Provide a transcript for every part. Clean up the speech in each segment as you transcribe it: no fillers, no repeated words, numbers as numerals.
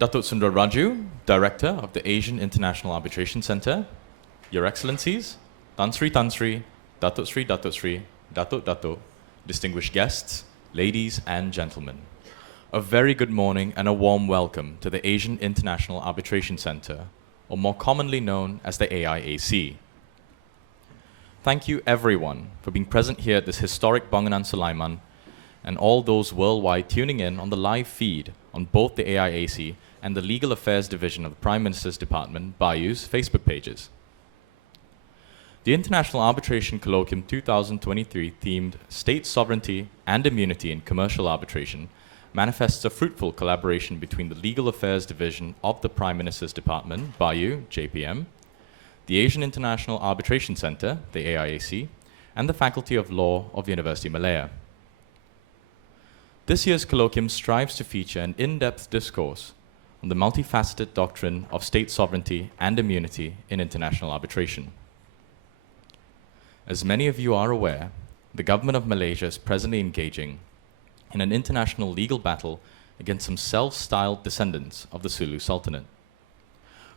Datuk Sundra Raju, Director of the Asian International Arbitration Center, Your Excellencies, Tan Sri, Datuk Sri, Datuk, distinguished guests, ladies and gentlemen. A very good morning and a warm welcome to the Asian International Arbitration Center, or more commonly known as the AIAC. Thank you everyone for being present here at this historic Bangunan Sulaiman, and all those worldwide tuning in on the live feed on both the AIAC and the Legal Affairs Division of the Prime Minister's Department, BAYU's Facebook pages. The International Arbitration Colloquium 2023 themed State Sovereignty and Immunity in Commercial Arbitration manifests a fruitful collaboration between the Legal Affairs Division of the Prime Minister's Department, BAYU, JPM, the Asian International Arbitration Center, the AIAC, and the Faculty of Law of University Malaya. This year's colloquium strives to feature an in-depth discourse on the multifaceted doctrine of state sovereignty and immunity in international arbitration. As many of you are aware, the government of Malaysia is presently engaging in an international legal battle against some self-styled descendants of the Sulu Sultanate.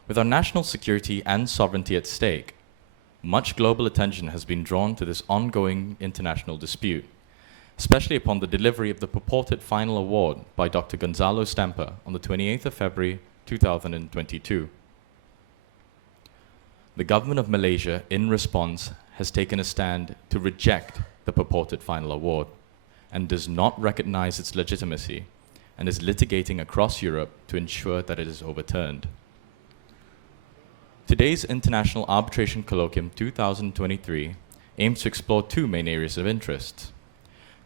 With our national security and sovereignty at stake, much global attention has been drawn to this ongoing international dispute, especially upon the delivery of the purported final award by Dr. Gonzalo Stamper on the 28th of February 2022. The government of Malaysia, in response, has taken a stand to reject the purported final award and does not recognize its legitimacy and is litigating across Europe to ensure that it is overturned. Today's International Arbitration Colloquium 2023 aims to explore two main areas of interest: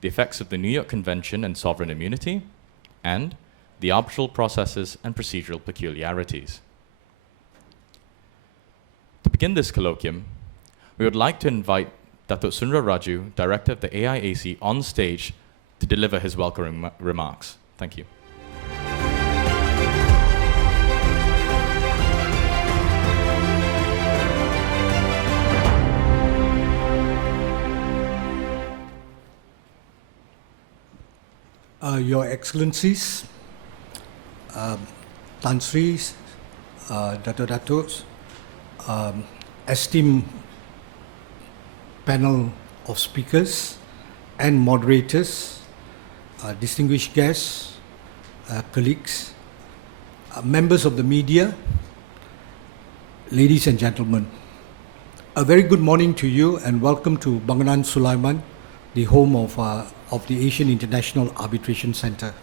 the effects of the New York Convention and sovereign immunity, and the arbitral processes and procedural peculiarities. To begin this colloquium, we would like to invite Datuk Sundra Raju, Director of the AIAC, on stage to deliver his welcoming remarks. Thank you. Your Excellencies, Tan Sri, Datuk, esteemed panel of speakers and moderators, distinguished guests, colleagues, members of the media, ladies and gentlemen. A very good morning to you and welcome to Bangunan Sulaiman, the home of the Asian International Arbitration Center.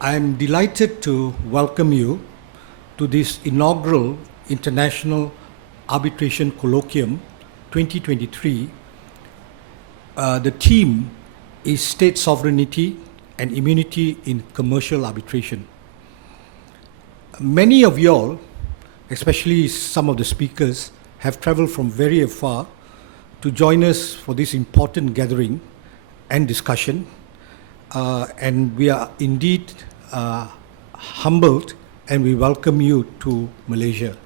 I am delighted to welcome you to this inaugural International Arbitration Colloquium 2023. The theme is State Sovereignty and Immunity in Commercial Arbitration. Many of y'all, especially some of the speakers, have traveled from very far to join us for this important gathering and discussion, and we are indeed humbled and we welcome you to Malaysia.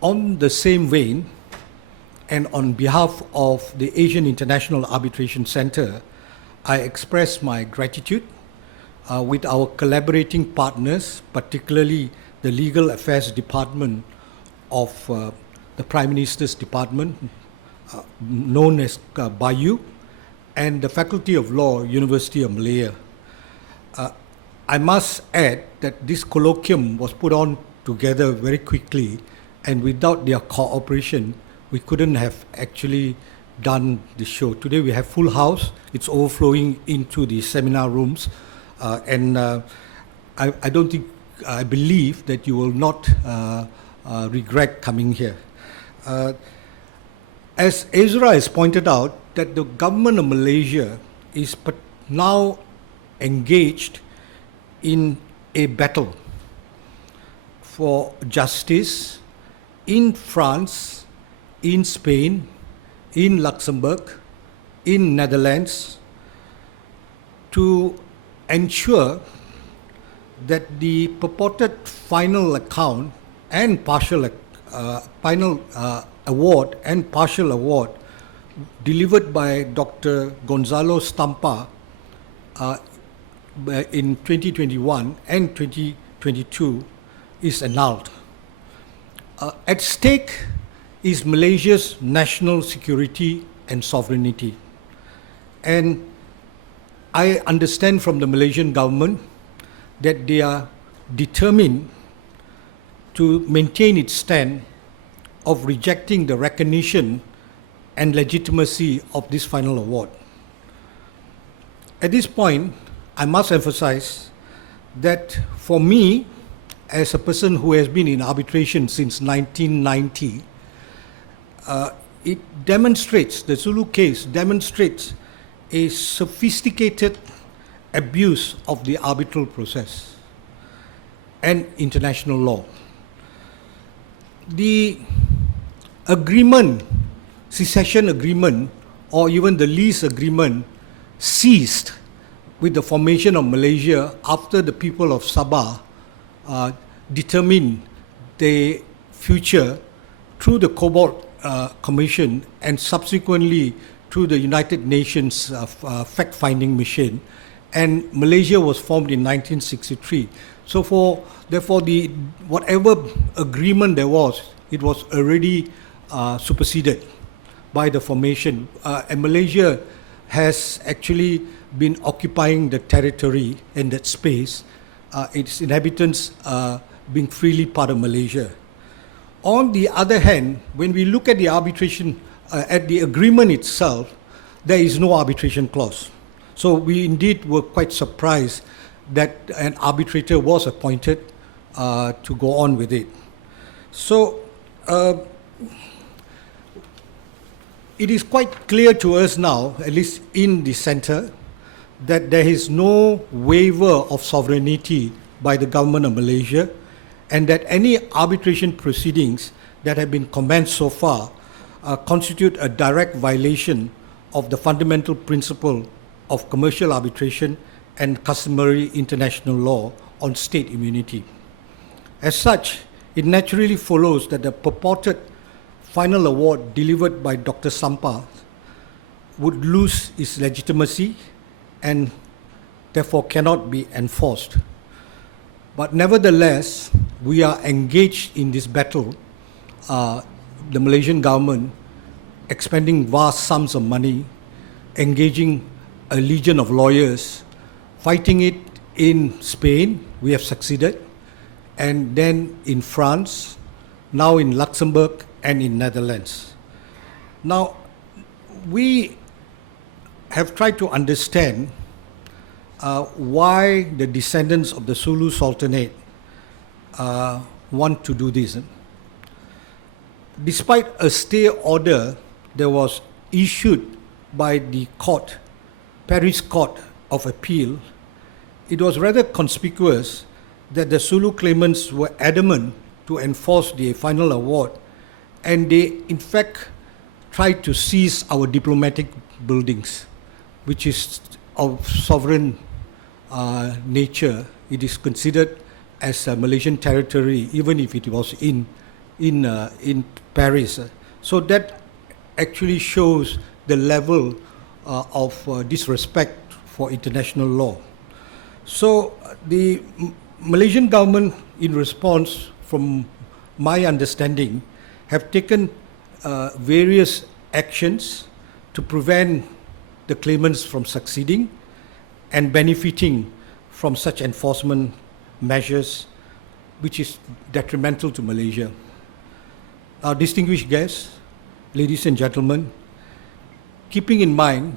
On the same vein, and on behalf of the Asian International Arbitration Center, I express my gratitude with our collaborating partners, particularly the Legal Affairs Department of the Prime Minister's Department, known as BAYU, and the Faculty of Law, University of Malaya. I must add that this colloquium was put on together very quickly, and without their cooperation, we couldn't have actually done the show. Today we have full house. It's overflowing into the seminar rooms, and I believe that you will not regret coming here. As Ezra has pointed out, that the government of Malaysia is now engaged in a battle for justice in France, in Spain, in Luxembourg, in Netherlands, to ensure that the purported final account and partial final award and partial award delivered by Dr. Gonzalo Stampa in 2021 and 2022 is annulled. At stake is Malaysia's national security and sovereignty. And I understand from the Malaysian government that they are determined to maintain its stand of rejecting the recognition and legitimacy of this final award. At this point, I must emphasize that for me, as a person who has been in arbitration since 1990, it demonstrates, the Sulu case demonstrates a sophisticated abuse of the arbitral process and international law. The agreement, secession agreement, or even the lease agreement ceased with the formation of Malaysia after the people of Sabah determined the future through the Cobalt Commission and subsequently through the United Nations fact-finding mission, and Malaysia was formed in 1963. So therefore, whatever agreement there was, it was already superseded by the formation, and Malaysia has actually been occupying the territory and that space, its inhabitants being freely part of Malaysia. On the other hand, when we look at the arbitration, at the agreement itself, there is no arbitration clause. So we indeed were quite surprised that an arbitrator was appointed to go on with it. So it is quite clear to us now, at least in the center, that there is no waiver of sovereignty by the government of Malaysia, and that any arbitration proceedings that have been commenced so far constitute a direct violation of the fundamental principle of commercial arbitration and customary international law on state immunity. As such, it naturally follows that the purported final award delivered by Dr. Sampah would lose its legitimacy and therefore cannot be enforced. But nevertheless, we are engaged in this battle, the Malaysian government expending vast sums of money, engaging a legion of lawyers, fighting it in Spain, we have succeeded, and then in France, now in Luxembourg and in Netherlands. Now, we have tried to understand why the descendants of the Sulu Sultanate want to do this. Despite a stay order that was issued by the court, Paris Court of Appeal, it was rather conspicuous that the Sulu claimants were adamant to enforce the final award, and they in fact tried to seize our diplomatic buildings, which is of sovereign nature. It is considered as a Malaysian territory, even if it was in Paris. So that actually shows the level of disrespect for international law. So the Malaysian government, in response, from my understanding, have taken various actions to prevent the claimants from succeeding and benefiting from such enforcement measures, which is detrimental to Malaysia. Our distinguished guests, ladies and gentlemen, keeping in mind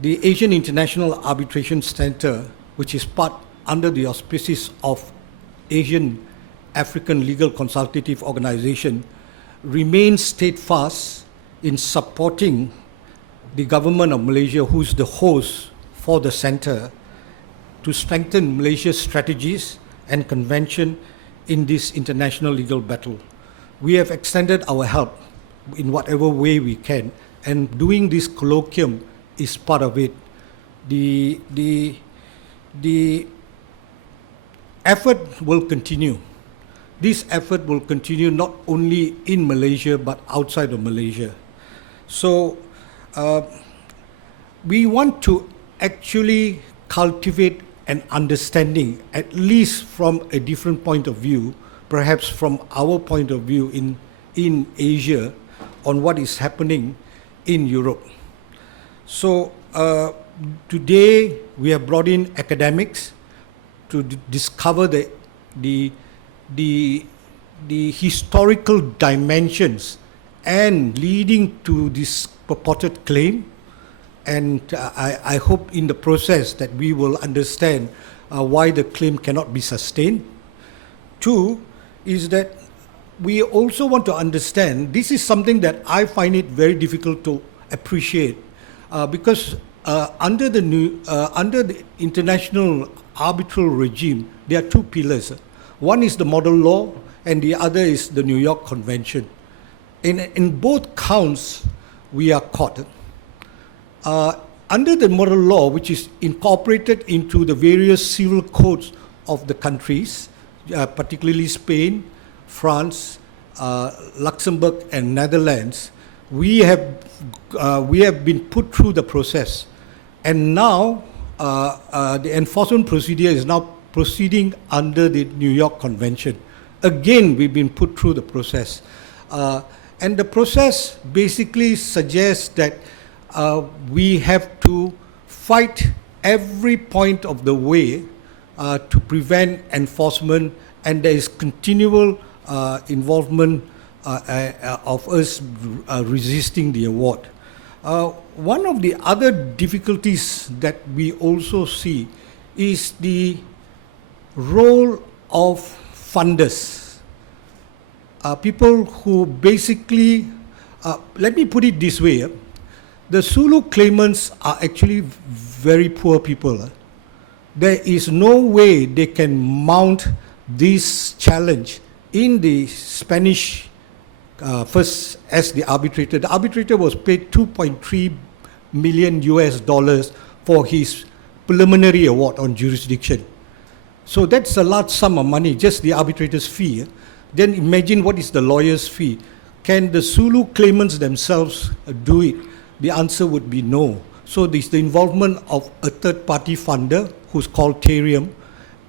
the Asian International Arbitration Center, which is part under the auspices of Asian African Legal Consultative Organization, remains steadfast in supporting the government of Malaysia, who is the host for the center, to strengthen Malaysia's strategies and convention in this international legal battle. We have extended our help in whatever way we can, and doing this colloquium is part of it. The effort will continue. This effort will continue not only in Malaysia but outside of Malaysia. So we want to actually cultivate an understanding, at least from a different point of view, perhaps from our point of view in Asia, on what is happening in Europe. So today we have brought in academics to discover the historical dimensions and leading to this purported claim. And I hope in the process that we will understand why the claim cannot be sustained. Two is that we also want to understand, this is something that I find it very difficult to appreciate because under the international arbitral regime, there are two pillars. One is the model law and the other is the New York Convention. In both counts, we are caught. Under the model law, which is incorporated into the various civil codes of the countries, particularly Spain, France, Luxembourg, and Netherlands, we have been put through the process, and now the enforcement procedure is now proceeding under the New York Convention. Again, we've been put through the process, and the process basically suggests that we have to fight every point of the way to prevent enforcement, and there is continual involvement of us resisting the award. One of the other difficulties that we also see is the role of funders. People who basically, let me put it this way, the Sulu claimants are actually very poor people. There is no way they can mount this challenge in the Spanish first as the arbitrator. The arbitrator was paid $2.3 million for his preliminary award on jurisdiction. So that's a large sum of money, just the arbitrator's fee. Then imagine what is the lawyer's fee. Can the Sulu claimants themselves do it? The answer would be no. So there's the involvement of a third-party funder who's called Terium,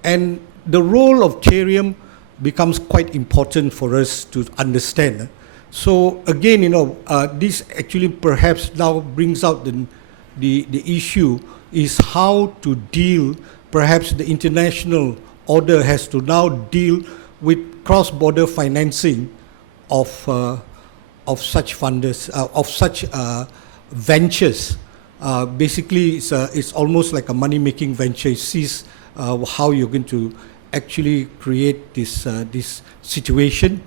and the role of Terium becomes quite important for us to understand. So again, this actually perhaps now brings out the issue is how to deal. Perhaps the international order has to now deal with cross-border financing of such funders, of such ventures. Basically, it's almost like a money-making venture. It sees how you're going to actually create this situation.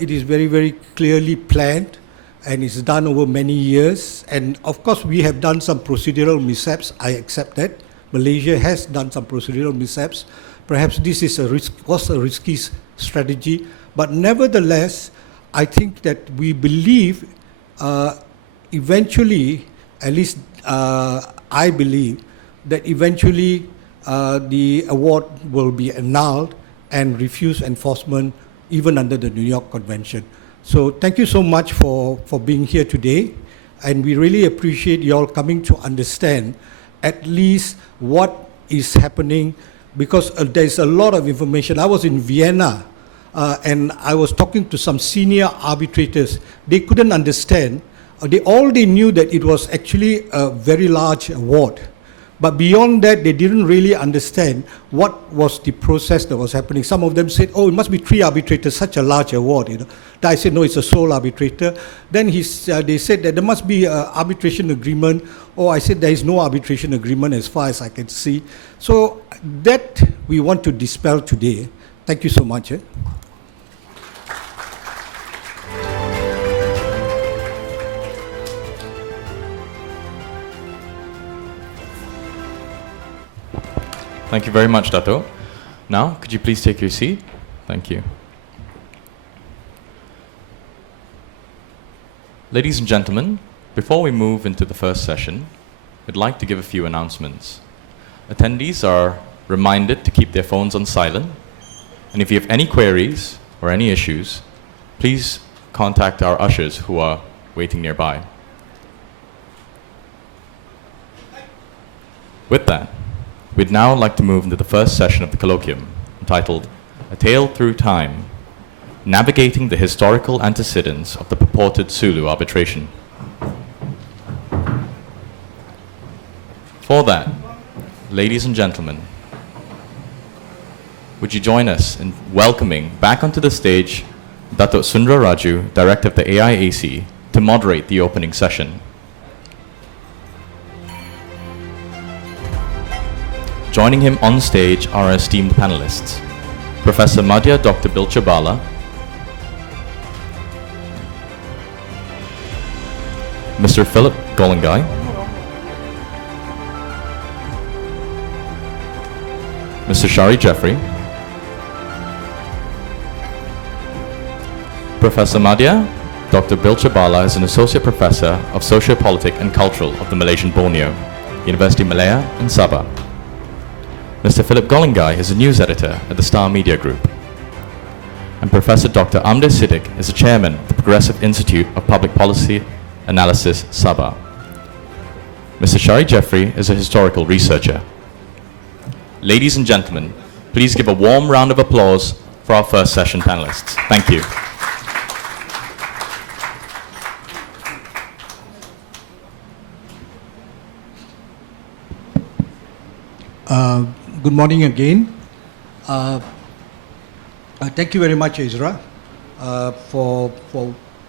It is very, very clearly planned, and it's done over many years. And of course, we have done some procedural mishaps. I accept that. Malaysia has done some procedural mishaps. Perhaps this is was a risky strategy, but nevertheless, I think that we believe eventually, at least I believe, that eventually the award will be annulled and refuse enforcement even under the New York Convention. So thank you so much for being here today, and we really appreciate you all coming to understand at least what is happening, because there's a lot of information. I was in Vienna and I was talking to some senior arbitrators. They couldn't understand. They knew that it was actually a very large award. But beyond that, they didn't really understand what was the process that was happening. Some of them said, oh, it must be 3 arbitrators, such a large award. I said, no, it's a sole arbitrator. Then they said that there must be an arbitration agreement. Oh, I said there is no arbitration agreement as far as I can see. So that we want to dispel today. Thank you so much. Thank you very much, Dato. Now, could you please take your seat? Thank you. Ladies and gentlemen, before we move into the first session, I'd like to give a few announcements. Attendees are reminded to keep their phones on silent, and if you have any queries or any issues, please contact our ushers who are waiting nearby. With that, We'd now like to move into the first session of the colloquium, entitled A Tale Through Time, Navigating the Historical Antecedents of the Purported Sulu Arbitration. For that, ladies and gentlemen, would you join us in welcoming back onto the stage Datuk Sundra Raju, Director of the AIAC, to moderate the opening session. Joining him on stage are our esteemed panelists, Professor Madhya Dr. Bilcha Bala, Mr. Philip Golangai, Mr. Shari Jeffrey, Professor Madhya Dr. Bilcha Bala is an Associate Professor of Sociopolitics and Cultural of the Malaysian Borneo, University Malaya and Sabah. Mr. Philip Golangai is a News Editor at the Star Media Group. And Professor Dr. Amde Siddiq is the Chairman of the Progressive Institute of Public Policy Analysis, Sabah. Mr. Shari Jeffrey is a historical researcher. Ladies and gentlemen, please give a warm round of applause for our first session panelists. Thank you. Good morning again. Thank you very much, Ezra, for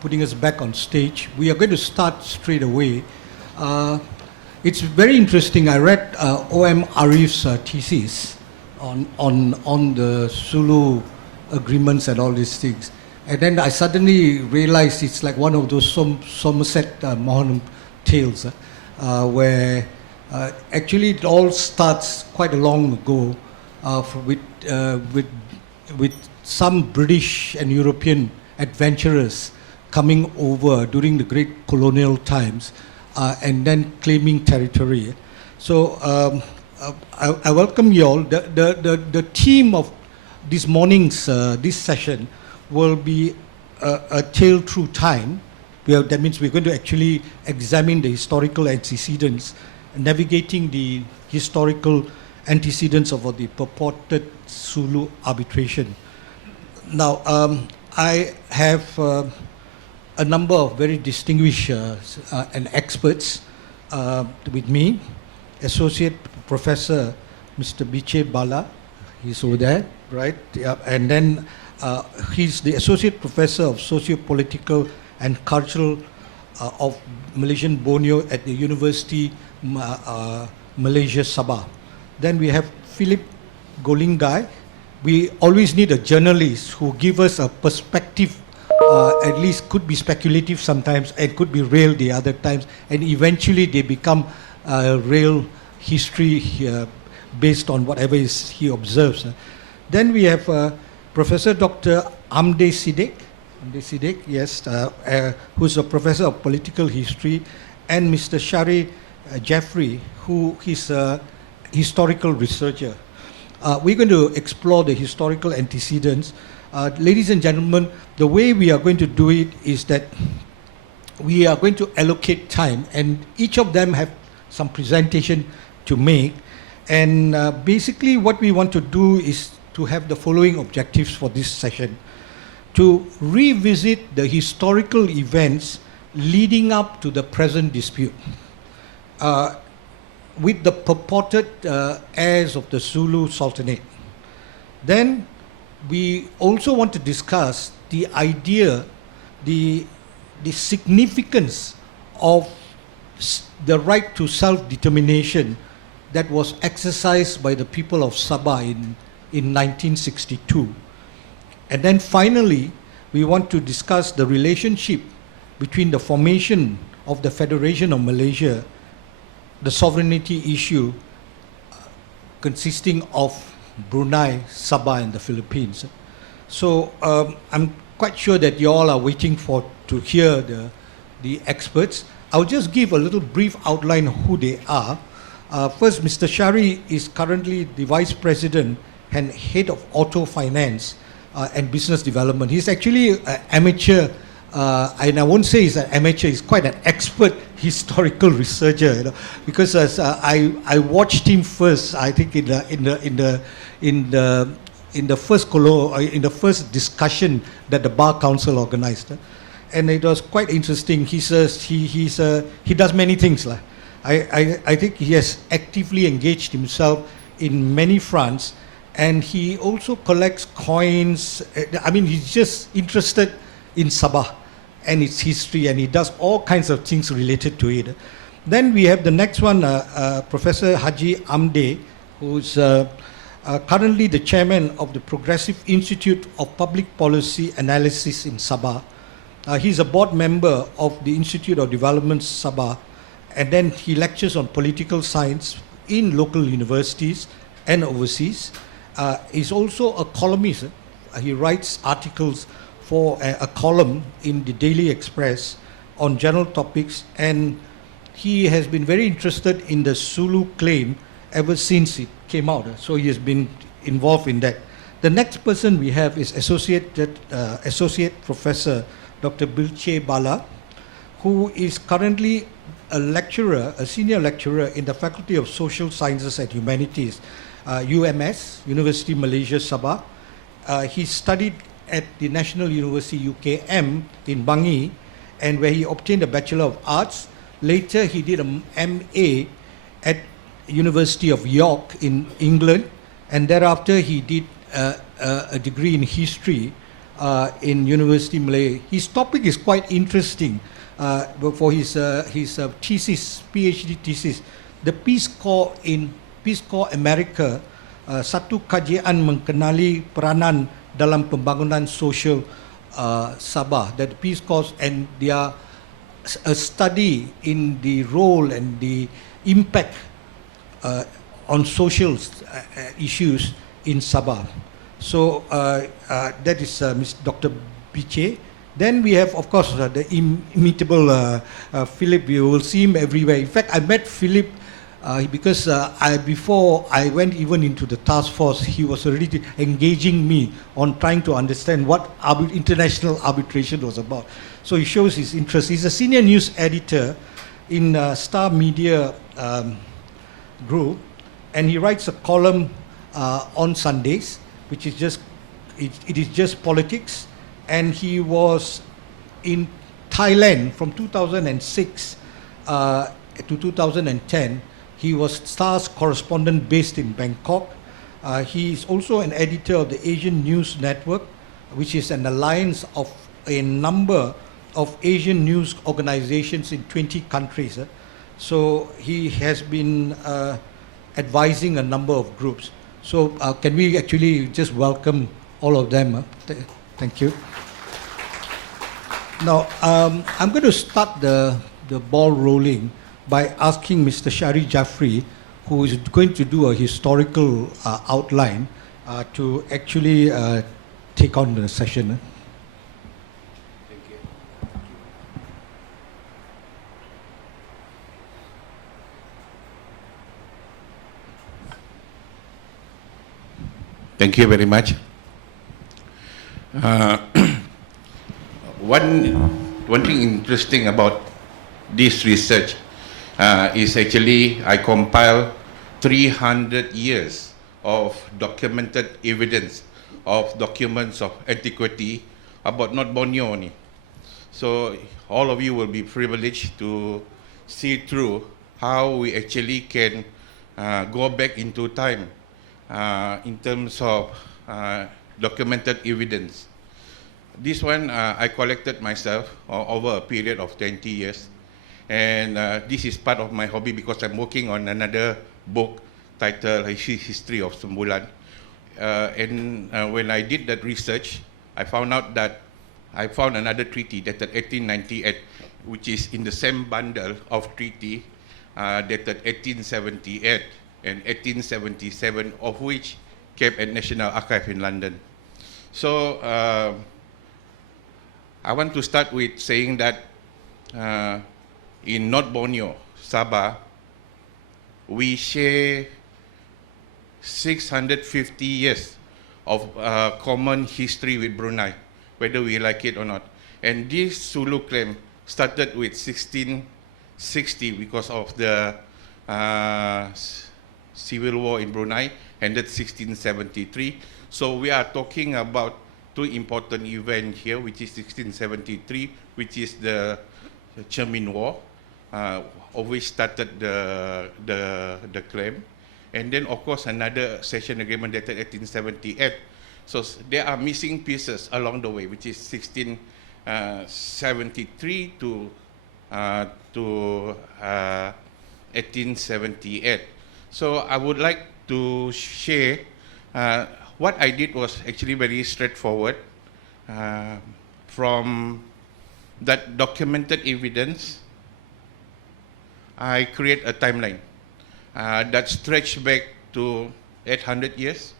putting us back on stage. We are going to start straight away. It's very interesting. I read O.M. Arif's thesis on the Sulu agreements and all these things. And then I suddenly realized it's like one of those Somerset Maugham tales where actually it all starts quite a long ago with some British and European adventurers coming over during the great colonial times and then claiming territory. So I welcome you all. The theme of this morning's this session will be a tale through time. That means we're going to actually examine the historical antecedents, navigating the historical antecedents of the purported Sulu arbitration. Now, I have a number of very distinguished and experts with me. Associate Professor Mr. Biche Bala, he's over there, right? Yeah. And then he's the Associate Professor of Socio-Political and Cultural of Malaysian Borneo at the University Malaysia Sabah. Then we have Philip Golangai. We always need a journalist who give us a perspective, at least could be speculative sometimes and could be real the other times, and eventually they become real history based on whatever he observes. Then we have Professor Dr. Amde Siddiq, yes, who's a Professor of Political History, and Mr. Shari Jeffrey, who is a historical researcher. We're going to explore the historical antecedents. Ladies and gentlemen, the way we are going to do it is that we are going to allocate time, and each of them have some presentation to make. And basically what we want to do is to have the following objectives for this session: to revisit the historical events leading up to the present dispute with the purported heirs of the Sulu Sultanate. Then we also want to discuss the idea, the significance of the right to self-determination that was exercised by the people of Sabah in 1962. And then finally, we want to discuss the relationship between the formation of the Federation of Malaysia, the sovereignty issue consisting of Brunei, Sabah, and the Philippines. So I'm quite sure that you all are waiting to hear the experts. I'll just give a little brief outline of who they are. First, Mr. Shari is currently the Vice President and Head of Auto Finance and Business Development. He's actually an amateur and I won't say he's an amateur, he's quite an expert historical researcher, you know, because as, I watched him first, I think in the first discussion that the Bar Council organized, and it was quite interesting. He does many things. I think he has actively engaged himself in many fronts, and he also collects coins. I mean, he's just interested in Sabah and its history, and he does all kinds of things related to it. Then we have the next one, Professor Haji Amde, who's currently the chairman of the Progressive Institute of Public Policy Analysis in Sabah. He's a board member of the Institute of Development Sabah, and then he lectures on political science in local universities and overseas. He's also a columnist. He writes articles for a column in the Daily Express on general topics, and he has been very interested in the Sulu claim ever since it came out. So he has been involved in that. The next person we have is Associate Professor Dr. Bilche Bala, who is currently a senior lecturer in the Faculty of Social Sciences and Humanities, UMS, University Malaysia Sabah. He studied at the National University UKM in Bangi, and where he obtained a Bachelor of Arts. Later he did a MA at University of York in England, and thereafter he did a degree in history in University Malay. His topic is quite interesting for his thesis, PhD thesis, the Peace Corps in Peace Corps America, satu kajian mengenali peranan dalam pembangunan sosial Sabah, that the Peace Corps and their a study in the role and the impact on social issues in Sabah. So that is Dr. Biche. Then we have, of course, the inimitable Philip. You will see him everywhere. In fact, I met Philip because before I went even into the task force, he was already engaging me on trying to understand what international arbitration was about. So he shows his interest. He's a senior news editor in Star Media Group, and he writes a column on Sundays, which is just it is just politics. And he was in Thailand from 2006 to 2010. He was Star's correspondent based in Bangkok. He is also an editor of the Asian News Network, which is an alliance of a number of Asian news organizations in 20 countries. So he has been advising a number of groups. So can we actually just welcome all of them? Thank you. Now, I'm going to start the ball rolling by asking Mr. Shari Jaffrey, who is going to do a historical outline, to actually take on the session. Thank you. Thank you very much. One thing interesting about this research is actually I compiled 300 years of documented evidence of documents of antiquity about North Borneo only. So all of you will be privileged to see through how we actually can go back into time in terms of documented evidence. This one I collected myself over a period of 20 years. And this is part of my hobby because I'm working on another book titled History of Sembulan. When I did that research, I found out that I found another treaty dated 1898, which is in the same bundle of treaty dated 1878 and 1877, of which kept at National Archive in London. So I want to start with saying that in North Borneo, Sabah, we share 650 years of common history with Brunei, whether we like it or not. And this Sulu claim started with 1660 because of the civil war in Brunei, ended 1673. So we are talking about two important events here, which is 1673, which is the Cermin War, of which started the claim. And then, of course, another cession agreement dated 1878. So there are missing pieces along the way, which is 1673 to 1878. So I would like to share what I did was actually very straightforward. From that documented evidence, I create a timeline that stretched back to 800 years.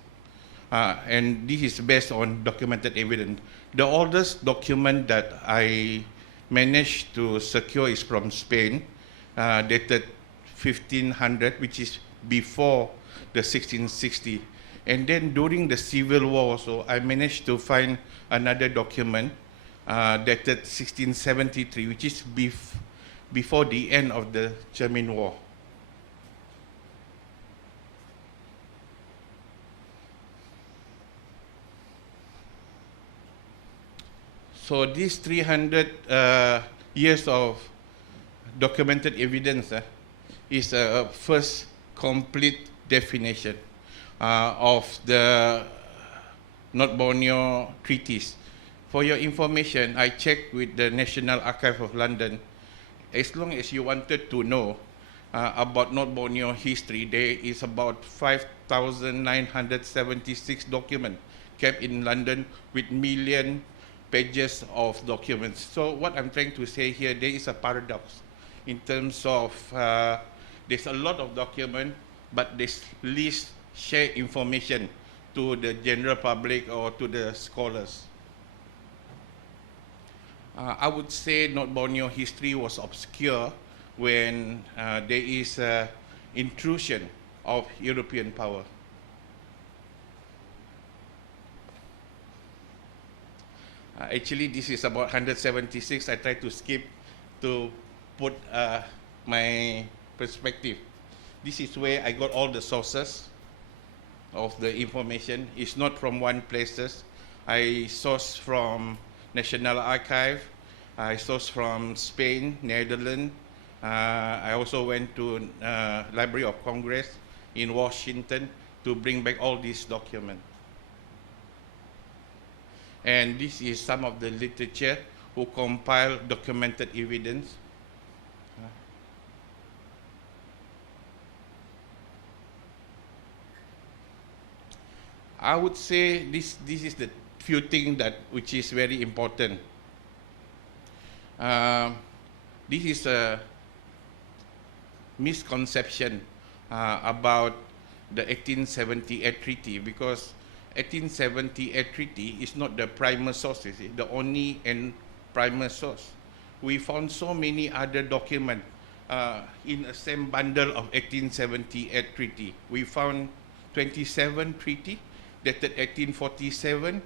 And this is based on documented evidence. The oldest document that I managed to secure is from Spain, dated 1500, which is before the 1660. And then during the Civil War also, I managed to find another document dated 1673, which is before the end of the Cermin War. So these 300 years of documented evidence is a first complete definition of the North Borneo treaties. For your information, I checked with the National Archive of London. As long as you wanted to know about North Borneo history, there is about 5,976 documents kept in London with million pages of documents. So what I'm trying to say here, there is a paradox in terms of there's a lot of document, but there's least share information to the general public or to the scholars. I would say North Borneo history was obscure when there is intrusion of European power. Actually, this is about 176. I tried to skip to put my perspective. This is where I got all the sources of the information. It's not from one places. I sourced from National Archive. I sourced from Spain, Netherlands. I also went to Library of Congress in Washington to bring back all these documents. And this is some of the literature who compile documented evidence. I would say this is the few things that which is very important. This is a misconception about the 1878 treaty, because 1878 treaty is not the primary source, is it? The only and primary source. We found so many other documents in the same bundle of 1878 treaty. We found 27 treaty dated 1847,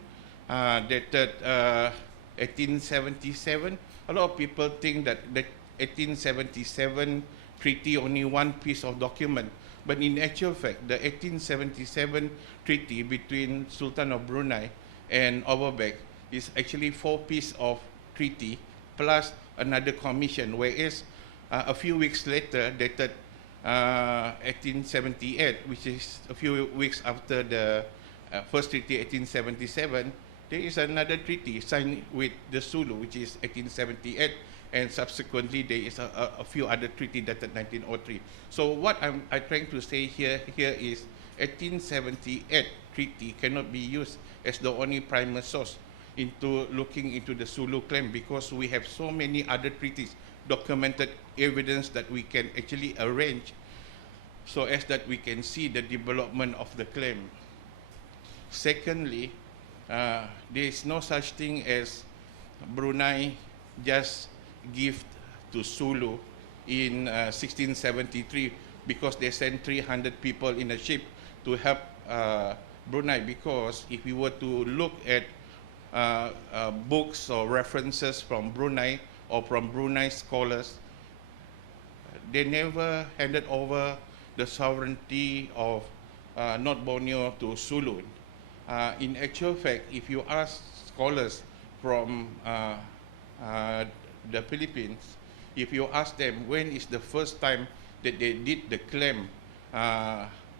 dated 1877. A lot of people think that the 1877 treaty only one piece of document, but in actual fact, the 1877 treaty between Sultan of Brunei and Overbeck is actually 4 pieces of treaty plus another commission, whereas a few weeks later, dated 1878, which is a few weeks after the first treaty, 1877, there is another treaty signed with the Sulu, which is 1878, and subsequently there is a few other treaty dated 1903. So what I'm trying to say here is 1878 treaty cannot be used as the only primary source into looking into the Sulu claim, because we have so many other treaties, documented evidence that we can actually arrange so as that we can see the development of the claim. Secondly, there is no such thing as Brunei just give to Sulu in 1673 because they sent 300 people in a ship to help Brunei, because if we were to look at books or references from Brunei or from Brunei scholars, they never handed over the sovereignty of North Borneo to Sulu. In actual fact, if you ask scholars from the Philippines, if you ask them when is the first time that they did the claim,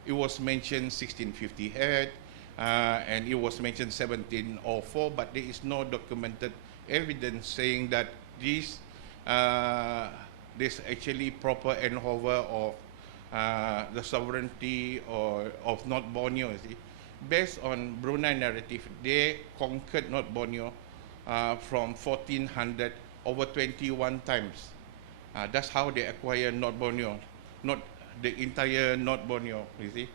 it was mentioned 1658, and it was mentioned 1704, but there is no documented evidence saying that this actually proper handover of the sovereignty of North Borneo. You see, based on Brunei narrative, they conquered North Borneo from 1400 over 21 times. That's how they acquired North Borneo, not the entire North Borneo. You see,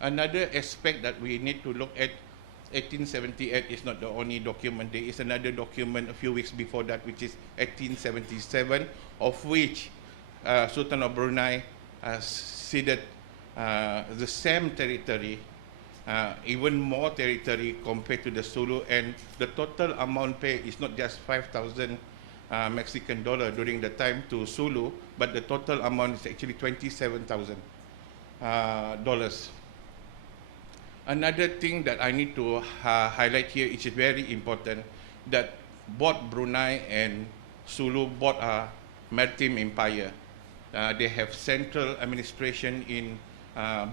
another aspect that we need to look at. 1878 is not the only document. There is another document a few weeks before that, which is 1877, of which Sultan of Brunei ceded the same territory, even more territory compared to the Sulu, and the total amount paid is not just 5,000 Mexican dollar during the time to Sulu, but the total amount is actually 27,000 dollars. Another thing that I need to highlight here, which is very important, that both Brunei and Sulu both are maritime empire. They have central administration in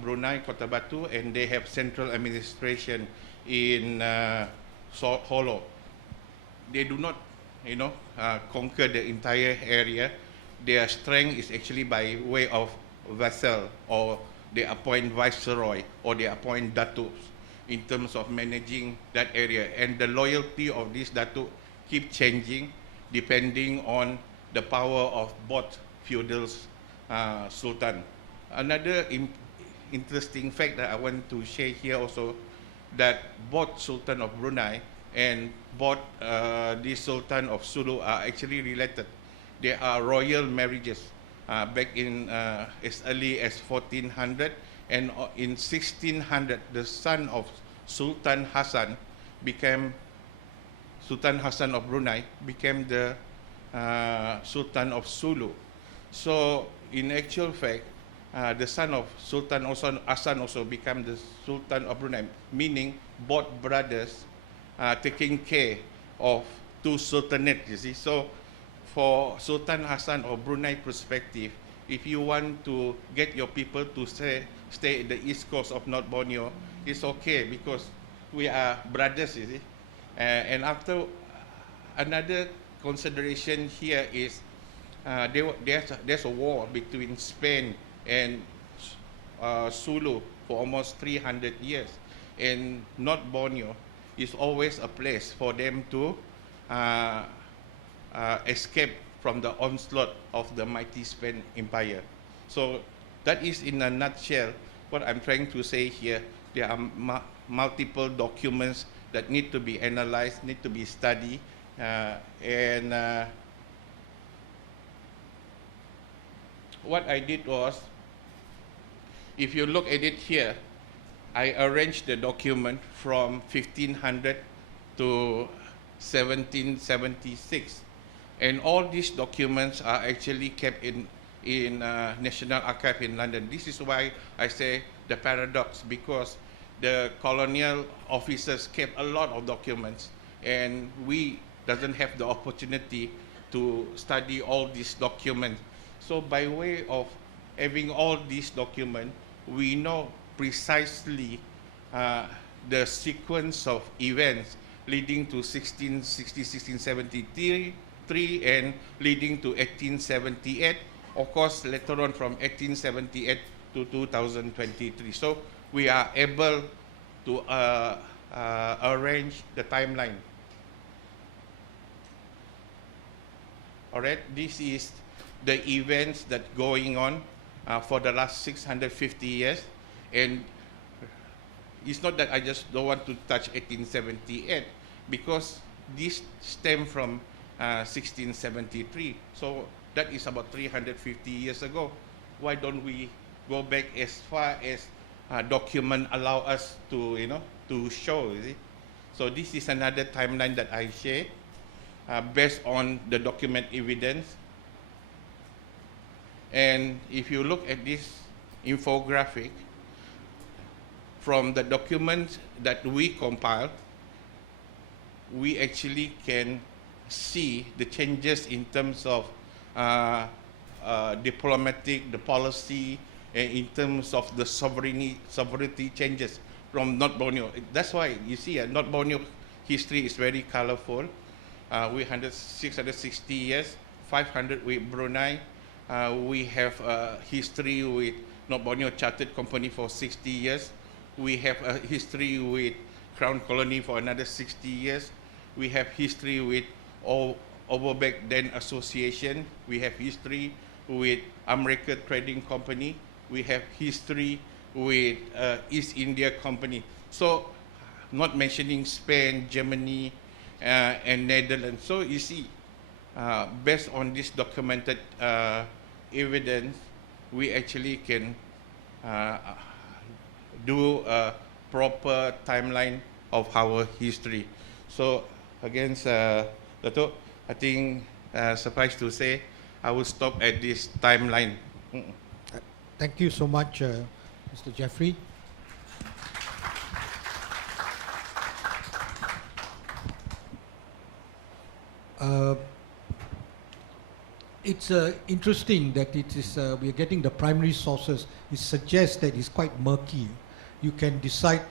Brunei, Kota Batu, and they have central administration in Holo. They do not, conquer the entire area. Their strength is actually by way of vassal, or they appoint viceroy, or they appoint datuk in terms of managing that area. And the loyalty of this datuk keep changing depending on the power of both feudal sultan. Another interesting fact that I want to share here also, that both Sultan of Brunei and both the Sultan of Sulu are actually related. They are royal marriages. Back in as early as 1400, and in 1600, the son of Sultan Hassan of Brunei became the Sultan of Sulu. So in actual fact, the son of Sultan Hassan also became the Sultan of Brunei, meaning both brothers taking care of two sultanates, you see. So for Sultan Hassan of Brunei perspective, if you want to get your people to stay at the east coast of North Borneo, it's okay because we are brothers, you see. And after, another consideration here is there's a war between Spain and Sulu for almost 300 years. And North Borneo is always a place for them to escape from the onslaught of the mighty Spain Empire. So that is in a nutshell what I'm trying to say here. There are multiple documents that need to be analyzed, need to be studied, and what I did was, if you look at it here, I arranged the document from 1500 to 1776. And all these documents are actually kept in National Archive in London. This is why I say the paradox, because the colonial officers kept a lot of documents, and we doesn't have the opportunity to study all these documents. So by way of having all these documents, we know precisely the sequence of events leading to 1660, 1673, and leading to 1878, of course later on from 1878 to 2023. So we are able to arrange the timeline. All right, this is the events that going on for the last 650 years, and it's not that I just don't want to touch 1878, because this stem from 1673. So that is about 350 years ago. Why don't we go back as far as document allow us to, to show, you see? So this is another timeline that I share based on the document evidence. And if you look at this infographic, from the documents that we compile, we actually can see the changes in terms of diplomatic, the policy, and in terms of the sovereignty changes from North Borneo. That's why you see North Borneo history is very colorful. We 660 years, 500 with Brunei. We have history with North Borneo Chartered Company for 60 years. We have a history with Crown Colony for another 60 years. We have history with Overbeck then Association. We have history with American Trading Company. We have history with East India Company. So, not mentioning Spain, Germany, and Netherlands. So you see, based on this documented evidence, we actually can do a proper timeline of our history. So again, Dato', I think suffice to say, I will stop at this timeline. Thank you so much, Mr. Jeffrey. It's interesting that it is we are getting the primary sources. It suggests that it's quite murky. You can decide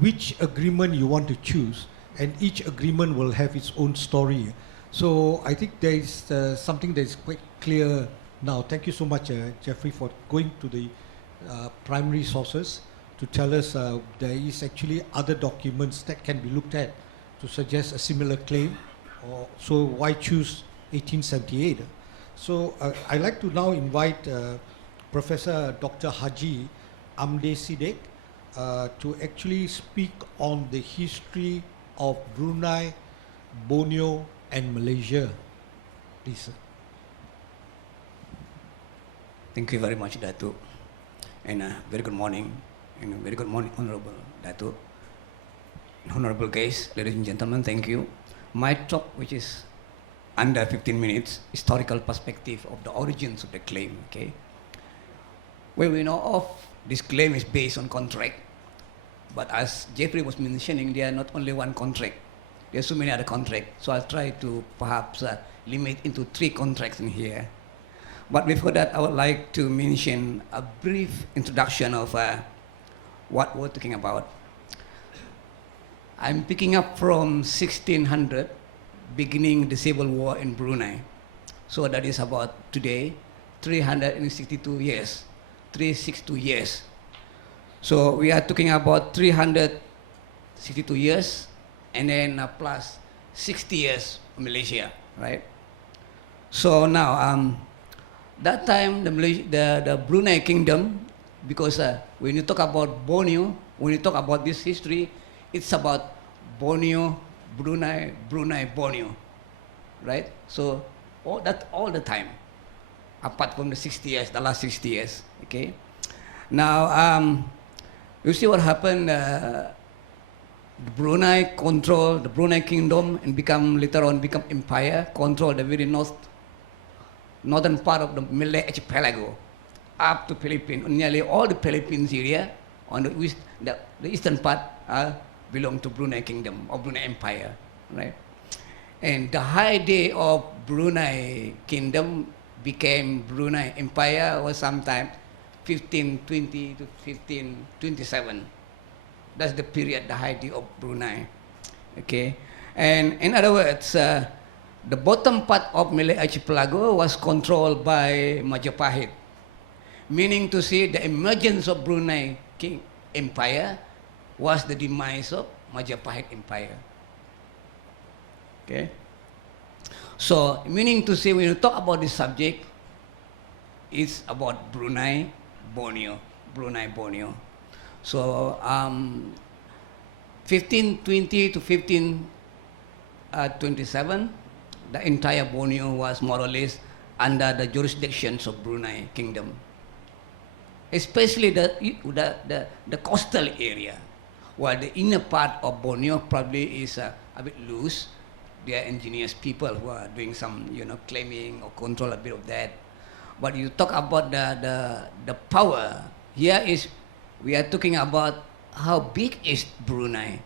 which agreement you want to choose, and each agreement will have its own story. So I think there is something that is quite clear now. Thank you so much, Jeffrey, for going to the primary sources to tell us there is actually other documents that can be looked at to suggest a similar claim. So why choose 1878? So I'd like to now invite Professor Dr. Haji Amde Sidek to actually speak on the history of Brunei, Borneo, and Malaysia. Please, sir. Thank you very much, Dato'. And very good morning. And very good morning, Honorable Dato'. Honorable guests, ladies and gentlemen, thank you. My talk, which is under 15 minutes, historical perspective of the origins of the claim, okay? Well, we know of this claim is based on contract, but as Jeffrey was mentioning, there are not only one contract. There are so many other contracts, so I'll try to perhaps limit into 3 contracts in here. But before that, I would like to mention a brief introduction of what we're talking about. I'm picking up from 1600, beginning the civil war in Brunei. So that is about today, 362 years, 362 years. So we are talking about 362 years, and then plus 60 years Malaysia, right? So now, that time the Brunei Kingdom, because when you talk about Borneo, when you talk about this history, it's about Borneo, Brunei, Brunei, Borneo, right? So all the time, apart from the 60 years, the last 60 years, okay? Now, you see what happened, the Brunei control, the Brunei Kingdom, and later on become empire, control the very northern part of the Malay archipelago, up to Philippines, nearly all the Philippines area, on the eastern part, belong to Brunei Kingdom or Brunei Empire, right? And the high day of Brunei Kingdom became Brunei Empire was sometime 1520 to 1527. That's the period, the high day of Brunei, okay? And in other words, the bottom part of Malay Archipelago was controlled by Majapahit, meaning to say the emergence of Brunei Empire was the demise of Majapahit Empire. Okay? So, meaning to say, when you talk about this subject, it's about Brunei, Borneo. Brunei, Borneo. So, 1520 to 1527, the entire Borneo was more or less under the jurisdictions of Brunei Kingdom. Especially the coastal area. while the inner part of Borneo probably is a bit loose. They are ingenious people who are doing some, claiming or control a bit of that. But you talk about the power. Here is, we are talking about how big is Brunei.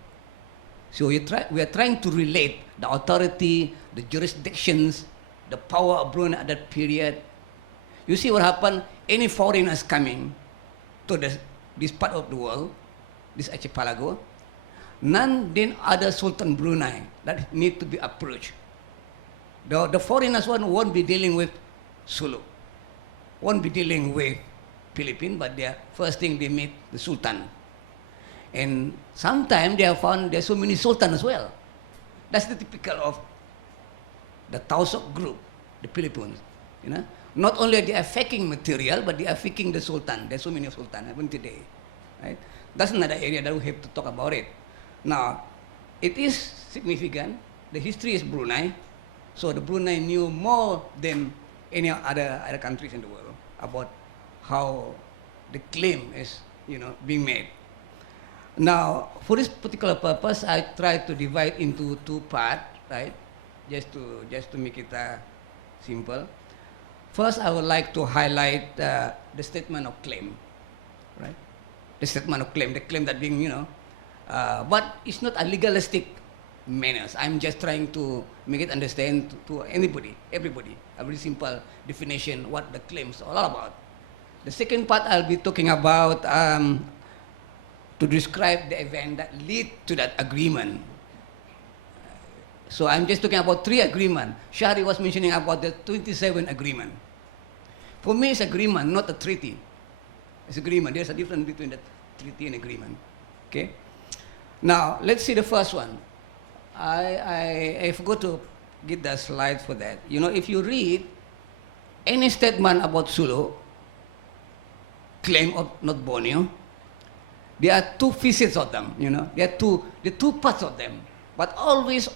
So we are trying to relate the authority, the jurisdictions, the power of Brunei at that period. You see what happened? Any foreigners coming to this part of the world, this archipelago, none then other Sultan Brunei that need to be approached. The foreigners won't be dealing with Sulu, won't be dealing with Philippines, but first thing they meet the Sultan. And sometimes they have found there's so many sultans as well. That's the typical of the Tausok group, the Philippines. Not only are they affecting material, but they are affecting the sultan. There's so many sultans even today, right? That's another area that we have to talk about it. Now, it is significant. The history is Brunei, so the Brunei knew more than any other countries in the world about how the claim is, being made. Now, for this particular purpose, I try to divide into two parts, right? Just to make it simple. First, I would like to highlight the statement of claim, right? The statement of claim, the claim that being, but it's not a legalistic manner. I'm just trying to make it understand to anybody, everybody, a very simple definition what the claims are all about. The second part, I'll be talking about to describe the event that lead to that agreement. So I'm just talking about 3 agreements. Shari was mentioning about the 27 agreement. For me, it's agreement, not a treaty. It's agreement. There's a difference between the treaty and agreement. Okay? Now, let's see the first one. I forgot to get the slide for that. If you read any statement about Sulu, claim of not Borneo, there are 2 pieces of them, There are the two parts of them, but always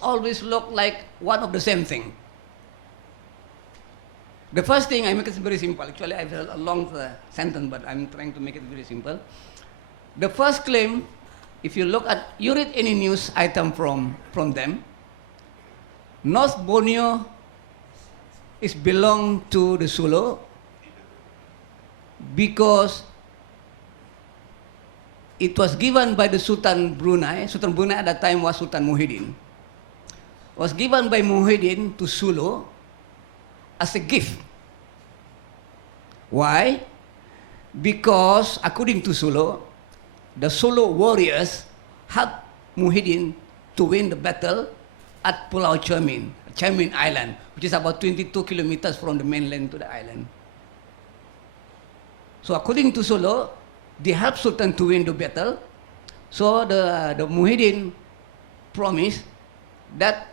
look like one of the same thing. The first thing, I make it very simple. Actually, I have a long sentence, but I'm trying to make it very simple. The first claim, if you read any news item from them, North Borneo is belong to the Sulu because it was given by the Sultan Brunei. Sultan Brunei at that time was Sultan Muhyiddin. Was given by Muhyiddin to Sulu as a gift. Why? Because according to Sulu, the Sulu warriors helped Muhyiddin to win the battle at Pulau Cermin, Cermin Island, which is about 22 kilometers from the mainland to the island. So according to Sulu, they helped Sultan to win the battle. So the Muhyiddin promised that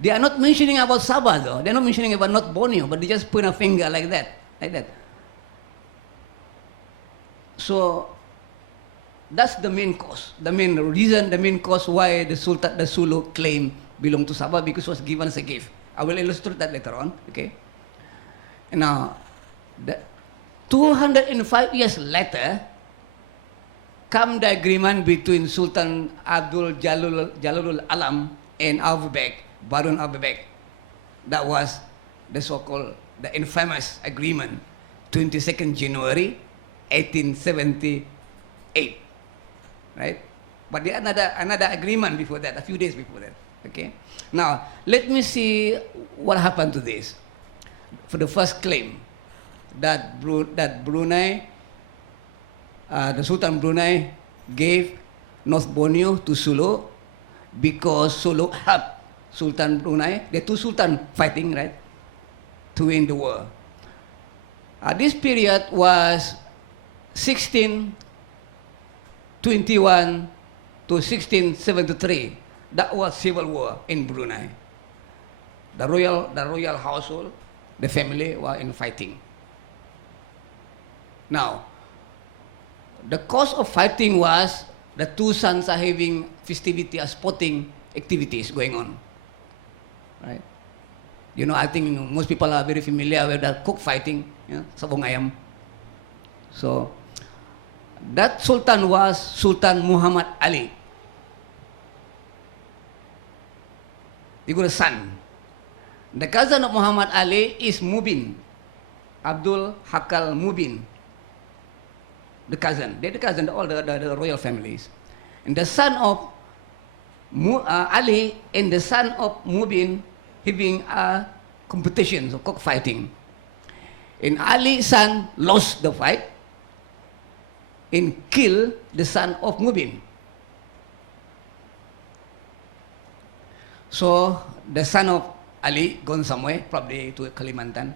they are not mentioning about Sabah though. They're not mentioning about North Borneo, but they just point a finger like that. So that's the main cause, the main reason, the main cause why the Sulu claim belonged to Sabah, because it was given as a gift. I will illustrate that later on. Okay. And now, 205 years later, come the agreement between Sultan Abdul Jalilul Alam and Barun Abubek. That was the so-called, the infamous agreement, 22nd January 1878. Right? But there another agreement before that, a few days before that. Okay? Now, let me see what happened to this. For the first claim, that Brunei, the Sultan Brunei gave North Borneo to Sulu because Sulu helped Sultan Brunei, the 2 sultans fighting, right, to win the war. This period was 1621 to 1673. That was civil war in Brunei. The royal household, the family were in fighting. Now, the cause of fighting was the 2 sons are having festivity, sporting activities going on. Right? I think most people are very familiar with the cockfighting, sabong ayam. So, that sultan was Sultan Muhammad Ali. He got a son. The cousin of Muhammad Ali is Mubin, Abdul Hakal Mubin. The cousin. They're the cousin, all the royal families. And the son of Ali and the son of Mubin having a competition, so cockfighting. And Ali's son lost the fight and killed the son of Mubin. So the son of Ali gone somewhere, probably to Kalimantan.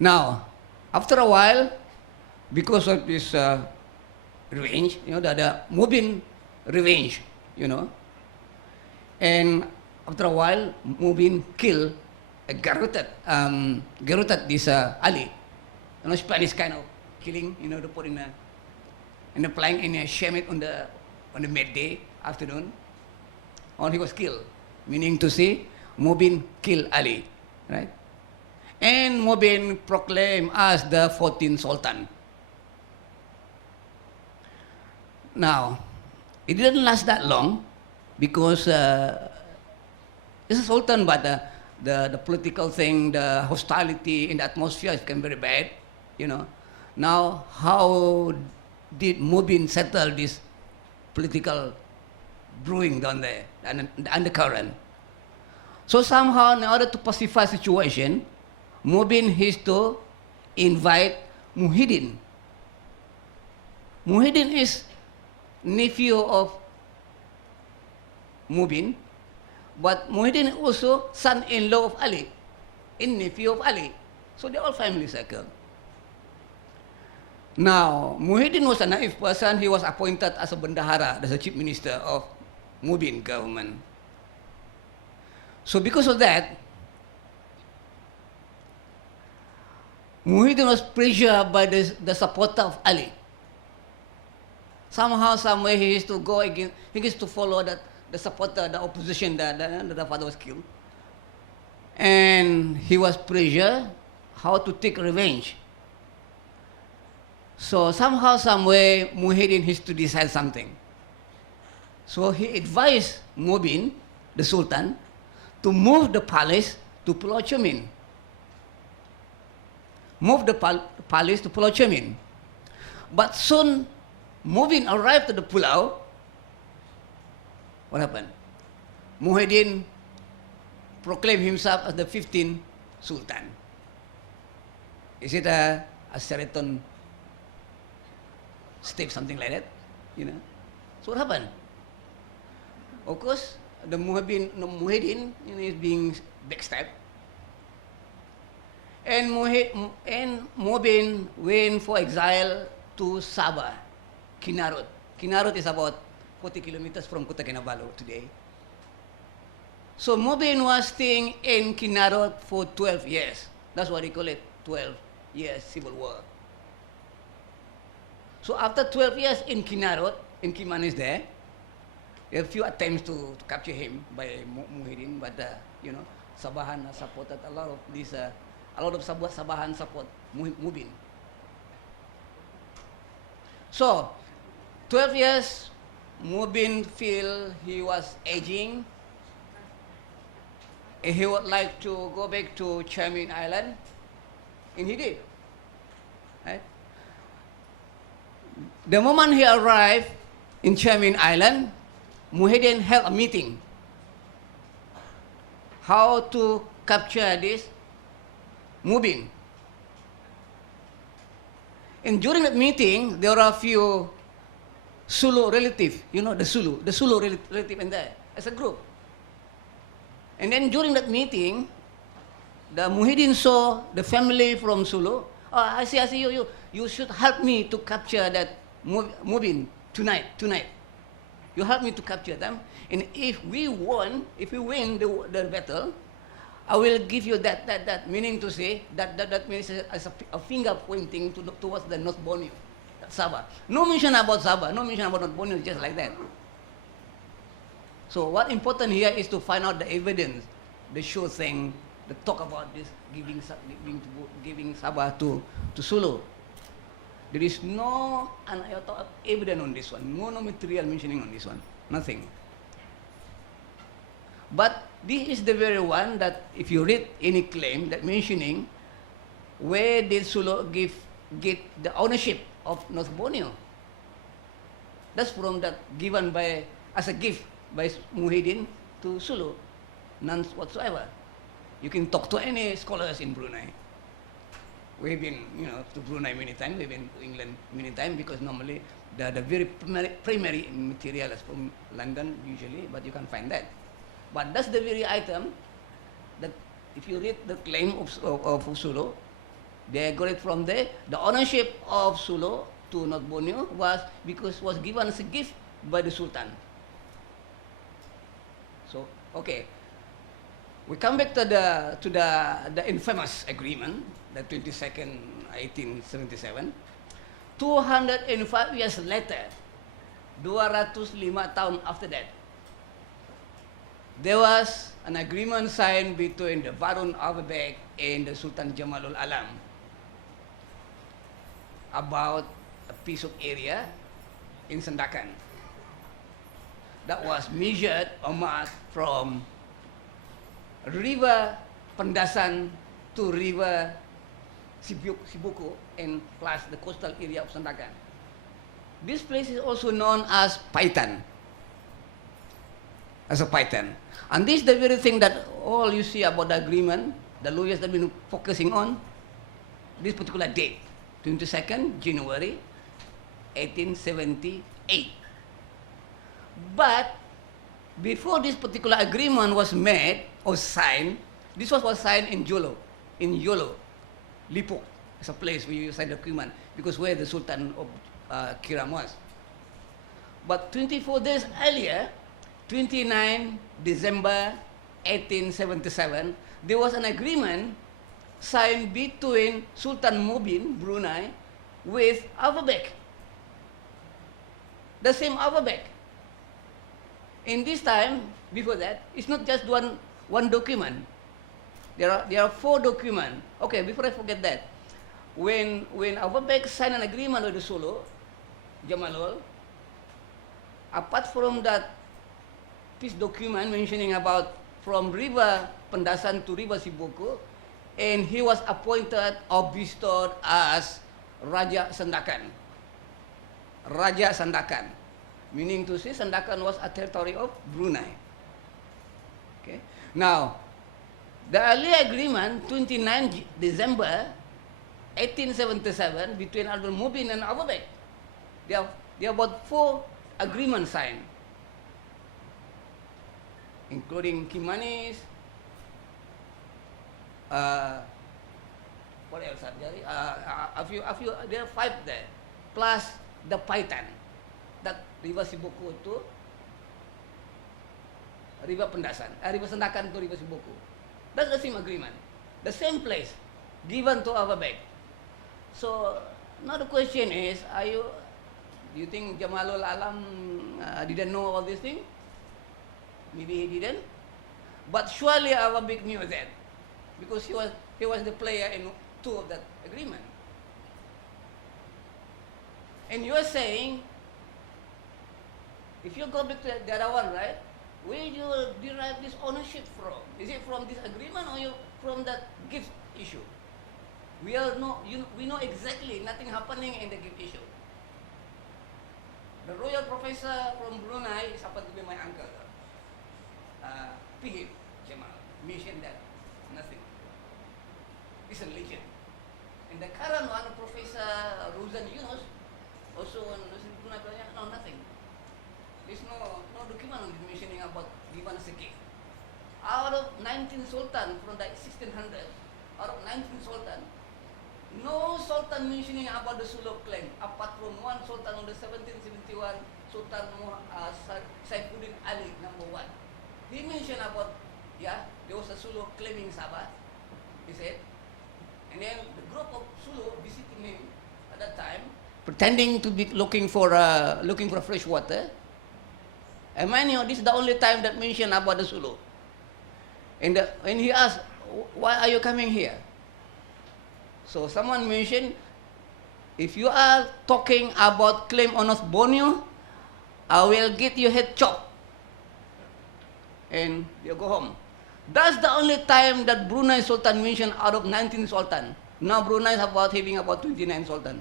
Now, after a while, because of this revenge, the Mubin revenge, and after a while, Mubin killed, garroted this Ali, Spanish kind of killing, they put in a plank and shame it on the midday afternoon, and he was killed, meaning to say, Mubin killed Ali, right? And Mubin proclaimed as the 14th Sultan. Now, it didn't last that long because it's a sultan, but the political thing, the hostility in the atmosphere became very bad, Now, how did Mubin settle this political brewing down there, the undercurrent? So somehow, in order to pacify the situation, Mubin has to invite Muhyiddin. Muhyiddin is nephew of Mubin, but Muhyiddin also son-in-law of Ali, and nephew of Ali. So they're all family circle. Now, Muhyiddin was a naive person. He was appointed as a bendahara, as a chief minister of Mubin government. So because of that, Muhyiddin was pressured by the supporter of Ali. Somehow, someway, he used to go again. He used to follow the supporter, the opposition, the father was killed. And he was pressured how to take revenge. So somehow, someway, Muhyiddin has to decide something. So he advised Mubin, the Sultan, to move the palace to Pulau Cermin. Move the palace to Pulau Cermin. But soon, Mubin arrived to the Pulau. What happened? Muhyiddin proclaimed himself as the 15th Sultan. Is it a Sheraton step, something like that? So what happened? Of course, the Muhyiddin is being backstabbed. And Mubin went for exile to Sabah, Keynote. Keynote is about 40 kilometers from Kota Kinabalu today. So Mubin was staying in Keynote for 12 years. That's what they call it, 12 years civil war. So after 12 years in Keynote, in Kiman is there, there are a few attempts to capture him by Muhyiddin, but Sabahan supported a lot of these. A lot of Sabahan support Mubin. So, 12 years, Mubin feel he was aging. And he would like to go back to Cermin Island, and he did. Right? The moment he arrived in Cermin Island, Muhyiddin held a meeting. How to capture this Mubin. And during that meeting, there are a few Sulu relatives, the Sulu relative in there, as a group. And then during that meeting, the Muhyiddin saw the family from Sulu. Oh, I see, you should help me to capture that Mubin tonight. You help me to capture them. And if we win the battle, I will give you that meaning to say that means as a finger pointing towards the North Borneo, Sabah. No mention about Sabah, no mention about North Borneo, just like that. So what important here is to find out the evidence, the sure thing, the talk about this giving Sabah to Sulu. There is no evidence on this one, no material mentioning on this one, nothing. But this is the very one that if you read any claim that mentioning where did Sulu get the ownership of North Borneo. That's from that given by as a gift by Muhyiddin to Sulu, none whatsoever. You can talk to any scholars in Brunei. We've been, to Brunei many times. We've been to England many times because normally the very primary material is from London usually, but you can find that. But that's the very item that if you read the claim of Sulu, they got it from there. The ownership of Sulu to North Borneo was given as a gift by the Sultan. So, okay. We come back to the infamous agreement, the 22nd, 1877. 205 years later, 205 tahun after that, there was an agreement signed between the Barun Averbeg and the Sultan Jamalul Alam about a piece of area in Sandakan that was measured or marked from river Pendasan to river Sibuko and plus the coastal area of Sandakan. This place is also known as Paitan. As a Paitan. And this is the very thing that all you see about the agreement, the lawyers have been focusing on, this particular date, 22nd January 1878. But before this particular agreement was made or signed, this was signed in Jolo, Lipok. It's a place where you sign the agreement because where the Sultan of Kiram was. But 24 days earlier, 29 December 1877, there was an agreement signed between Sultan Mubin, Brunei, with Averbeg. The same Averbeg. In this time, before that, it's not just one document. There are 4 documents. Okay, before I forget that, when Averbeg signed an agreement with the Sulu, Jamalul, apart from that peace document mentioning about from river Pendasan to river Sibuko, and he was appointed or bestowed as Raja Sandakan. Raja Sandakan. Meaning to say Sandakan was a territory of Brunei. Okay. Now, the early agreement, 29 December 1877, between Abdul Mubin and Averbeg, there are about 4 agreements signed, including Kimanis, what else are there? A few, there are 5 there, plus the Paitan, that river Sibuko to river Pendasan, river Sandakan to river Sibuko. That's the same agreement, the same place, given to Averbeg. So now the question is, do you think Jamalul Alam didn't know all these things? Maybe he didn't, but surely Averbeg knew that, because he was the player in 2 of that agreement. And you are saying, if you go back to the other one, right? Where do you derive this ownership from? Is it from this agreement or from that gift issue? We know exactly nothing happening in the gift issue. The royal professor from Brunei is happened to be my uncle. Pihim Jamal mentioned that nothing. It's a legend. And the current one, Professor Ruzan Yunus, also on Brunei, no, nothing. There's no document on mentioning about given as a gift. Out of 19 sultan from the 1600s, out of 19 sultan, no sultan mentioning about the Sulu claim, apart from one sultan on the 1771, Sultan Saifuddin Ali, number 1. He mentioned about, there was a Sulu claiming Sabah, he said. And then the group of Sulu visiting him at that time, pretending to be looking for fresh water. And mind you, this is the only time that mentioned about the Sulu. And he asked, why are you coming here? So someone mentioned, if you are talking about claim on North Borneo, I will get your head chopped. And you go home. That's the only time that Brunei Sultan mentioned out of 19 Sultan. Now Brunei is having about 29 Sultan.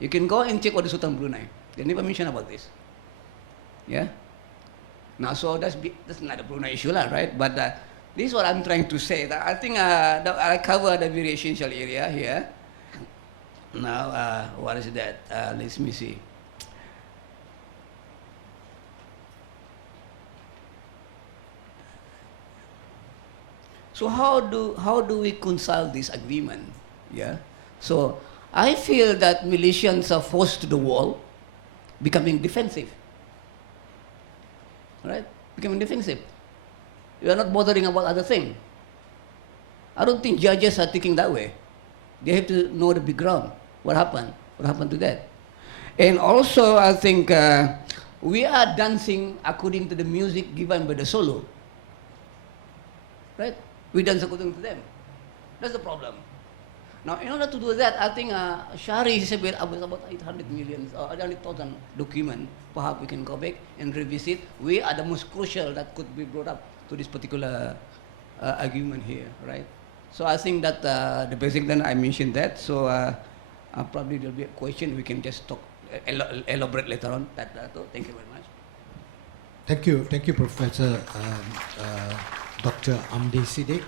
You can go and check what the Sultan Brunei. They never mention about this. Yeah? Now, so that's not a Brunei issue, right? But this is what I'm trying to say. That I think that I cover the very essential area here. Now, what is that? Let me see. So how do we reconcile this agreement? Yeah. So I feel that Malaysians are forced to the wall, becoming defensive. Right? Becoming defensive. You are not bothering about other things. I don't think judges are thinking that way. They have to know the background. What happened? What happened to that? And also, I think we are dancing according to the music given by the solo. Right? We dance according to them. That's the problem. Now, in order to do that, I think Shari is about 800 million, 800,000 document. Perhaps we can go back and revisit. We are the most crucial that could be brought up to this particular argument here, right? So I think that the basic, then I mentioned that. So probably there'll be a question. We can just talk, elaborate later on. Thank you very much. Thank you, Professor Dr. Amde Sidek.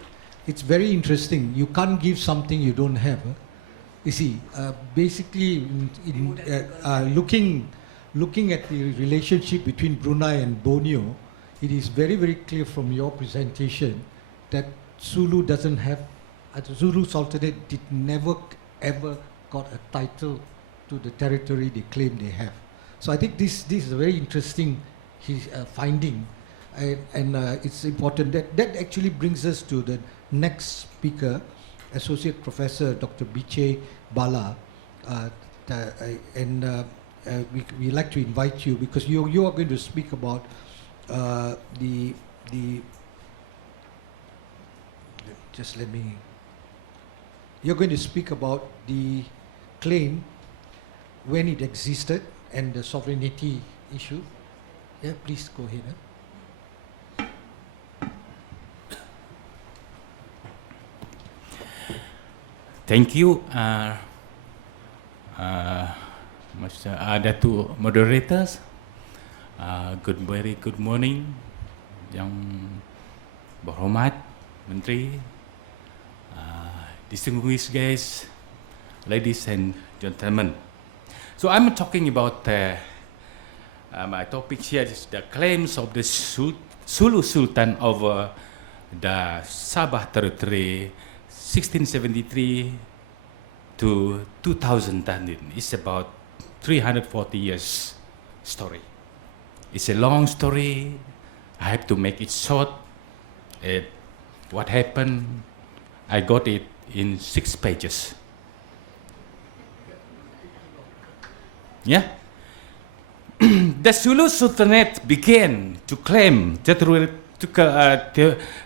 It's very interesting. You can't give something you don't have. You see, basically, looking at the relationship between Brunei and Borneo, it is very, very clear from your presentation that Sulu doesn't have, the Zulu Sultanate did never ever got a title to the territory they claim they have. So I think this is a very interesting finding, and it's important. That actually brings us to the next speaker, Associate Professor Dr. Biche Bala, we like to invite you because you are going to speak about you're going to speak about the claim when it existed and the sovereignty issue. Yeah, please go ahead. Thank you, Dato moderators. Very good morning, Yang Berhormat Menteri, distinguished guests, ladies and gentlemen. So I'm talking about my topic here is the claims of the Sulu Sultan over the Sabah territory 1673 to 2010. It's about 340 years story. It's a long story. I have to make it short. What happened, I got it in 6 pages. Yeah? The Sulu Sultanate began to claim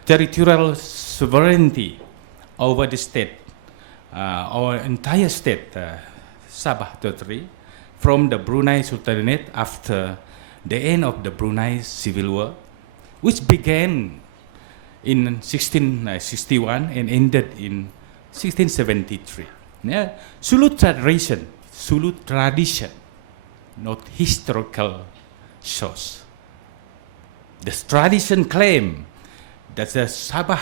territorial sovereignty over the state, our entire state, Sabah territory, from the Brunei Sultanate after the end of the Brunei Civil War, which began in 1661 and ended in 1673. Yeah? Sulu tradition, not historical source. The tradition claim that the Sabah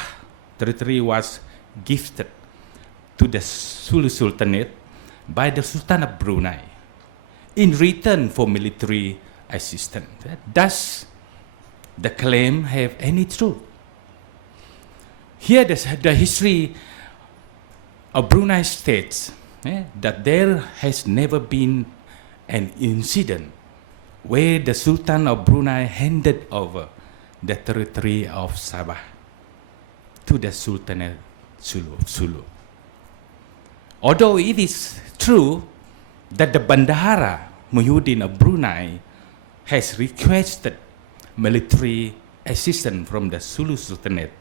territory was gifted to the Sulu Sultanate by the Sultan of Brunei in return for military assistance. Does the claim have any truth? Here the history of Brunei states that there has never been an incident where the Sultan of Brunei handed over the territory of Sabah to the Sultanate Sulu. Although it is true that the Bandara Muhyiddin of Brunei has requested military assistance from the Sulu Sultanate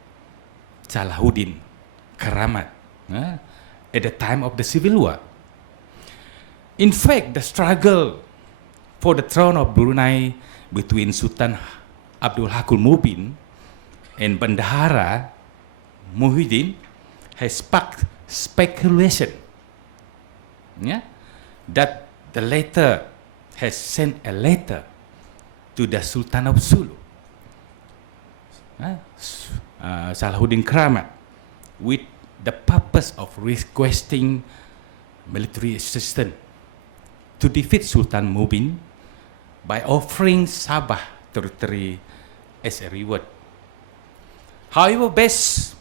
Salahuddin Karamat at the time of the Civil War. In fact, the struggle for the throne of Brunei between Sultan Abdul Hakul Mubin and Bendahara Muhyiddin has sparked speculation, yeah, that the latter has sent a letter to the Sultan of Sulu, Salahuddin Keramat, with the purpose of requesting military assistance to defeat Sultan Mubin by offering Sabah territory as a reward. However, based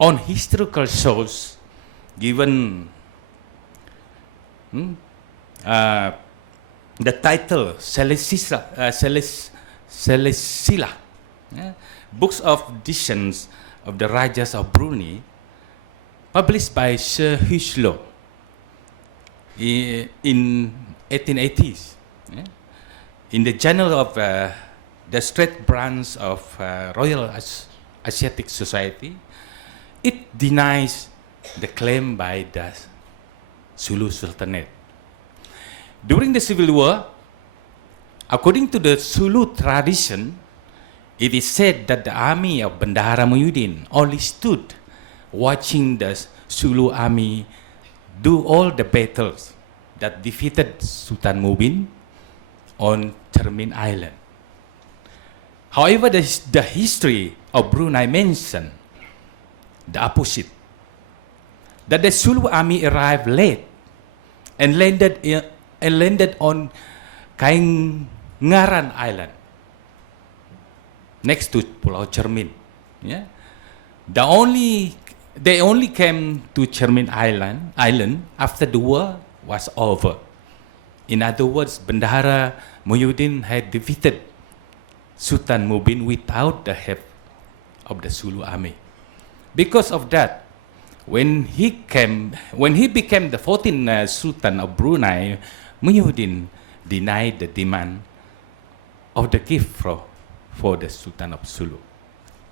on historical source, given the title Selesila, Books of Decisions of the Rajas of Brunei, published by Sir Hugh in 1880s, in the Journal of the Strait Branch of Royal Asiatic Society, it denies the claim by the Sulu Sultanate. During the Civil War, according to the Sulu tradition, it is said that the army of Bendahara Muhyiddin only stood watching the Sulu army do all the battles that defeated Sultan Mubin on Cermin Island. However, the history of Brunei mentions the opposite, that the Sulu army arrived late and landed on Kaingaran Island, next to Pulau Cermin. Yeah? They only came to Cermin Island after the war was over. In other words, Bendahara Muhyiddin had defeated Sultan Mubin without the help of the Sulu army. Because of that, when he became the 14th Sultan of Brunei, Muhyiddin denied the demand of the gift for the Sultan of Sulu.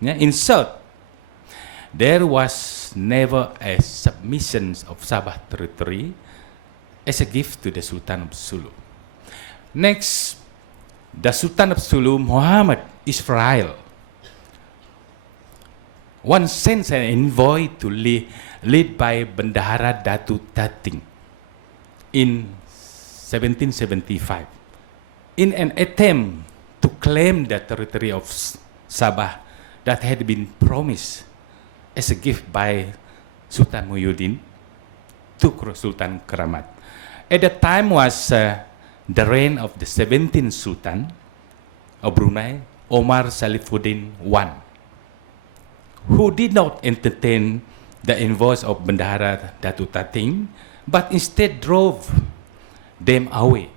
Yeah? In short, there was never a submission of Sabah territory as a gift to the Sultan of Sulu. Next, the Sultan of Sulu, Muhammad Israel, once sent an envoy to lead by Bendahara Datu Tating in 1775 in an attempt to claim the territory of Sabah that had been promised as a gift by Sultan Muhyiddin to Sultan Keramat. At the time was the reign of the 17th Sultan of Brunei, Omar Salifuddin I, who did not entertain the envoys of Bendahara Datu Tating, but instead drove them away.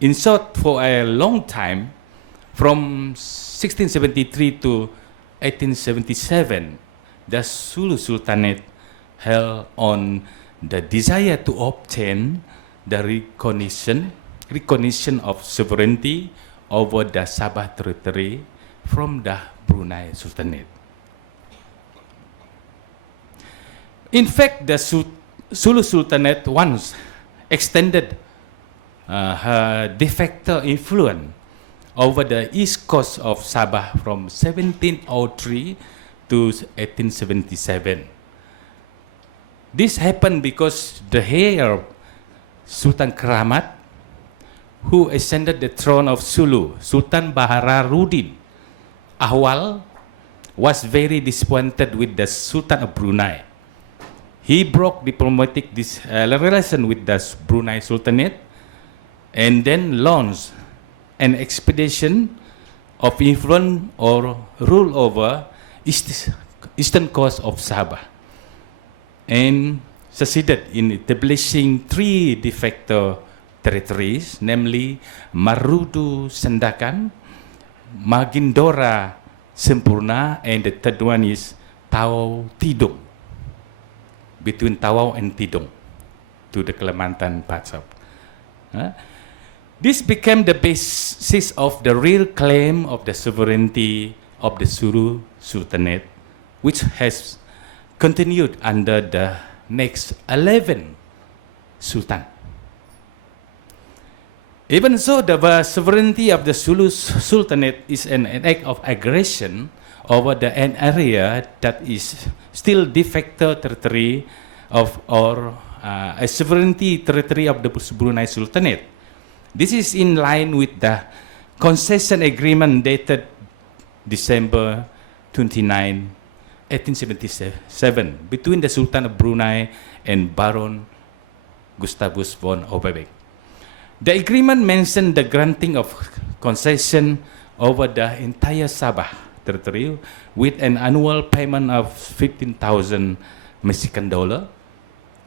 In short, for a long time, from 1673 to 1877, the Sulu Sultanate held on the desire to obtain the recognition of sovereignty over the Sabah territory from the Brunei Sultanate. In fact, the Sulu Sultanate once extended her de facto influence over the east coast of Sabah from 1703 to 1877. This happened because the heir Sultan Keramat, who ascended the throne of Sulu, Sultan Baharudin Ahwal, was very disappointed with the Sultan of Brunei. He broke diplomatic relation with the Brunei Sultanate and then launched an expedition of influence or rule over eastern coast of Sabah and succeeded in establishing 3 de facto territories, namely Marudu Sendakan, Magindora Sempurna, and the third one is Tawau Tidung, between Tawau and Tidung, to the Kalimantan parts of. This became the basis of the real claim of the sovereignty of the Sulu Sultanate, which has continued under the next 11 Sultan. Even so, the sovereignty of the Sulu Sultanate is an act of aggression over an area that is still de facto territory of or a sovereignty territory of the Brunei Sultanate. This is in line with the concession agreement dated December 29, 1877 between the Sultan of Brunei and Baron Gustavus von Overbeck. The agreement mentioned the granting of concession over the entire Sabah territory with an annual payment of 15,000 Mexican dollar.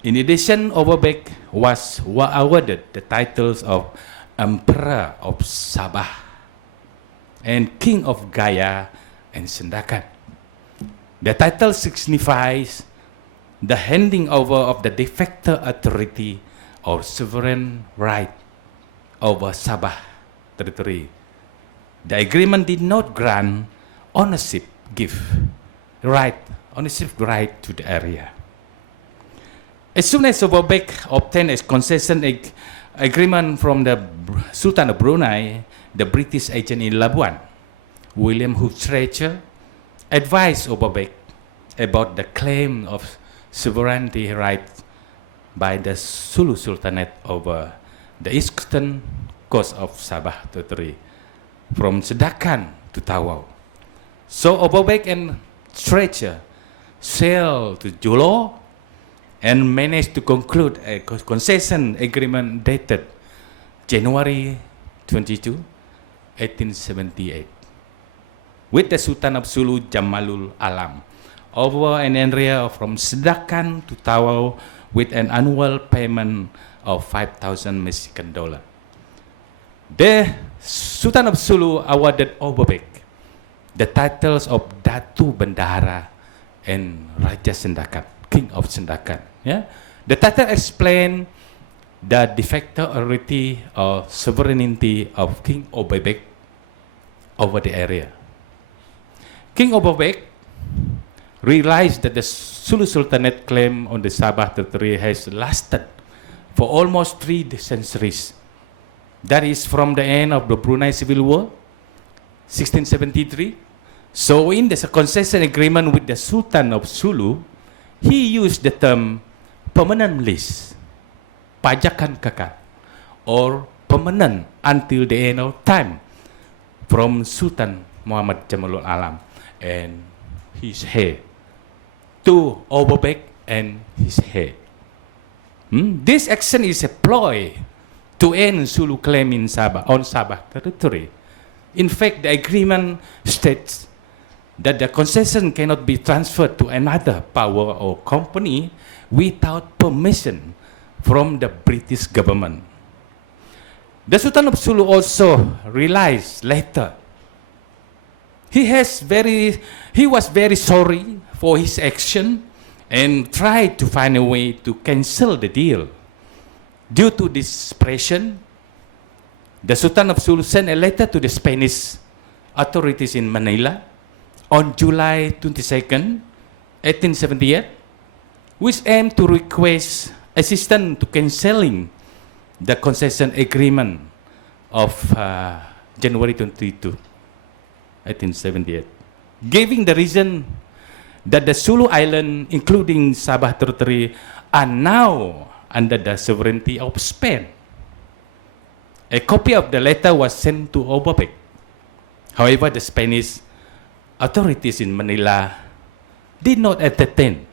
In addition, Overbeck was awarded the titles of Emperor of Sabah and King of Gaya and Sandakan. The title signifies the handing over of the de facto authority or sovereign right over Sabah territory. The agreement did not grant ownership right to the area. As soon as Overbeck obtained a concession agreement from the Sultan of Brunei, the British agent in Labuan, William Hood Treacher, advised Overbeck about the claim of sovereignty right by the Sulu Sultanate over the eastern coast of Sabah territory, from Sandakan to Tawau. So Overbeck and Treacher sailed to Jolo and managed to conclude a concession agreement dated January 22, 1878, with the Sultan of Sulu Jamalul Alam over an area from Sandakan to Tawau with an annual payment of 5,000 Mexican dollar. The Sultan of Sulu awarded Overbeck the titles of Datu Bendahara and Raja Sandakan, King of Sandakan. Yeah? The title explain the de facto authority or sovereignty of King Overbeck over the area. King Overbeck realized that the Sulu Sultanate claim on the Sabah territory has lasted for almost 3 centuries. That is from the end of the Brunei Civil War, 1673. So in the concession agreement with the Sultan of Sulu, he used the term permanent lease, pajakan kekal, or permanent until the end of time, from Sultan Muhammad Jamalul Alam and his heir to Overbeck and his heir. This action is a ploy to end Sulu claim in Sabah, on Sabah territory. In fact, the agreement states that the concession cannot be transferred to another power or company without permission from the British government. The Sultan of Sulu also realized later he was very sorry for his action and tried to find a way to cancel the deal. Due to desperation, the Sultan of Sulu sent a letter to the Spanish authorities in Manila on July 22nd, 1878, which aimed to request assistance to cancelling the concession agreement of January 22, 1878, giving the reason that the Sulu Island, including Sabah territory, are now under the sovereignty of Spain. A copy of the letter was sent to Overbeck. However, the Spanish authorities in Manila did not entertain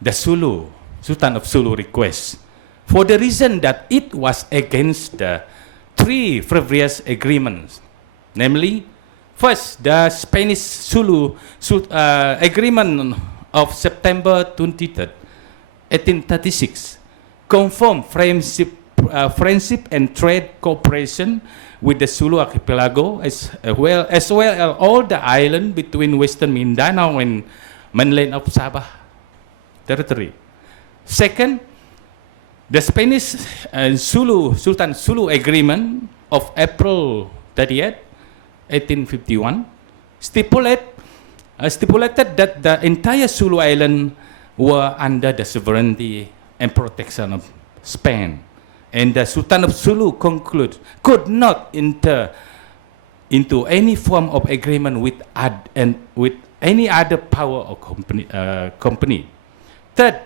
the Sultan of Sulu request for the reason that it was against the 3 previous agreements, namely, first, the Spanish Sulu agreement of September 23, 1836, confirmed friendship and trade cooperation with the Sulu archipelago as well as all the island between Western Mindanao and mainland of Sabah territory. Second, the Spanish Sultan Sulu agreement of April 30th, 1851 stipulated that the entire Sulu Island were under the sovereignty and protection of Spain, and the Sultan of Sulu could not enter into any form of agreement with with any other power or company. Third,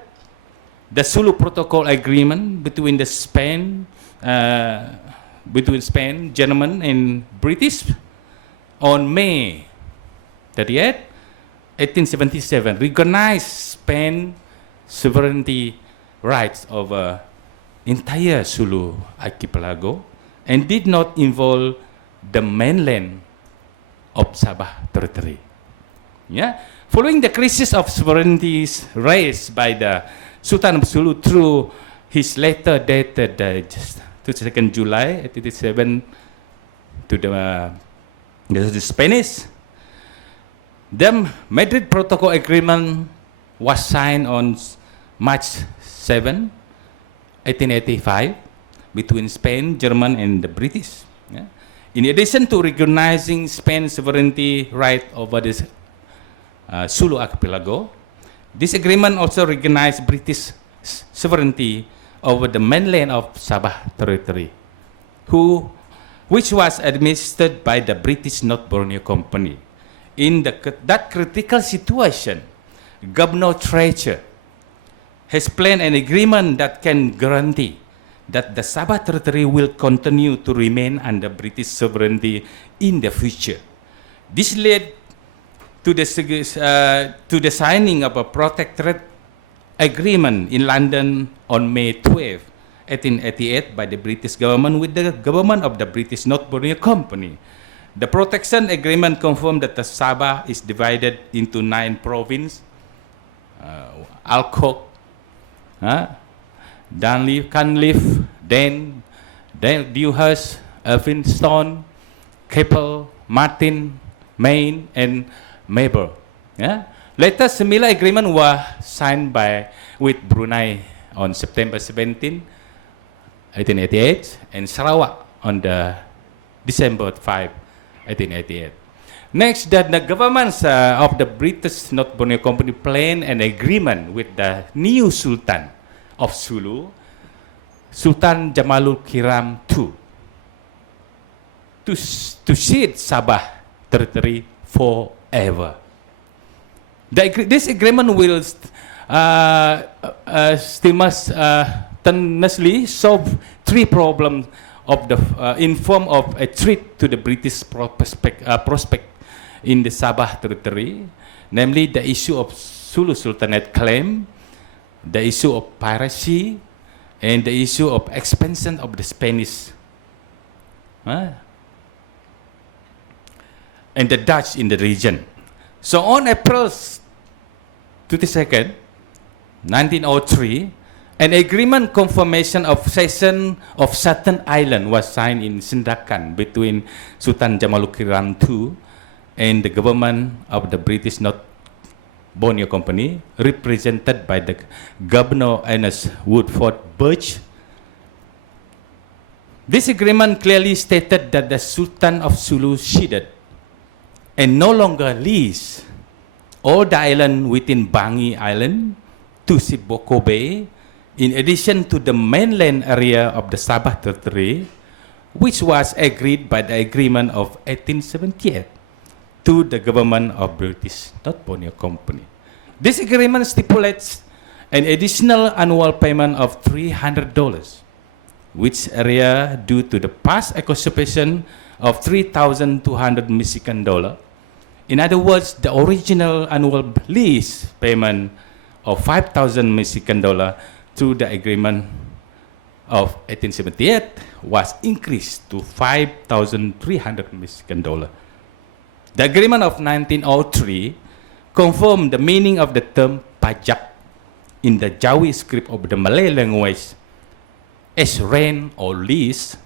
the Sulu Protocol agreement between Spain, German, and British on May 30th, 1877, recognized Spain's sovereignty rights over entire Sulu archipelago and did not involve the mainland of Sabah territory. Yeah? Following the crisis of sovereignties raised by the Sultan of Sulu through his letter dated 22nd July 1887 to the Spanish, the Madrid Protocol Agreement was signed on March 7, 1885 between Spain, German, and the British. Yeah? In addition to recognizing Spain's sovereignty right over this Sulu archipelago, this agreement also recognized British sovereignty over the mainland of Sabah territory, which was administered by the British North Borneo Company. In that critical situation, Governor Thatcher has planned an agreement that can guarantee that the Sabah territory will continue to remain under British sovereignty in the future. This led to the signing of a protectorate agreement in London on May 12, 1888 by the British government with the government of the British North Borneo Company. The protection agreement confirmed that the Sabah is divided into 9 provinces: Alcock, Dunleaf, Cunliffe, Dewhurst, Elphinstone, Keppel, Martin, Maine, and Maybury. Yeah? Later, similar agreement were signed with Brunei on September 17, 1888, and Sarawak on December 5, 1888. Next, the governments of the British North Borneo Company planned an agreement with the new Sultan of Sulu, Sultan Jamalul Kiram II, to cede Sabah territory forever. This agreement will simultaneously solve 3 problems in form of a threat to the British prospect in the Sabah territory, namely the issue of Sulu Sultanate claim, the issue of piracy, and the issue of expansion of the Spanish and the Dutch in the region. So on April 22nd, 1903, an agreement confirmation of cession of certain island was signed in Sindakan between Sultan Jamalukiram II and the government of the British North Borneo Company, represented by the Governor Ernest Woodford Birch. This agreement clearly stated that the Sultan of Sulu ceded and no longer leased all the island within Bangi Island to Siboko Bay, in addition to the mainland area of the Sabah territory, which was agreed by the agreement of 1878 to the government of British North Borneo Company. This agreement stipulates an additional annual payment of $300, which area due to the past occupation of 3,200 Mexican dollar. In other words, the original annual lease payment of 5,000 Mexican dollar through the agreement of 1878 was increased to 5,300 Mexican dollar. The agreement of 1903 confirmed the meaning of the term pajak in the Jawi script of the Malay language as rent or lease,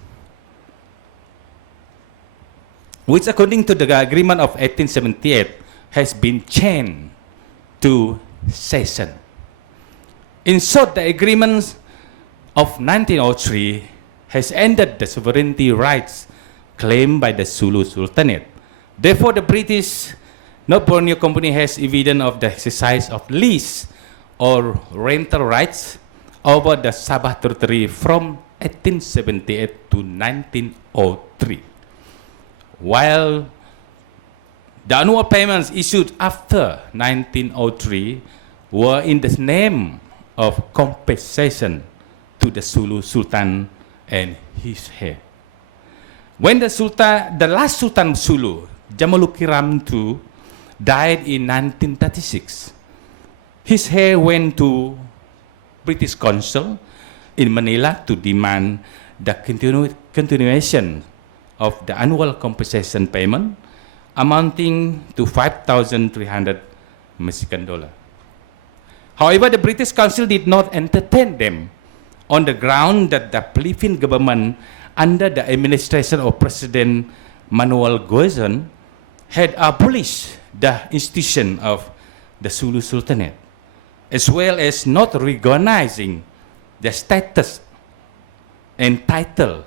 which according to the agreement of 1878 has been changed to cession. In short, the agreement of 1903 has ended the sovereignty rights claimed by the Sulu Sultanate. Therefore, the British North Borneo Company has evidence of the exercise of lease or rental rights over the Sabah territory from 1878 to 1903. while the annual payments issued after 1903 were in the name of compensation to the Sulu Sultan and his heir. When the last Sultan of Sulu, Jamalukiram II, died in 1936, his heir went to British Consul in Manila to demand the continuation of the annual compensation payment amounting to 5,300 Mexican dollar. However, the British Council did not entertain them on the ground that the Philippine government under the administration of President Manuel Goazon had abolished the institution of the Sulu Sultanate, as well as not recognizing the status and title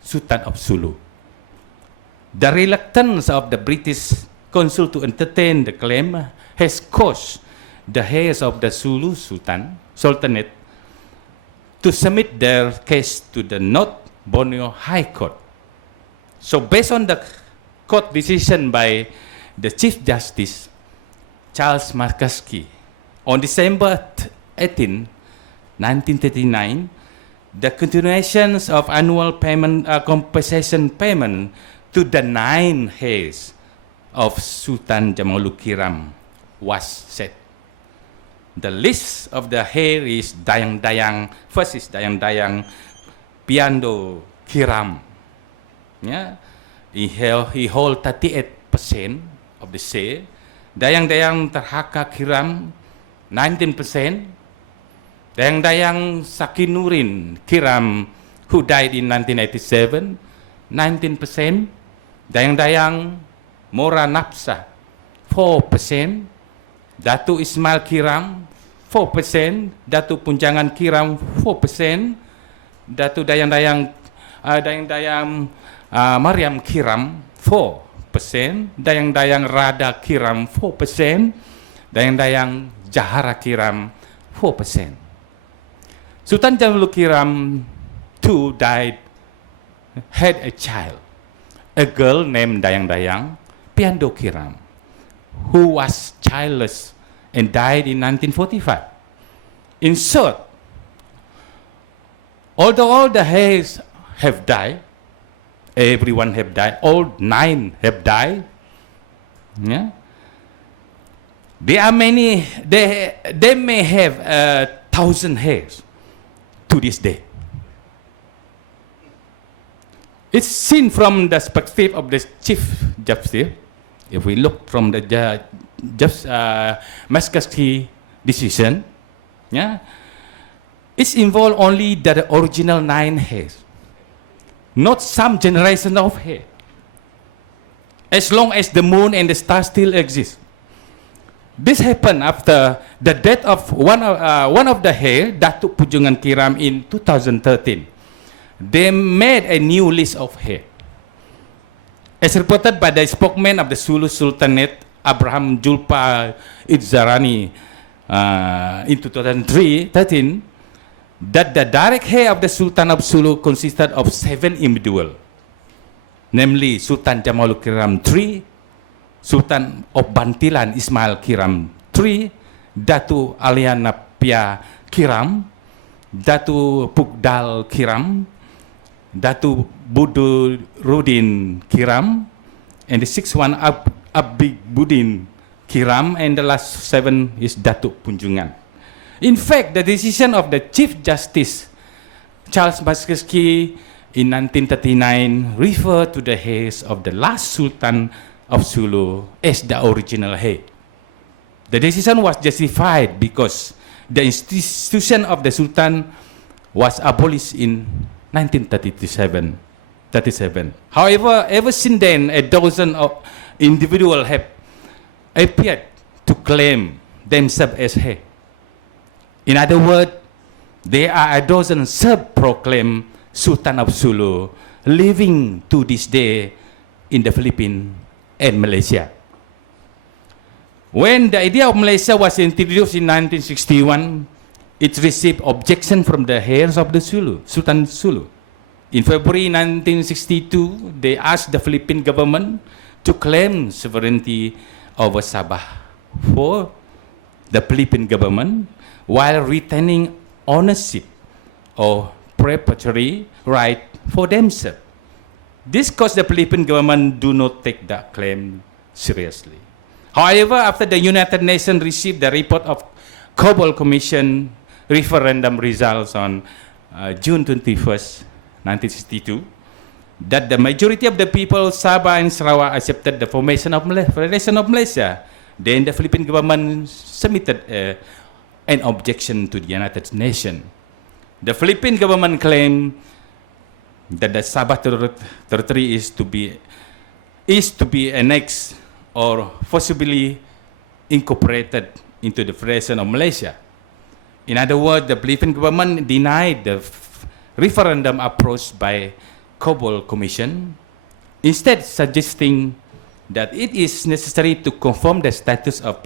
Sultan of Sulu. The reluctance of the British Consul to entertain the claim has caused the heirs of the Sulu Sultanate to submit their case to the North Borneo High Court. So based on the court decision by the Chief Justice Charles McCaskey on December 18, 1939, the continuations of annual payment compensation payment to the 9 heirs of Sultan Jamalukiram was set. The list of the heir is Dayang-Dayang. First is Dayang-Dayang Piando Kiram. Yeah, he hold 38% of the share. Dayang-Dayang Terhaka Kiram 19%. Dayang-Dayang Sakinurin Kiram, who died in 1987, 19%. Dayang-Dayang Mora Napsa 4%. Datu Ismail Kiram 4%, Datu Punjangan Kiram 4%, Datu Dayang-Dayang Mariam Kiram 4%, Dayang-Dayang Rada Kiram 4%, Dayang-Dayang Jahara Kiram 4%. Sultan Jamalukiram II had a child, a girl named Dayang-Dayang Piando Kiram, who was childless and died in 1945. In short, although all the heirs have died, everyone have died, all 9 have died, yeah? There are many, they may have 1,000 heirs to this day. It's seen from the perspective of the Chief Justice. If we look from the McCaskey decision, yeah, it's involved only the original 9 heirs, not some generation of heirs. As long as the moon and the stars still exist. This happened after the death of one of the heirs, Datuk Pujangan Kiram, in 2013. They made a new list of heirs. As reported by the spokesman of the Sulu Sultanate, Abraham Julpa Idzarani, in 2013, that the direct heir of the Sultan of Sulu consisted of 7 individuals, namely Sultan Jamalukiram III, Sultan of Bantilan Ismail Kiram III, Datu Aliana Pia Kiram, Datu Pugdal Kiram, Datu Budurudin Kiram, and the 6th one Abdi Budin Kiram, and the last 7 is Datuk Punjungan. In fact, the decision of the Chief Justice Charles McCaskey in 1939 referred to the heirs of the last Sultan of Sulu as the original heir. The decision was justified because the institution of the Sultan was abolished in 1937. However, ever since then, a dozen of individuals have appeared to claim themselves as heir. In other words, there are a dozen self-proclaimed Sultan of Sulu living to this day in the Philippines and Malaysia. When the idea of Malaysia was introduced in 1961, it received objection from the heirs of the Sulu, Sultan Sulu. In February 1962, they asked the Philippine government to claim sovereignty over Sabah for the Philippine government while retaining ownership or proprietary right for themselves. This caused the Philippine government do not take that claim seriously. However, after the United Nations received the report of Cobol Commission referendum results on June 21st, 1962, that the majority of the people of Sabah and Sarawak accepted the formation of Federation of Malaysia, then the Philippine government submitted an objection to the United Nations. The Philippine government claimed that the Sabah territory is to be annexed or possibly incorporated into the Federation of Malaysia. In other words, the Philippine government denied the referendum approach by Cobol Commission, instead suggesting that it is necessary to confirm the status of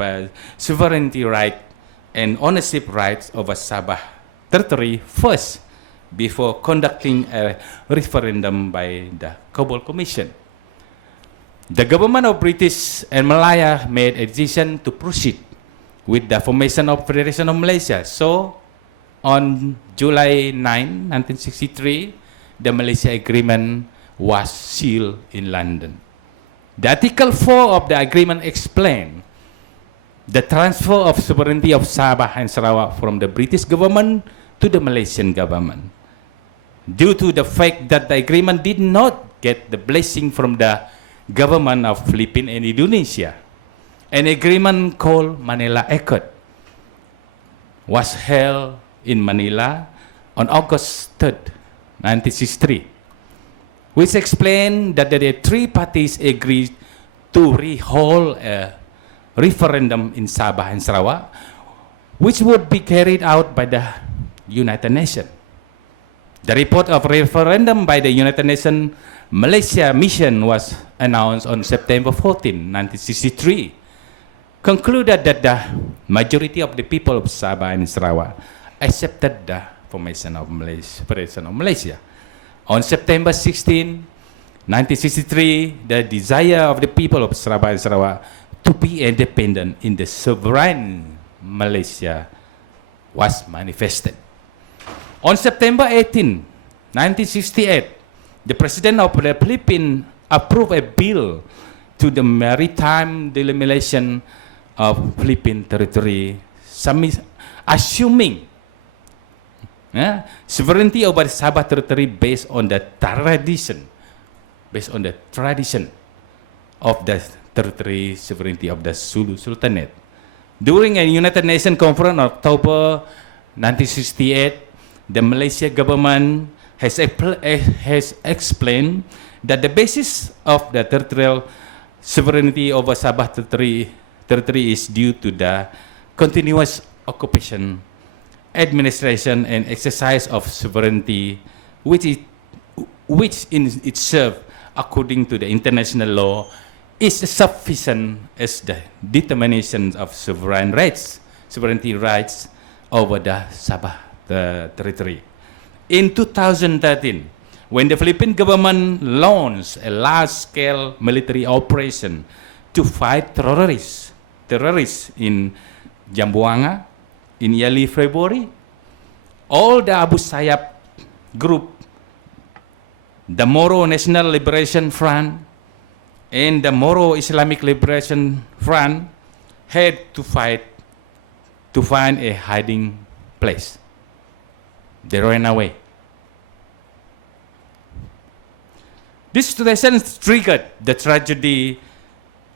sovereignty right and ownership rights over Sabah territory first before conducting a referendum by the Cobol Commission. The government of British and Malaya made a decision to proceed with the formation of Federation of Malaysia. So, on July 9, 1963, the Malaysia Agreement was sealed in London. The Article 4 of the agreement explained the transfer of sovereignty of Sabah and Sarawak from the British government to the Malaysian government. Due to the fact that the agreement did not get the blessing from the government of Philippines and Indonesia, an agreement called Manila Accord was held in Manila on August 3rd, 1963, which explained that the three parties agreed to rehold a referendum in Sabah and Sarawak, which would be carried out by the United Nations. The report of referendum by the United Nations Malaysia Mission was announced on September 14, 1963, concluded that the majority of the people of Sabah and Sarawak accepted the formation of Federation of Malaysia. On September 16, 1963, the desire of the people of Sabah and Sarawak to be independent in the sovereign Malaysia was manifested. On September 18, 1968, the President of the Philippines approved a bill to the maritime delimitation of Philippine territory, assuming sovereignty over Sabah territory based on the tradition of the territory sovereignty of the Sulu Sultanate. During a United Nations conference in October 1968, the Malaysia government has explained that the basis of the territorial sovereignty over Sabah territory is due to the continuous occupation, administration, and exercise of sovereignty, which in itself, according to the international law, is sufficient as the determination of sovereignty rights over the Sabah territory. In 2013, when the Philippine government launched a large-scale military operation to fight terrorists in Zamboanga in early February, all the Abu Sayyaf group, the Moro National Liberation Front, and the Moro Islamic Liberation Front had to fight to find a hiding place. They ran away. This situation triggered the tragedy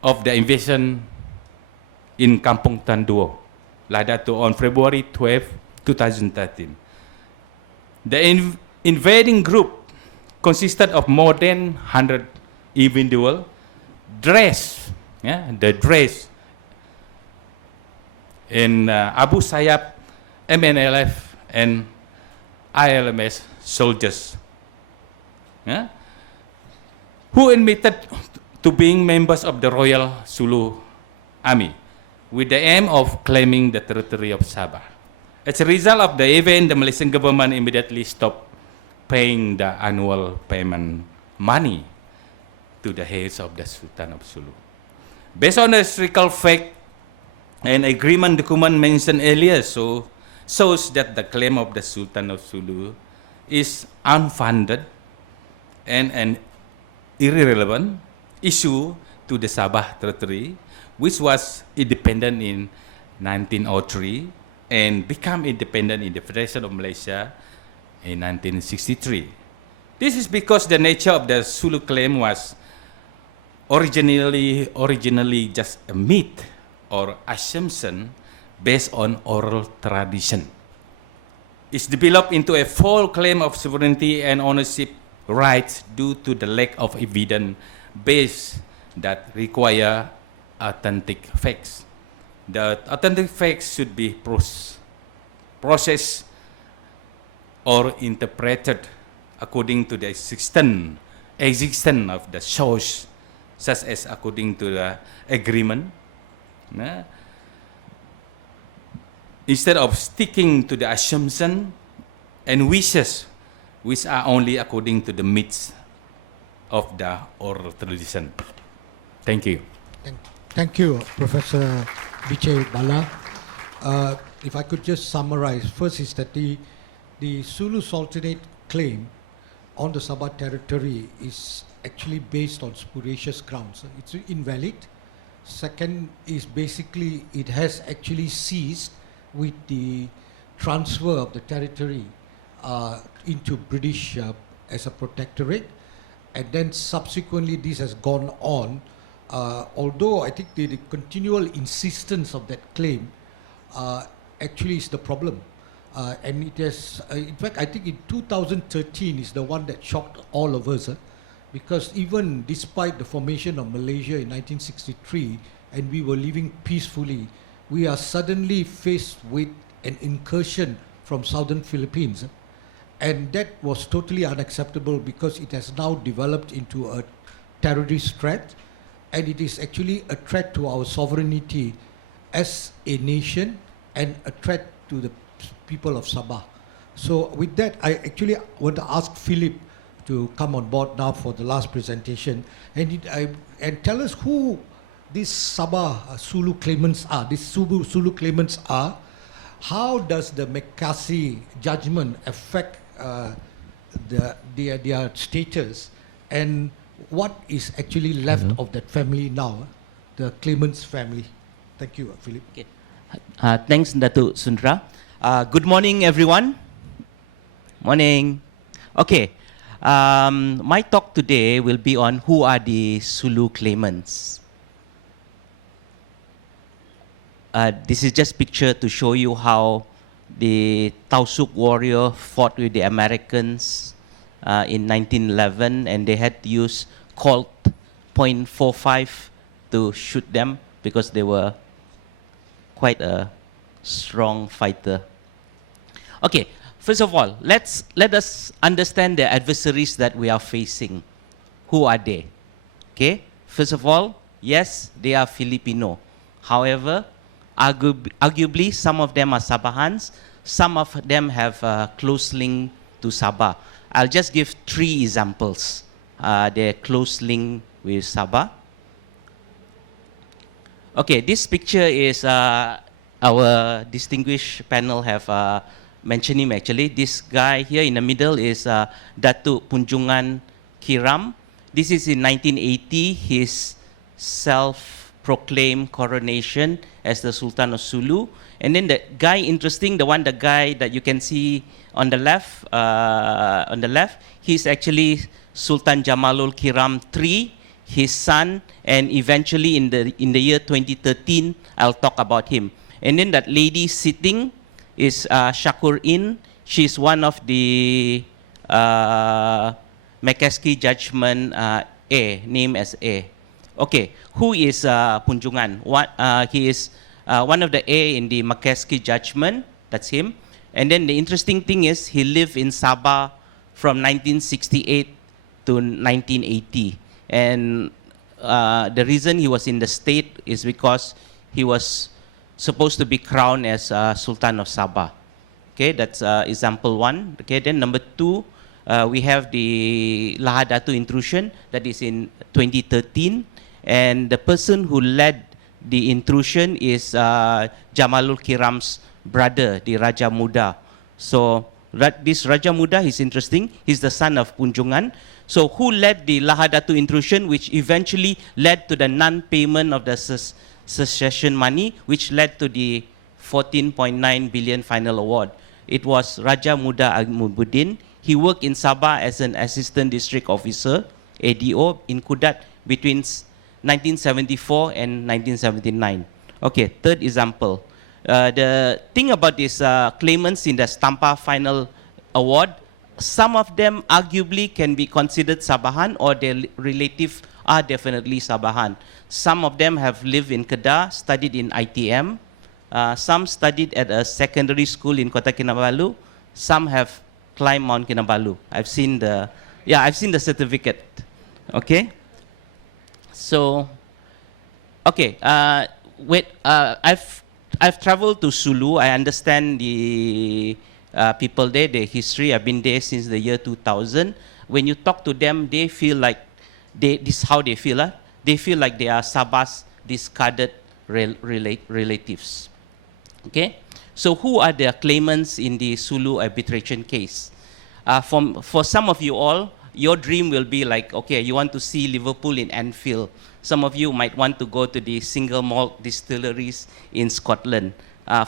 of the invasion in Kampung Tanduo, Ladatu, on February 12, 2013. The invading group consisted of more than 100 individuals dressed in Abu Sayyaf, MNLF, and ILMS soldiers, who admitted to being members of the Royal Sulu Army with the aim of claiming the territory of Sabah. As a result of the event, the Malaysian government immediately stopped paying the annual payment money to the heads of the Sultan of Sulu. Based on the historical fact and agreement document mentioned earlier, shows that the claim of the Sultan of Sulu is unfounded and an irrelevant issue to the Sabah territory, which was independent in 1903 and became independent in the Federation of Malaysia in 1963. This is because the nature of the Sulu claim was originally just a myth or assumption based on oral tradition. It's developed into a full claim of sovereignty and ownership rights due to the lack of evidence base that require authentic facts. The authentic facts should be processed or interpreted according to the existence of the source, such as according to the agreement, instead of sticking to the assumption and wishes, which are only according to the myths of the oral tradition. Thank you. Thank you, Professor Vijay Bala. If I could just summarize, first is that the Sulu Sultanate claim on the Sabah territory is actually based on spurious grounds. It's invalid. Second is basically it has actually ceased with the transfer of the territory into British as a protectorate, and then subsequently this has gone on. Although I think the continual insistence of that claim actually is the problem. And it has, in fact, I think in 2013 is the one that shocked all of us, because even despite the formation of Malaysia in 1963 and we were living peacefully, we are suddenly faced with an incursion from southern Philippines. And that was totally unacceptable because it has now developed into a terrorist threat, and it is actually a threat to our sovereignty as a nation and a threat to the people of Sabah. So with that, I actually want to ask Philip to come on board now for the last presentation and tell us who these Sabah Sulu claimants are, these Sulu claimants are. How does the Makassi judgment affect their status, and what is actually left of that family now, the claimants family? Thank you, Philip. Okay. Thanks, Datuk Sundra. Good morning, everyone. Morning. Okay. My talk today will be on who are the Sulu claimants. This is just picture to show you how the Tausug warrior fought with the Americans in 1911, and they had to use Colt .45 to shoot them because they were quite a strong fighter. Okay, first of all, let us understand the adversaries that we are facing. Who are they? Okay, first of all, yes, they are Filipino. However, arguably, some of them are Sabahans, some of them have a close link to Sabah. I'll just give 3 examples. They're close link with Sabah. Okay, this picture is our distinguished panel have mentioned him actually. This guy here in the middle is Datuk Punjungan Kiram. This is in 1980, his self-proclaimed coronation as the Sultan of Sulu. And then the guy interesting, the guy that you can see on the left, he's actually Sultan Jamalul Kiram III, his son, and eventually in the year 2013, I'll talk about him. And then that lady sitting is Shakur In. She's one of the Makassi judgment A, named as A. Okay, who is Punjungan? He is one of the A in the Makassi judgment. That's him. And then the interesting thing is he lived in Sabah from 1968 to 1980. And the reason he was in the state is because he was supposed to be crowned as Sultan of Sabah. Okay, that's example 1. Okay, then number 2, We have the Lahadatu intrusion, that is in 2013. And the person who led the intrusion is Jamalul Kiram's brother, the Raja Muda. So this Raja Muda is interesting. He's the son of Punjungan. So who led the Lahadatu intrusion, which eventually led to the non-payment of the secession money, which led to the 14.9 billion final award. It was Raja Muda Agmubuddin. He worked in Sabah as an assistant district officer, ADO, in Kudat between 1974 and 1979. Okay, third example. The thing about these claimants in the Stampa Final Award, some of them arguably can be considered Sabahan, or their relative are definitely Sabahan. Some of them have lived in Kedah, studied in ITM. Some studied at a secondary school in Kota Kinabalu. Some have climbed Mount Kinabalu. I've seen the certificate. Okay. So, okay. I've traveled to Sulu. I understand the people there, their history. I've been there since the year 2000. When you talk to them, they feel like this is how they feel. They feel like they are Sabah's discarded relatives. Okay. So who are the claimants in the Sulu arbitration case? For some of you all, your dream will be like, okay, you want to see Liverpool in Anfield. Some of you might want to go to the single malt distilleries in Scotland.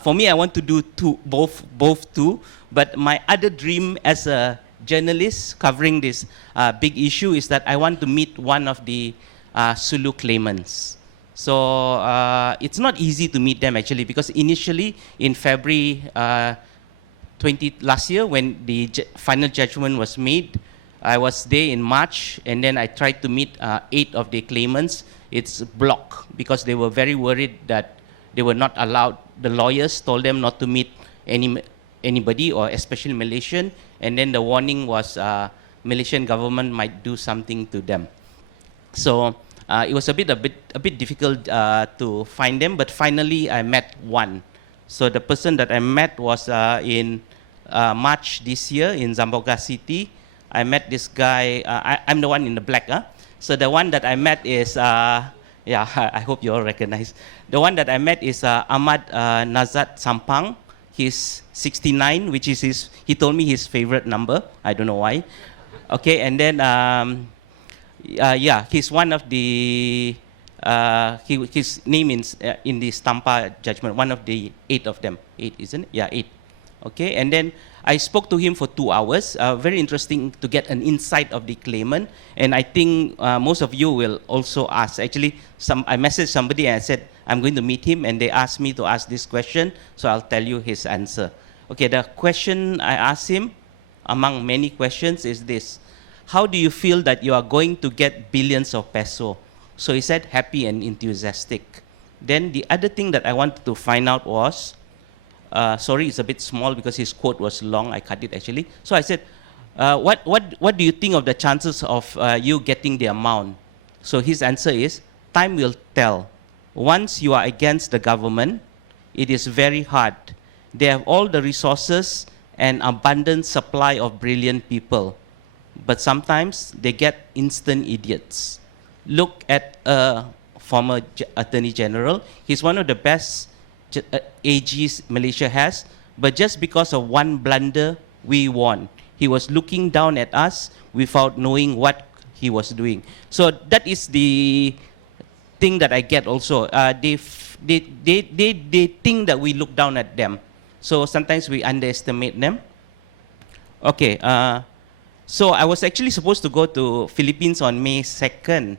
For me, I want to do both too. But my other dream as a journalist covering this big issue is that I want to meet one of the Sulu claimants. So it's not easy to meet them actually, because initially in February last year, when the final judgment was made, I was there in March, and then I tried to meet 8 of the claimants. It's blocked because they were very worried that they were not allowed. The lawyers told them not to meet anybody, or especially Malaysian, and then the warning was Malaysian government might do something to them. So it was a bit difficult to find them, but finally I met one. So the person that I met was in March this year in Zamboanga City. I met this guy. I'm the one in the black. So the one that I met is, I hope you all recognize. The one that I met is Ahmad Nazat Sampang. He's 69, which is he told me his favorite number. I don't know why. Okay, and then, he's one of the, his name is in the Stampa judgment, one of the 8 of them. 8, isn't it? Yeah, 8. Okay, and then I spoke to him for 2 hours. Very interesting to get an insight of the claimant. And I think most of you will also ask. Actually, I messaged somebody and I said, I'm going to meet him, and they asked me to ask this question, so I'll tell you his answer. Okay, the question I asked him, among many questions, is this. How do you feel that you are going to get billions of peso? So he said, happy and enthusiastic. Then the other thing that I wanted to find out was, sorry, it's a bit small because his quote was long. I cut it actually. So I said, what do you think of the chances of you getting the amount? So his answer is, time will tell. Once you are against the government, it is very hard. They have all the resources and abundant supply of brilliant people. But sometimes they get instant idiots. Look at a former Attorney General. He's one of the best AGs Malaysia has, but just because of one blunder, we won. He was looking down at us without knowing what he was doing. So that is the thing that I get also. They think that we look down at them. So sometimes we underestimate them. Okay, so I was actually supposed to go to Philippines on May 2nd,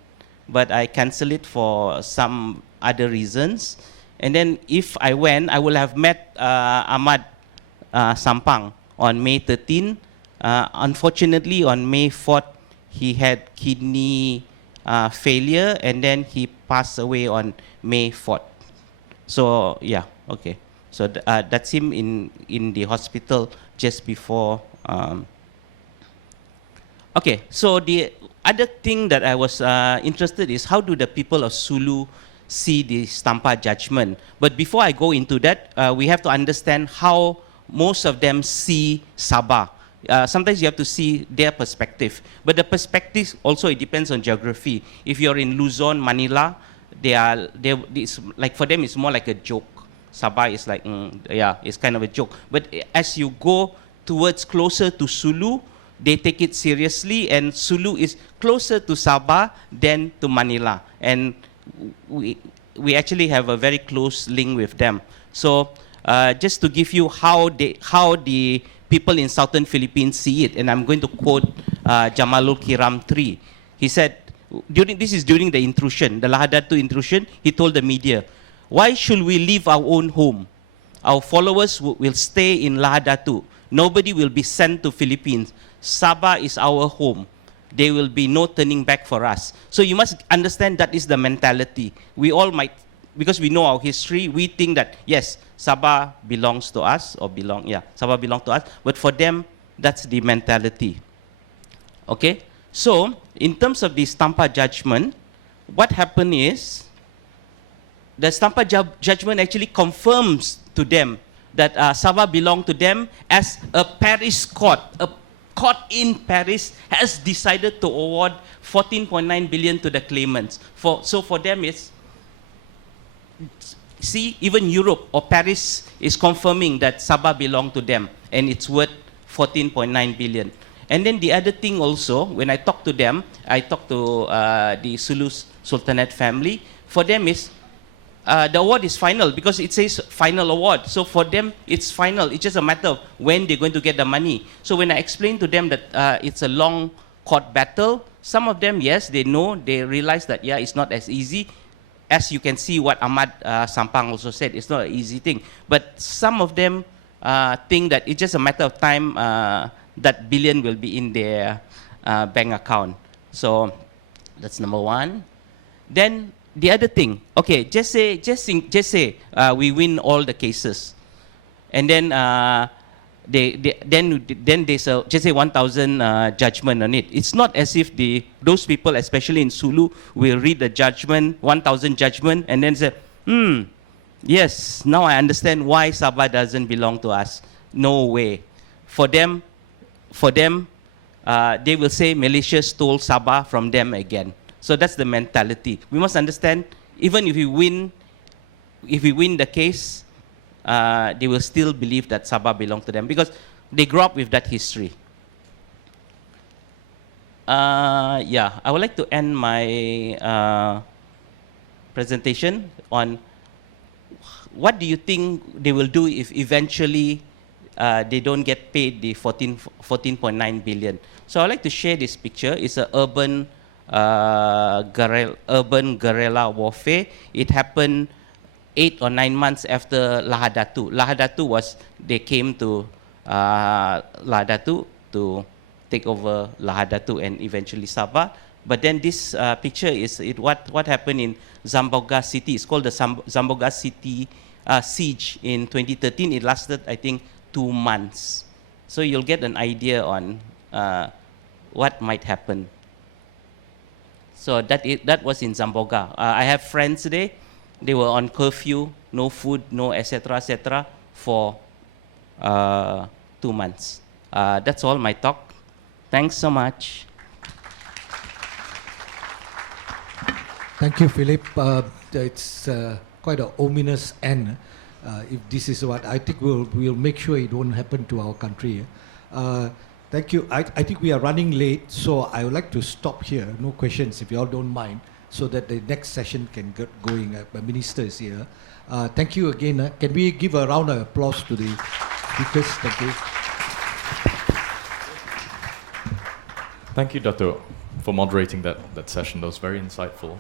but I canceled it for some other reasons. And then if I went, I would have met Ahmad Sampang on May 13. Unfortunately, on May 4th, he had kidney failure, and then he passed away on May 4th. So, yeah, okay. So that's him in the hospital just before. Okay, so the other thing that I was interested is, how do the people of Sulu see the Stampa judgment? But before I go into that, we have to understand how most of them see Sabah. sometimes you have to see their perspective. But the perspective also, it depends on geography. If you're in Luzon, Manila, it's like, for them it's more like a joke. Sabah is like, yeah, it's kind of a joke. But as you go towards closer to Sulu, they take it seriously, and Sulu is closer to Sabah than to Manila. And we actually have a very close link with them. So just to give you how the people in southern Philippines see it, and I'm going to quote Jamalul Kiram III. He said, this is during the intrusion, the Lahadatu intrusion, he told the media, "Why should we leave our own home? Our followers will stay in Lahadatu. Nobody will be sent to Philippines. Sabah is our home. There will be no turning back for us." So you must understand that is the mentality. We all might, because we know our history, we think that, yes, Sabah belongs to us, Sabah belongs to us. But for them, that's the mentality. Okay? So, in terms of the Stampa judgment, what happened is, the Stampa judgment actually confirms to them that Sabah belonged to them, as a Paris court, a court in Paris has decided to award 14.9 billion to the claimants. So for them it's, see, even Europe or Paris is confirming that Sabah belonged to them, and it's worth 14.9 billion. And then the other thing also, when I talk to them, I talk to the Sulu Sultanate family, for them is, the award is final because it says final award. So for them, it's final. It's just a matter of when they're going to get the money. So when I explain to them that it's a long court battle, some of them, yes, they know, they realize that, yeah, it's not as easy. As you can see what Ahmad Sampang also said, it's not an easy thing. But some of them think that it's just a matter of time that billion will be in their bank account. So that's number one. Then the other thing, okay, just say we win all the cases, and then then there's a, just say 1,000 judgment on it. It's not as if those people, especially in Sulu, will read the judgment, 1,000 judgment, and then say, yes, now I understand why Sabah doesn't belong to us. No way. For them, they will say Malaysia stole Sabah from them again. So that's the mentality. We must understand, even if we win the case, they will still believe that Sabah belongs to them because they grew up with that history. Yeah, I would like to end my presentation on what do you think they will do if eventually they don't get paid the 14.9 billion. So I'd like to share this picture. It's an urban guerrilla warfare. It happened 8 or 9 months after Lahadatu. Lahadatu was, they came to Lahadatu to take over Lahadatu and eventually Sabah. But then this picture is what happened in Zamboanga City. It's called the Zamboanga City siege in 2013. It lasted, I think, 2 months. So you'll get an idea on what might happen. So that was in Zamboanga. I have friends there. They were on curfew, no food, no etc. for 2 months. That's all my talk. Thanks so much. Thank you, Philip. It's quite an ominous end. If this is what I think, we'll make sure it won't happen to our country. Thank you. I think we are running late, so I would like to stop here. No questions, if you all don't mind, so that the next session can get going. The minister is here. Thank you again. Can we give a round of applause to the speakers? Thank you. Thank you, Dato', for moderating that session. That was very insightful.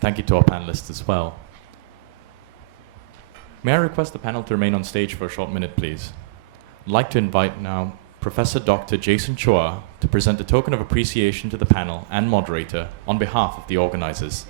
Thank you to our panelists as well. May I request the panel to remain on stage for a short minute, please? I'd like to invite now Professor Dr. Jason Chua to present a token of appreciation to the panel and moderator on behalf of the organizers.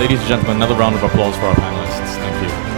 Ladies and gentlemen, another round of applause for our panelists. Thank you.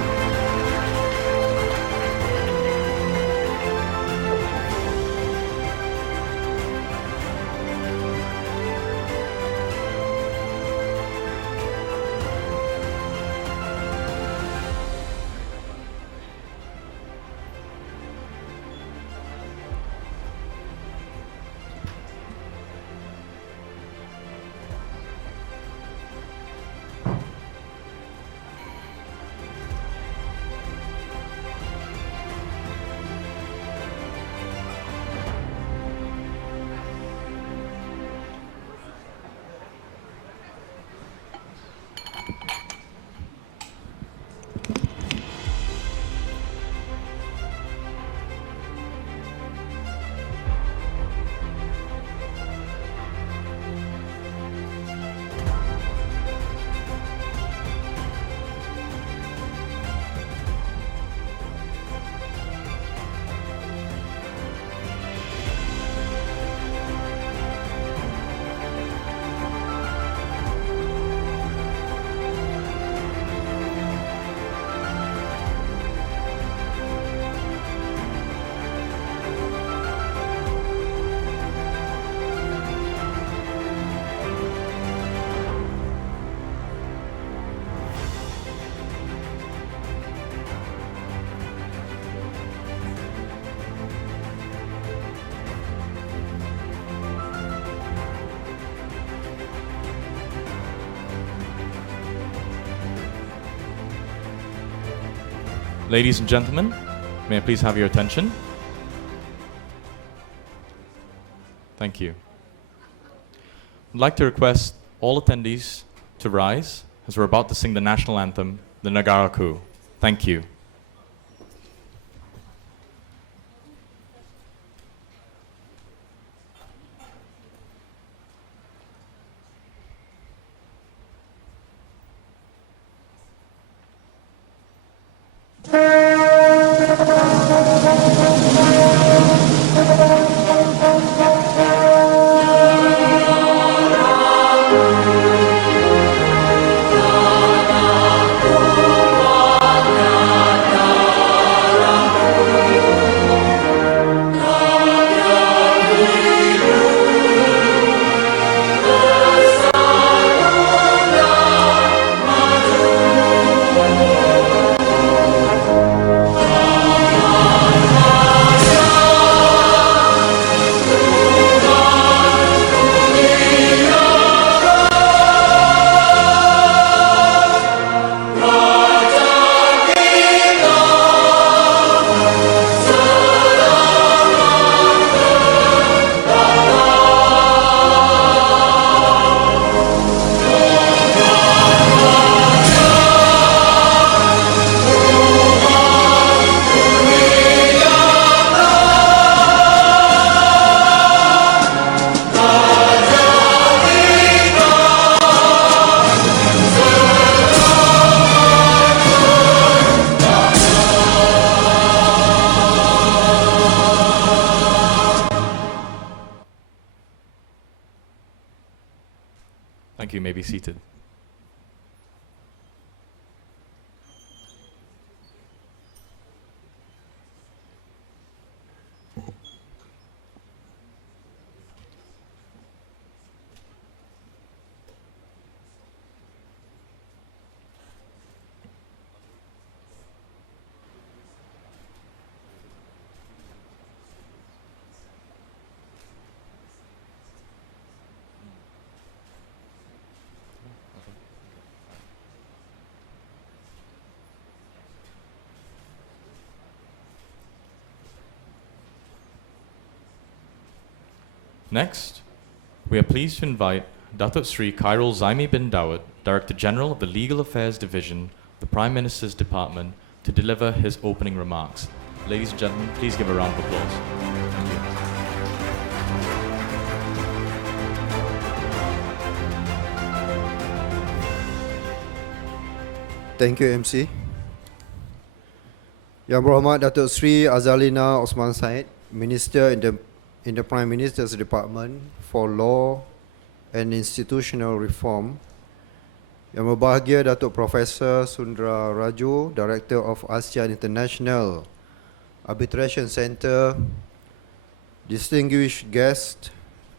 Ladies and gentlemen, may I please have your attention? Thank you. I'd like to request all attendees to rise as we're about to sing the national anthem, the Negaraku. Thank you. Thank you. You may be seated. Next, we are pleased to invite Datuk Sri Khairul Zaimi bin Dawud, Director General of the Legal Affairs Division, the Prime Minister's Department, to deliver his opening remarks. Ladies and gentlemen, please give a round of applause. Thank you. Thank you, MC. Yang Berhormat Datuk Sri Azalina Osman Said, Minister in the Prime Minister's Department for Law and Institutional Reform, Yang berbahagia Datuk Profesor Sundra Raju, Director of ASEAN International Arbitration Center, distinguished guests,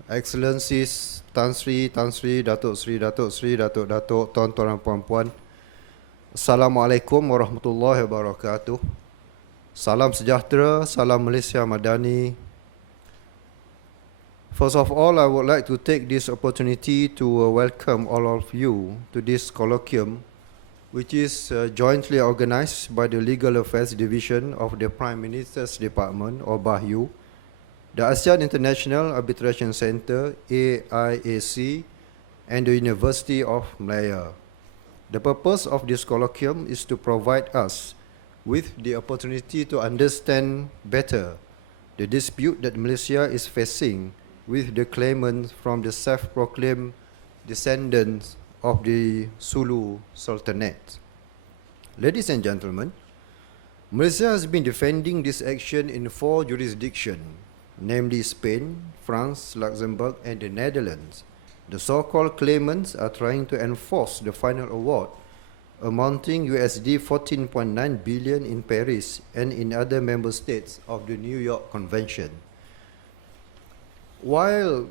Excellencies, Tan Sri, Datuk Sri, Datuk, tuan-tuan dan puan-puan. Assalamualaikum warahmatullahi wabarakatuh. Salam sejahtera, salam Malaysia Madani. First of all, I would like to take this opportunity to welcome all of you to this colloquium, which is jointly organized by the Legal Affairs Division of the Prime Minister's Department, or BAHYU, the ASEAN International Arbitration Center, AIAC, and the University of Malaya. The purpose of this colloquium is to provide us with the opportunity to understand better the dispute that Malaysia is facing with the claimants from the self-proclaimed descendants of the Sulu Sultanate. Ladies and gentlemen, Malaysia has been defending this action in 4 jurisdictions, namely Spain, France, Luxembourg, and the Netherlands. The so-called claimants are trying to enforce the final award, amounting USD 14.9 billion in Paris and in other member states of the New York Convention. While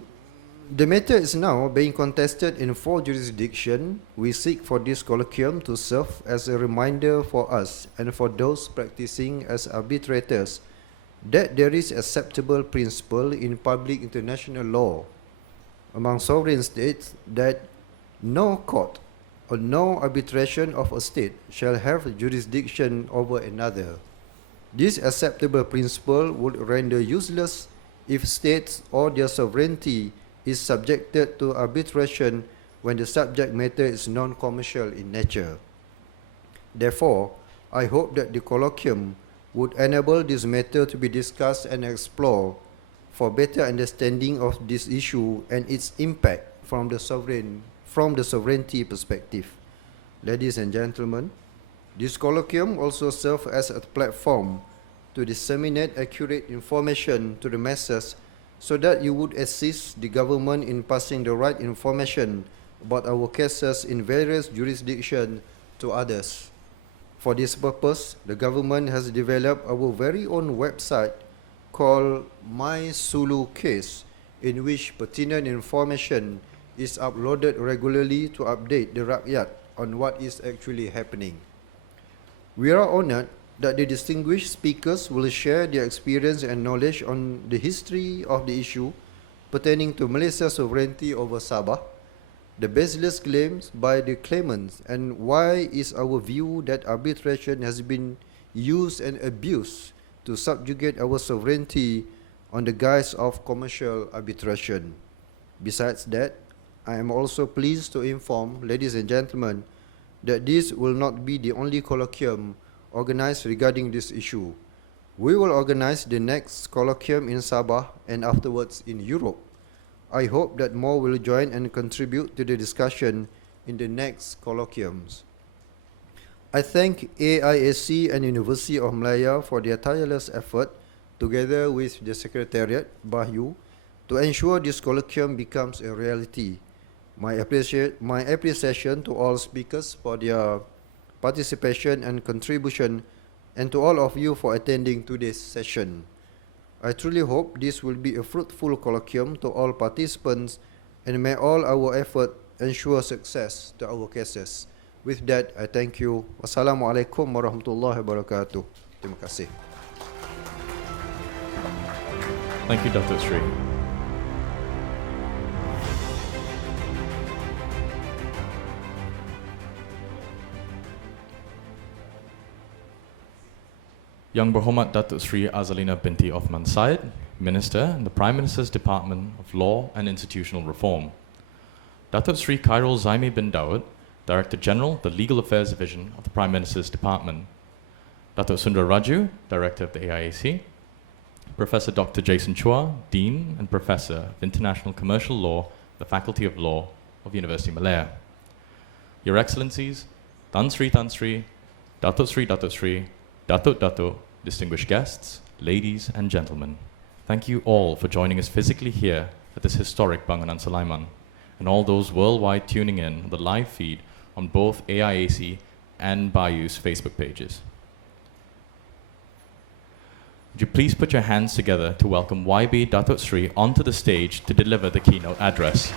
the matter is now being contested in 4 jurisdictions, we seek for this colloquium to serve as a reminder for us and for those practicing as arbitrators that there is acceptable principle in public international law among sovereign states that no court or no arbitration of a state shall have jurisdiction over another. This acceptable principle would render useless if states or their sovereignty is subjected to arbitration when the subject matter is non-commercial in nature. Therefore, I hope that the colloquium would enable this matter to be discussed and explored for better understanding of this issue and its impact from the sovereignty perspective. Ladies and gentlemen, this colloquium also serves as a platform to disseminate accurate information to the masses so that you would assist the government in passing the right information about our cases in various jurisdictions to others. For this purpose, the government has developed our very own website called My Sulu Case, in which pertinent information is uploaded regularly to update the rakyat on what is actually happening. We are honored that the distinguished speakers will share their experience and knowledge on the history of the issue pertaining to Malaysia's sovereignty over Sabah, the baseless claims by the claimants, and why is our view that arbitration has been used and abused to subjugate our sovereignty on the guise of commercial arbitration. Besides that, I am also pleased to inform, ladies and gentlemen, that this will not be the only colloquium organized regarding this issue. We will organize the next colloquium in Sabah and afterwards in Europe. I hope that more will join and contribute to the discussion in the next colloquiums. I thank AIAC and University of Malaya for their tireless effort, together with the Secretariat, BAHYU, to ensure this colloquium becomes a reality. My appreciation to all speakers for their participation and contribution, and to all of you for attending today's session. I truly hope this will be a fruitful colloquium to all participants, and may all our effort ensure success to our cases. With that, I thank you. Wassalamualaikum warahmatullahi wabarakatuh. Terima kasih. Thank you, Dr. Sri. Yang Berhormat Datuk Sri Azalina binti Othman Said, Minister in the Prime Minister's Department of Law and Institutional Reform. Datuk Sri Khairul Zaimi bin Daud, Director General, the Legal Affairs Division of the Prime Minister's Department. Datuk Sundra Raju, Director of the AIAC. Professor Dr. Jason Chua, Dean and Professor of International Commercial Law, the Faculty of Law of University of Malaya. Your Excellencies, Tan Sri, Datuk Sri, Datuk, distinguished guests, ladies and gentlemen, thank you all for joining us physically here at this historic Bangunan Sulaiman, and all those worldwide tuning in on the live feed on both AIAC and Bayou's Facebook pages. Would you please put your hands together to welcome YB Datuk Sri onto the stage to deliver the keynote address.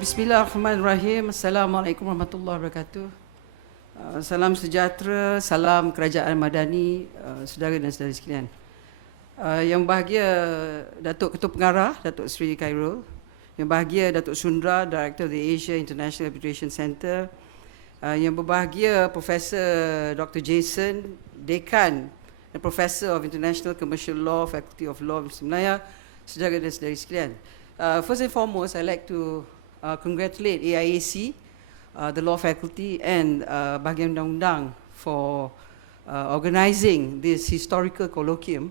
Bismillahirrahmanirrahim. Assalamualaikum warahmatullahi wabarakatuh. Salam sejahtera, salam kerajaan madani, saudara dan saudari sekalian. Yang bahagia Datuk Ketua Pengarah, Datuk Sri Khairul. Yang bahagia Datuk Sundra, Director of the Asia International Arbitration Center. Yang berbahagia Profesor Dr. Jason, Dekan dan Professor of International Commercial Law, Faculty of Law, Malaya, saudara dan saudari sekalian. First and foremost, I'd like to congratulate AIAC, the law faculty, and Bahagian Undang-Undang for organizing this historical colloquium.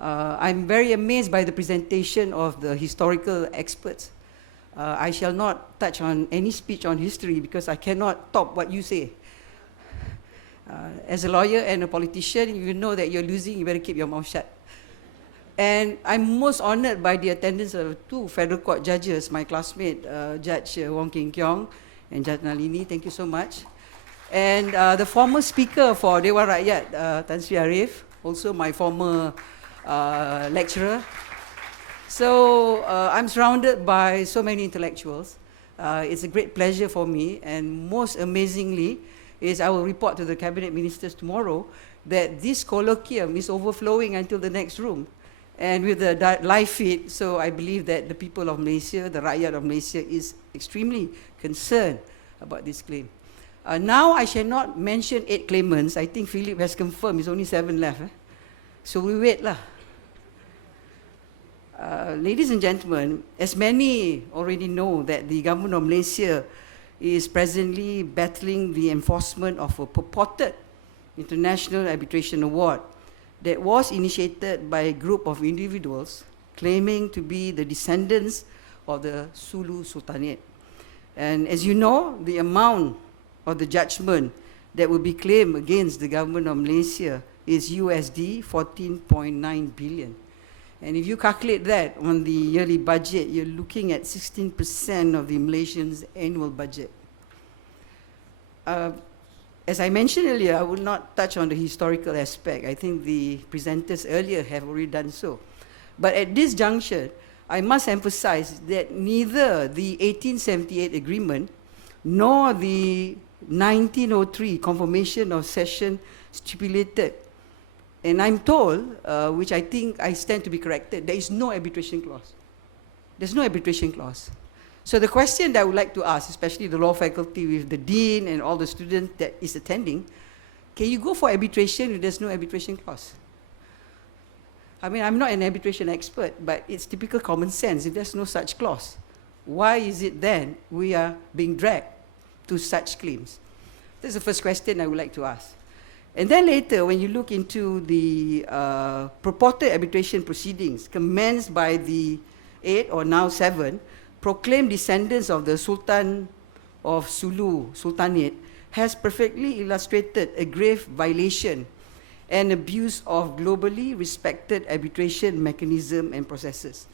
I'm very amazed by the presentation of the historical experts. I shall not touch on any speech on history because I cannot top what you say. As a lawyer and a politician, if you know that you're losing, you better keep your mouth shut. And I'm most honored by the attendance of two federal court judges, my classmate, Judge Wong King Kiong and Judge Nalini. Thank you so much. And the former speaker for Dewan Rakyat, Tan Sri Arif, also my former lecturer. So I'm surrounded by so many intellectuals. It's a great pleasure for me, and most amazingly is I will report to the cabinet ministers tomorrow that this colloquium is overflowing until the next room. And with the live feed, so I believe that the people of Malaysia, the rakyat of Malaysia, is extremely concerned about this claim. Now I shall not mention 8 claimants. I think Philip has confirmed there's only 7 left. So we wait lah. Ladies and gentlemen, as many already know that the government of Malaysia is presently battling the enforcement of a purported International Arbitration Award that was initiated by a group of individuals claiming to be the descendants of the Sulu Sultanate. And as you know, the amount of the judgment that will be claimed against the government of Malaysia is USD 14.9 billion. And if you calculate that on the yearly budget, you're looking at 16% of the Malaysians' annual budget. As I mentioned earlier, I will not touch on the historical aspect. I think the presenters earlier have already done so. But at this juncture, I must emphasize that neither the 1878 agreement nor the 1903 confirmation of cession stipulated, and I'm told, which I think I stand to be corrected, there is no arbitration clause. There's no arbitration clause. So the question that I would like to ask, especially the law faculty with the dean and all the students that is attending, can you go for arbitration if there's no arbitration clause? I mean, I'm not an arbitration expert, but it's typical common sense. If there's no such clause, why is it then we are being dragged to such claims? That's the first question I would like to ask. And then later, when you look into the purported arbitration proceedings commenced by the 8 or now 7 proclaimed descendants of the Sultan of Sulu Sultanate, has perfectly illustrated a grave violation and abuse of globally respected arbitration mechanism and processes.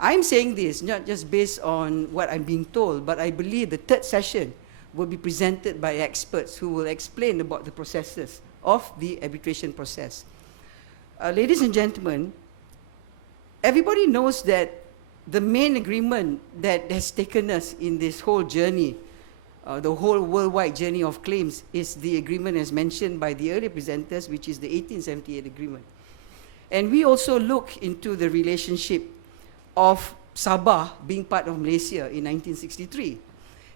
I'm saying this not just based on what I'm being told, but I believe the third session will be presented by experts who will explain about the processes of the arbitration process. Ladies and gentlemen, everybody knows that the main agreement that has taken us in this whole journey, the whole worldwide journey of claims, is the agreement as mentioned by the earlier presenters, which is the 1878 agreement. And we also look into the relationship of Sabah being part of Malaysia in 1963.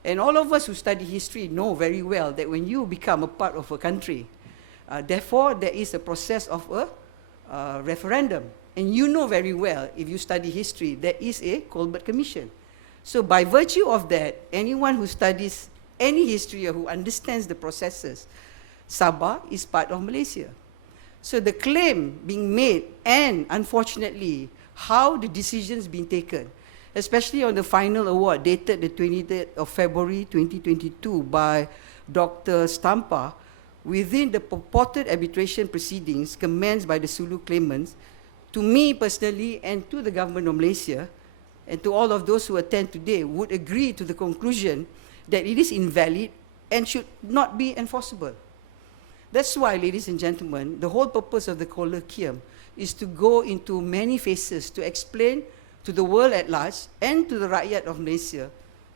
And all of us who study history know very well that when you become a part of a country, therefore there is a process of a referendum. And you know very well, if you study history, there is a Colbert Commission. So by virtue of that, anyone who studies any history or who understands the processes, Sabah is part of Malaysia. So the claim being made, and unfortunately, how the decisions being taken, especially on the final award dated the 23rd of February 2022 by Dr. Stampa, within the purported arbitration proceedings commenced by the Sulu claimants, to me personally and to the government of Malaysia, and to all of those who attend today, would agree to the conclusion that it is invalid and should not be enforceable. That's why, ladies and gentlemen, the whole purpose of the colloquium is to go into many phases to explain to the world at large and to the rakyat of Malaysia,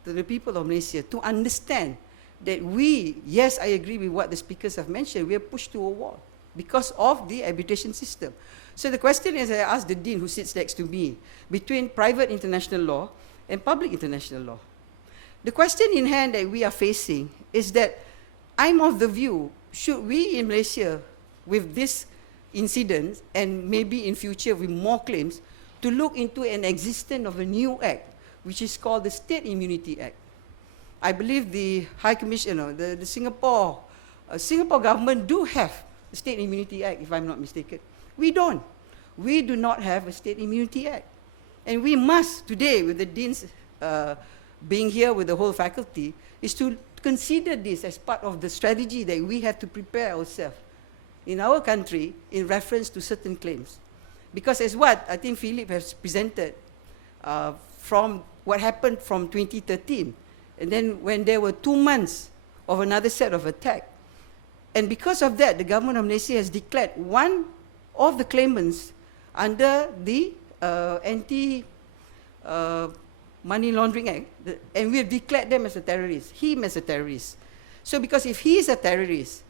to the people of Malaysia, to understand that we, yes, I agree with what the speakers have mentioned, we are pushed to a wall because of the arbitration system. So the question is, I asked the Dean who sits next to me, between private international law and public international law. The question in hand that we are facing is that I'm of the view, should we in Malaysia, with this incident, and maybe in future with more claims, to look into an existence of a new act, which is called the State Immunity Act. I believe the High Commissioner, the Singapore government do have a State Immunity Act, if I'm not mistaken. We don't. We do not have a State Immunity Act. And we must, today, with the Deans being here with the whole faculty, is to consider this as part of the strategy that we have to prepare ourselves in our country in reference to certain claims. Because as what I think Philip has presented from what happened from 2013, and then when there were 2 months of another set of attack, and because of that, the government of Malaysia has declared one of the claimants under the Anti-Money Laundering Act, and we have declared them as a terrorist, him as a terrorist. So because if he is a terrorist,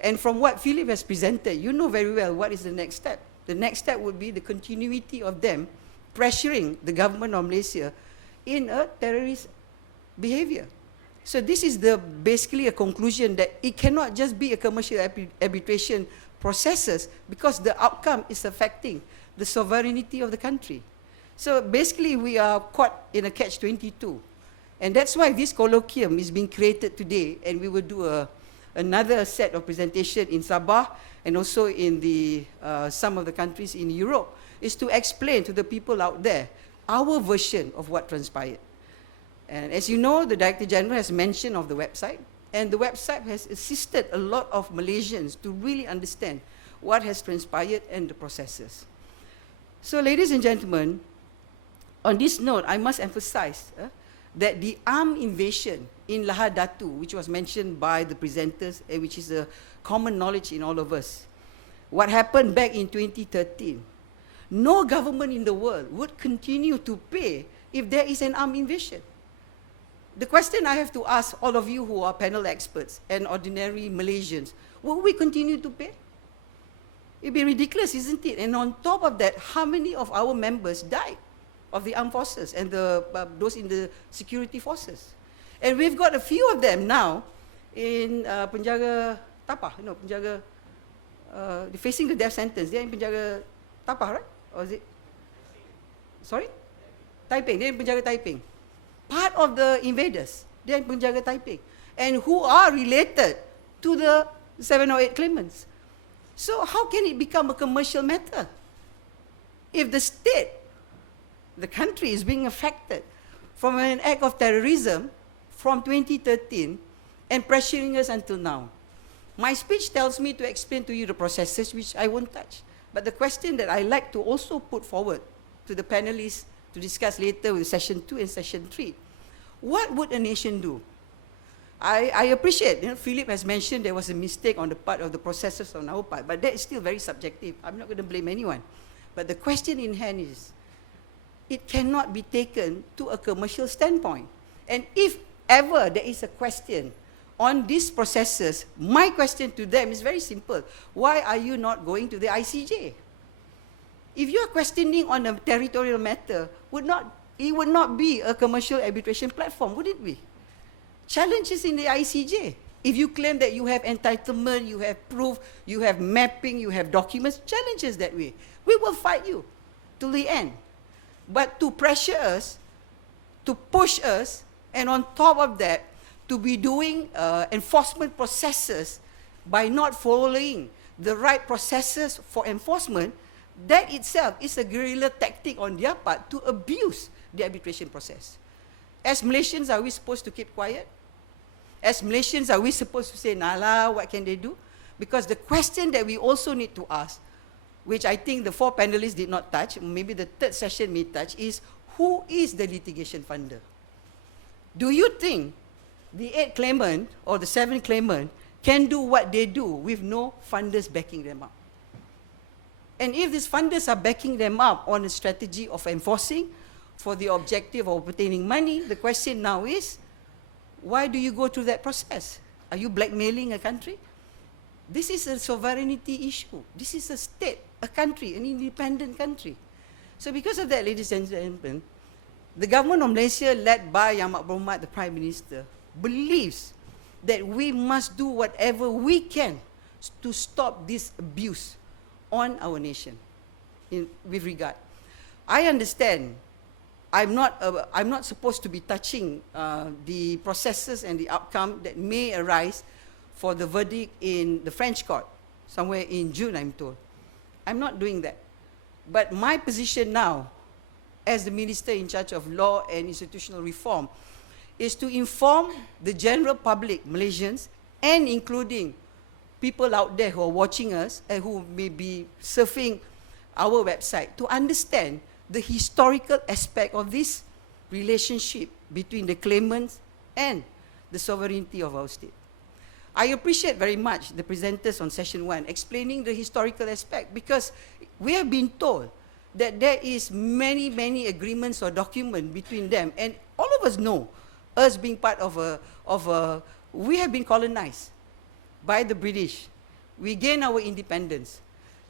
and from what Philip has presented, you know very well what is the next step. The next step would be the continuity of them pressuring the government of Malaysia in a terrorist behavior. So this is basically a conclusion that it cannot just be a commercial arbitration processes, because the outcome is affecting the sovereignty of the country. So basically we are caught in a catch-22. And that's why this colloquium is being created today, and we will do another set of presentation in Sabah and also in some of the countries in Europe, is to explain to the people out there our version of what transpired. And as you know, the Director General has mentioned of the website, and the website has assisted a lot of Malaysians to really understand what has transpired and the processes. So ladies and gentlemen, on this note, I must emphasize that the armed invasion in Lahad Datu, which was mentioned by the presenters, and which is a common knowledge in all of us, what happened back in 2013, no government in the world would continue to pay if there is an armed invasion. The question I have to ask all of you who are panel experts and ordinary Malaysians, will we continue to pay? It'd be ridiculous, isn't it? And on top of that, how many of our members died of the armed forces and those in the security forces? And we've got a few of them now in Penjaga Tapah, Penjaga, facing the death sentence. They're in Penjaga Tapah, right? Or is it? Sorry? Taiping. They're in Penjaga Taiping. Part of the invaders, they're in Penjaga Taiping, and who are related to the 708 claimants. So how can it become a commercial matter? If the state, the country, is being affected from an act of terrorism from 2013 and pressuring us until now. My speech tells me to explain to you the processes, which I won't touch. But the question that I like to also put forward to the panelists to discuss later with session 2 and session 3. What would a nation do? I appreciate, Philip has mentioned there was a mistake on the part of the processes on our part, but that is still very subjective. I'm not going to blame anyone. But the question in hand is, it cannot be taken to a commercial standpoint. And if ever there is a question on these processes, my question to them is very simple. Why are you not going to the ICJ? If you are questioning on a territorial matter, it would not be a commercial arbitration platform, would it be? Challenges in the ICJ. If you claim that you have entitlement, you have proof, you have mapping, you have documents, challenges that way. We will fight you till the end. But to pressure us, to push us, and on top of that, to be doing enforcement processes by not following the right processes for enforcement, that itself is a guerrilla tactic on their part to abuse the arbitration process. As Malaysians, are we supposed to keep quiet? As Malaysians, are we supposed to say, nala, what can they do? Because the question that we also need to ask, which I think the 4 panelists did not touch, maybe the third session may touch, is who is the litigation funder? Do you think the 8 claimant or the 7 claimant can do what they do with no funders backing them up? And if these funders are backing them up on a strategy of enforcing for the objective of obtaining money, the question now is, why do you go through that process? Are you blackmailing a country? This is a sovereignty issue. This is a state, a country, an independent country. So because of that, ladies and gentlemen, the government of Malaysia, led by Yang Mak Berhormat, the Prime Minister, believes that we must do whatever we can to stop this abuse on our nation with regard. I understand I'm not supposed to be touching the processes and the outcome that may arise for the verdict in the French court, somewhere in June, I'm told. I'm not doing that. But my position now, as the Minister in charge of Law and Institutional Reform, is to inform the general public, Malaysians, and including people out there who are watching us and who may be surfing our website, to understand the historical aspect of this relationship between the claimants and the sovereignty of our state. I appreciate very much the presenters on session 1 explaining the historical aspect, because we have been told that there is many agreements or documents between them, and all of us know, us being part of a we have been colonized by the British. We gain our independence.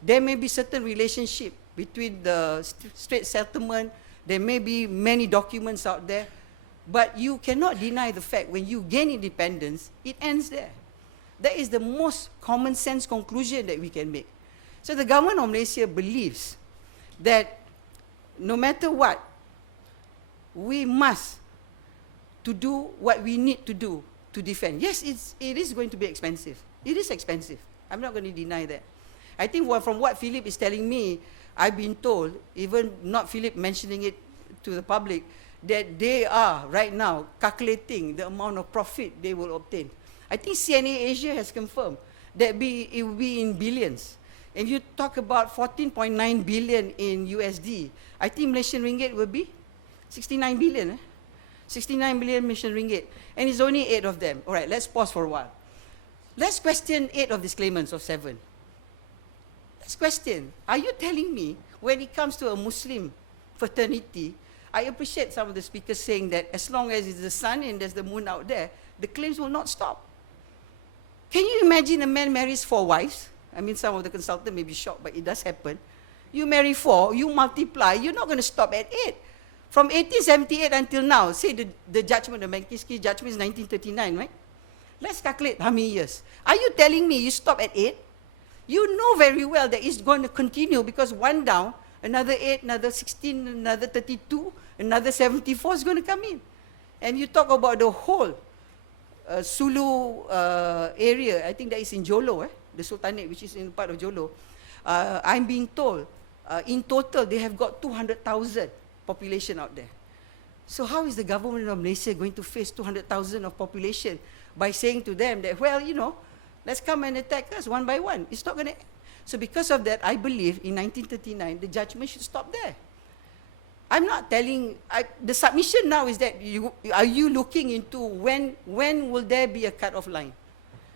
There may be certain relationship between the Strait Settlement. There may be many documents out there, but you cannot deny the fact when you gain independence, it ends there. That is the most common sense conclusion that we can make. So the government of Malaysia believes that no matter what, we must to do what we need to do to defend. Yes, it is going to be expensive. It is expensive. I'm not going to deny that. I think from what Philip is telling me, I've been told, even not Philip mentioning it to the public, that they are right now calculating the amount of profit they will obtain. I think CNA Asia has confirmed that it will be in billions. And you talk about 14.9 billion in USD, I think Malaysian ringgit will be 69 billion. 69 billion Malaysian ringgit. And it's only 8 of them. All right, let's pause for a while. Let's question 8 of these claimants, or 7. Let's question, are you telling me when it comes to a Muslim fraternity, I appreciate some of the speakers saying that as long as it's the sun and there's the moon out there, the claims will not stop. Can you imagine a man marries 4 wives? I mean, some of the consultants may be shocked, but it does happen. You marry 4, you multiply, you're not going to stop at 8. From 1878 until now, say the judgment, the Mankisky judgment is 1939, right? Let's calculate how many years. Are you telling me you stop at 8? You know very well that it's going to continue, because one down, another 8, another 16, another 32, another 74 is going to come in. And you talk about the whole Sulu area, I think that is in Jolo, the Sultanate, which is in part of Jolo. I'm being told, in total, they have got 200,000 population out there. So how is the government of Malaysia going to face 200,000 of population by saying to them that, well, you know, let's come and attack us one by one? It's not going to. So because of that, I believe in 1939, the judgment should stop there. I'm not telling, the submission now is that, are you looking into when will there be a cut-off line?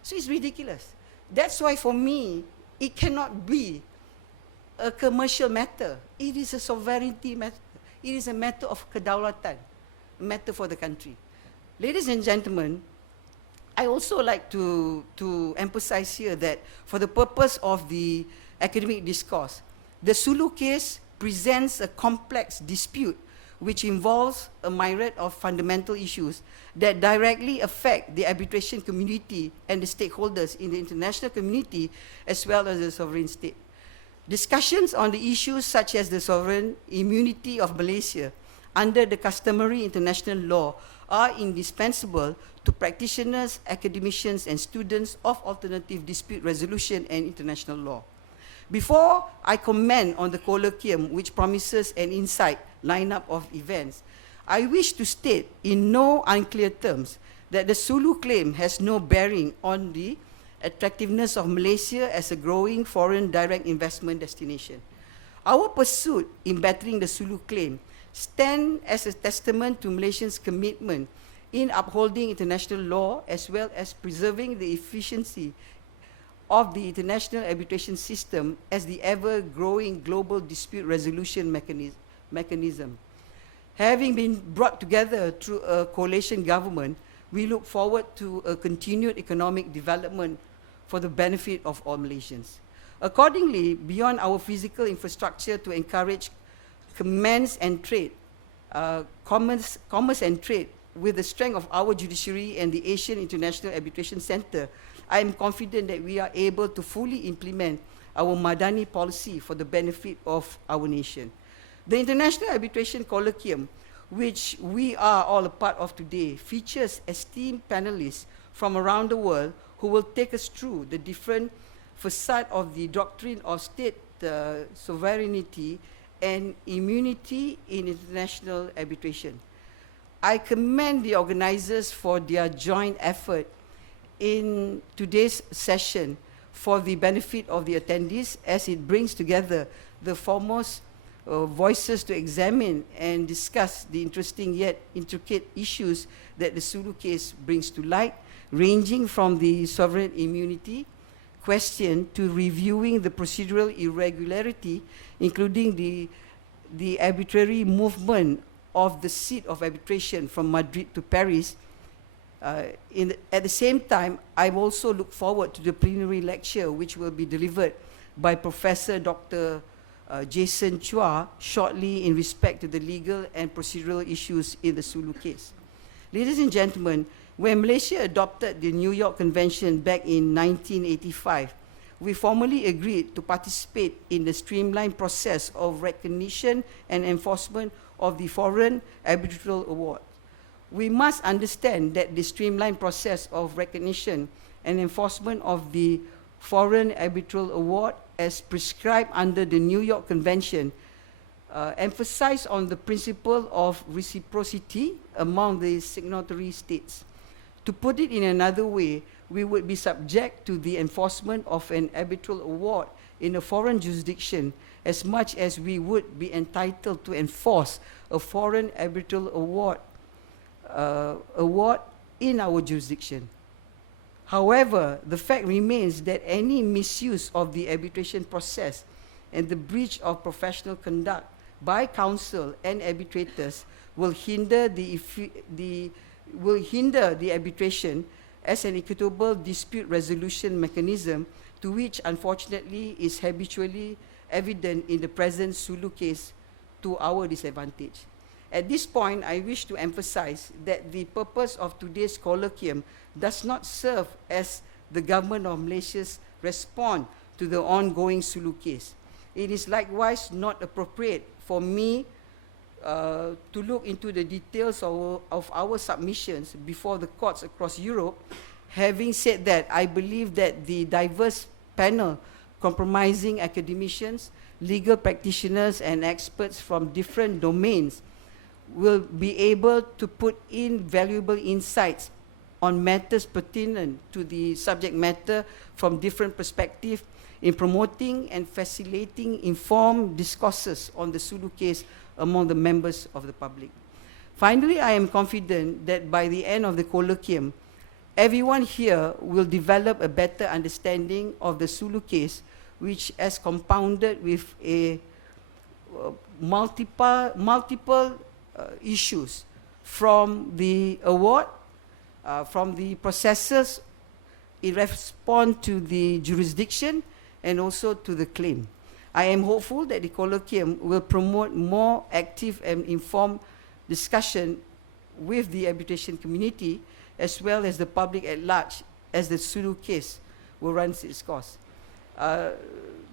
So it's ridiculous. That's why for me, it cannot be a commercial matter. It is a sovereignty matter. It is a matter of kedaulatan, a matter for the country. Ladies and gentlemen, I also like to emphasize here that for the purpose of the academic discourse, the Sulu case presents a complex dispute which involves a myriad of fundamental issues that directly affect the arbitration community and the stakeholders in the international community, as well as the sovereign state. Discussions on the issues such as the sovereign immunity of Malaysia under the customary international law are indispensable to practitioners, academicians, and students of alternative dispute resolution and international law. Before I comment on the colloquium, which promises an insight lineup of events, I wish to state in no unclear terms that the Sulu claim has no bearing on the attractiveness of Malaysia as a growing foreign direct investment destination. Our pursuit in battling the Sulu claim stand as a testament to Malaysians' commitment in upholding international law as well as preserving the efficiency of the international arbitration system as the ever-growing global dispute resolution mechanism. Having been brought together through a coalition government, we look forward to a continued economic development for the benefit of all Malaysians. Accordingly, beyond our physical infrastructure to encourage commerce and trade with the strength of our judiciary and the Asian International Arbitration Centre, I am confident that we are able to fully implement our Madani policy for the benefit of our nation. The International Arbitration Colloquium, which we are all a part of today, features esteemed panelists from around the world who will take us through the different facade of the doctrine of state sovereignty and immunity in international arbitration. I commend the organizers for their joint effort in today's session for the benefit of the attendees, as it brings together the foremost voices to examine and discuss the interesting yet intricate issues that the Sulu case brings to light, ranging from the sovereign immunity question to reviewing the procedural irregularity, including the arbitrary movement of the seat of arbitration from Madrid to Paris. At the same time, I also look forward to the plenary lecture which will be delivered by Professor Dr. Jason Chua shortly in respect to the legal and procedural issues in the Sulu case. Ladies and gentlemen, when Malaysia adopted the New York Convention back in 1985, we formally agreed to participate in the streamlined process of recognition and enforcement of the Foreign Arbitral Award. We must understand that the streamlined process of recognition and enforcement of the Foreign Arbitral Award as prescribed under the New York Convention emphasize on the principle of reciprocity among the signatory states. To put it in another way, we would be subject to the enforcement of an arbitral award in a foreign jurisdiction as much as we would be entitled to enforce a foreign arbitral award in our jurisdiction. However, the fact remains that any misuse of the arbitration process and the breach of professional conduct by counsel and arbitrators will hinder the arbitration as an equitable dispute resolution mechanism, to which unfortunately is habitually evident in the present Sulu case to our disadvantage. At this point, I wish to emphasize that the purpose of today's colloquium does not serve as the government of Malaysia's response to the ongoing Sulu case. It is likewise not appropriate for me to look into the details of our submissions before the courts across Europe. Having said that, I believe that the diverse panel comprising academicians, legal practitioners, and experts from different domains will be able to put in valuable insights on matters pertinent to the subject matter from different perspectives in promoting and facilitating informed discourses on the Sulu case among the members of the public. Finally, I am confident that by the end of the colloquium, everyone here will develop a better understanding of the Sulu case, which has compounded with a multiple issues from the award, from the processes in response to the jurisdiction, and also to the claim. I am hopeful that the colloquium will promote more active and informed discussion with the arbitration community as well as the public at large as the Sulu case will run its course.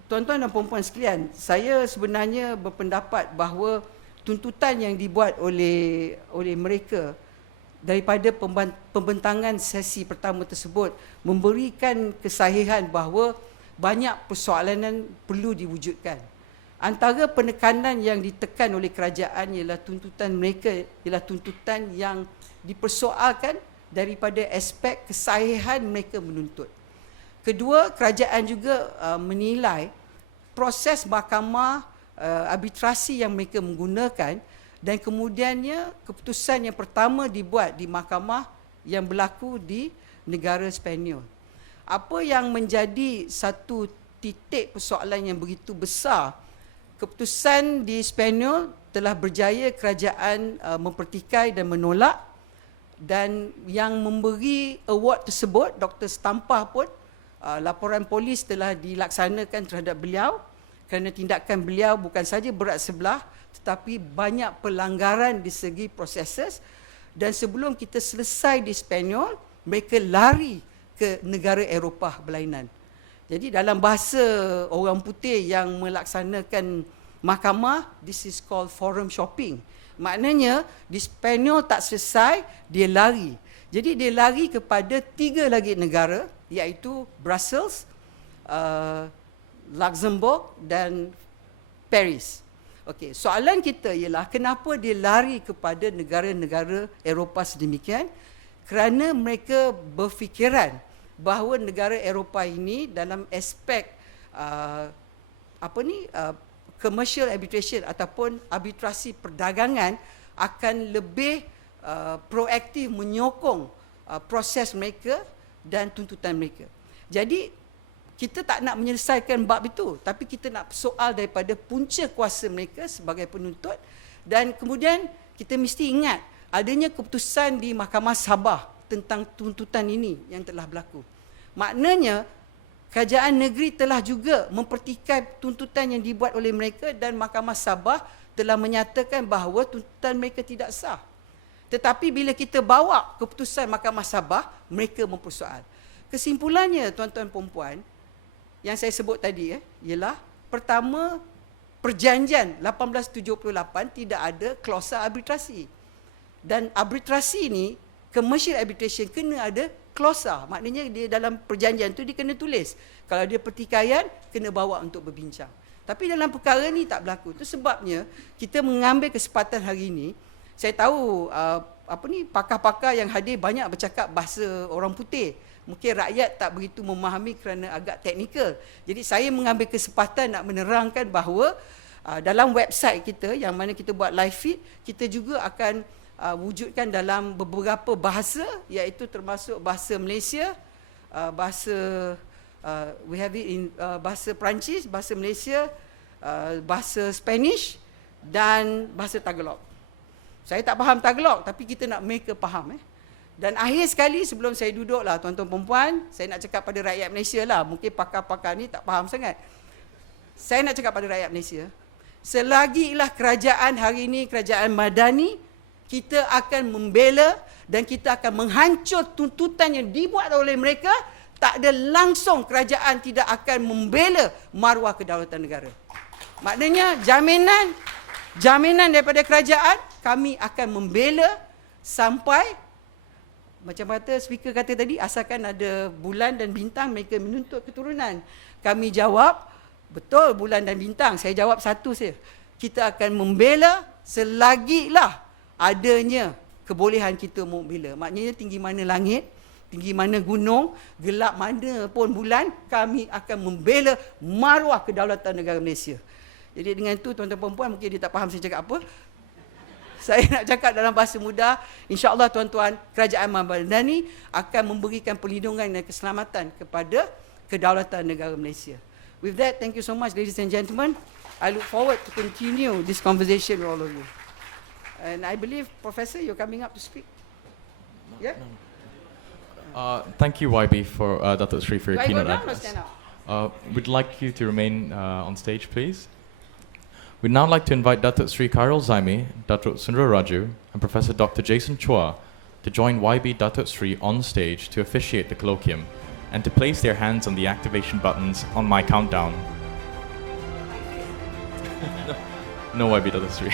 Tuan-tuan dan puan-puan sekalian, saya sebenarnya berpendapat bahawa tuntutan yang dibuat oleh mereka daripada pembentangan sesi pertama tersebut memberikan kesahihan bahawa banyak persoalan perlu diwujudkan. Antara penekanan yang ditekan oleh kerajaan ialah tuntutan mereka ialah tuntutan yang dipersoalkan daripada aspek kesahihan mereka menuntut. Kedua, kerajaan juga menilai proses mahkamah arbitrasi yang mereka menggunakan dan kemudiannya keputusan yang pertama dibuat di mahkamah yang berlaku di negara Sepanyol. Apa yang menjadi satu titik persoalan yang begitu besar, keputusan di Sepanyol telah berjaya kerajaan mempertikai dan menolak, dan yang memberi award tersebut, Dr. Setampah pun, laporan polis telah dilaksanakan terhadap beliau kerana tindakan beliau bukan saja berat sebelah tetapi banyak pelanggaran di segi proses. Dan sebelum kita selesai di Sepanyol, mereka lari ke negara Eropah berlainan. Jadi dalam bahasa orang putih yang melaksanakan mahkamah, this is called forum shopping. Maknanya di Sepanyol tak selesai, dia lari. Jadi dia lari kepada 3 lagi negara, iaitu Brussels, Luxembourg dan Paris. Okey, soalan kita ialah kenapa dia lari kepada negara-negara Eropah sedemikian? Kerana mereka berfikiran bahawa negara Eropah ini dalam aspek commercial arbitration ataupun arbitrasi perdagangan akan lebih proaktif menyokong proses mereka dan tuntutan mereka. Jadi kita tak nak menyelesaikan bab itu, tapi kita nak soal daripada punca kuasa mereka sebagai penuntut. Dan kemudian kita mesti ingat adanya keputusan di Mahkamah Sabah tentang tuntutan ini yang telah berlaku. Maknanya kerajaan negeri telah juga mempertikai tuntutan yang dibuat oleh mereka dan Mahkamah Sabah telah menyatakan bahawa tuntutan mereka tidak sah. Tetapi bila kita bawa keputusan Mahkamah Sabah, mereka mempersoal. Kesimpulannya, tuan-tuan dan puan-puan, yang saya sebut tadi ialah pertama, perjanjian 1878 tidak ada klausa arbitrasi. Dan arbitrasi ni, commercial arbitration kena ada klausa. Maknanya dia dalam perjanjian tu dia kena tulis. Kalau dia pertikaian, kena bawa untuk berbincang. Tapi dalam perkara ni tak berlaku. Itu sebabnya kita mengambil kesempatan hari ini. Saya tahu pakar-pakar yang hadir banyak bercakap bahasa orang putih. Mungkin rakyat tak begitu memahami kerana agak teknikal. Jadi saya mengambil kesempatan nak menerangkan bahawa dalam website kita yang mana kita buat live feed, kita juga akan wujudkan dalam beberapa bahasa, iaitu termasuk bahasa Malaysia, we have it in bahasa Perancis, bahasa Malaysia, bahasa Spanish dan bahasa Tagalog. Saya tak faham Tagalog, tapi kita nak mereka faham. Dan akhir sekali sebelum saya duduklah, tuan-tuan perempuan, saya nak cakap pada rakyat Malaysia lah. Mungkin pakar-pakar ni tak faham sangat. Saya nak cakap pada rakyat Malaysia, selagilah kerajaan hari ini, kerajaan madani, kita akan membela dan kita akan menghancur tuntutan yang dibuat oleh mereka, tak ada langsung kerajaan tidak akan membela maruah kedaulatan negara. Maknanya jaminan daripada kerajaan, kami akan membela sampai, macam kata speaker kata tadi, asalkan ada bulan dan bintang mereka menuntut keturunan. Kami jawab, betul bulan dan bintang. Saya jawab satu saja. Kita akan membela selagilah adanya kebolehan kita membela. Maknanya tinggi mana langit, tinggi mana gunung, gelap mana pun bulan, kami akan membela maruah kedaulatan negara Malaysia. Jadi dengan itu tuan-tuan perempuan, mungkin dia tak faham saya cakap apa. Saya nak cakap dalam bahasa mudah, insya-Allah tuan-tuan, kerajaan madani akan memberikan perlindungan dan keselamatan kepada kedaulatan negara Malaysia. With that, thank you so much ladies and gentlemen. I look forward to continue this conversation with all of you. And I believe, Professor, you're coming up to speak. Yeah? Thank you, YB, for Datuk Sri, for your Do I go keynote down or address. stand up? We'd like you to remain on stage, please. We'd now like to invite Datuk Sri Khairul Zaimi, Datuk Sundara Raju, and Professor Dr. Jason Chua to join YB Datuk Sri on stage to officiate the colloquium and to place their hands on the activation buttons on my countdown. No YB Datuk Sri.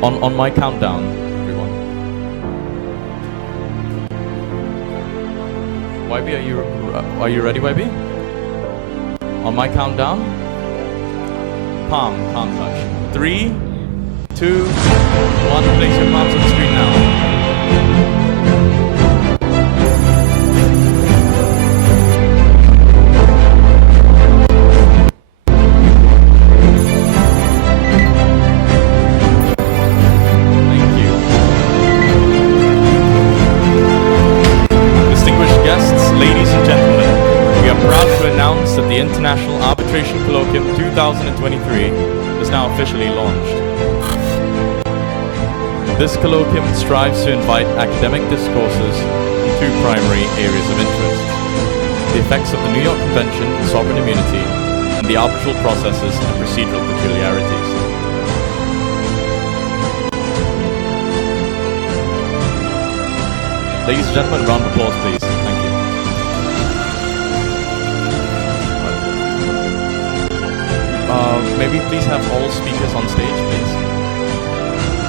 On my countdown, everyone. YB, are you ready, YB? On my countdown, palm touch. 3, 2, 1. Place your palms on the screen now. That the International Arbitration Colloquium 2023 is now officially launched. This colloquium strives to invite academic discourses in two primary areas of interest: the effects of the New York Convention on sovereign immunity and the arbitral processes and procedural peculiarities. Ladies and gentlemen, a round of applause, please. Thank you. Maybe please have all speakers on stage, please.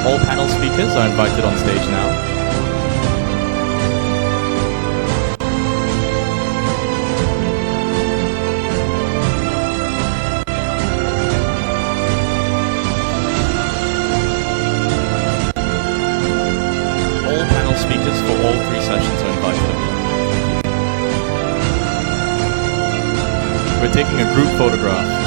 All panel speakers are invited on stage now. All panel speakers for all 3 sessions are invited. We're taking a group photograph.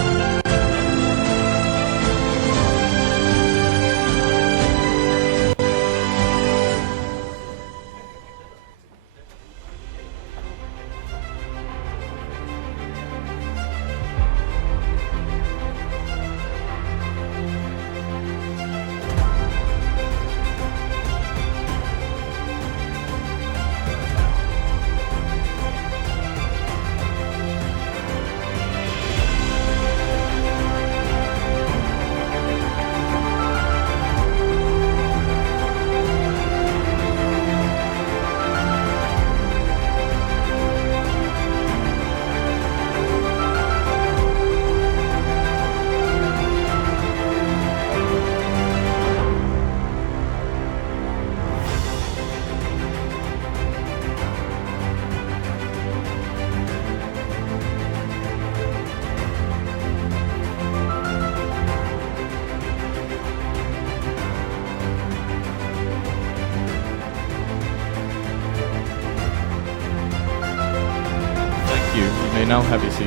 You may now have your seat.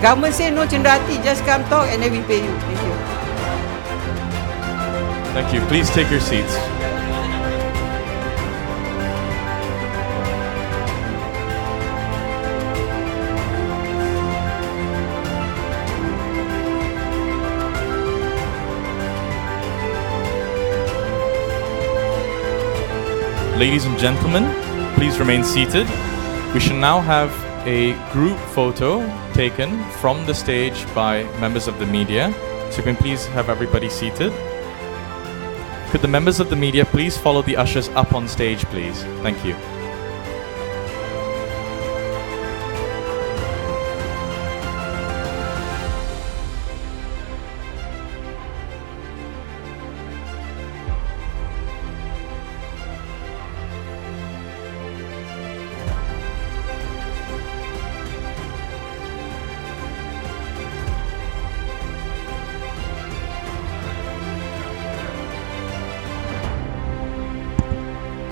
Government say no cenderati, just come talk and then we pay you. Thank you. Thank you. Please take your seats. Ladies and gentlemen, please remain seated. We shall now have a group photo taken from the stage by members of the media. So can please have everybody seated. Could the members of the media please follow the ushers up on stage, please? Thank you.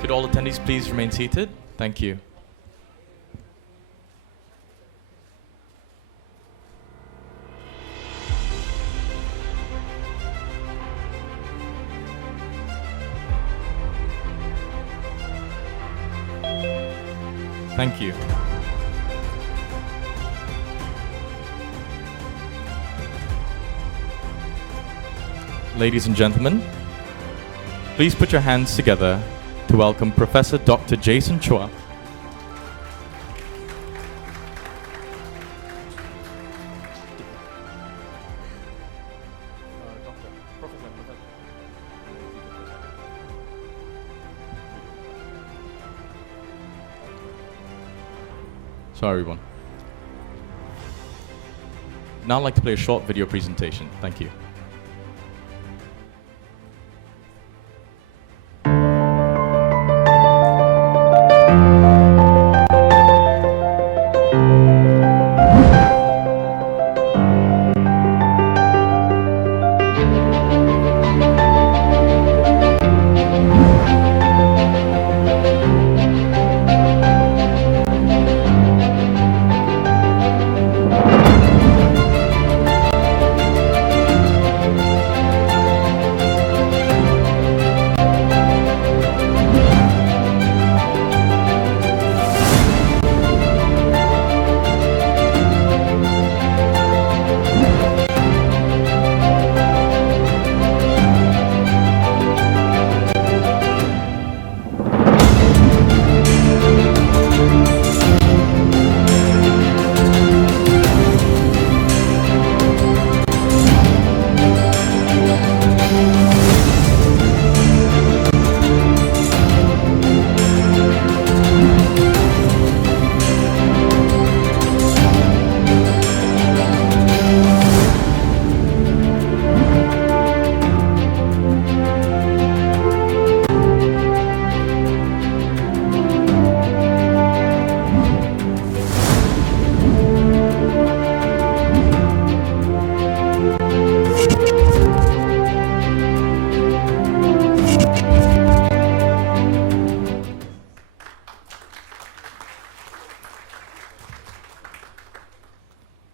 Could all attendees please remain seated? Thank you. Thank you. Ladies and gentlemen, please put your hands together to welcome Professor Dr. Jason Chua. Sorry, everyone. Now I'd like to play a short video presentation. Thank you.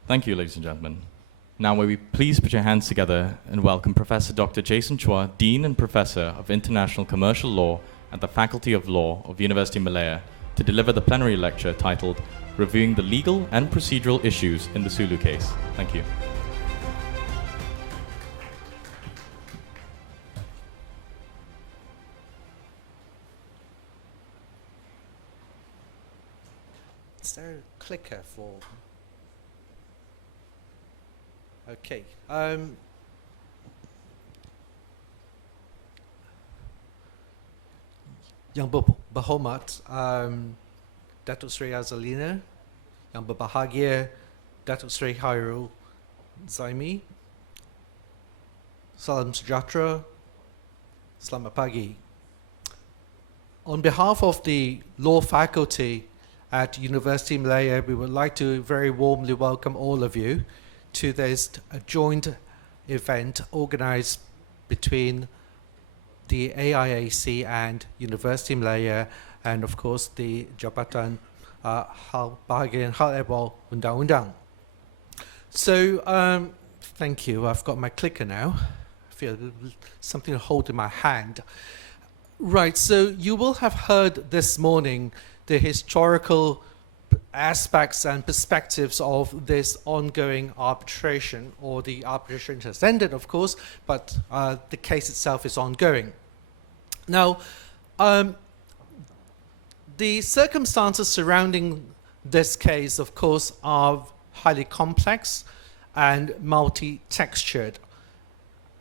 Thank you, ladies and gentlemen. Now, may we please put your hands together and welcome Professor Dr. Jason Chua, Dean and Professor of International Commercial Law at the Faculty of Law of University of Malaya, to deliver the plenary lecture titled Reviewing the Legal and Procedural Issues in the Sulu Case. Thank you. Is there a clicker for? Okay. Yang berhormat, Datuk Seri Azalina, yang berbahagia Datuk Seri Hairul Zaimi, salam sejahtera, selamat pagi. On behalf of the law faculty at University of Malaya, we would like to very warmly welcome all of you to this joint event organized between the AIAC and University of Malaya, and of course the Jabatan Hal Bahagian Hal Ehwal Undang-Undang. So thank you. I've got my clicker now. I feel something to hold in my hand. Right, so you will have heard this morning the historical aspects and perspectives of this ongoing arbitration, or the arbitration has ended, of course, but the case itself is ongoing. Now, the circumstances surrounding this case, of course, are highly complex and multi-textured.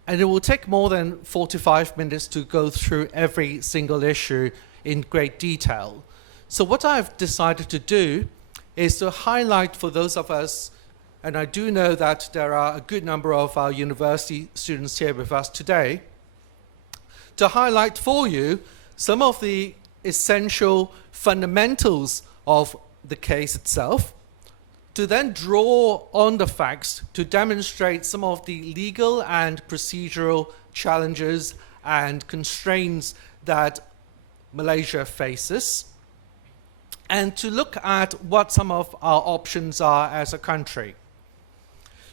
And it will take more than 45 minutes to go through every single issue in great detail. So what I've decided to do is to highlight for those of us, and I do know that there are a good number of our university students here with us today, to highlight for you some of the essential fundamentals of the case itself, to then draw on the facts to demonstrate some of the legal and procedural challenges and constraints that Malaysia faces, and to look at what some of our options are as a country.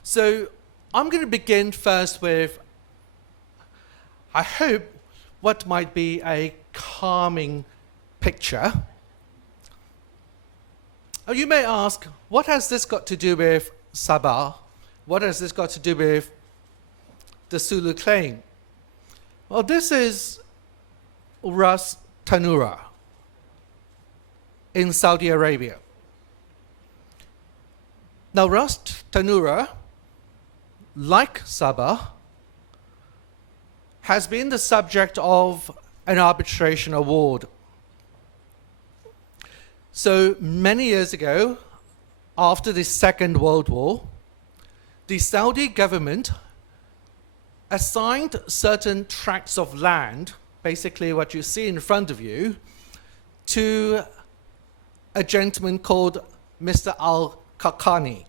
So I'm going to begin first with, I hope, what might be a calming picture. You may ask, what has this got to do with Sabah? What has this got to do with the Sulu claim? Well, this is Ras Tanura in Saudi Arabia. Now, Ras Tanura, like Sabah, has been the subject of an arbitration award. So many years ago, after the Second World War, the Saudi government assigned certain tracts of land, basically what you see in front of you, to a gentleman called Mr. Al-Kakani.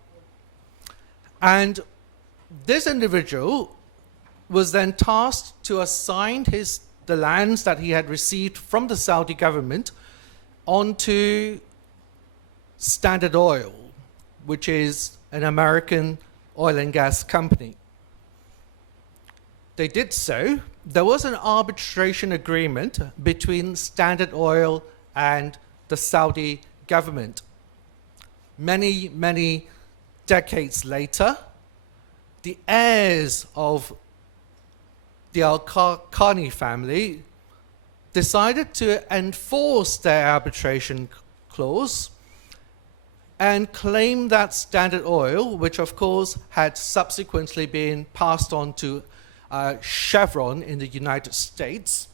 And this individual was then tasked to assign the lands that he had received from the Saudi government onto Standard Oil, which is an American oil and gas company. They did so. There was an arbitration agreement between Standard Oil and the Saudi government. Many, many decades later, the heirs of the Al-Khani family decided to enforce their arbitration clause and claim that Standard Oil, which of course had subsequently been passed on to Chevron in the United States,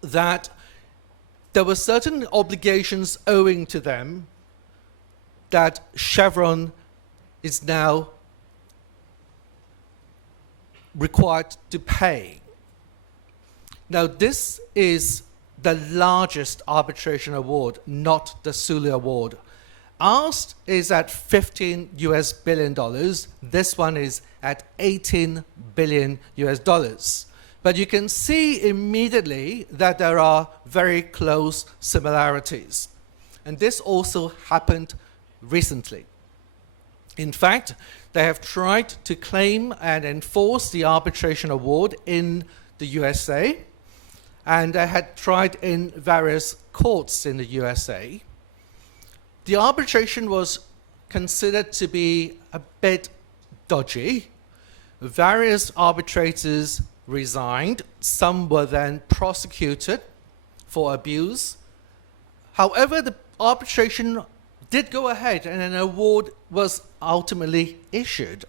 that there were certain obligations owing to them that Chevron is now required to pay. Now, this is the largest arbitration award, not the Sulu award. Ours is at $15 billion. This one is at $18 billion. But you can see immediately that there are very close similarities. And this also happened recently. In fact, they have tried to claim and enforce the arbitration award in the USA, and they had tried in various courts in the USA. The arbitration was considered to be a bit dodgy. Various arbitrators resigned. Some were then prosecuted for abuse. However, the arbitration did go ahead and an award was ultimately issued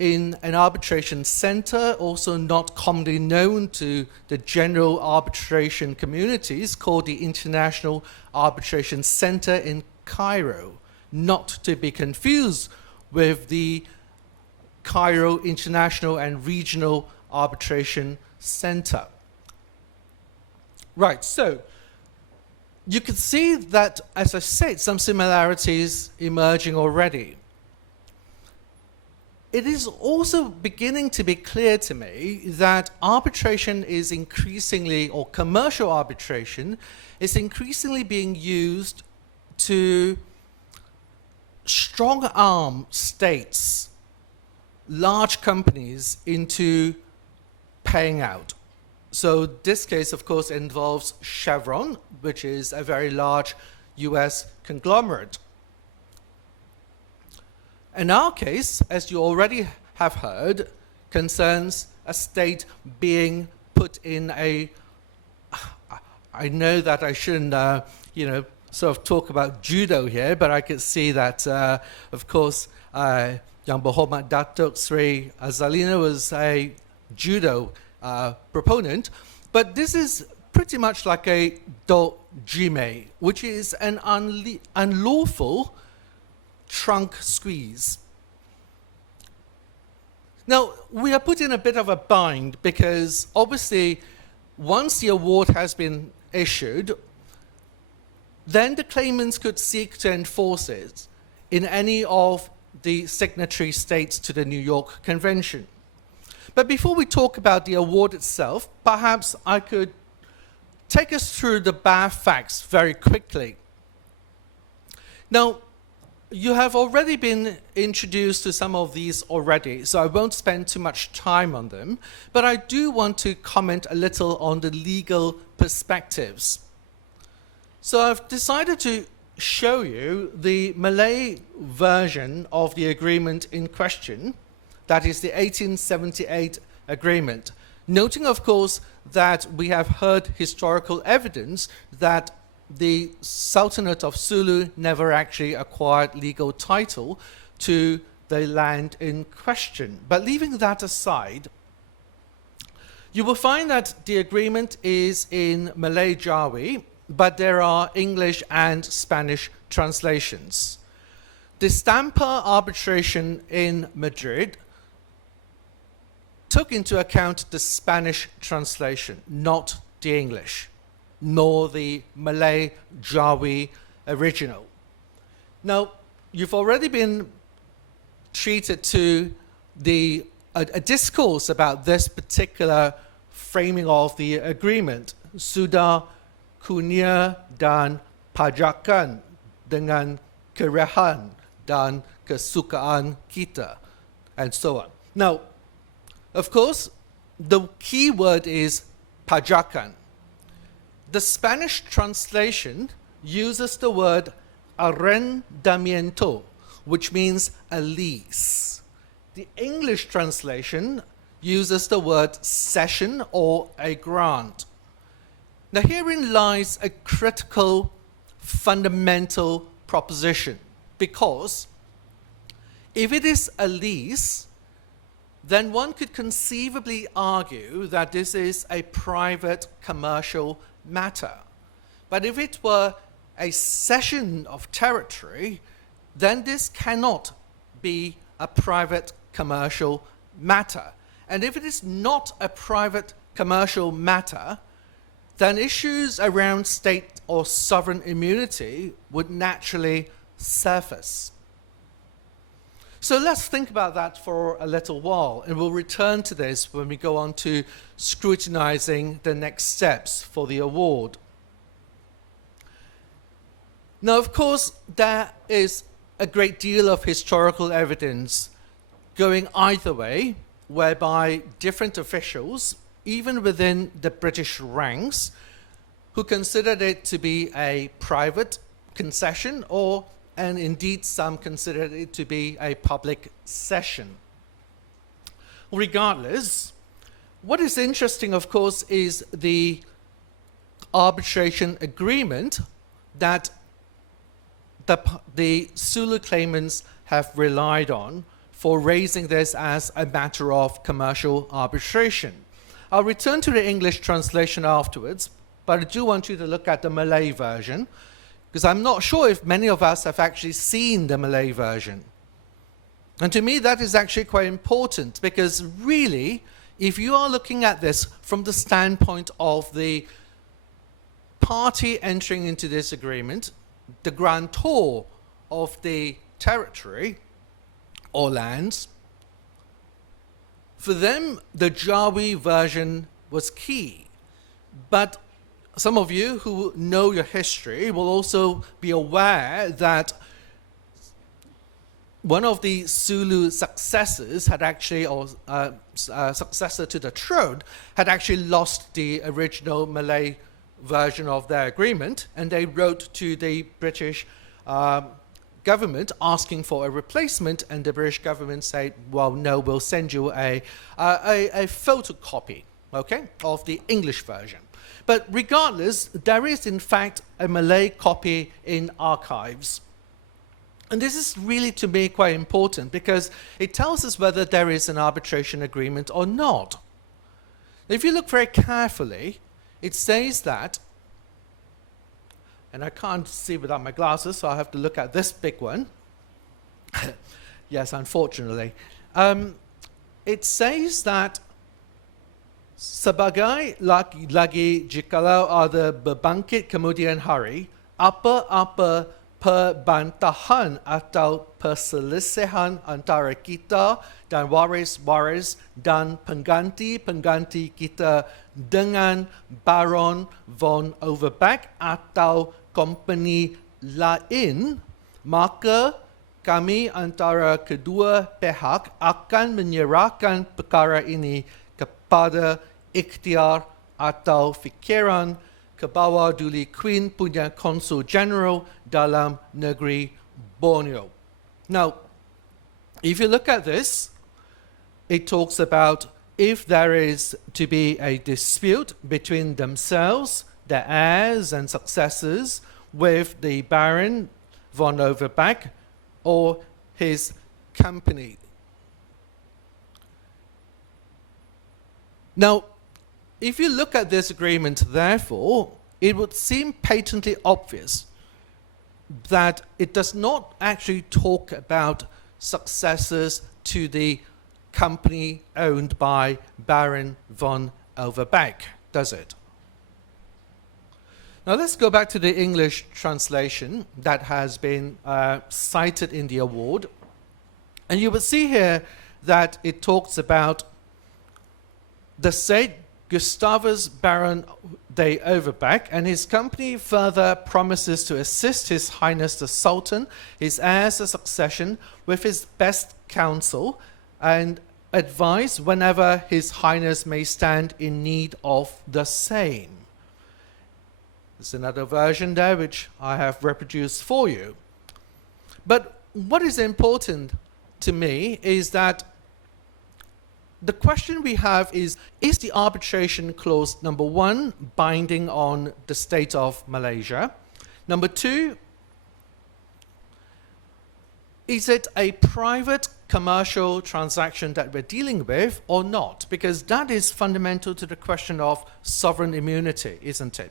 in an arbitration center, also not commonly known to the general arbitration communities, called the International Arbitration Center in Cairo, not to be confused with the Cairo International and Regional Arbitration Center. Right, so you can see that, as I said, some similarities emerging already. It is also beginning to be clear to me that arbitration is increasingly, or commercial arbitration, is increasingly being used to strong-arm states, large companies, into paying out. So this case, of course, involves Chevron, which is a very large US conglomerate. In our case, as you already have heard, concerns a state being put in a... I know that I shouldn't, sort of talk about judo here, but I could see that, of course, Yang Berhormat Datuk Sri Azalina was a judo proponent, but this is pretty much like a dojime, which is an unlawful trunk squeeze. Now, we are put in a bit of a bind because obviously once the award has been issued, then the claimants could seek to enforce it in any of the signatory states to the New York Convention. But before we talk about the award itself, perhaps I could take us through the bare facts very quickly. Now, you have already been introduced to some of these already, so I won't spend too much time on them, but I do want to comment a little on the legal perspectives. So I've decided to show you the Malay version of the agreement in question, that is the 1878 agreement, noting, of course, that we have heard historical evidence that the Sultanate of Sulu never actually acquired legal title to the land in question. But leaving that aside, you will find that the agreement is in Malay Jawi, but there are English and Spanish translations. The Stampa arbitration in Madrid took into account the Spanish translation, not the English, nor the Malay Jawi original. Now, you've already been treated to a discourse about this particular framing of the agreement. Sudah kunia dan pajakan dengan kerehan dan kesukaan kita, and so on. Now, of course, the key word is pajakan. The Spanish translation uses the word arrendamiento, which means a lease. The English translation uses the word cession or a grant. Now, herein lies a critical, fundamental proposition, because if it is a lease, then one could conceivably argue that this is a private commercial matter. But if it were a cession of territory, then this cannot be a private commercial matter. And if it is not a private commercial matter, then issues around state or sovereign immunity would naturally surface. So let's think about that for a little while, and we'll return to this when we go on to scrutinizing the next steps for the award. Now, of course, there is a great deal of historical evidence going either way, whereby different officials, even within the British ranks, who considered it to be a private concession, and indeed some considered it to be a public session. Regardless, what is interesting, of course, is the arbitration agreement that the Sulu claimants have relied on for raising this as a matter of commercial arbitration. I'll return to the English translation afterwards, but I do want you to look at the Malay version, because I'm not sure if many of us have actually seen the Malay version. And to me, that is actually quite important, because really, if you are looking at this from the standpoint of the party entering into this agreement, the grantor of the territory or lands, for them, the Jawi version was key. But some of you who know your history will also be aware that one of the Sulu successors had actually, or successor to the throne, had actually lost the original Malay version of their agreement, and they wrote to the British government asking for a replacement, and the British government said, well, no, we'll send you a photocopy, okay, of the English version. But regardless, there is in fact a Malay copy in archives. And this is really, to me, quite important, because it tells us whether there is an arbitration agreement or not. If you look very carefully, it says that, and I can't see without my glasses, so I have to look at this big one. Yes, unfortunately. It says that sebagai lagi jikalau ada berbangkit kemudian hari, apa-apa perbantahan atau perselisihan antara kita dan waris-waris dan pengganti-pengganti kita dengan Baron von Overbeck atau company lain, maka kami antara kedua pihak akan menyerahkan perkara ini kepada ikhtiar atau fikiran ke bawah Duli Queen punya Konsul General dalam negeri Borneo. Now, if you look at this, it talks about if there is to be a dispute between themselves, the heirs and successors, with the Baron von Overbeck or his company. Now, if you look at this agreement, therefore, it would seem patently obvious that it does not actually talk about successors to the company owned by Baron von Overbeck, does it? Now let's go back to the English translation that has been cited in the award. And you will see here that it talks about the said Gustavus Baron de Overbeck and his company further promises to assist His Highness the Sultan, his heirs to succession, with his best counsel and advice whenever His Highness may stand in need of the same. There's another version there which I have reproduced for you. But what is important to me is that the question we have is the arbitration clause, number one, binding on the state of Malaysia? Number two, is it a private commercial transaction that we're dealing with or not? Because that is fundamental to the question of sovereign immunity, isn't it?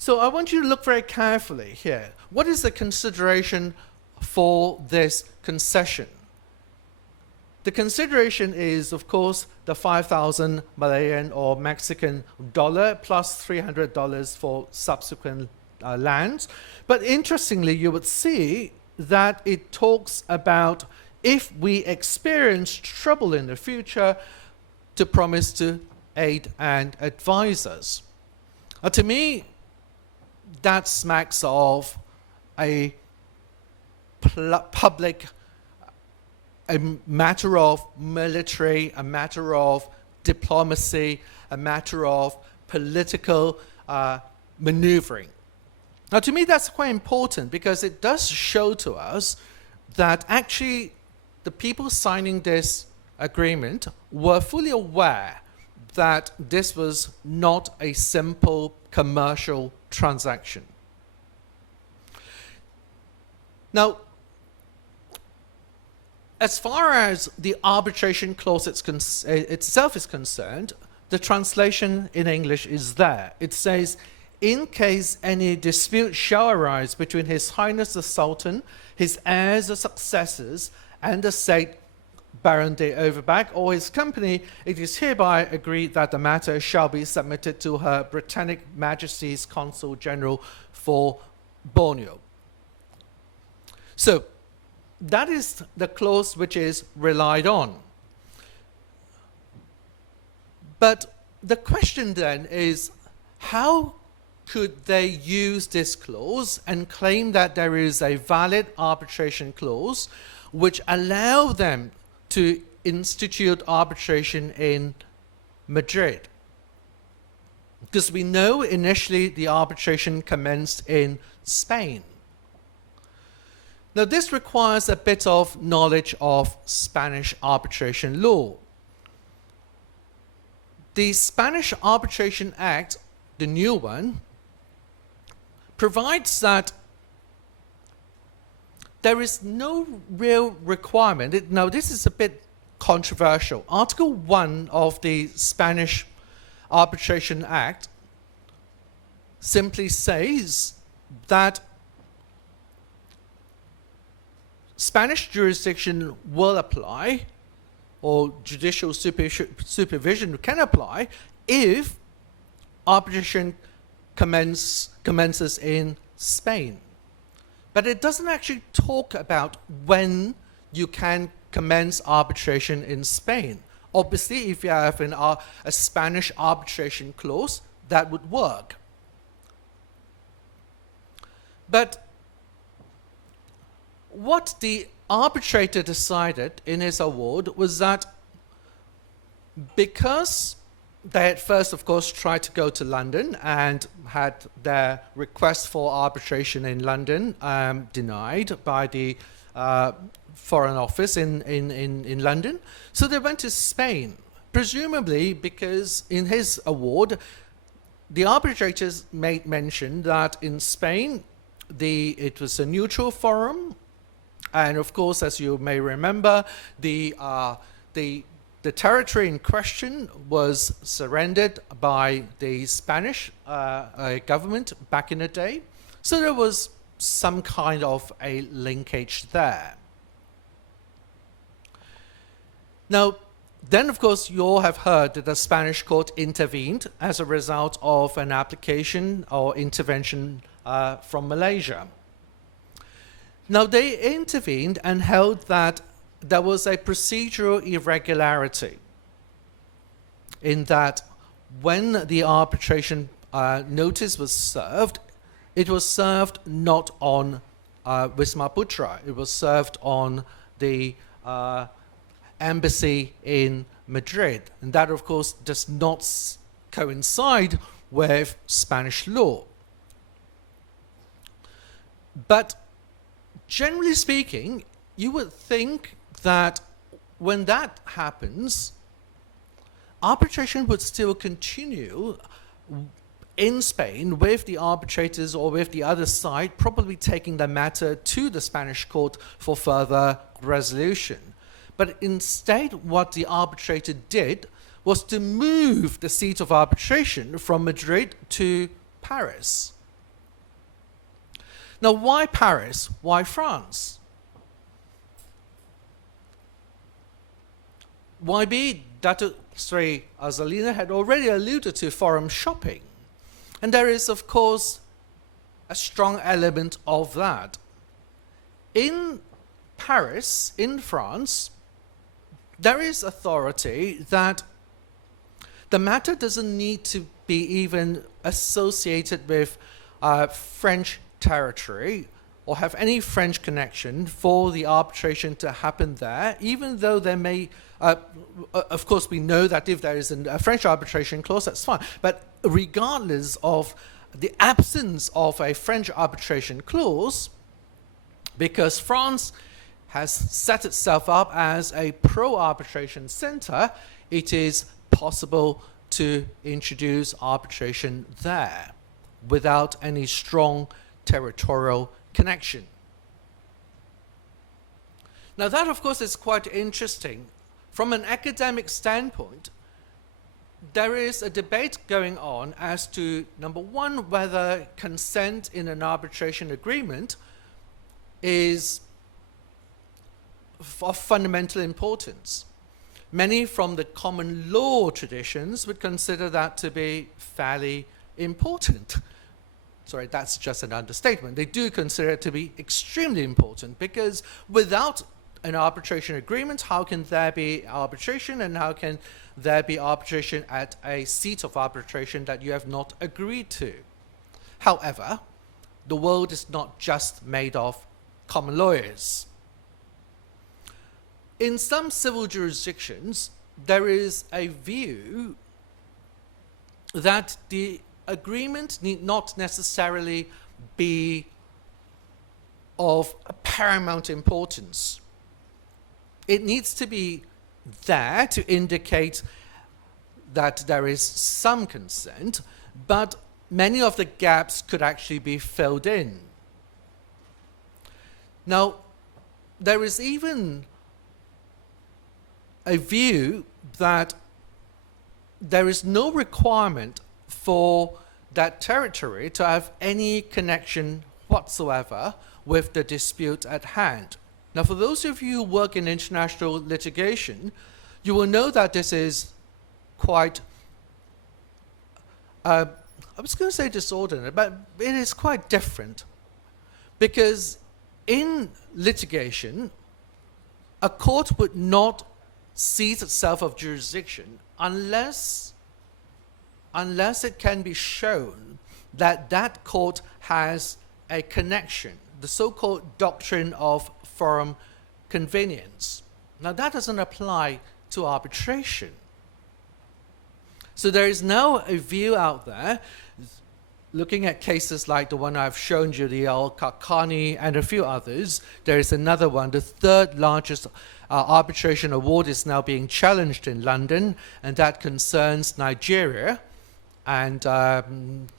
So I want you to look very carefully here. What is the consideration for this concession? The consideration is, of course, the 5,000 Malayan or Mexican dollar plus $300 for subsequent lands. But interestingly, you would see that it talks about if we experience trouble in the future, to promise to aid and advise us. To me, that smacks of a public, a matter of military, a matter of diplomacy, a matter of political maneuvering. Now, to me, that's quite important because it does show to us that actually the people signing this agreement were fully aware that this was not a simple commercial transaction. Now, as far as the arbitration clause itself is concerned, the translation in English is there. It says, in case any dispute shall arise between His Highness the Sultan, his heirs or successors, and the said Baron de Overbeck or his company, it is hereby agreed that the matter shall be submitted to Her Britannic Majesty's Consul General for Borneo. So, that is the clause which is relied on. But the question then is, how could they use this clause and claim that there is a valid arbitration clause which allow them to institute arbitration in Madrid? Because we know initially the arbitration commenced in Spain. Now, this requires a bit of knowledge of Spanish arbitration law. The Spanish Arbitration Act, the new one, provides that there is no real requirement. Now, this is a bit controversial. Article 1 of the Spanish Arbitration Act simply says that Spanish jurisdiction will apply, or judicial supervision can apply, if arbitration commences in Spain. But it doesn't actually talk about when you can commence arbitration in Spain. Obviously, if you have a Spanish arbitration clause, that would work. But what the arbitrator decided in his award was that because they had first, of course, tried to go to London and had their request for arbitration in London denied by the Foreign Office in London, so they went to Spain, presumably because in his award, the arbitrators made mention that in Spain, it was a neutral forum. And of course, as you may remember, the territory in question was surrendered by the Spanish government back in the day. So there was some kind of a linkage there. Now, then of course, you all have heard that the Spanish court intervened as a result of an application or intervention from Malaysia. Now, they intervened and held that there was a procedural irregularity in that when the arbitration notice was served, it was served not on Wisma Putra. It was served on the embassy in Madrid. And that, of course, does not coincide with Spanish law. But generally speaking, you would think that when that happens, arbitration would still continue in Spain with the arbitrators or with the other side probably taking the matter to the Spanish court for further resolution. But instead, what the arbitrator did was to move the seat of arbitration from Madrid to Paris. Now, why Paris? Why France? YB Datuk Sri Azalina had already alluded to forum shopping. And there is, of course, a strong element of that. In Paris, in France, there is authority that the matter doesn't need to be even associated with French territory or have any French connection for the arbitration to happen there, even though there may, of course, we know that if there is a French arbitration clause, that's fine. But regardless of the absence of a French arbitration clause, because France has set itself up as a pro-arbitration center, it is possible to introduce arbitration there without any strong territorial connection. Now that, of course, is quite interesting. From an academic standpoint, there is a debate going on as to, number one, whether consent in an arbitration agreement is of fundamental importance. Many from the common law traditions would consider that to be fairly important. Sorry, that's just an understatement. They do consider it to be extremely important, because without an arbitration agreement, how can there be arbitration, and how can there be arbitration at a seat of arbitration that you have not agreed to? However, the world is not just made of common lawyers. In some civil jurisdictions, there is a view that the agreement need not necessarily be of paramount importance. It needs to be there to indicate that there is some consent, but many of the gaps could actually be filled in. Now, there is even a view that there is no requirement for that territory to have any connection whatsoever with the dispute at hand. Now, for those of you who work in international litigation, you will know that this is quite, I was going to say disorderly, but it is quite different. Because in litigation, a court would not seize itself of jurisdiction unless it can be shown that that court has a connection, the so-called doctrine of forum convenience. Now that doesn't apply to arbitration. So there is now a view out there, looking at cases like the one I've shown you, the Al-Kakani and a few others. There is another one, the third largest arbitration award is now being challenged in London, and that concerns Nigeria. And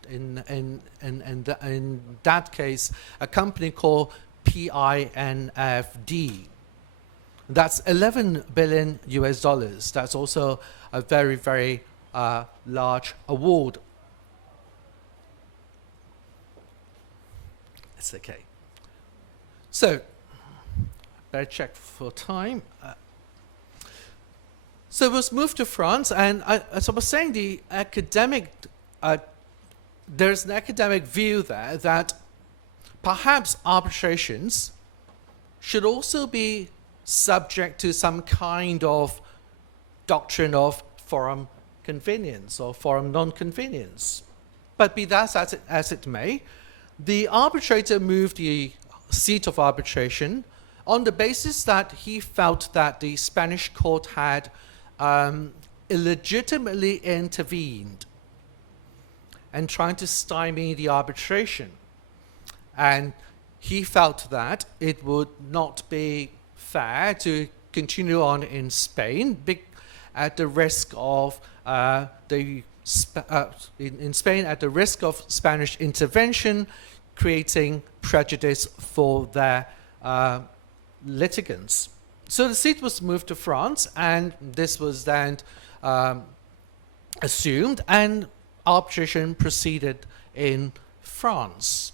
in that case, a company called PINFD. That's 11 billion US dollars. That's also a very, very large award. It's okay. So, better check for time. So let's move to France, and as I was saying, the academic, there's an academic view there that perhaps arbitrations should also be subject to some kind of doctrine of forum convenience or forum non-convenience. But be that as it may, the arbitrator moved the seat of arbitration on the basis that he felt that the Spanish court had illegitimately intervened and trying to stymie the arbitration. And he felt that it would not be fair to continue on in Spain at the risk of in Spain at the risk of Spanish intervention, creating prejudice for their litigants. So the seat was moved to France, and this was then assumed, and arbitration proceeded in France.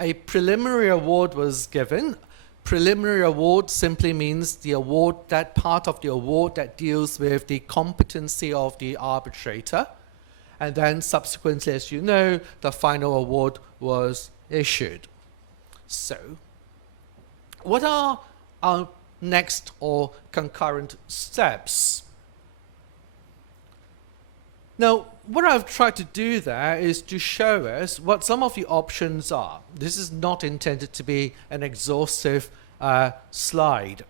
A preliminary award was given. Preliminary award simply means the award, that part of the award that deals with the competency of the arbitrator. And then subsequently, as you know, the final award was issued. So, what are our next or concurrent steps? Now, what I've tried to do there is to show us what some of the options are. This is not intended to be an exhaustive slide.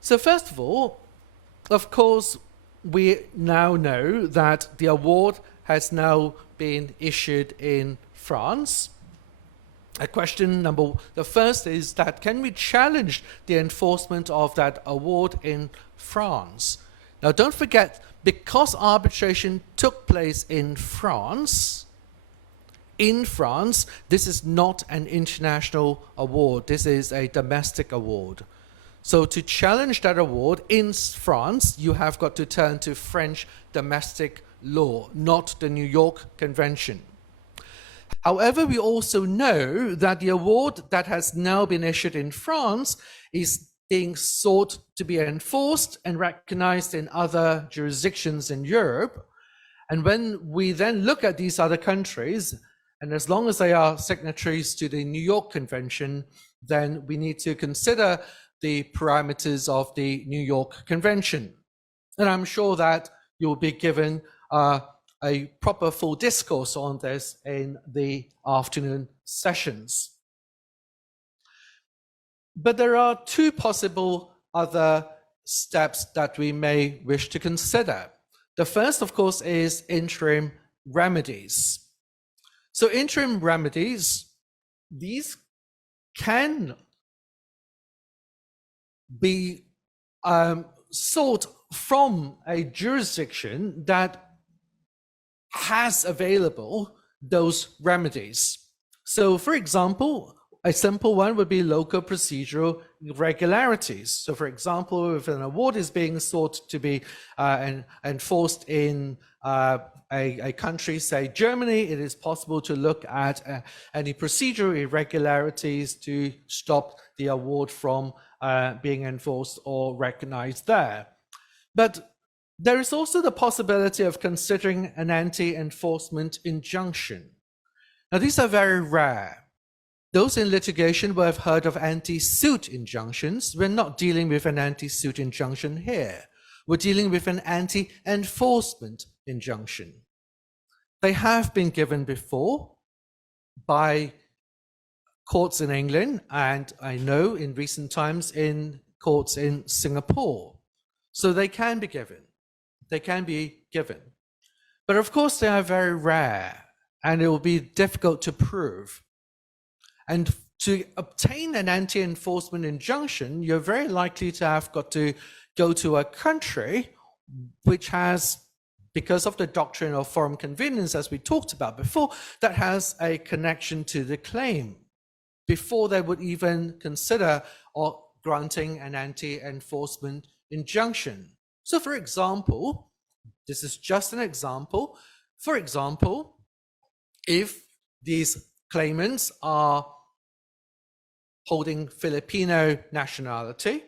So first of all, of course, we now know that the award has now been issued in France. The first is that can we challenge the enforcement of that award in France? Now don't forget, because arbitration took place in France, this is not an international award. This is a domestic award. So to challenge that award in France, you have got to turn to French domestic law, not the New York Convention. However, we also know that the award that has now been issued in France is being sought to be enforced and recognized in other jurisdictions in Europe. And when we then look at these other countries, and as long as they are signatories to the New York Convention, then we need to consider the parameters of the New York Convention. And I'm sure that you'll be given a proper full discourse on this in the afternoon sessions. But there are two possible other steps that we may wish to consider. The first, of course, is interim remedies. So interim remedies, these can be sought from a jurisdiction that has available those remedies. So for example, a simple one would be local procedural irregularities. So for example, if an award is being sought to be enforced in a country, say Germany, it is possible to look at any procedural irregularities to stop the award from being enforced or recognized there. But there is also the possibility of considering an anti-enforcement injunction. Now, these are very rare. Those in litigation will have heard of anti-suit injunctions. We're not dealing with an anti-suit injunction here. We're dealing with an anti-enforcement injunction. They have been given before by courts in England, and I know in recent times in courts in Singapore. So they can be given. They can be given. But of course, they are very rare, and it will be difficult to prove. And to obtain an anti-enforcement injunction, you're very likely to have got to go to a country which has, because of the doctrine of forum convenience, as we talked about before, that has a connection to the claim before they would even consider or granting an anti-enforcement injunction. So for example, this is just an example. For example, if these claimants are holding Filipino nationality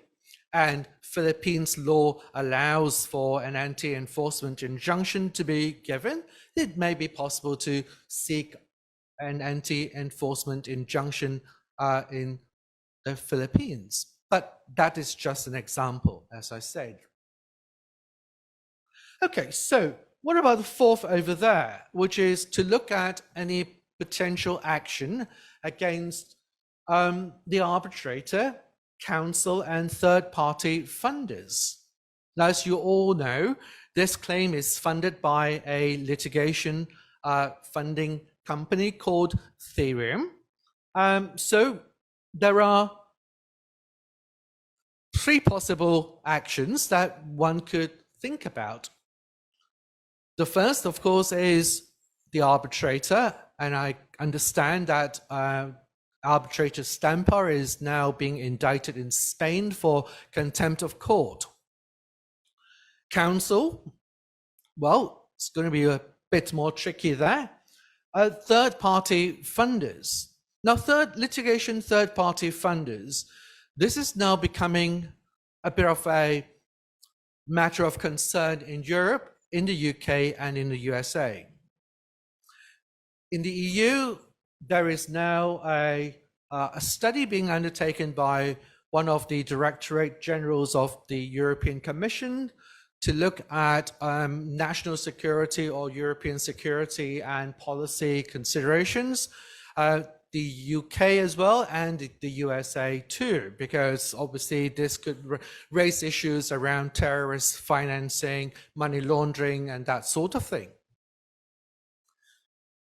and Philippines law allows for an anti-enforcement injunction to be given, it may be possible to seek an anti-enforcement injunction in the Philippines. But that is just an example, as I said. Okay, so what about the fourth over there, which is to look at any potential action against the arbitrator, counsel, and third-party funders. Now, as you all know, this claim is funded by a litigation funding company called Therium. So there are three possible actions that one could think about. The first, of course, is the arbitrator, and I understand that arbitrator Stamper is now being indicted in Spain for contempt of court. Counsel, well, it's going to be a bit more tricky there. Third-party funders. Now, litigation third-party funders, this is now becoming a bit of a matter of concern in Europe, in the UK, and in the USA. In the EU, there is now a study being undertaken by one of the Directorate Generals of the European Commission to look at national security or European security and policy considerations, the UK as well, and the USA too, because obviously this could raise issues around terrorist financing, money laundering, and that sort of thing.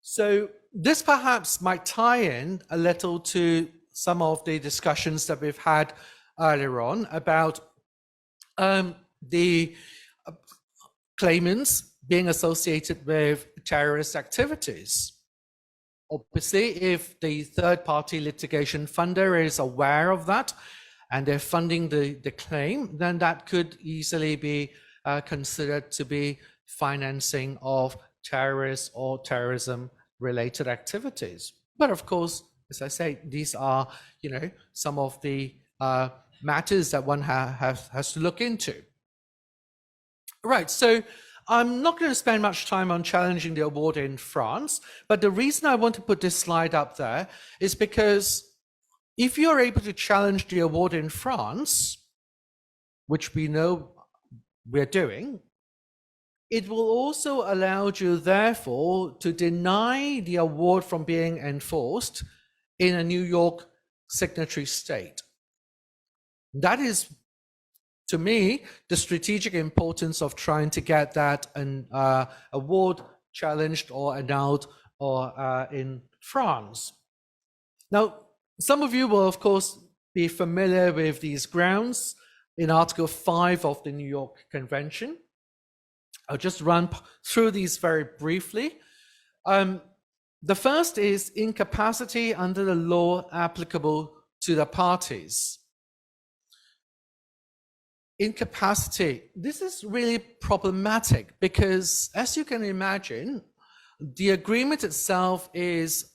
So this perhaps might tie in a little to some of the discussions that we've had earlier on about the claimants being associated with terrorist activities. Obviously, if the third-party litigation funder is aware of that and they're funding the claim, then that could easily be considered to be financing of terrorist or terrorism-related activities. But of course, as I say, these are, some of the matters that one has to look into. Right, so I'm not going to spend much time on challenging the award in France, but the reason I want to put this slide up there is because if you're able to challenge the award in France, which we know we're doing, it will also allow you, therefore, to deny the award from being enforced in a New York signatory state. That is, to me, the strategic importance of trying to get that award challenged or annulled or in France. Now, some of you will, of course, be familiar with these grounds in Article 5 of the New York Convention. I'll just run through these very briefly. The first is incapacity under the law applicable to the parties. Incapacity, this is really problematic because, as you can imagine, the agreement itself is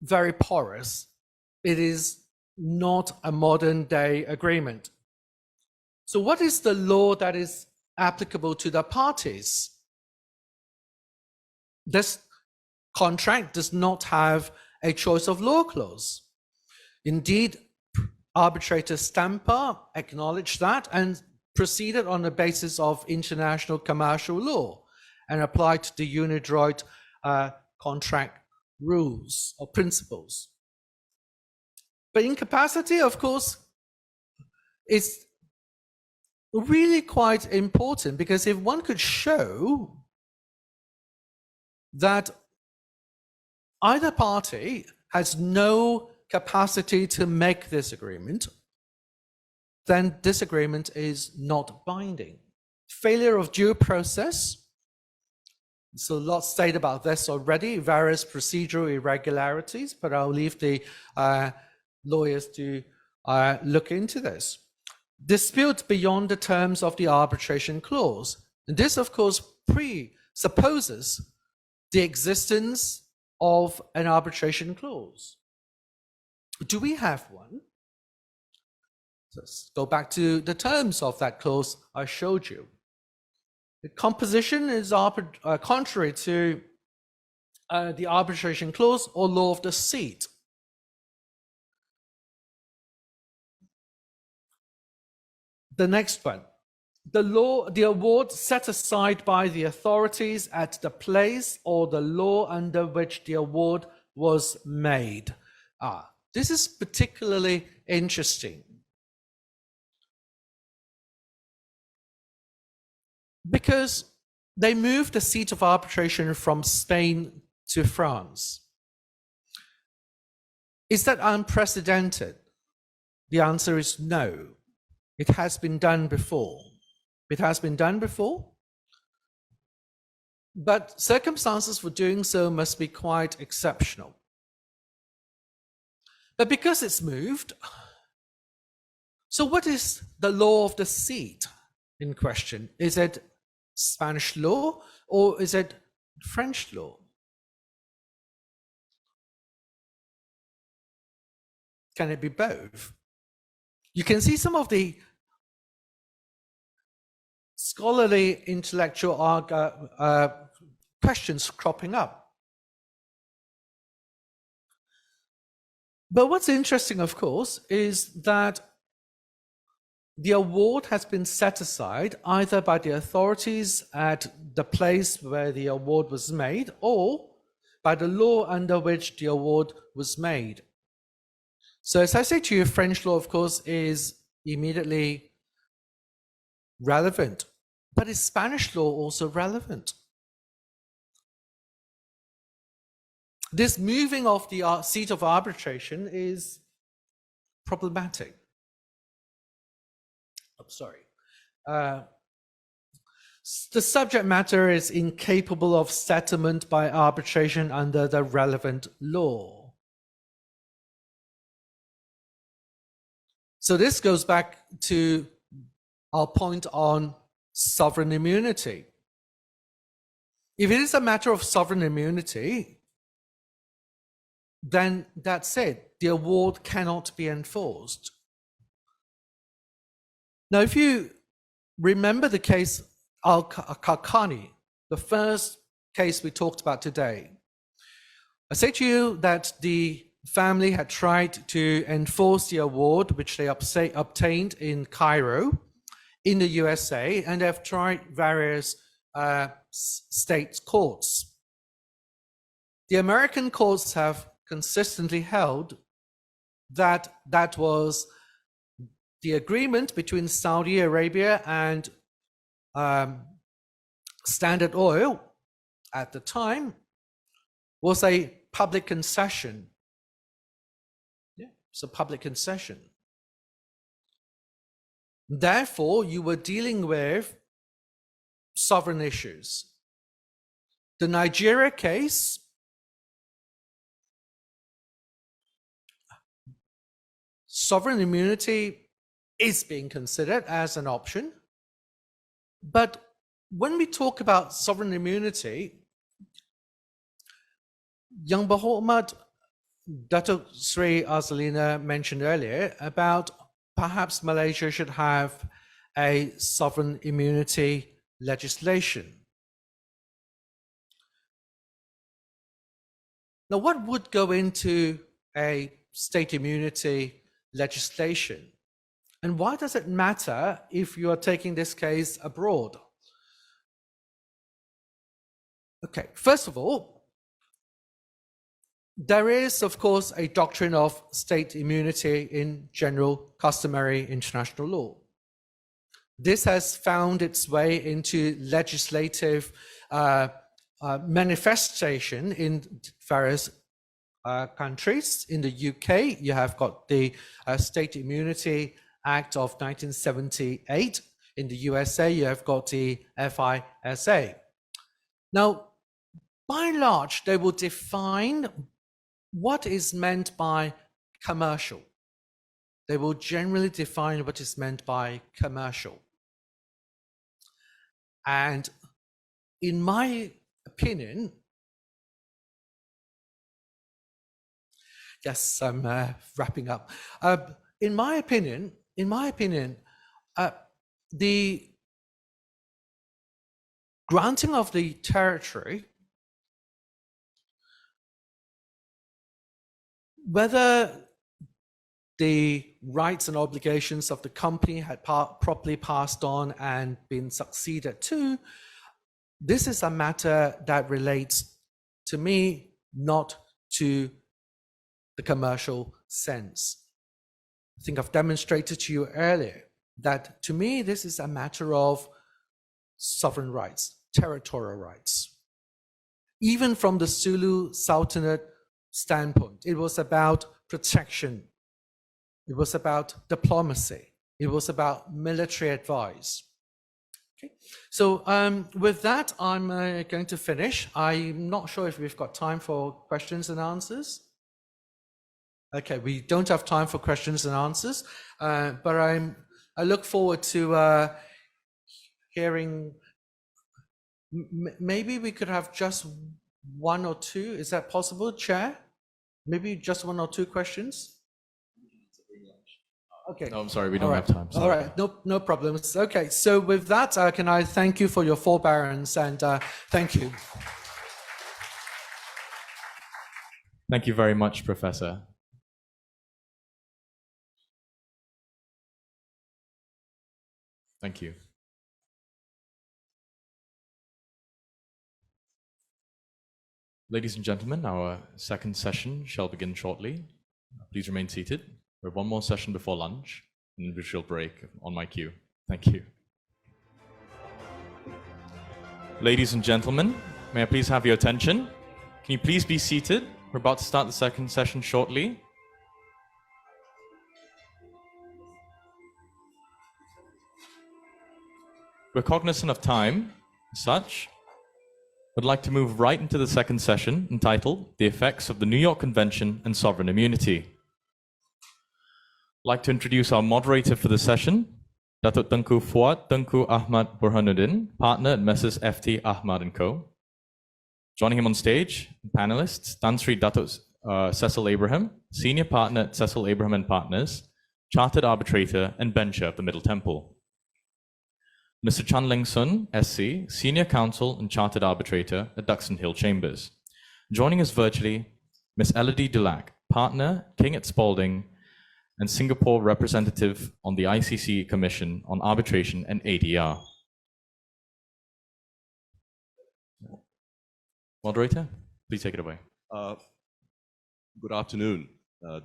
very porous. It is not a modern day agreement. So what is the law that is applicable to the parties? This contract does not have a choice of law clause. Indeed, arbitrator Stamper acknowledged that and proceeded on the basis of international commercial law and applied the UNIDROIT contract rules or principles. But incapacity, of course, is really quite important because if one could show that either party has no capacity to make this agreement, then this agreement is not binding. Failure of due process. So a lot said about this already, various procedural irregularities, but I'll leave the lawyers to look into this. Dispute beyond the terms of the arbitration clause. And this, of course, presupposes the existence of an arbitration clause. Do we have one? Let's go back to the terms of that clause I showed you. The composition is contrary to the arbitration clause or law of the seat. The next one. The award set aside by the authorities at the place or the law under which the award was made. This is particularly interesting because they moved the seat of arbitration from Spain to France. Is that unprecedented? The answer is no. It has been done before. It has been done before, but circumstances for doing so must be quite exceptional. But because it's moved, so what is the law of the seat in question? Is it Spanish law or is it French law? Can it be both? You can see some of the scholarly intellectual questions cropping up. But what's interesting, of course, is that the award has been set aside either by the authorities at the place where the award was made or by the law under which the award was made. So as I say to you, French law, of course, is immediately relevant, but is Spanish law also relevant? This moving of the seat of arbitration is problematic. I'm sorry. The subject matter is incapable of settlement by arbitration under the relevant law. So this goes back to our point on sovereign immunity. If it is a matter of sovereign immunity, then that's it. The award cannot be enforced. Now, if you remember the case Al-Kakani, the first case we talked about today, I say to you that the family had tried to enforce the award which they obtained in Cairo, in the USA, and they have tried various state courts. The American courts have consistently held that that was the agreement between Saudi Arabia and Standard Oil at the time was a public concession. Yeah, it's a public concession. Therefore, you were dealing with sovereign issues. The Nigeria case, sovereign immunity is being considered as an option. But when we talk about sovereign immunity, Yang Berhormat Datuk Sri Azalina mentioned earlier about perhaps Malaysia should have a sovereign immunity legislation. Now, what would go into a state immunity legislation? And why does it matter if you are taking this case abroad? Okay, first of all, there is, of course, a doctrine of state immunity in general customary international law. This has found its way into legislative manifestation in various countries. In the UK, you have got the State Immunity Act of 1978. In the USA, you have got the FISA. Now, by and large, they will define what is meant by commercial. They will generally define what is meant by commercial. And in my opinion, yes, I'm wrapping up. In my opinion, the granting of the territory, whether the rights and obligations of the company had properly passed on and been succeeded to, this is a matter that relates to me, not to the commercial sense. I think I've demonstrated to you earlier that to me, this is a matter of sovereign rights, territorial rights. Even from the Sulu Sultanate standpoint, it was about protection. It was about diplomacy. It was about military advice. Okay. So with that, I'm going to finish. I'm not sure if we've got time for questions and answers. Okay, we don't have time for questions and answers, but I look forward to hearing. Maybe we could have just one or two. Is that possible, Chair? Maybe just one or two questions. Okay. No, I'm sorry, we don't have time. Sorry. All right, no problems. Okay, so with that, can I thank you for your forbearance and thank you. Thank you very much, Professor. Thank you. Ladies and gentlemen, our second session shall begin shortly. Please remain seated. We have one more session before lunch, and we shall break on my cue. Thank you. Ladies and gentlemen, may I please have your attention? Can you please be seated? We're about to start the second session shortly. We're cognizant of time, as such. I'd like to move right into the second session entitled The Effects of the New York Convention and Sovereign Immunity. I'd like to introduce our moderator for the session, Datuk Tengku Fuad Tengku Ahmad Burhanuddin, partner at Messrs. FT Ahmad & Co. Joining him on stage, panelists, Tan Sri Datuk Cecil Abraham, senior partner at Cecil Abraham and Partners, chartered arbitrator and bencher of the Middle Temple. Mr. Chan Leng Sun, SC, Senior Counsel and Chartered Arbitrator at Duxton Hill Chambers. Joining us virtually, Ms. Elodie Dulac, Partner, King & Spalding, and Singapore Representative on the ICC Commission on Arbitration and ADR. Moderator, please take it away. Good afternoon,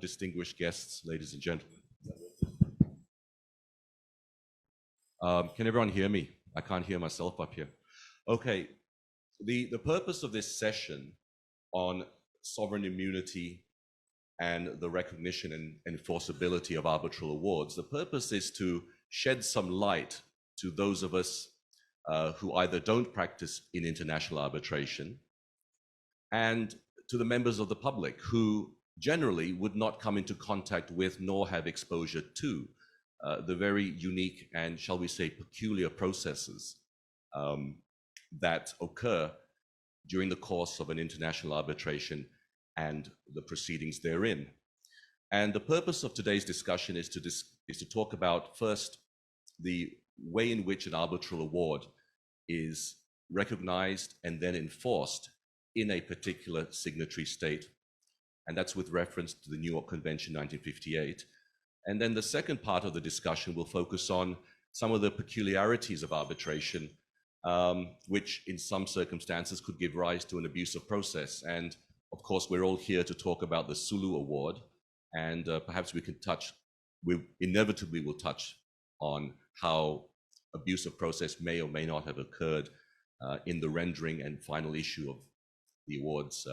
distinguished guests, ladies and gentlemen. Can everyone hear me? I can't hear myself up here. Okay, the purpose of this session on sovereign immunity and the recognition and enforceability of arbitral awards, the purpose is to shed some light to those of us who either don't practice in international arbitration and to the members of the public who generally would not come into contact with nor have exposure to the very unique and, shall we say, peculiar processes that occur during the course of an international arbitration and the proceedings therein. And the purpose of today's discussion is to talk about, first, the way in which an arbitral award is recognized and then enforced in a particular signatory state. And that's with reference to the New York Convention 1958. And then the second part of the discussion will focus on some of the peculiarities of arbitration, which in some circumstances could give rise to an abusive process. And of course, we're all here to talk about the Sulu Award, and perhaps we inevitably will touch on how abusive process may or may not have occurred in the rendering and final issue of the awards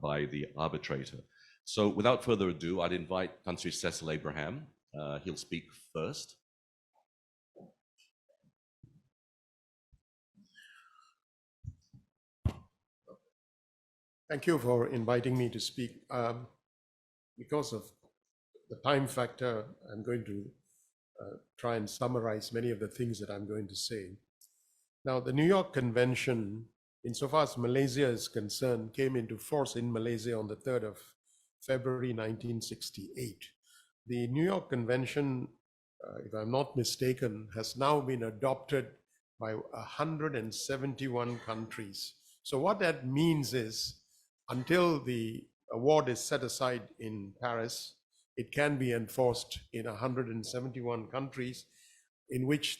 by the arbitrator. So without further ado, I'd invite Tan Sri Cecil Abraham. He'll speak first. Thank you for inviting me to speak. Because of the time factor, I'm going to try and summarize many of the things that I'm going to say. Now, the New York Convention, insofar as Malaysia is concerned, came into force in Malaysia on the 3rd of February 1968. The New York Convention, if I'm not mistaken, has now been adopted by 171 countries. So what that means is, until the award is set aside in Paris, it can be enforced in 171 countries, in which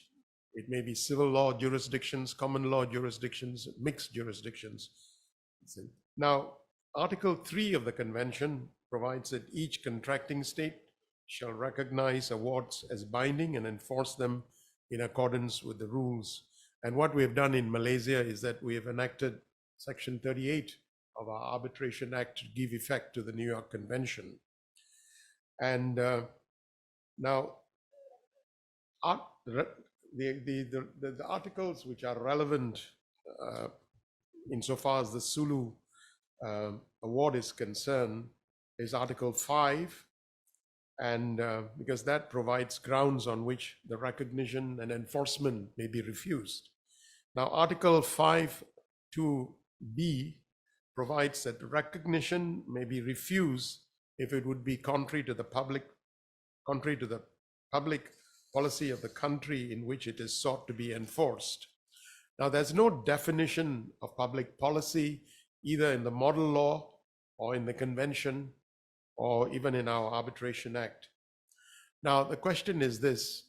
it may be civil law jurisdictions, common law jurisdictions, mixed jurisdictions. Now, Article 3 of the Convention provides that each contracting state shall recognize awards as binding and enforce them in accordance with the rules. And what we have done in Malaysia is that we have enacted Section 38 of our Arbitration Act to give effect to the New York Convention. And now, the articles which are relevant insofar as the Sulu award is concerned is Article 5, and because that provides grounds on which the recognition and enforcement may be refused. Now, Article 5(2)(b) provides that recognition may be refused if it would be contrary to the public policy of the country in which it is sought to be enforced. Now, there's no definition of public policy either in the model law or in the convention or even in our Arbitration Act. Now, the question is this: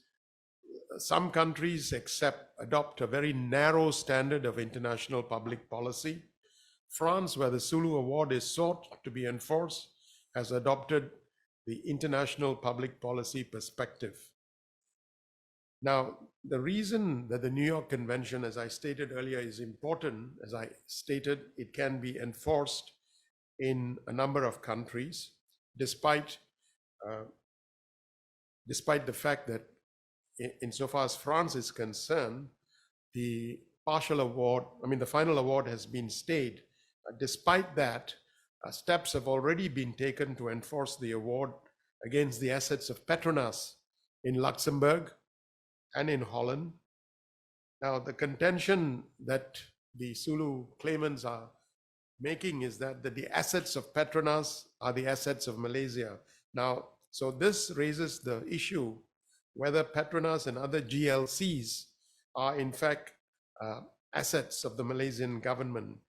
some countries adopt a very narrow standard of international public policy. France, where the Sulu Award is sought to be enforced, has adopted the international public policy perspective. Now, the reason that the New York Convention, as I stated earlier, is important, as I stated, it can be enforced in a number of countries, despite the fact that insofar as France is concerned, the final award has been stayed. Despite that, steps have already been taken to enforce the award against the assets of Petronas in Luxembourg and in Holland. Now, the contention that the Sulu claimants are making is that the assets of Petronas are the assets of Malaysia. Now, so this raises the issue whether Petronas and other GLCs are in fact assets of the Malaysian government.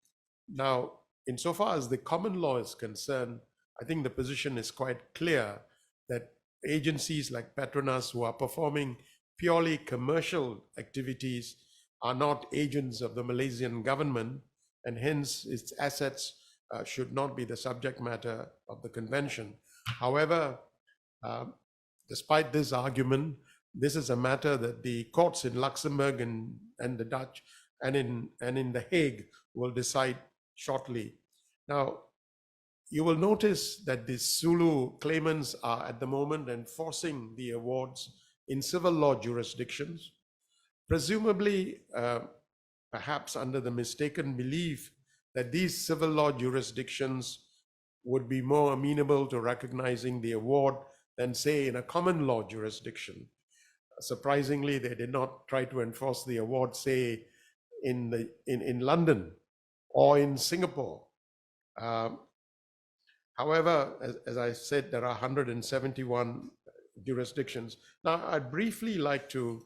Now, insofar as the common law is concerned, I think the position is quite clear that agencies like Petronas, who are performing purely commercial activities, are not agents of the Malaysian government, and hence its assets should not be the subject matter of the convention. However, despite this argument, this is a matter that the courts in Luxembourg and the Dutch and in The Hague will decide shortly. Now, you will notice that the Sulu claimants are at the moment enforcing the awards in civil law jurisdictions, presumably perhaps under the mistaken belief that these civil law jurisdictions would be more amenable to recognizing the award than, say, in a common law jurisdiction. Surprisingly, they did not try to enforce the award, say, in London or in Singapore. However, as I said, there are 171 jurisdictions. Now, I'd briefly like to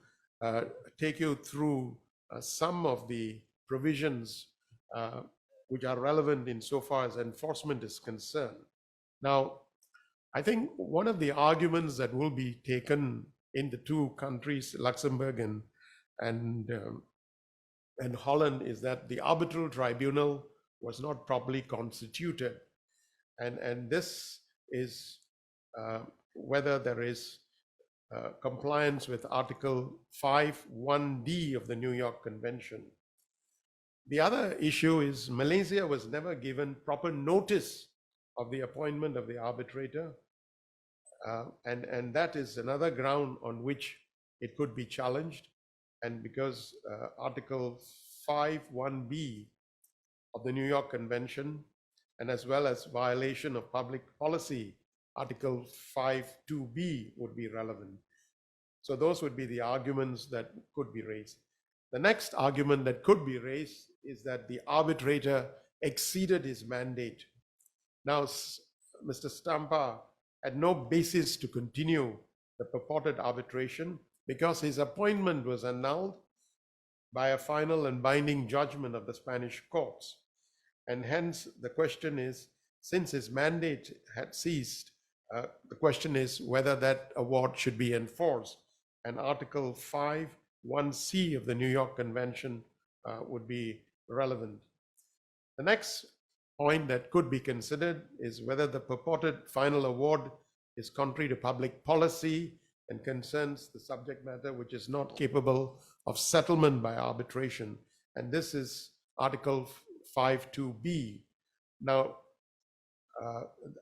take you through some of the provisions which are relevant insofar as enforcement is concerned. Now, I think one of the arguments that will be taken in the two countries, Luxembourg and Holland, is that the arbitral tribunal was not properly constituted. And this is whether there is compliance with Article 5(1)(d) of the New York Convention. The other issue is Malaysia was never given proper notice of the appointment of the arbitrator. And that is another ground on which it could be challenged. And because Article 5(1)(b) of the New York Convention, and as well as violation of public policy, Article 5(2)(b) would be relevant. So those would be the arguments that could be raised. The next argument that could be raised is that the arbitrator exceeded his mandate. Now, Mr. Stampa had no basis to continue the purported arbitration because his appointment was annulled by a final and binding judgment of the Spanish courts. And hence, the question is, since his mandate had ceased, the question is whether that award should be enforced. And Article 5(1)(c) of the New York Convention would be relevant. The next point that could be considered is whether the purported final award is contrary to public policy and concerns the subject matter which is not capable of settlement by arbitration. And this is Article 5(2)(b). Now,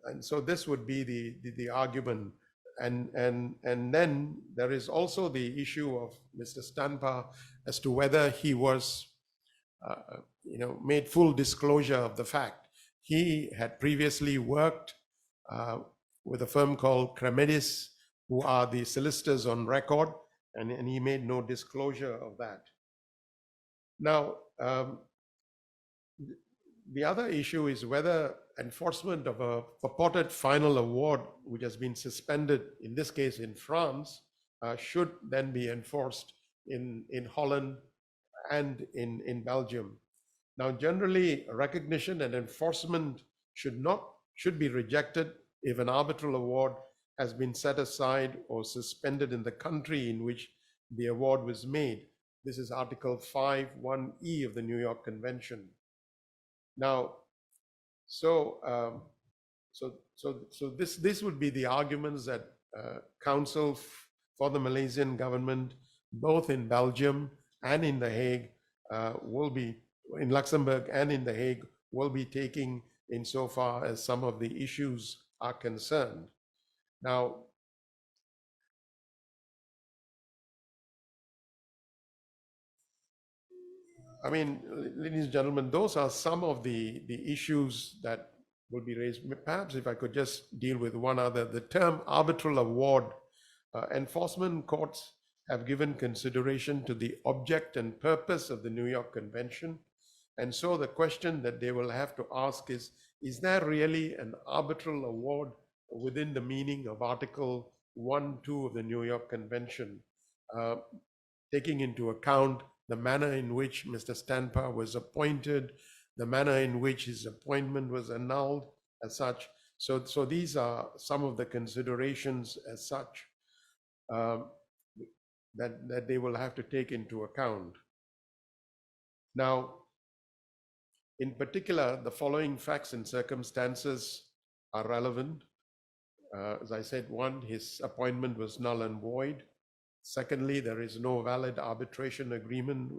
and so this would be the argument. And then there is also the issue of Mr. Stampa as to whether he was made full disclosure of the fact. He had previously worked with a firm called Claimants, who are the solicitors on record, and he made no disclosure of that. Now, the other issue is whether enforcement of a purported final award, which has been suspended, in this case in France, should then be enforced in Holland and in Belgium. Now, generally, recognition and enforcement should be rejected if an arbitral award has been set aside or suspended in the country in which the award was made. This is Article 5(1)(e) of the New York Convention. Now, this would be the arguments that counsel for the Malaysian government, both in Belgium and in The Hague, will be in Luxembourg and in The Hague, will be taking insofar as some of the issues are concerned. Now, I mean, ladies and gentlemen, those are some of the issues that will be raised. Perhaps if I could just deal with one other, the term arbitral award. Enforcement courts have given consideration to the object and purpose of the New York Convention. And so the question that they will have to ask is there really an arbitral award within the meaning of Article 1(2) of the New York Convention, taking into account the manner in which Mr. Stampa was appointed, the manner in which his appointment was annulled as such. So these are some of the considerations as such that they will have to take into account. Now, in particular, the following facts and circumstances are relevant. As I said, one, his appointment was null and void. Secondly, there is no valid arbitration agreement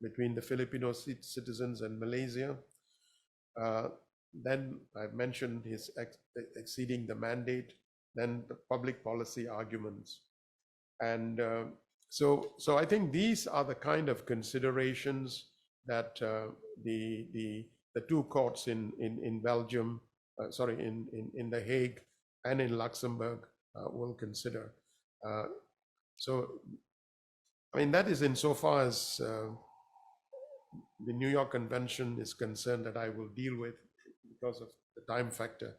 between the Filipino citizens and Malaysia. Then I've mentioned his exceeding the mandate, then the public policy arguments. And so I think these are the kind of considerations that the two courts in Belgium, in The Hague and in Luxembourg will consider. So, I mean, that is insofar as the New York Convention is concerned that I will deal with because of the time factor.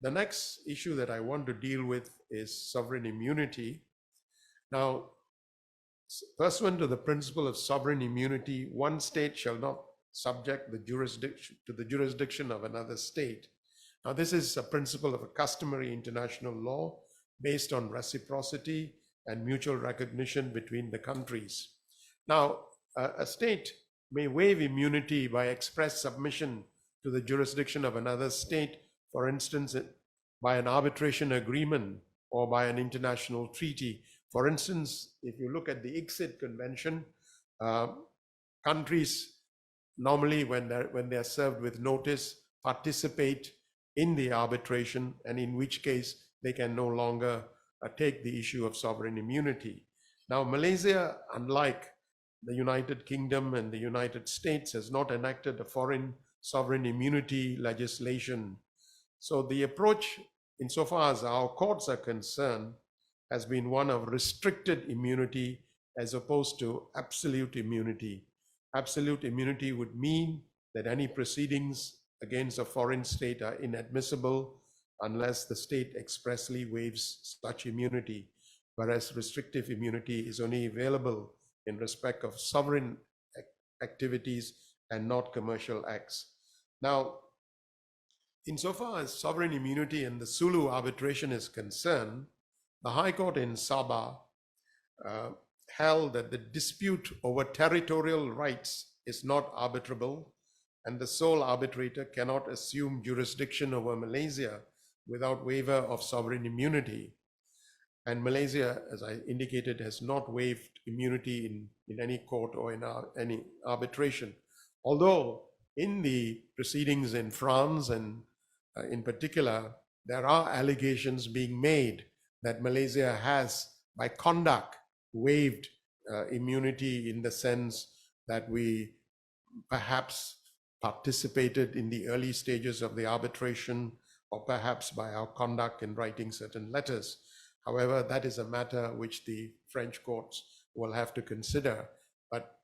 The next issue that I want to deal with is sovereign immunity. Now, pursuant to the principle of sovereign immunity, one state shall not subject the jurisdiction of another state. Now, this is a principle of a customary international law based on reciprocity and mutual recognition between the countries. Now, a state may waive immunity by express submission to the jurisdiction of another state, for instance, by an arbitration agreement or by an international treaty. For instance, if you look at the ICSID Convention, countries normally, when they're served with notice, participate in the arbitration, and in which case they can no longer take the issue of sovereign immunity. Now, Malaysia, unlike the United Kingdom and the United States, has not enacted a foreign sovereign immunity legislation. So the approach, insofar as our courts are concerned, has been one of restricted immunity as opposed to absolute immunity. Absolute immunity would mean that any proceedings against a foreign state are inadmissible unless the state expressly waives such immunity, whereas restrictive immunity is only available in respect of sovereign activities and not commercial acts. Now, insofar as sovereign immunity and the Sulu arbitration is concerned, the High Court in Sabah held that the dispute over territorial rights is not arbitrable, and the sole arbitrator cannot assume jurisdiction over Malaysia without waiver of sovereign immunity. And Malaysia, as I indicated, has not waived immunity in any court or in any arbitration. Although in the proceedings in France and in particular, there are allegations being made that Malaysia has, by conduct, waived immunity in the sense that we perhaps participated in the early stages of the arbitration, or perhaps by our conduct in writing certain letters. However, that is a matter which the French courts will have to consider, but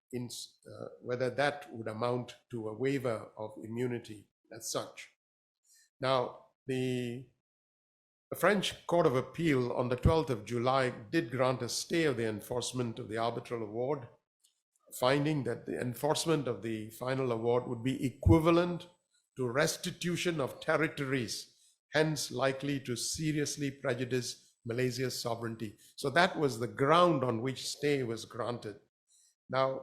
whether that would amount to a waiver of immunity as such. Now, the French Court of Appeal on the 12th of July did grant a stay of the enforcement of the arbitral award, finding that the enforcement of the final award would be equivalent to restitution of territories, hence likely to seriously prejudice Malaysia's sovereignty. So that was the ground on which stay was granted. Now,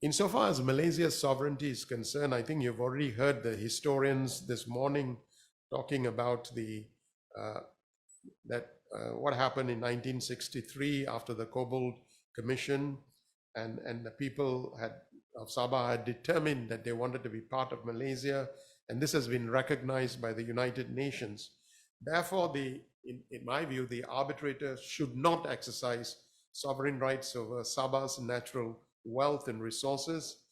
insofar as Malaysia's sovereignty is concerned, I think you've already heard the historians this morning talking about what happened in 1963 after the Cobalt Commission, and the people of Sabah had determined that they wanted to be part of Malaysia, and this has been recognized by the United Nations. Therefore, in my view, the arbitrator should not exercise sovereign rights over Sabah's natural wealth and resources,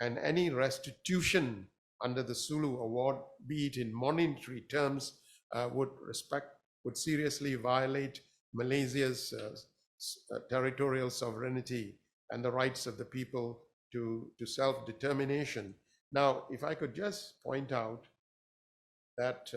and any restitution under the Sulu Award, be it in monetary terms, would seriously violate Malaysia's territorial sovereignty and the rights of the people to self-determination. Now, if I could just point out that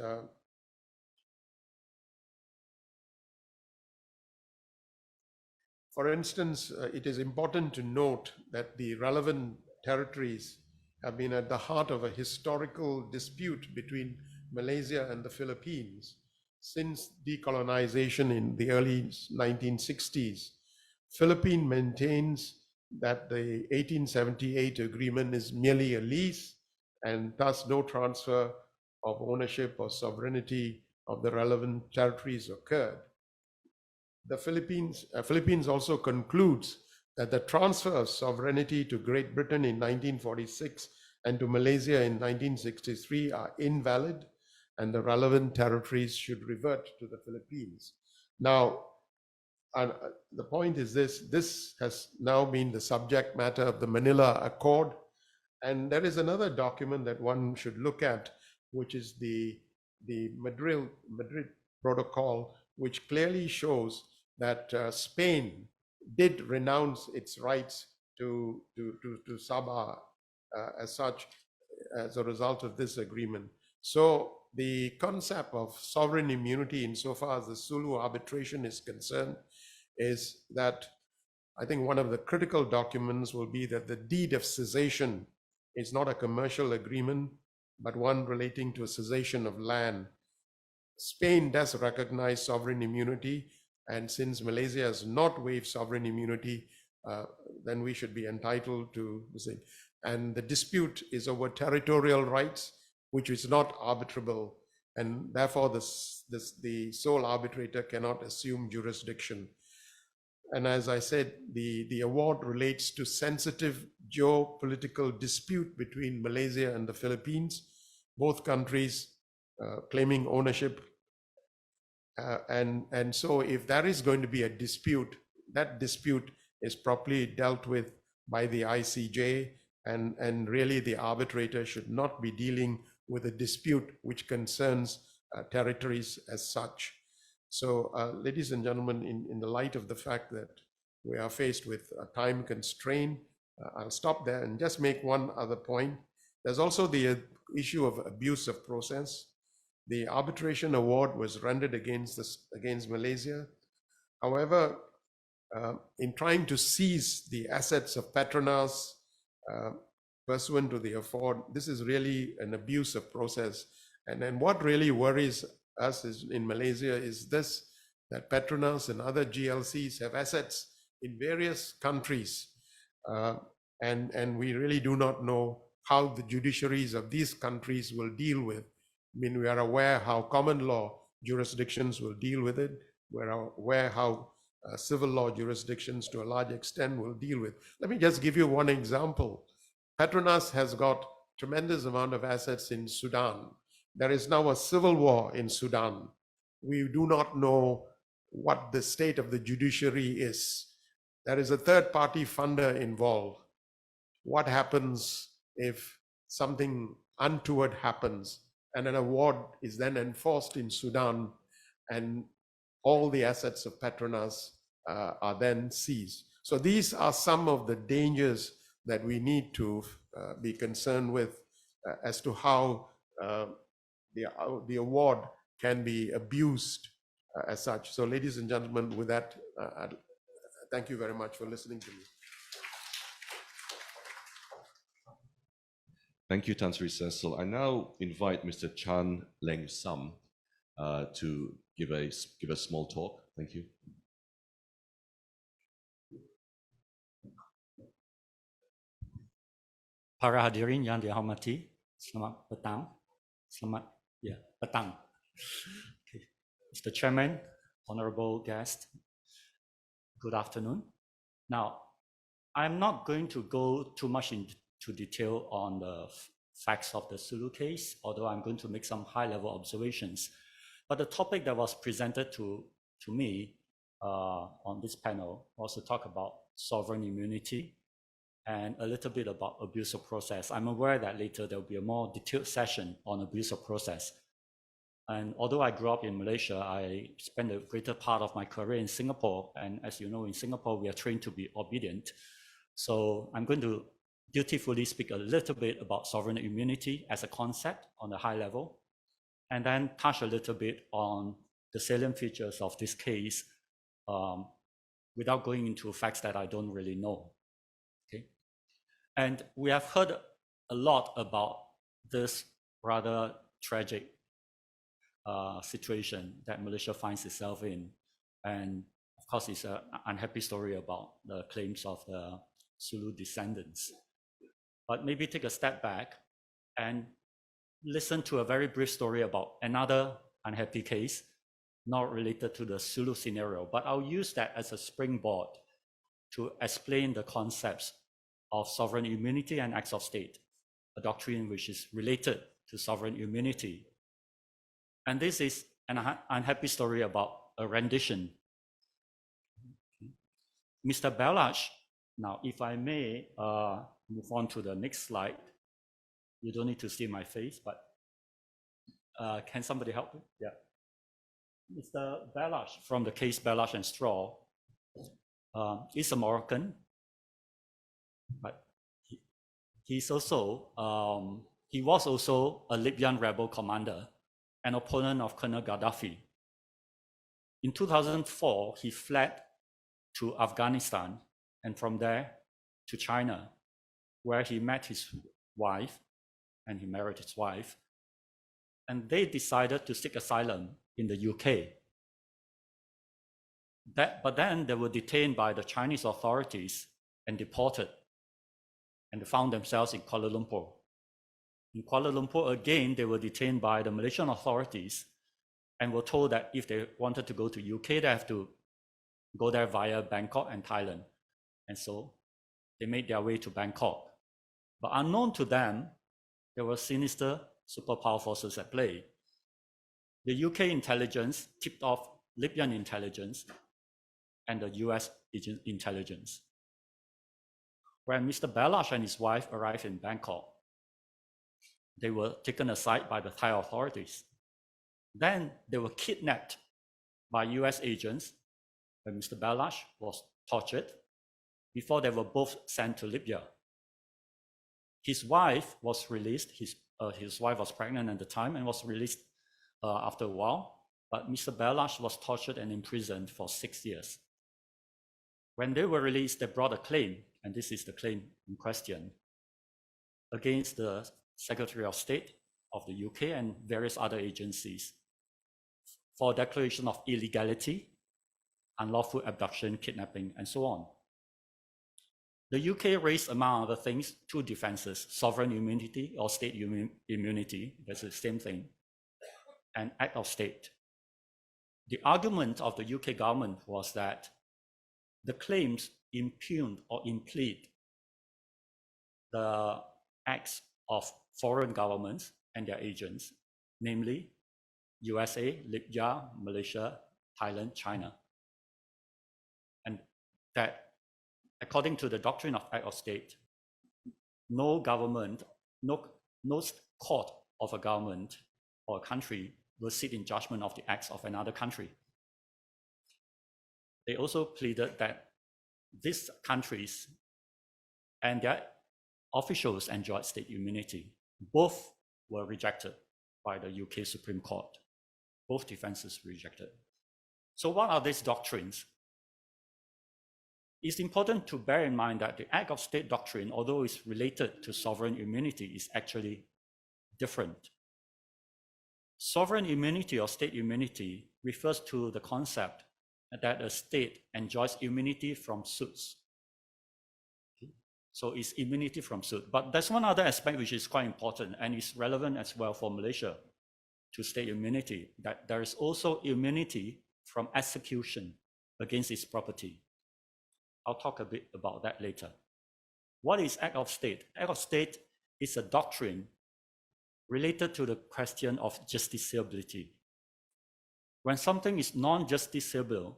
for instance, it is important to note that the relevant territories have been at the heart of a historical dispute between Malaysia and the Philippines. Since decolonization in the early 1960s, Philippines maintains that the 1878 agreement is merely a lease and thus no transfer of ownership or sovereignty of the relevant territories occurred. The Philippines also concludes that the transfer of sovereignty to Great Britain in 1946 and to Malaysia in 1963 are invalid, and the relevant territories should revert to the Philippines. Now, the point is this has now been the subject matter of the Manila Accord, and there is another document that one should look at, which is the Madrid Protocol, which clearly shows that Spain did renounce its rights to Sabah as such as a result of this agreement. So the concept of sovereign immunity insofar as the Sulu arbitration is concerned is that I think one of the critical documents will be that the deed of cessation is not a commercial agreement, but one relating to a cessation of land. Spain does recognize sovereign immunity, and since Malaysia has not waived sovereign immunity, then we should be entitled to the same. And the dispute is over territorial rights, which is not arbitrable, and therefore the sole arbitrator cannot assume jurisdiction. And as I said, the award relates to sensitive geopolitical dispute between Malaysia and the Philippines, both countries claiming ownership. And so if there is going to be a dispute, that dispute is properly dealt with by the ICJ, and really the arbitrator should not be dealing with a dispute which concerns territories as such. So ladies and gentlemen, in the light of the fact that we are faced with a time constraint, I'll stop there and just make one other point. There's also the issue of abuse of process. The arbitration award was rendered against Malaysia. However, in trying to seize the assets of Petronas pursuant to the award, this is really an abuse of process. And then what really worries us in Malaysia is this, that Petronas and other GLCs have assets in various countries. And we really do not know how the judiciaries of these countries will deal with. I mean, we are aware how common law jurisdictions will deal with it. We're aware how civil law jurisdictions to a large extent will deal with. Let me just give you one example. Petronas has got tremendous amount of assets in Sudan. There is now a civil war in Sudan. We do not know what the state of the judiciary is. There is a third-party funder involved. What happens if something untoward happens and an award is then enforced in Sudan and all the assets of Petronas are then seized? So these are some of the dangers that we need to be concerned with as to how the award can be abused as such. So ladies and gentlemen, with that, thank you very much for listening to me. Thank you, Tan Sri Cecil. I now invite Mr. Chan Leng Sam to give a small talk. Thank you. Para hadirin yang dihormati, selamat petang. Selamat petang. Okay. Mr. Chairman, honorable guest, good afternoon. Now, I'm not going to go too much into detail on the facts of the Sulu case, although I'm going to make some high-level observations. But the topic that was presented to me on this panel was to talk about sovereign immunity and a little bit about abuse of process. I'm aware that later there will be a more detailed session on abuse of process. And although I grew up in Malaysia, I spent the greater part of my career in Singapore. And as you know, in Singapore, we are trained to be obedient. So I'm going to dutifully speak a little bit about sovereign immunity as a concept on a high level, and then touch a little bit on the salient features of this case without going into facts that I don't really know. Okay. And we have heard a lot about this rather tragic situation that Malaysia finds itself in. And of course, it's an unhappy story about the claims of the Sulu descendants. But maybe take a step back and listen to a very brief story about another unhappy case, not related to the Sulu scenario, but I'll use that as a springboard to explain the concepts of sovereign immunity and acts of state, a doctrine which is related to sovereign immunity. And this is an unhappy story about a rendition. Mr. Belash, now if I may move on to the next slide. You don't need to see my face, but can somebody help me? Yeah. Mr. Belash from the case Belash and Straw is a Moroccan, but he was also a Libyan rebel commander, an opponent of Colonel Gaddafi. In 2004, he fled to Afghanistan and from there to China, where he met his wife and he married his wife, and they decided to seek asylum in the UK. But then they were detained by the Chinese authorities and deported, and they found themselves in Kuala Lumpur. In Kuala Lumpur, again, they were detained by the Malaysian authorities and were told that if they wanted to go to UK, they have to go there via Bangkok and Thailand. And so they made their way to Bangkok. But unknown to them, there were sinister superpower forces at play. The UK intelligence tipped off Libyan intelligence and the US intelligence. When Mr. Belash and his wife arrived in Bangkok, they were taken aside by the Thai authorities. Then they were kidnapped by US agents when Mr. Belash was tortured before they were both sent to Libya. His wife was released. His wife was pregnant at the time and was released after a while. But Mr. Belash was tortured and imprisoned for 6 years. When they were released, they brought a claim, and this is the claim in question, against the Secretary of State of the UK and various other agencies for declaration of illegality, unlawful abduction, kidnapping, and so on. The UK raised, among other things, two defenses: sovereign immunity or state immunity, that's the same thing, and act of state. The argument of the UK government was that the claims impugned or impede the acts of foreign governments and their agents, namely USA, Libya, Malaysia, Thailand, China. And that, according to the doctrine of act of state, no government, no court of a government or a country will sit in judgment of the acts of another country. They also pleaded that these countries and their officials enjoyed state immunity. Both were rejected by the UK Supreme Court. Both defenses rejected. So what are these doctrines? It's important to bear in mind that the act of state doctrine, although it's related to sovereign immunity, is actually different. Sovereign immunity or state immunity refers to the concept that a state enjoys immunity from suits. Okay. So it's immunity from suit. But there's one other aspect which is quite important and is relevant as well for Malaysia to state immunity, that there is also immunity from execution against its property. I'll talk a bit about that later. What is act of state? Act of state is a doctrine related to the question of justiciability. When something is non-justiciable,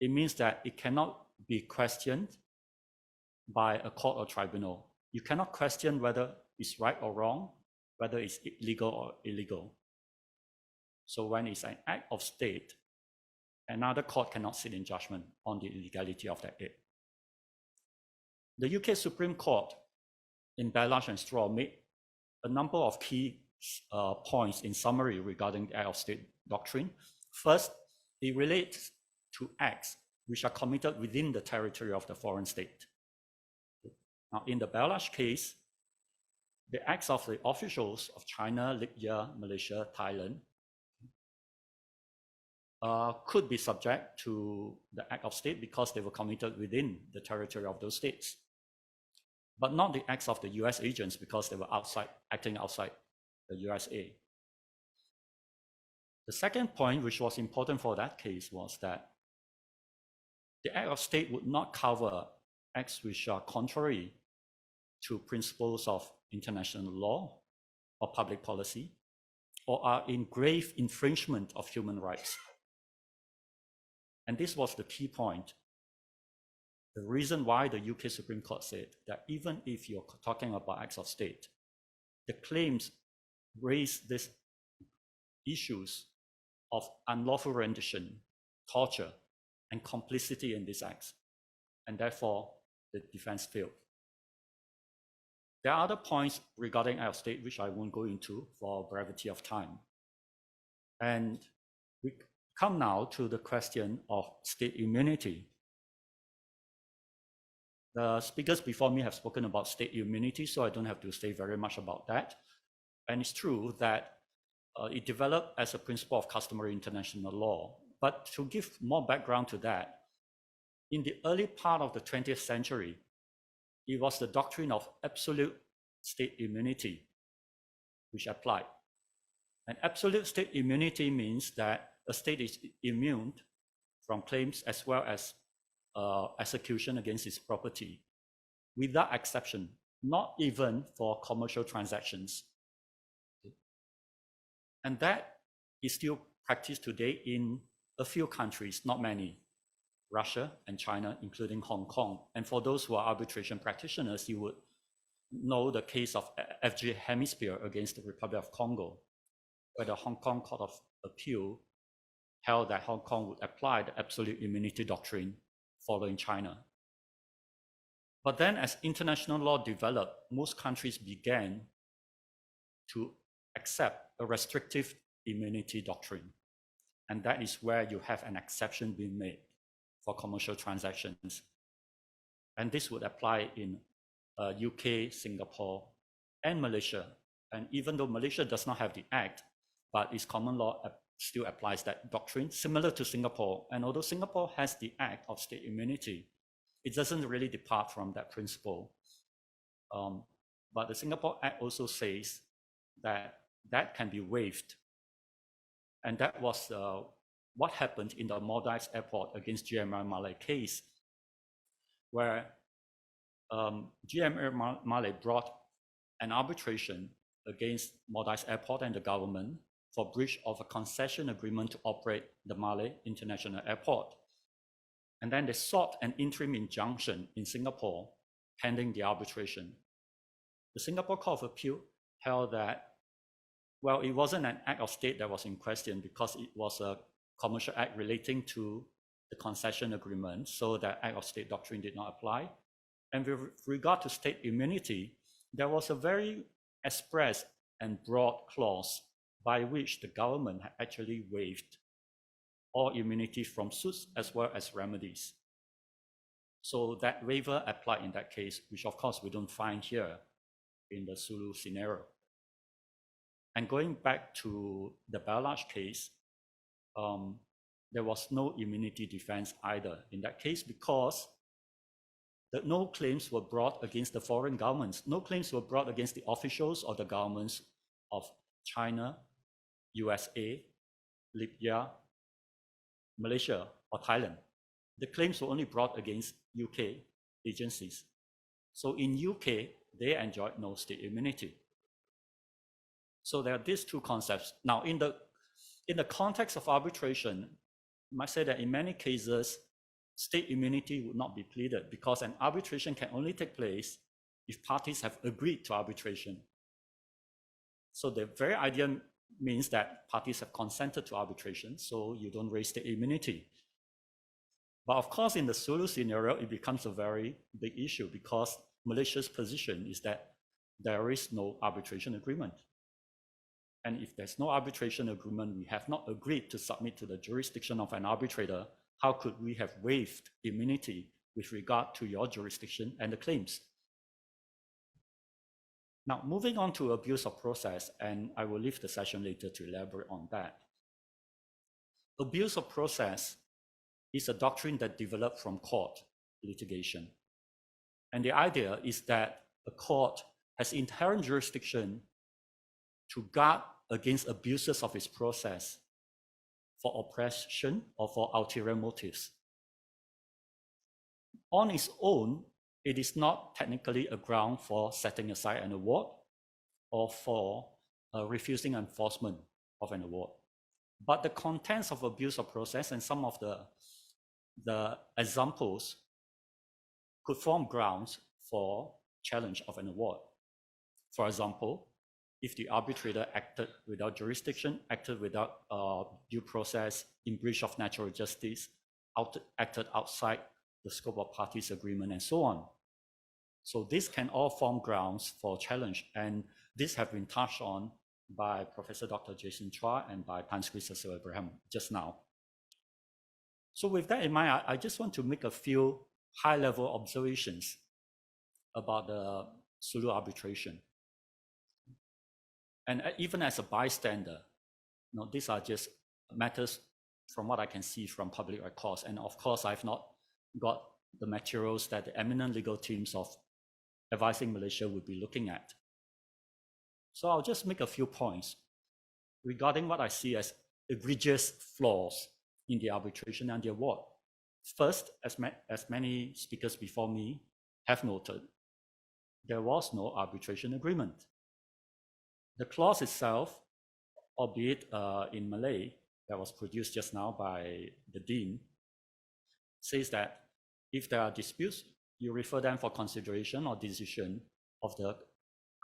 it means that it cannot be questioned by a court or tribunal. You cannot question whether it's right or wrong, whether it's legal or illegal. So when it's an act of state, another court cannot sit in judgment on the illegality of that act. The UK Supreme Court in Balash and Straw made a number of key points in summary regarding the act of state doctrine. First, it relates to acts which are committed within the territory of the foreign state. Now, in the Balash case, the acts of the officials of China, Libya, Malaysia, Thailand could be subject to the act of state because they were committed within the territory of those states, but not the acts of the US agents because they were acting outside the USA. The second point, which was important for that case, was that the act of state would not cover acts which are contrary to principles of international law or public policy, or are in grave infringement of human rights. And this was the key point. The reason why the UK Supreme Court said that even if you're talking about acts of state, the claims raise these issues of unlawful rendition, torture, and complicity in these acts, and therefore the defense failed. There are other points regarding act of state which I won't go into for brevity of time. And we come now to the question of state immunity. The speakers before me have spoken about state immunity, so I don't have to say very much about that. And it's true that it developed as a principle of customary international law. But to give more background to that, in the early part of the 20th century, it was the doctrine of absolute state immunity which applied. And absolute state immunity means that a state is immune from claims as well as execution against its property, without exception, not even for commercial transactions. And that is still practiced today in a few countries, not many, Russia and China, including Hong Kong. And for those who are arbitration practitioners, you would know the case of FG Hemisphere against the Republic of Congo, where the Hong Kong Court of Appeal held that Hong Kong would apply the absolute immunity doctrine following China. But then as international law developed, most countries began to accept a restrictive immunity doctrine. And that is where you have an exception being made for commercial transactions. And this would apply in UK, Singapore, and Malaysia. And even though Malaysia does not have the act, but its common law still applies that doctrine, similar to Singapore. And although Singapore has the act of state immunity, it doesn't really depart from that principle. But the Singapore Act also says that that can be waived. And that was what happened in the Maldives Airport against GMR Malay case, where GMR Malay brought an arbitration against Maldives Airport and the government for breach of a concession agreement to operate the Malay International Airport. And then they sought an interim injunction in Singapore pending the arbitration. The Singapore Court of Appeal held that, well, it wasn't an act of state that was in question because it was a commercial act relating to the concession agreement, so that act of state doctrine did not apply. And with regard to state immunity, there was a very express and broad clause by which the government had actually waived all immunity from suits as well as remedies. So that waiver applied in that case, which of course we don't find here in the Sulu scenario. And going back to the Balash case, there was no immunity defense either in that case, because no claims were brought against the foreign governments. No claims were brought against the officials or the governments of China, USA, Libya, Malaysia, or Thailand. The claims were only brought against UK agencies. So in UK, they enjoyed no state immunity. So there are these two concepts. Now, in the context of arbitration, I might say that in many cases, state immunity would not be pleaded because an arbitration can only take place if parties have agreed to arbitration. So the very idea means that parties have consented to arbitration, so you don't raise state immunity. But of course, in the Sulu scenario, it becomes a very big issue because Malaysia's position is that there is no arbitration agreement. And if there's no arbitration agreement, we have not agreed to submit to the jurisdiction of an arbitrator, how could we have waived immunity with regard to your jurisdiction and the claims? Now, moving on to abuse of process, and I will leave the session later to elaborate on that. Abuse of process is a doctrine that developed from court litigation. And the idea is that a court has inherent jurisdiction to guard against abuses of its process for oppression or for ulterior motives. On its own, it is not technically a ground for setting aside an award or for refusing enforcement of an award. But the contents of abuse of process and some of the examples could form grounds for challenge of an award. For example, if the arbitrator acted without jurisdiction, acted without due process, in breach of natural justice, acted outside the scope of parties' agreement, and so on. So this can all form grounds for challenge, and this have been touched on by Professor Dr. Jason Chua and by Pan-Scripts Sir Abraham just now. So with that in mind, I just want to make a few high-level observations about the Sulu arbitration. And even as a bystander, these are just matters from what I can see from public records. And of course, I've not got the materials that the eminent legal teams of Advising Malaysia would be looking at. So I'll just make a few points regarding what I see as egregious flaws in the arbitration and the award. First, as many speakers before me have noted, there was no arbitration agreement. The clause itself, albeit in Malay, that was produced just now by the Dean, says that if there are disputes, you refer them for consideration or decision of the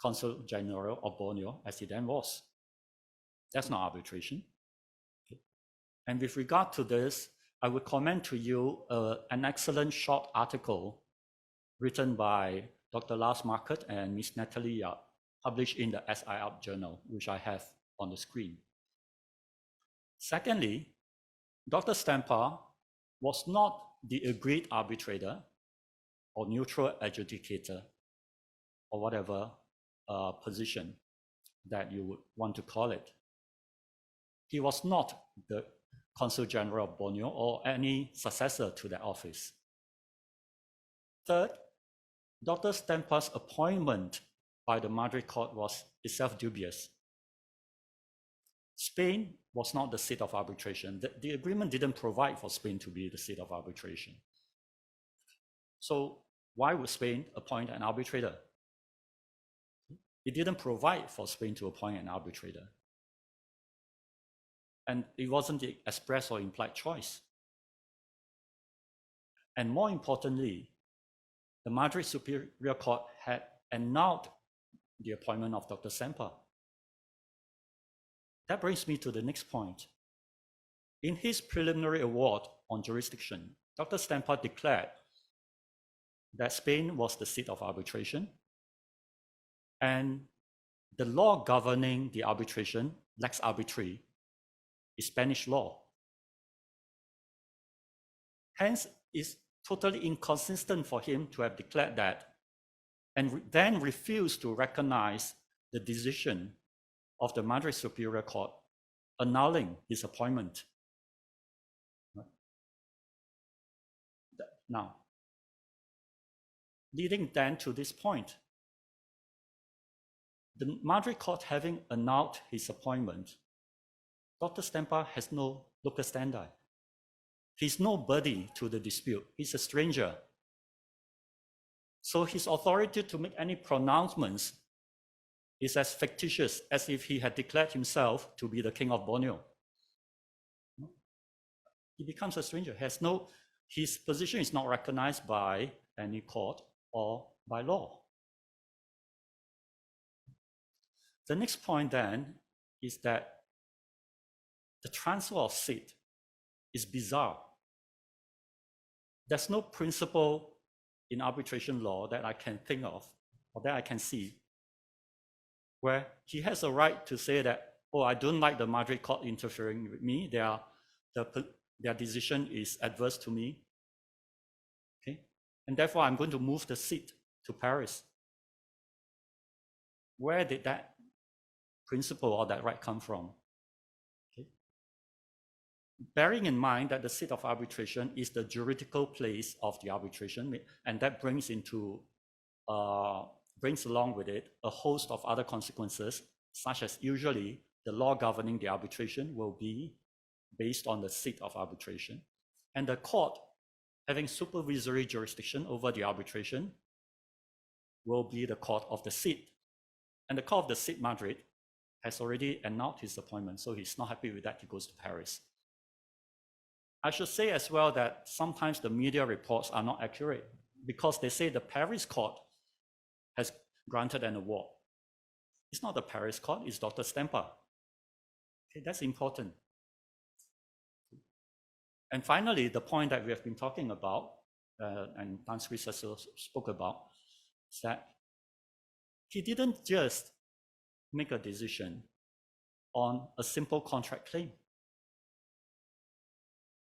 Consul General of Borneo, as he then was. That's not arbitration. Okay. And with regard to this, I would commend to you an excellent short article written by Dr. Lars Market and Ms. Natalie Yap, published in the SIARB journal, which I have on the screen. Secondly, Dr. Stampa was not the agreed arbitrator or neutral adjudicator or whatever position that you would want to call it. He was not the Consul General of Borneo or any successor to that office. Third, Dr. Stampa's appointment by the Madrid court was itself dubious. Spain was not the seat of arbitration. The agreement didn't provide for Spain to be the seat of arbitration. So why would Spain appoint an arbitrator? It didn't provide for Spain to appoint an arbitrator. And it wasn't the express or implied choice. And more importantly, the Madrid Superior Court had annulled the appointment of Dr. Stampa. That brings me to the next point. In his preliminary award on jurisdiction, Dr. Stampa declared that Spain was the seat of arbitration, and the law governing the arbitration, lex arbitri, is Spanish law. Hence, it's totally inconsistent for him to have declared that and then refused to recognize the decision of the Madrid Superior Court annulling his appointment. now. Leading then to this point, the Madrid court having annulled his appointment, Dr. Stampa has no local standard. He's nobody to the dispute. He's a stranger. So his authority to make any pronouncements is as fictitious as if he had declared himself to be the king of Borneo. He becomes a stranger. His position is not recognized by any court or by law. The next point then is that the transfer of seat is bizarre. There's no principle in arbitration law that I can think of or that I can see where he has a right to say that, oh, I don't like the Madrid court interfering with me. Their decision is adverse to me. Okay? And therefore, I'm going to move the seat to Paris. Where did that principle or that right come from? Okay? Bearing in mind that the seat of arbitration is the juridical place of the arbitration, and that brings along with it a host of other consequences, such as usually the law governing the arbitration will be based on the seat of arbitration. And the court, having supervisory jurisdiction over the arbitration, will be the court of the seat. And the court of the seat, Madrid, has already annulled his appointment, so he's not happy with that. He goes to Paris. I should say as well that sometimes the media reports are not accurate because they say the Paris court has granted an award. It's not the Paris court, it's Dr. Stampa. Okay, that's important. And finally, the point that we have been talking about, and Tan Sri also spoke about, is that he didn't just make a decision on a simple contract claim.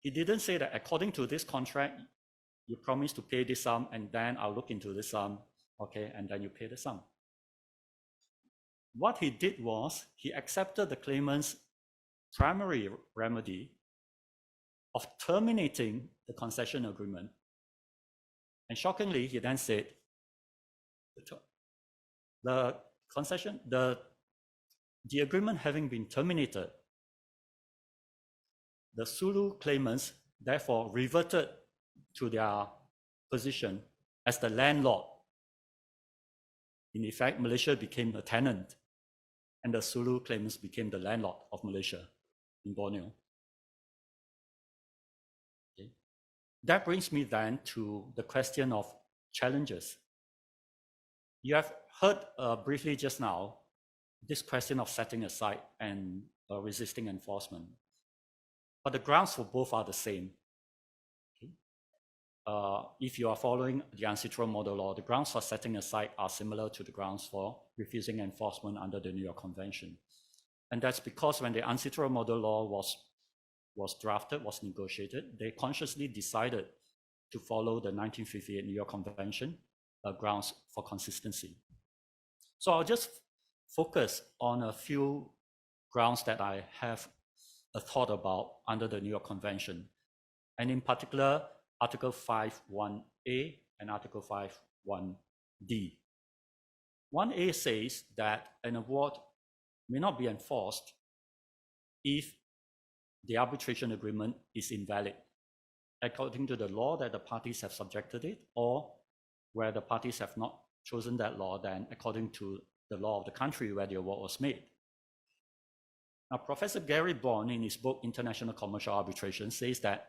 He didn't say that according to this contract, you promise to pay this sum, and then I'll look into this sum, okay, and then you pay the sum. What he did was he accepted the claimant's primary remedy of terminating the concession agreement. And shockingly, he then said, the agreement having been terminated, the Sulu claimants therefore reverted to their position as the landlord. In effect, Malaysia became a tenant, and the Sulu claimants became the landlord of Malaysia in Borneo. Okay. That brings me then to the question of challenges. You have heard briefly just now this question of setting aside and resisting enforcement. But the grounds for both are the same. Okay. If you are following the ancestral model law, the grounds for setting aside are similar to the grounds for refusing enforcement under the New York Convention. And that's because when the ancestral model law was drafted, was negotiated, they consciously decided to follow the 1958 New York Convention grounds for consistency. So I'll just focus on a few grounds that I have a thought about under the New York Convention, and in particular, Article 5.1a and Article 5.1d. 1a says that an award may not be enforced if the arbitration agreement is invalid, according to the law that the parties have subjected it, or where the parties have not chosen that law, then according to the law of the country where the award was made. Now, Professor Gary Bond, in his book, International Commercial Arbitration, says that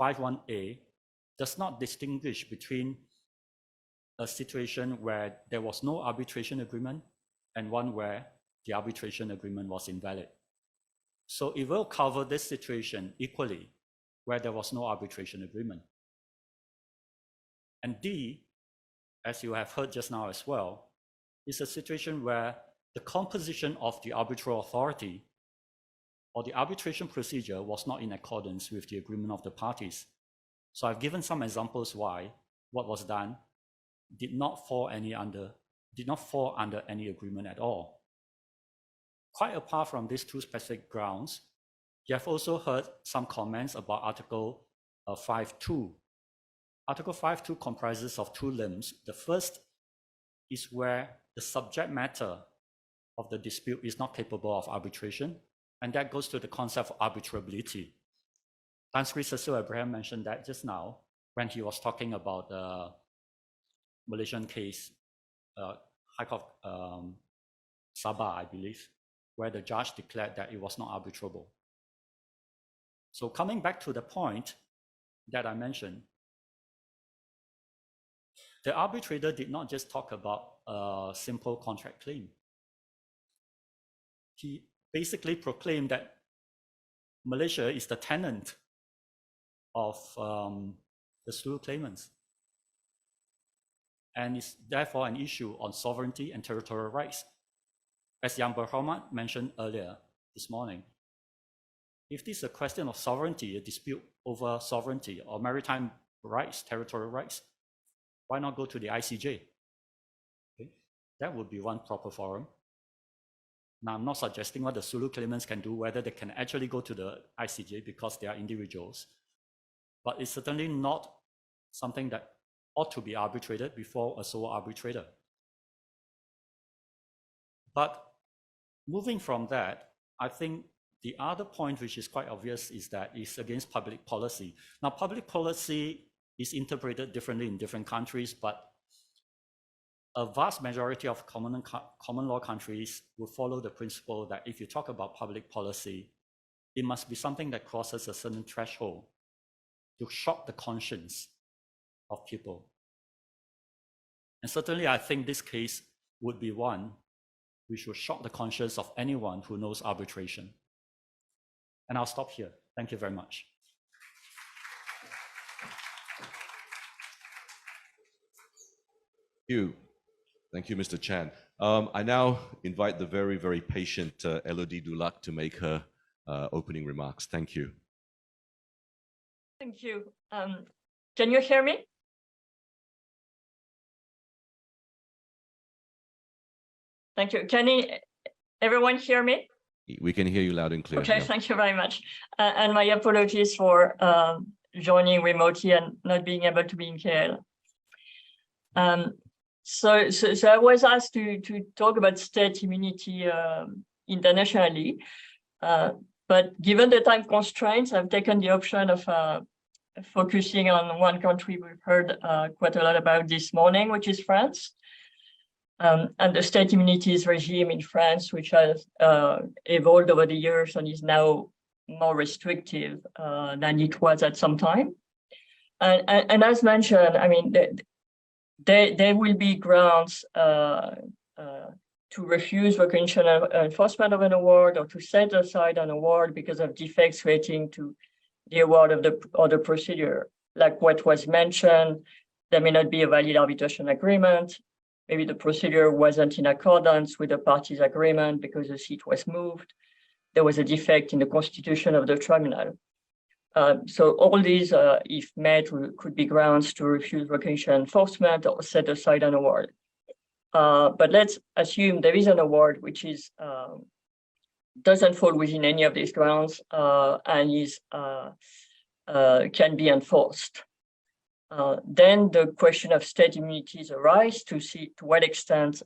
5.1a does not distinguish between a situation where there was no arbitration agreement and one where the arbitration agreement was invalid. So it will cover this situation equally where there was no arbitration agreement. And D, as you have heard just now as well, is a situation where the composition of the arbitral authority or the arbitration procedure was not in accordance with the agreement of the parties. So I've given some examples why what was done did not fall under any agreement at all. Quite apart from these two specific grounds, you have also heard some comments about Article 5.2, Article 5.2 comprises of two limbs. The first is where the subject matter of the dispute is not capable of arbitration, and that goes to the concept of arbitrability. Tan Sri Cecil Abraham mentioned that just now when he was talking about the Malaysian case, High Court Sabah, I believe, where the judge declared that it was not arbitrable. So coming back to the point that I mentioned, the arbitrator did not just talk about a simple contract claim. He basically proclaimed that Malaysia is the tenant of the Sulu claimants, and is therefore an issue on sovereignty and territorial rights. As Yang Berhormat mentioned earlier this morning, if this is a question of sovereignty, a dispute over sovereignty or maritime rights, territorial rights, why not go to the ICJ? Okay. That would be one proper forum. Now, I'm not suggesting what the Sulu claimants can do, whether they can actually go to the ICJ because they are individuals, but it's certainly not something that ought to be arbitrated before a sole arbitrator. But moving from that, I think the other point which is quite obvious is that it's against public policy. Now, public policy is interpreted differently in different countries, but a vast majority of common law countries will follow the principle that if you talk about public policy, it must be something that crosses a certain threshold to shock the conscience of people. And certainly, I think this case would be one which will shock the conscience of anyone who knows arbitration. And I'll stop here. Thank you very much. Thank you, Mr. Chan. I now invite the very, very patient Elodie Dulac to make her opening remarks. Thank you. Thank you. Can you hear me? Thank you. Can everyone hear me? We can hear you loud and clear. Okay, yeah. Thank you very much. And my apologies for joining remotely and not being able to be in KL. So I was asked to talk about state immunity internationally, but given the time constraints, I've taken the option of focusing on one country we've heard quite a lot about this morning, which is France. And the state immunities regime in France, which has evolved over the years and is now more restrictive than it was at some time. And as mentioned, I mean, there will be grounds to refuse recognition of enforcement of an award or to set aside an award because of defects relating to the award of the procedure. Like what was mentioned, there may not be a valid arbitration agreement. Maybe the procedure wasn't in accordance with the parties' agreement because the seat was moved. There was a defect in the constitution of the tribunal. So all these, if met, could be grounds to refuse recognition enforcement or set aside an award. But let's assume there is an award which is doesn't fall within any of these grounds and is can be enforced. Then the question of state immunities arise to see to what extent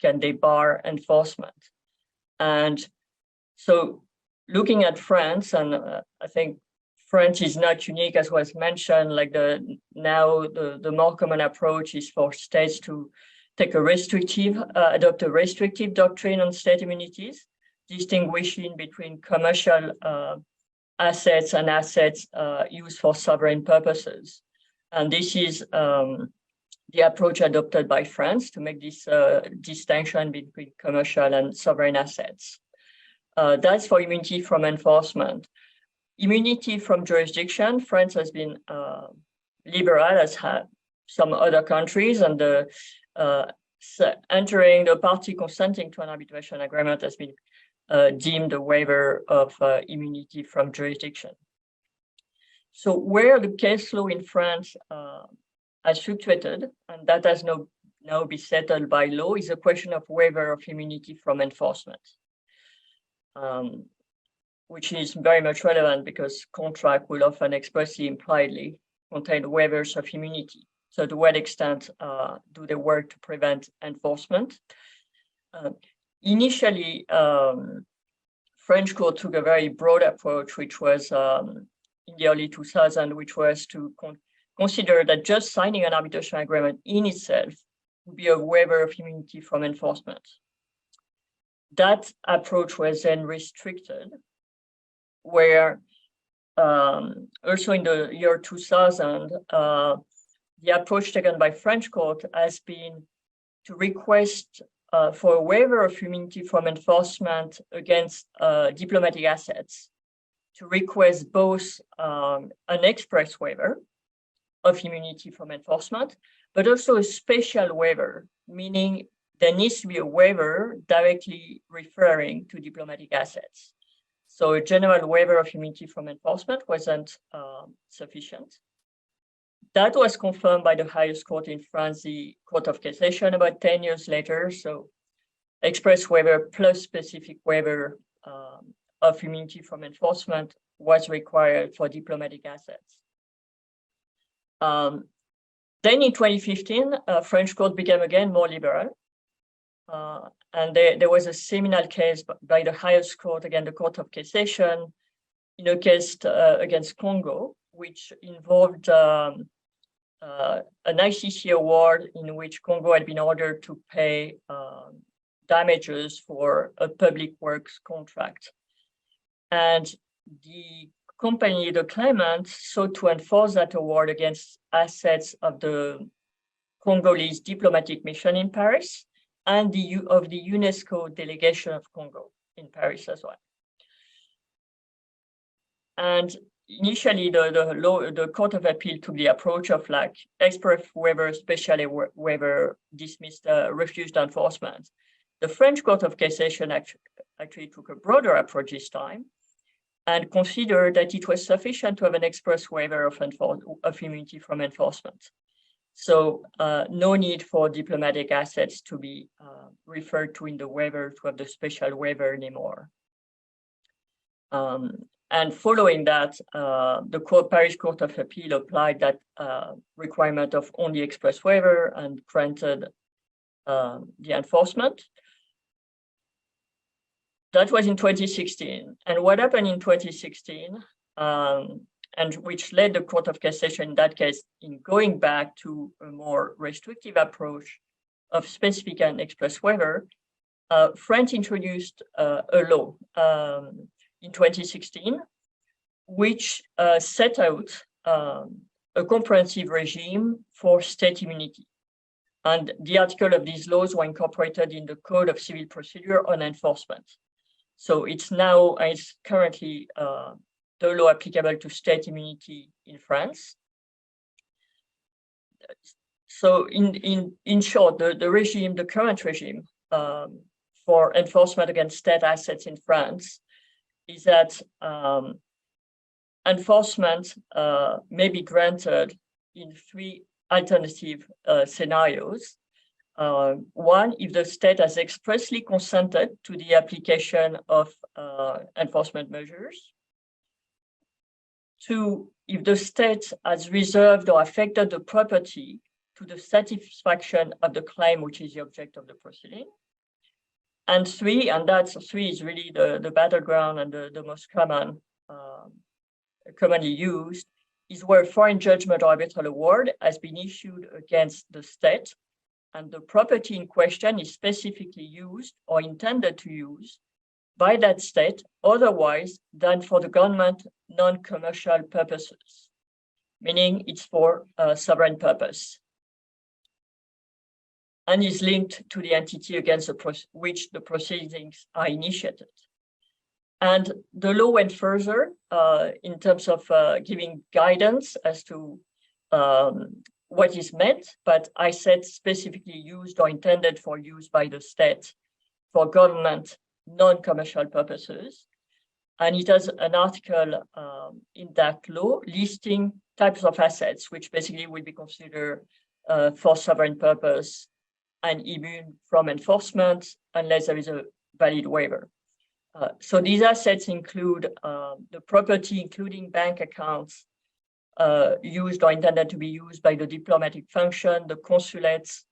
can they bar enforcement. And so looking at France, and I think France is not unique, as was mentioned, like the more common approach is for states to take a adopt a restrictive doctrine on state immunities, distinguishing between commercial assets and assets used for sovereign purposes. And this is the approach adopted by France to make this distinction between commercial and sovereign assets. That's for immunity from enforcement. Immunity from jurisdiction, France has been liberal, as have some other countries, and entering the party consenting to an arbitration agreement has been deemed a waiver of immunity from jurisdiction. So where the case law in France has fluctuated, and that has now been settled by law, is a question of waiver of immunity from enforcement, which is very much relevant because contract will often expressly impliedly contain waivers of immunity. So to what extent do they work to prevent enforcement? Initially, French court took a very broad approach, which was in the early 2000s, which was to consider that just signing an arbitration agreement in itself would be a waiver of immunity from enforcement. That approach was then restricted, where also in the year 2000, the approach taken by French court has been to request for a waiver of immunity from enforcement against diplomatic assets, to request both an express waiver of immunity from enforcement, but also a special waiver, meaning there needs to be a waiver directly referring to diplomatic assets. So a general waiver of immunity from enforcement wasn't sufficient. That was confirmed by the highest court in France, the Court of Cassation, about 10 years later. So express waiver plus specific waiver of immunity from enforcement was required for diplomatic assets. Then in 2015, French court became again more liberal. And there was a seminal case by the highest court, again, the Court of Cassation, in a case against Congo, which involved an ICC award in which Congo had been ordered to pay damages for a public works contract. And the company, the claimant, sought to enforce that award against assets of the Congolese diplomatic mission in Paris and of the UNESCO delegation of Congo in Paris as well. And initially, the Court of Appeal took the approach of like express waiver, special waiver, dismissed, refused enforcement. The French Court of Cassation actually took a broader approach this time and considered that it was sufficient to have an express waiver of immunity from enforcement. So no need for diplomatic assets to be referred to in the waiver to have the special waiver anymore. And following that, the Paris Court of Appeal applied that requirement of only express waiver and granted the enforcement. That was in 2016. And what happened in 2016, and which led the Court of Cassation in that case in going back to a more restrictive approach of specific and express waiver, France introduced a law in 2016, which set out a comprehensive regime for state immunity. And the article of these laws were incorporated in the Code of Civil Procedure on Enforcement. So it's currently the law applicable to state immunity in France. So in short, the regime, the current regime for enforcement against state assets in France is that enforcement may be granted in three alternative scenarios. One, if the state has expressly consented to the application of enforcement measures. Two, if the state has reserved or affected the property to the satisfaction of the claim, which is the object of the proceeding. And three, and three is really the battleground and the most commonly used, is where a foreign judgment or arbitral award has been issued against the state, and the property in question is specifically used or intended to use by that state otherwise than for the government non-commercial purposes, meaning it's for a sovereign purpose, and is linked to the entity against which the proceedings are initiated. And the law went further in terms of giving guidance as to what is meant, but I said specifically used or intended for use by the state for government non-commercial purposes. And it has an article in that law listing types of assets, which basically will be considered for sovereign purpose and immune from enforcement unless there is a valid waiver. So these assets include the property, including bank accounts, used or intended to be used by the diplomatic function, the consulates,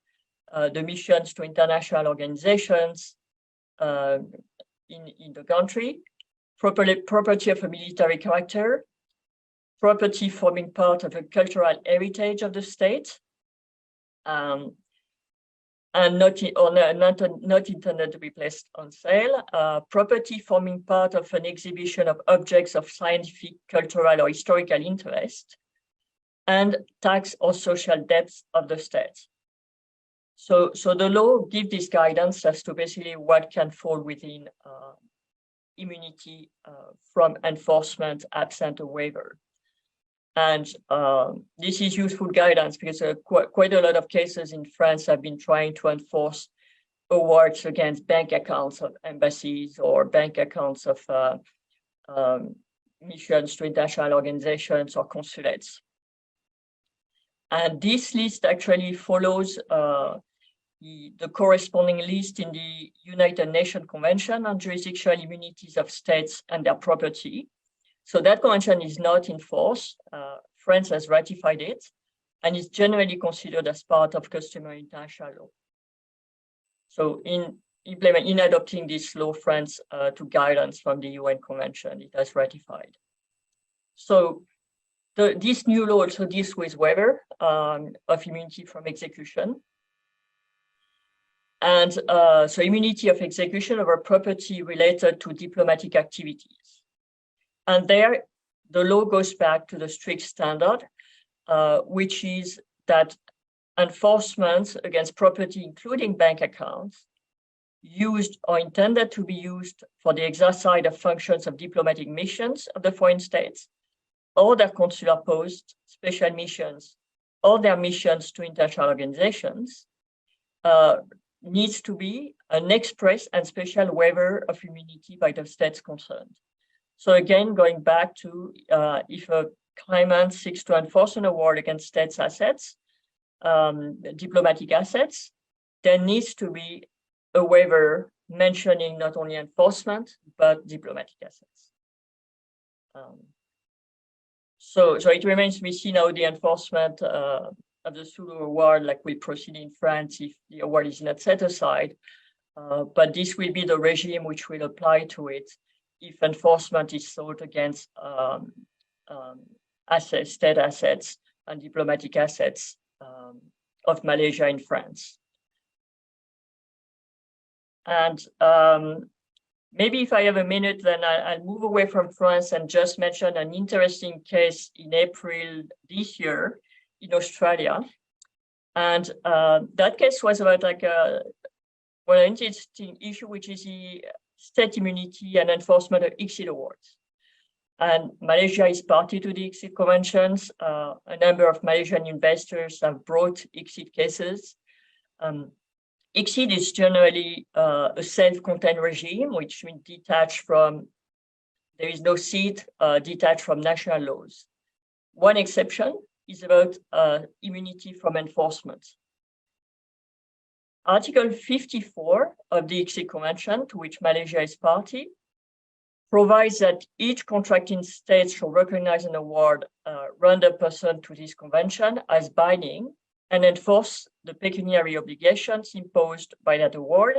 the missions to international organizations in the country, property of a military character, property forming part of a cultural heritage of the state, and not intended to be placed on sale, property forming part of an exhibition of objects of scientific, cultural, or historical interest, and tax or social debts of the state. So the law gives this guidance as to basically what can fall within immunity from enforcement absent a waiver. And this is useful guidance because quite a lot of cases in France have been trying to enforce awards against bank accounts of embassies or bank accounts of missions to international organizations or consulates. And this list actually follows the corresponding list in the United Nations Convention on Jurisdictional Immunities of States and Their Property. So that convention is not in force. France has ratified it and is generally considered as part of customary international law. So in adopting this law, France took guidance from the UN Convention it has ratified. So this new law also deals with waiver of immunity from execution. And so immunity of execution over property related to diplomatic activities. And there, the law goes back to the strict standard, which is that enforcement against property, including bank accounts, used or intended to be used for the exercise of functions of diplomatic missions of the foreign states, or their consular posts, special missions, or their missions to international organizations, needs to be an express and special waiver of immunity by the states concerned. So again, going back to if a claimant seeks to enforce an award against states' assets, diplomatic assets, there needs to be a waiver mentioning not only enforcement, but diplomatic assets. So it remains to be seen how the enforcement of the Sulu award will proceed in France if the award is not set aside. But this will be the regime which will apply to it if enforcement is sought against assets, state assets and diplomatic assets of Malaysia in France. And maybe if I have a minute, then I'll move away from France and just mention an interesting case in April this year in Australia. And that case was about an interesting issue, which is the state immunity and enforcement of ICSID awards. And Malaysia is party to the ICSID conventions. A number of Malaysian investors have brought ICSID cases. ICSID is generally a self-contained regime, which means detached from, there is no seat detached from national laws. One exception is about immunity from enforcement. Article 54 of the ICSID Convention, to which Malaysia is party, provides that each contracting state shall recognize an award rendered pursuant to this convention as binding and enforce the pecuniary obligations imposed by that award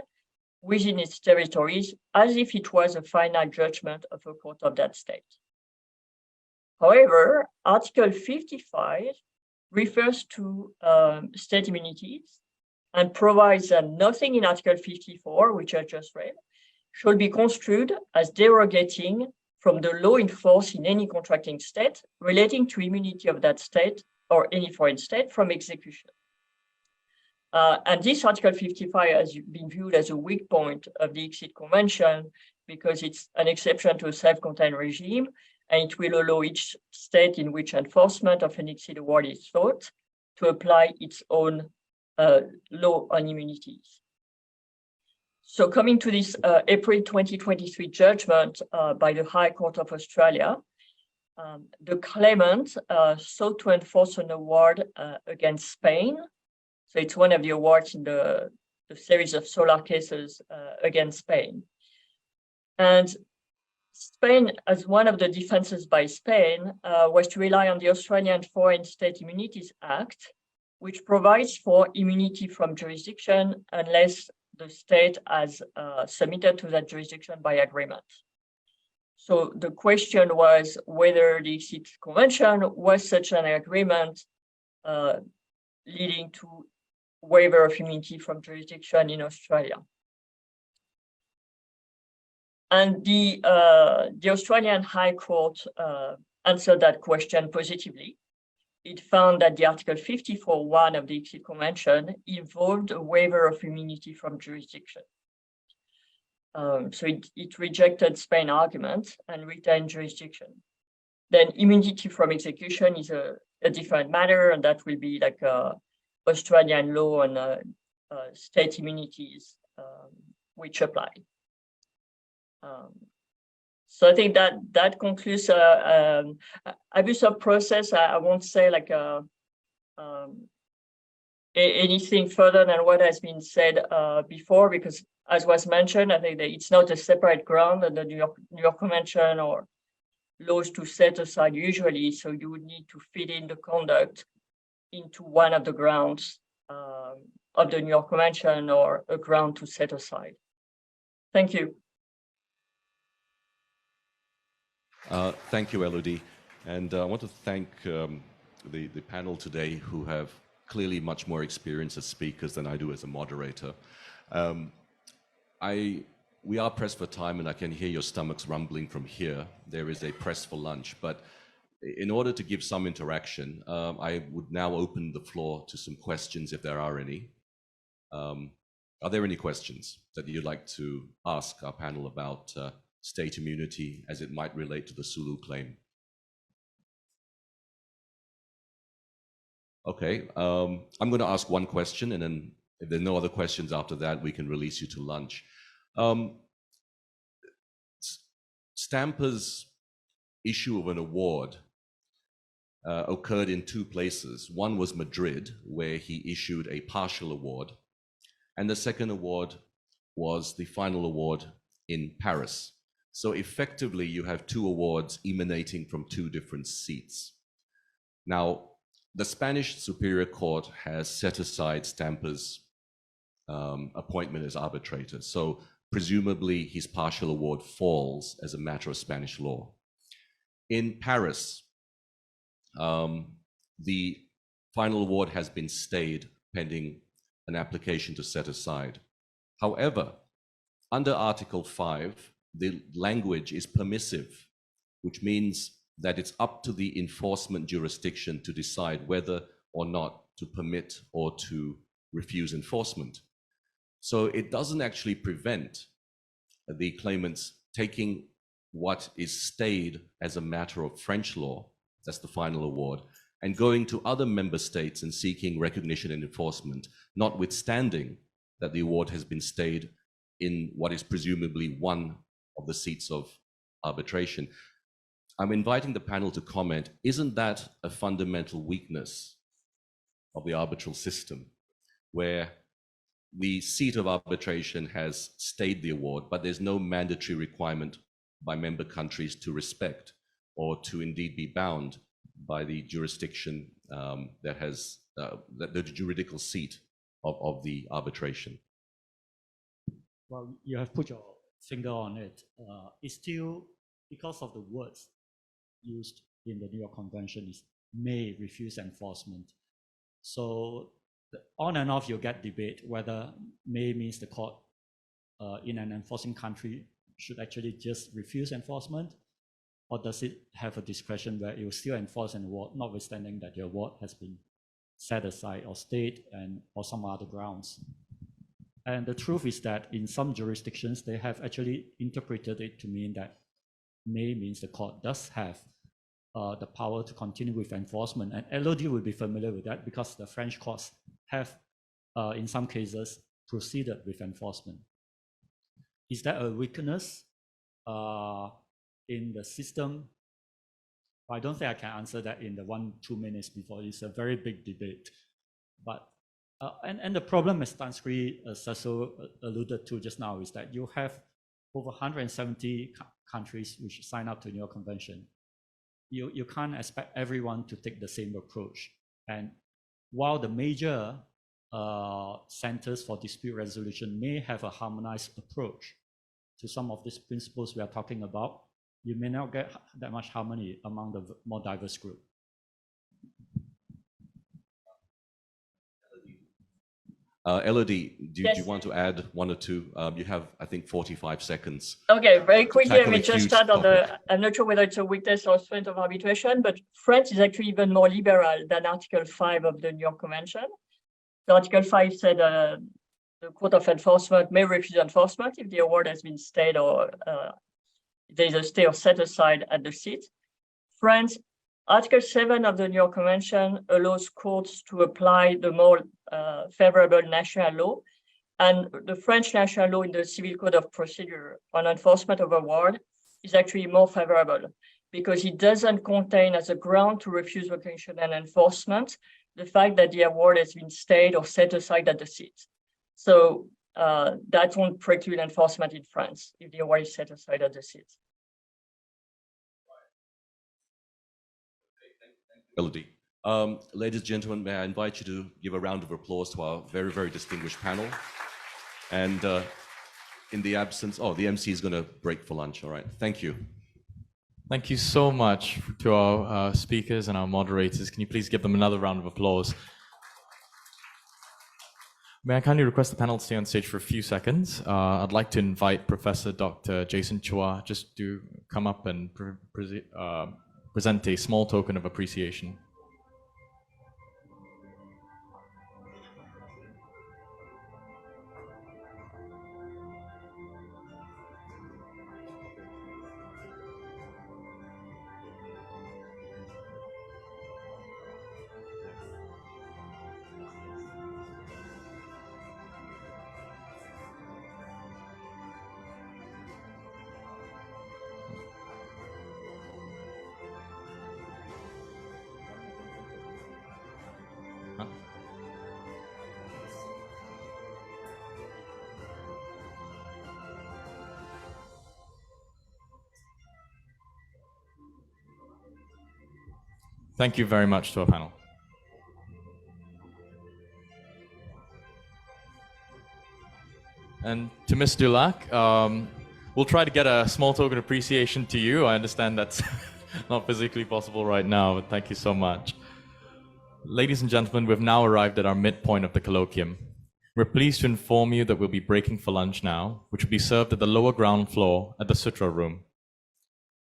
within its territories as if it was a final judgment of a court of that state. However, Article 55 refers to state immunities and provides that nothing in Article 54, which I just read, shall be construed as derogating from the law in force in any contracting state relating to immunity of that state or any foreign state from execution. And this Article 55 has been viewed as a weak point of the ICSID Convention because it's an exception to a self-contained regime, and it will allow each state in which enforcement of an ICSID award is sought to apply its own law on immunities. So coming to this April 2023 judgment by the High Court of Australia, the claimant sought to enforce an award against Spain. So it's one of the awards in the series of solar cases against Spain. And Spain, as one of the defenses by Spain, was to rely on the Australian Foreign State Immunities Act, which provides for immunity from jurisdiction unless the state has submitted to that jurisdiction by agreement. So the question was whether the ICSID Convention was such an agreement leading to waiver of immunity from jurisdiction in Australia. And the Australian High Court answered that question positively. It found that the Article 54(1) of the ICSID Convention involved a waiver of immunity from jurisdiction. So it rejected Spain's argument and retained jurisdiction. Then immunity from execution is a different matter, and that will be like Australian law and state immunities which apply. So I think that concludes abuse of process. I won't say like anything further than what has been said before, because as was mentioned, I think that it's not a separate ground under the New York Convention or laws to set aside usually. So you would need to fit in the conduct into one of the grounds of the New York Convention or a ground to set aside. Thank you. Thank you, Elodie. And I want to thank the panel today, who have clearly much more experience as speakers than I do as a moderator. We are pressed for time, and I can hear your stomachs rumbling from here. There is a press for lunch, but in order to give some interaction, I would now open the floor to some questions if there are any. Are there any questions that you'd like to ask our panel about state immunity as it might relate to the Sulu claim? Okay, I'm going to ask one question, and then if there are no other questions after that, we can release you to lunch. Stamper's issue of an award occurred in two places. One was Madrid, where he issued a partial award, and the second award was the final award in Paris. So effectively, you have two awards emanating from two different seats. Now, the Spanish Superior Court has set aside Stamper's appointment as arbitrator. So presumably his partial award falls as a matter of Spanish law. In Paris, the final award has been stayed pending an application to set aside. However, under Article 5, the language is permissive, which means that it's up to the enforcement jurisdiction to decide whether or not to permit or to refuse enforcement. So it doesn't actually prevent the claimants taking what is stayed as a matter of French law, that's the final award, and going to other member states and seeking recognition and enforcement, notwithstanding that the award has been stayed in what is presumably one of the seats of arbitration. I'm inviting the panel to comment, isn't that a fundamental weakness of the arbitral system, where the seat of arbitration has stayed the award, but there's no mandatory requirement by member countries to respect or to indeed be bound by the jurisdiction that has the juridical seat of the arbitration? Well, you have put your finger on it. It's still, because of the words used in the New York Convention, is may refuse enforcement. So on and off, you get debate whether may means the court in an enforcing country should actually just refuse enforcement, or does it have a discretion where it will still enforce an award, notwithstanding that the award has been set aside or stayed and or some other grounds. And the truth is that in some jurisdictions, they have actually interpreted it to mean that may means the court does have the power to continue with enforcement. And Elodie will be familiar with that because the French courts have, in some cases, proceeded with enforcement. Is that a weakness in the system? I don't think I can answer that in the 1-2 minutes before. It's a very big debate. But and the problem, as Tan Sri Sasso alluded to just now, is that you have over 170 countries which sign up to New York Convention, you can't expect everyone to take the same approach. And while the major centers for dispute resolution may have a harmonized approach to some of these principles we are talking about, you may not get that much harmony among the more diverse group. Elodie, do Yes. you want to add one or two? You have, I think, 45 seconds. Okay, very quickly, Tackle we a just huge start on topic. I'm not sure whether it's a weakness or strength of arbitration, but France is actually even more liberal than Article 5 of the New York Convention. So Article 5 said the Court of Enforcement may refuse enforcement if the award has been stayed or there is a stay or set aside at the seat. France, Article 7 of the New York Convention allows courts to apply the more favorable national law. And the French national law in the Civil Code of Procedure on enforcement of award is actually more favorable because it doesn't contain as a ground to refuse recognition and enforcement the fact that the award has been stayed or set aside at the seat. So that won't preclude enforcement in France if the award is set aside at the seat. Elodie. Ladies and gentlemen, may I invite you to give a round of applause to our very, very distinguished panel. And in the absence, the MC is going to break for lunch. All right. Thank you. Thank you so much to our speakers and our moderators. Can you please give them another round of applause? May I kindly request the panel to stay on stage for a few seconds? I'd like to invite Professor Dr. Jason Chua just to come up and present a small token of appreciation. Thank you very much to our panel. And to Ms. Dulac, we'll try to get a small token of appreciation to you. I understand that's not physically possible right now, but thank you so much. Ladies and gentlemen, we've now arrived at our midpoint of the colloquium. We're pleased to inform you that we'll be breaking for lunch now, which will be served at the lower ground floor at the Sutra Room.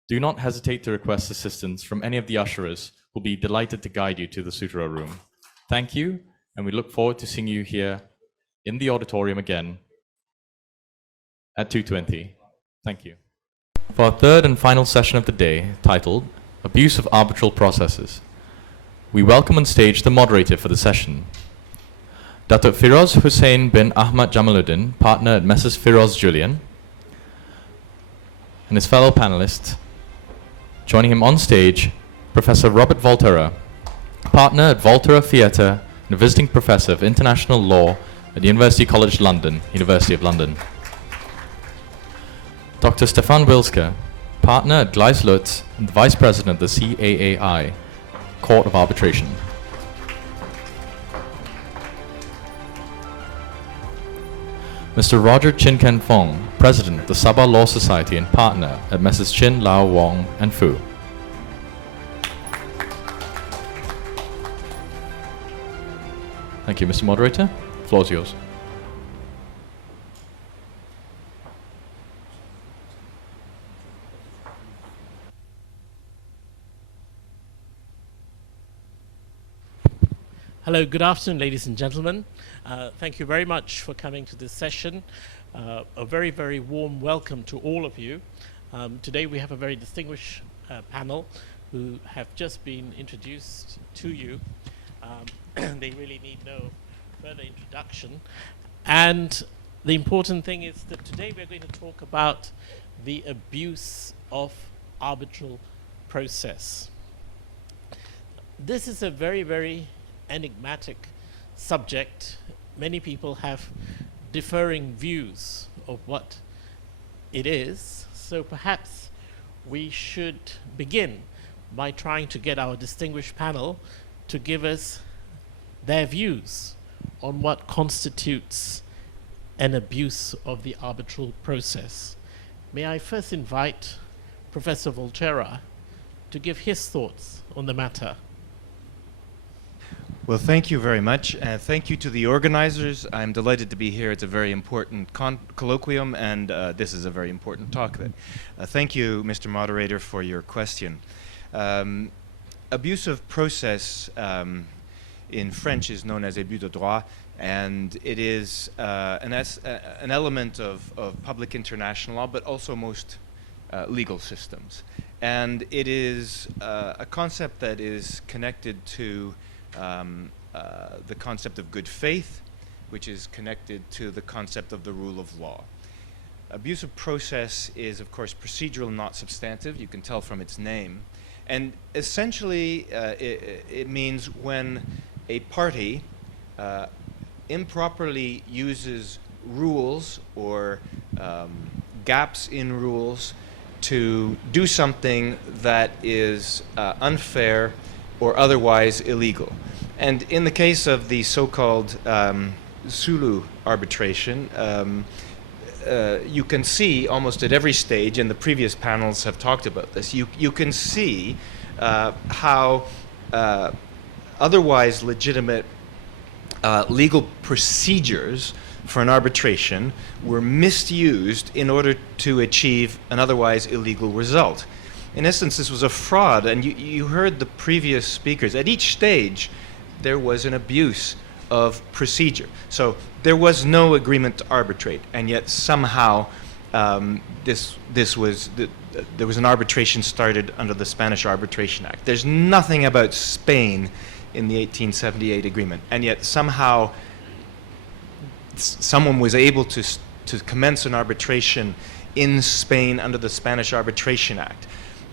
Do not hesitate to request assistance from any of the usherers who'll be delighted to guide you to the Sutra Room. Thank you, and we look forward to seeing you here in the auditorium again at 2:20. Thank you. For our third and final session of the day, titled Abuse of Arbitral Processes, we welcome on stage the moderator for the session, Dr. Firoz Hussain bin Ahmad Jamaluddin, partner at Messrs. Firoz Julian, and his fellow panelists. Joining him on stage, Professor Robert Volterra, partner at Volterra Theatre and a visiting professor of international law at University College London, University of London. Dr. Stefan Wilske, partner at Gleis Lutz and the vice president of the CAAI, Court of Arbitration. Mr. Roger Chin Ken Fong, president of the Sabah Law Society and partner at Messrs. Chin, Lau, Wong and Fu. Thank you, Mr. Moderator. The floor is yours. Hello, good afternoon, ladies and gentlemen. Thank you very much for coming to this session. A very, very warm welcome to all of you. Today we have a very distinguished panel who have just been introduced to you. They really need no further introduction. And the important thing is that today we're going to talk about the abuse of arbitral process. This is a very, very enigmatic subject. Many people have differing views of what it is. So perhaps we should begin by trying to get our distinguished panel to give us their views on what constitutes an abuse of the arbitral process. May I first invite Professor Volterra to give his thoughts on the matter. Well, thank you very much. Thank you to the organizers. I'm delighted to be here. It's a very important colloquium, and this is a very important talk. Thank you, Mr. Moderator, for your question. Abuse of process in French is known as abus de droit, and it is an element of public international law, but also most legal systems. And it is a concept that is connected to the concept of good faith, which is connected to the concept of the rule of law. Abuse of process is, of course, procedural, not substantive. You can tell from its name. And essentially, it means when a party improperly uses rules or gaps in rules to do something that is unfair or otherwise illegal. And in the case of the so-called Sulu arbitration, you can see almost at every stage, and the previous panels have talked about this, you can see how otherwise legitimate legal procedures for an arbitration were misused in order to achieve an otherwise illegal result. In essence, this was a fraud, and you heard the previous speakers. At each stage, there was an abuse of procedure. So there was no agreement to arbitrate, and yet somehow there was an arbitration started under the Spanish Arbitration Act. There's nothing about Spain in the 1878 agreement, and yet somehow someone was able to commence an arbitration in Spain under the Spanish Arbitration Act.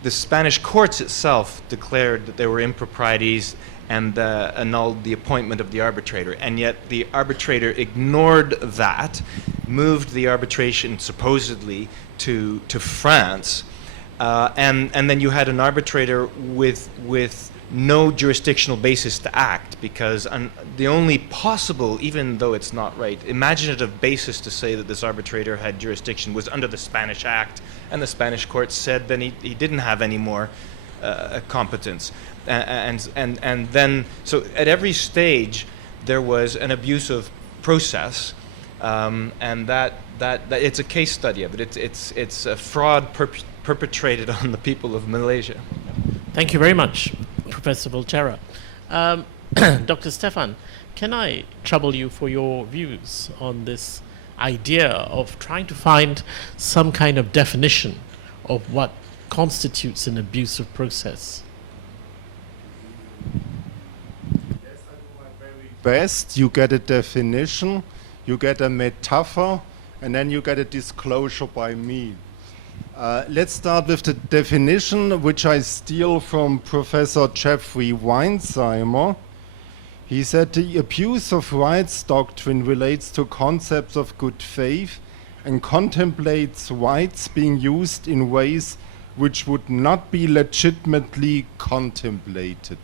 The Spanish courts itself declared that there were improprieties and annulled the appointment of the arbitrator, and yet the arbitrator ignored that, moved the arbitration supposedly to France, and then you had an arbitrator with no jurisdictional basis to act, because the only possible, even though it's not right, imaginative basis to say that this arbitrator had jurisdiction was under the Spanish Act, and the Spanish court said then he didn't have any more competence. And then, so at every stage there was an abusive process, and that it's a case study of it. It's a fraud perpetrated on the people of Malaysia. Thank you very much, Professor Volterra. Dr. Stefan, can I trouble you for your views on this idea of trying to find some kind of definition of what constitutes an abusive process? Yes, I do my very best. You get a definition, you get a metaphor, and then you get a disclosure by me. Let's start with the definition, which I steal from Professor Jeffrey Weinsheimer. He said the abuse of rights doctrine relates to concepts of good faith and contemplates rights being used in ways which would not be legitimately contemplated.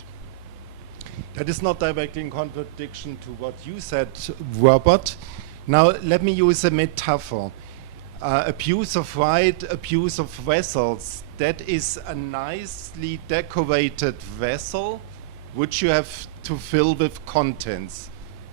That is not directly in contradiction to what you said, Robert. Now, let me use a metaphor. Abuse of right, abuse of vessels, that is a nicely decorated vessel which you have to fill with contents,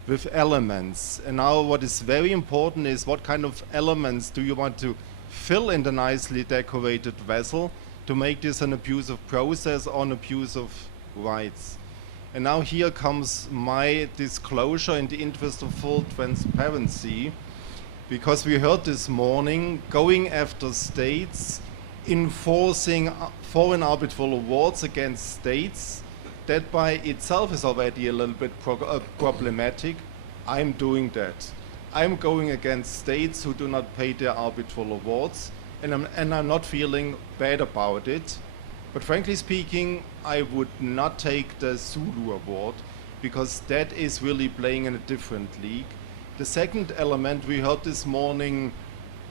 with elements. And now what is very important is what kind of elements do you want to fill in the nicely decorated vessel to make this an abusive process or an abuse of rights. And now here comes my disclosure in the interest of full transparency, because we heard this morning going after states, enforcing foreign arbitral awards against states. That by itself is already a little bit problematic. I'm doing that. I'm going against states who do not pay their arbitral awards, and I'm not feeling bad about it. But frankly speaking, I would not take the Sulu award, because that is really playing in a different league. The second element, we heard this morning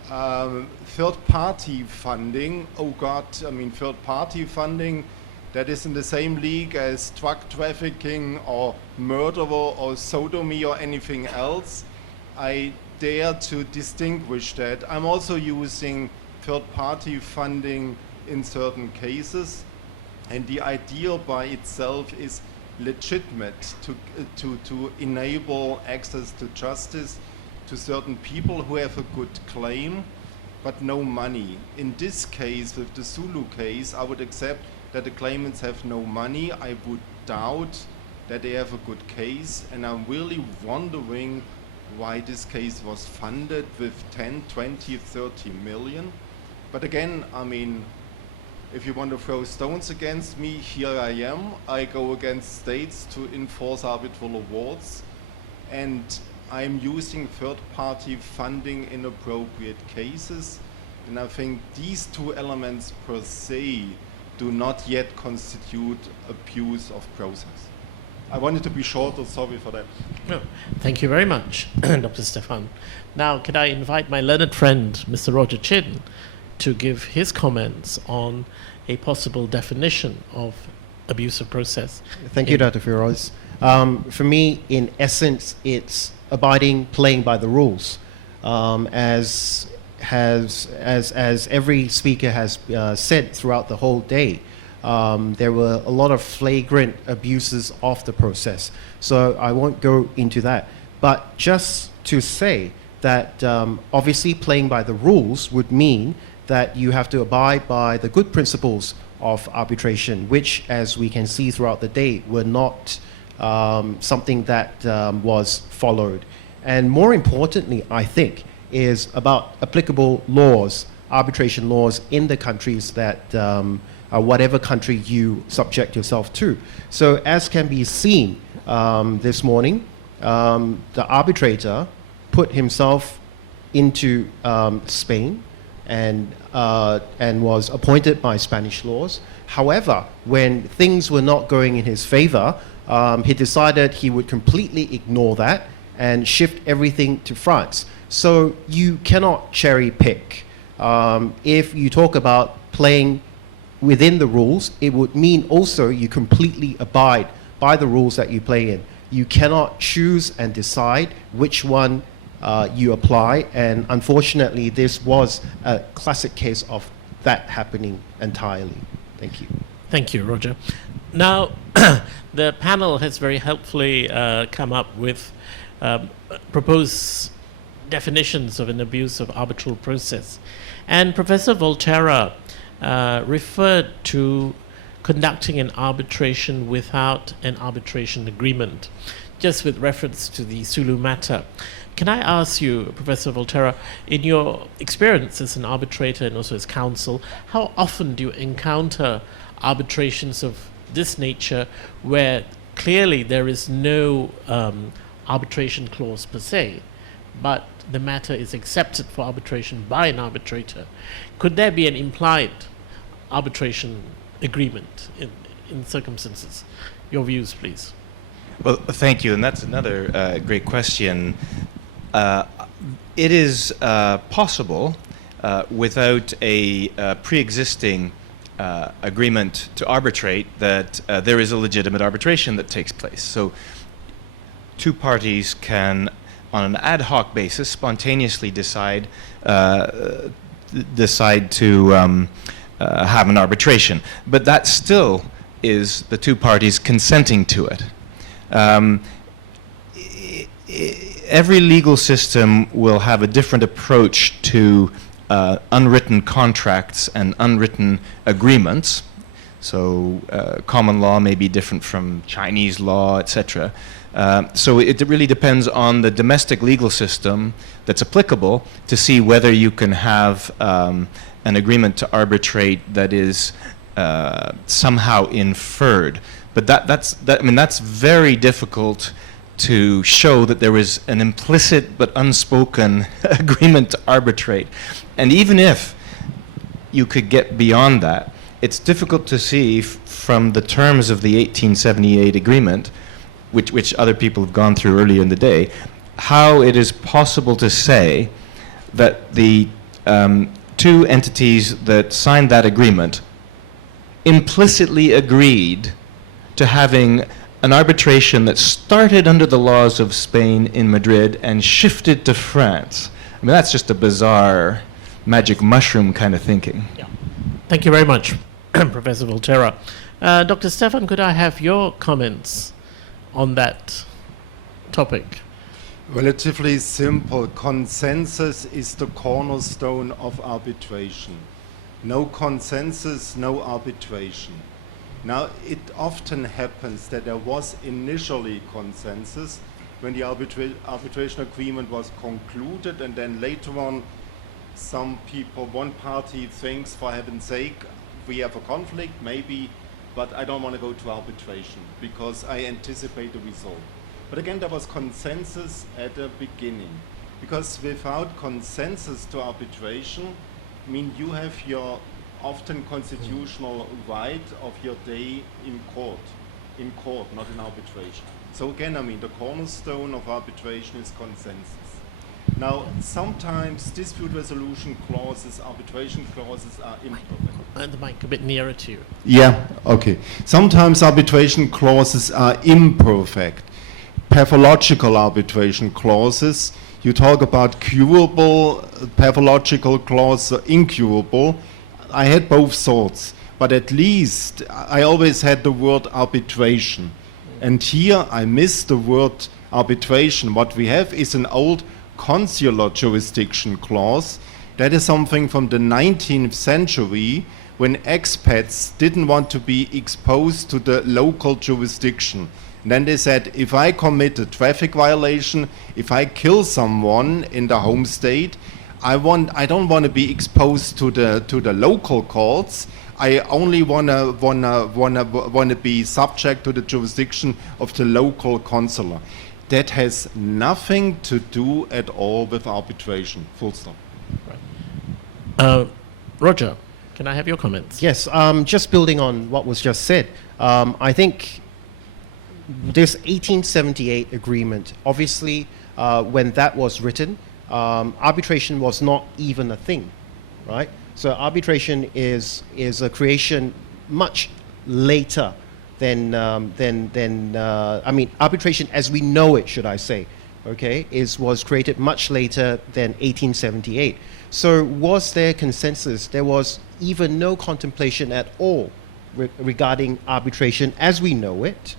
Third-party funding, oh God, I mean, third-party funding that is in the same league as drug trafficking or murder or sodomy or anything else. I dare to distinguish that. I'm also using third-party funding in certain cases, and the idea by itself is legitimate to enable access to justice to certain people who have a good claim, but no money. In this case, with the Sulu case, I would accept that the claimants have no money. I would doubt that they have a good case, and I'm really wondering why this case was funded with 10, 20, 30 million. But again, I mean, if you want to throw stones against me, here I am. I go against states to enforce arbitral awards, and I'm using third-party funding in appropriate cases. And I think these two elements per se do not yet constitute abuse of process. I wanted to be shorter, sorry for that. No, thank you very much, Dr. Stefan. Now, could I invite my learned friend, Mr. Roger Chin, to give his comments on a possible definition of abuse of process? Thank you, Dr. Firoz. For me, in essence, it's playing by the rules. As every speaker has said throughout the whole day, there were a lot of flagrant abuses of the process. So I won't go into that. But just to say that obviously playing by the rules would mean that you have to abide by the good principles of arbitration, which, as we can see throughout the day, were not something that was followed. And more importantly, I think, is about applicable laws, arbitration laws in the countries that, whatever country you subject yourself to. So as can be seen this morning, the arbitrator put himself into Spain and was appointed by Spanish laws. However, when things were not going in his favor, he decided he would completely ignore that and shift everything to France. So you cannot cherry pick. If you talk about playing within the rules, it would mean also you completely abide by the rules that you play in. You cannot choose and decide which one you apply, and unfortunately this was a classic case of that happening entirely. Thank you. Thank you, Roger. Now, the panel has very helpfully come up with proposed definitions of an abuse of arbitral process. And Professor Volterra referred to conducting an arbitration without an arbitration agreement, just with reference to the Sulu matter. Can I ask you, Professor Volterra, in your experience as an arbitrator and also as counsel, how often do you encounter arbitrations of this nature where clearly there is no arbitration clause per se, but the matter is accepted for arbitration by an arbitrator? Could there be an implied arbitration agreement in circumstances? Your views, please. Well, thank you, and that's another great question. It is possible without a pre-existing agreement to arbitrate that there is a legitimate arbitration that takes place. So two parties can, on an ad hoc basis, spontaneously decide to have an arbitration, but that still is the two parties consenting to it. Every legal system will have a different approach to unwritten contracts and unwritten agreements. So common law may be different from Chinese law, etc. So it really depends on the domestic legal system that's applicable to see whether you can have an agreement to arbitrate that is somehow inferred. But that's very difficult to show that there was an implicit but unspoken agreement to arbitrate. And even if you could get beyond that, it's difficult to see from the terms of the 1878 agreement, which other people have gone through earlier in the day, how it is possible to say that the two entities that signed that agreement implicitly agreed to having an arbitration that started under the laws of Spain in Madrid and shifted to France. I mean, that's just a bizarre magic mushroom kind of thinking. Yeah. Thank you very much, Professor Volterra. Dr. Stefan, could I have your comments on that topic? Relatively simple. Consensus is the cornerstone of arbitration. No consensus, no arbitration. Now, it often happens that there was initially consensus when the arbitration agreement was concluded, and then later on, some people, one party thinks, for heaven's sake, we have a conflict, maybe, but I don't want to go to arbitration because I anticipate the result. But again, there was consensus at the beginning, because without consensus to arbitration, I mean, you have your often constitutional right of your day in court, not in arbitration. So again, I mean, the cornerstone of arbitration is consensus. Now, sometimes dispute resolution clauses, arbitration clauses are imperfect. And the mic a bit nearer to you. Yeah, okay. Sometimes arbitration clauses are imperfect. Pathological arbitration clauses, you talk about curable pathological clause or incurable. I had both sorts, but at least I always had the word arbitration. And here I miss the word arbitration. What we have is an old consular jurisdiction clause. That is something from the 19th century, when expats didn't want to be exposed to the local jurisdiction. And then they said, if I commit a traffic violation, if I kill someone in the home state, I don't want to be exposed to the local courts. I only wanna be subject to the jurisdiction of the local consular. That has nothing to do at all with arbitration. Full stop. Right. Roger, can I have your comments? Yes, just building on what was just said, I think this 1878 agreement, obviously, when that was written, arbitration was not even a thing, right? So arbitration is a creation much later than I mean, arbitration as we know it, should I say, okay, was created much later than 1878. So was there consensus? There was even no contemplation at all regarding arbitration as we know it.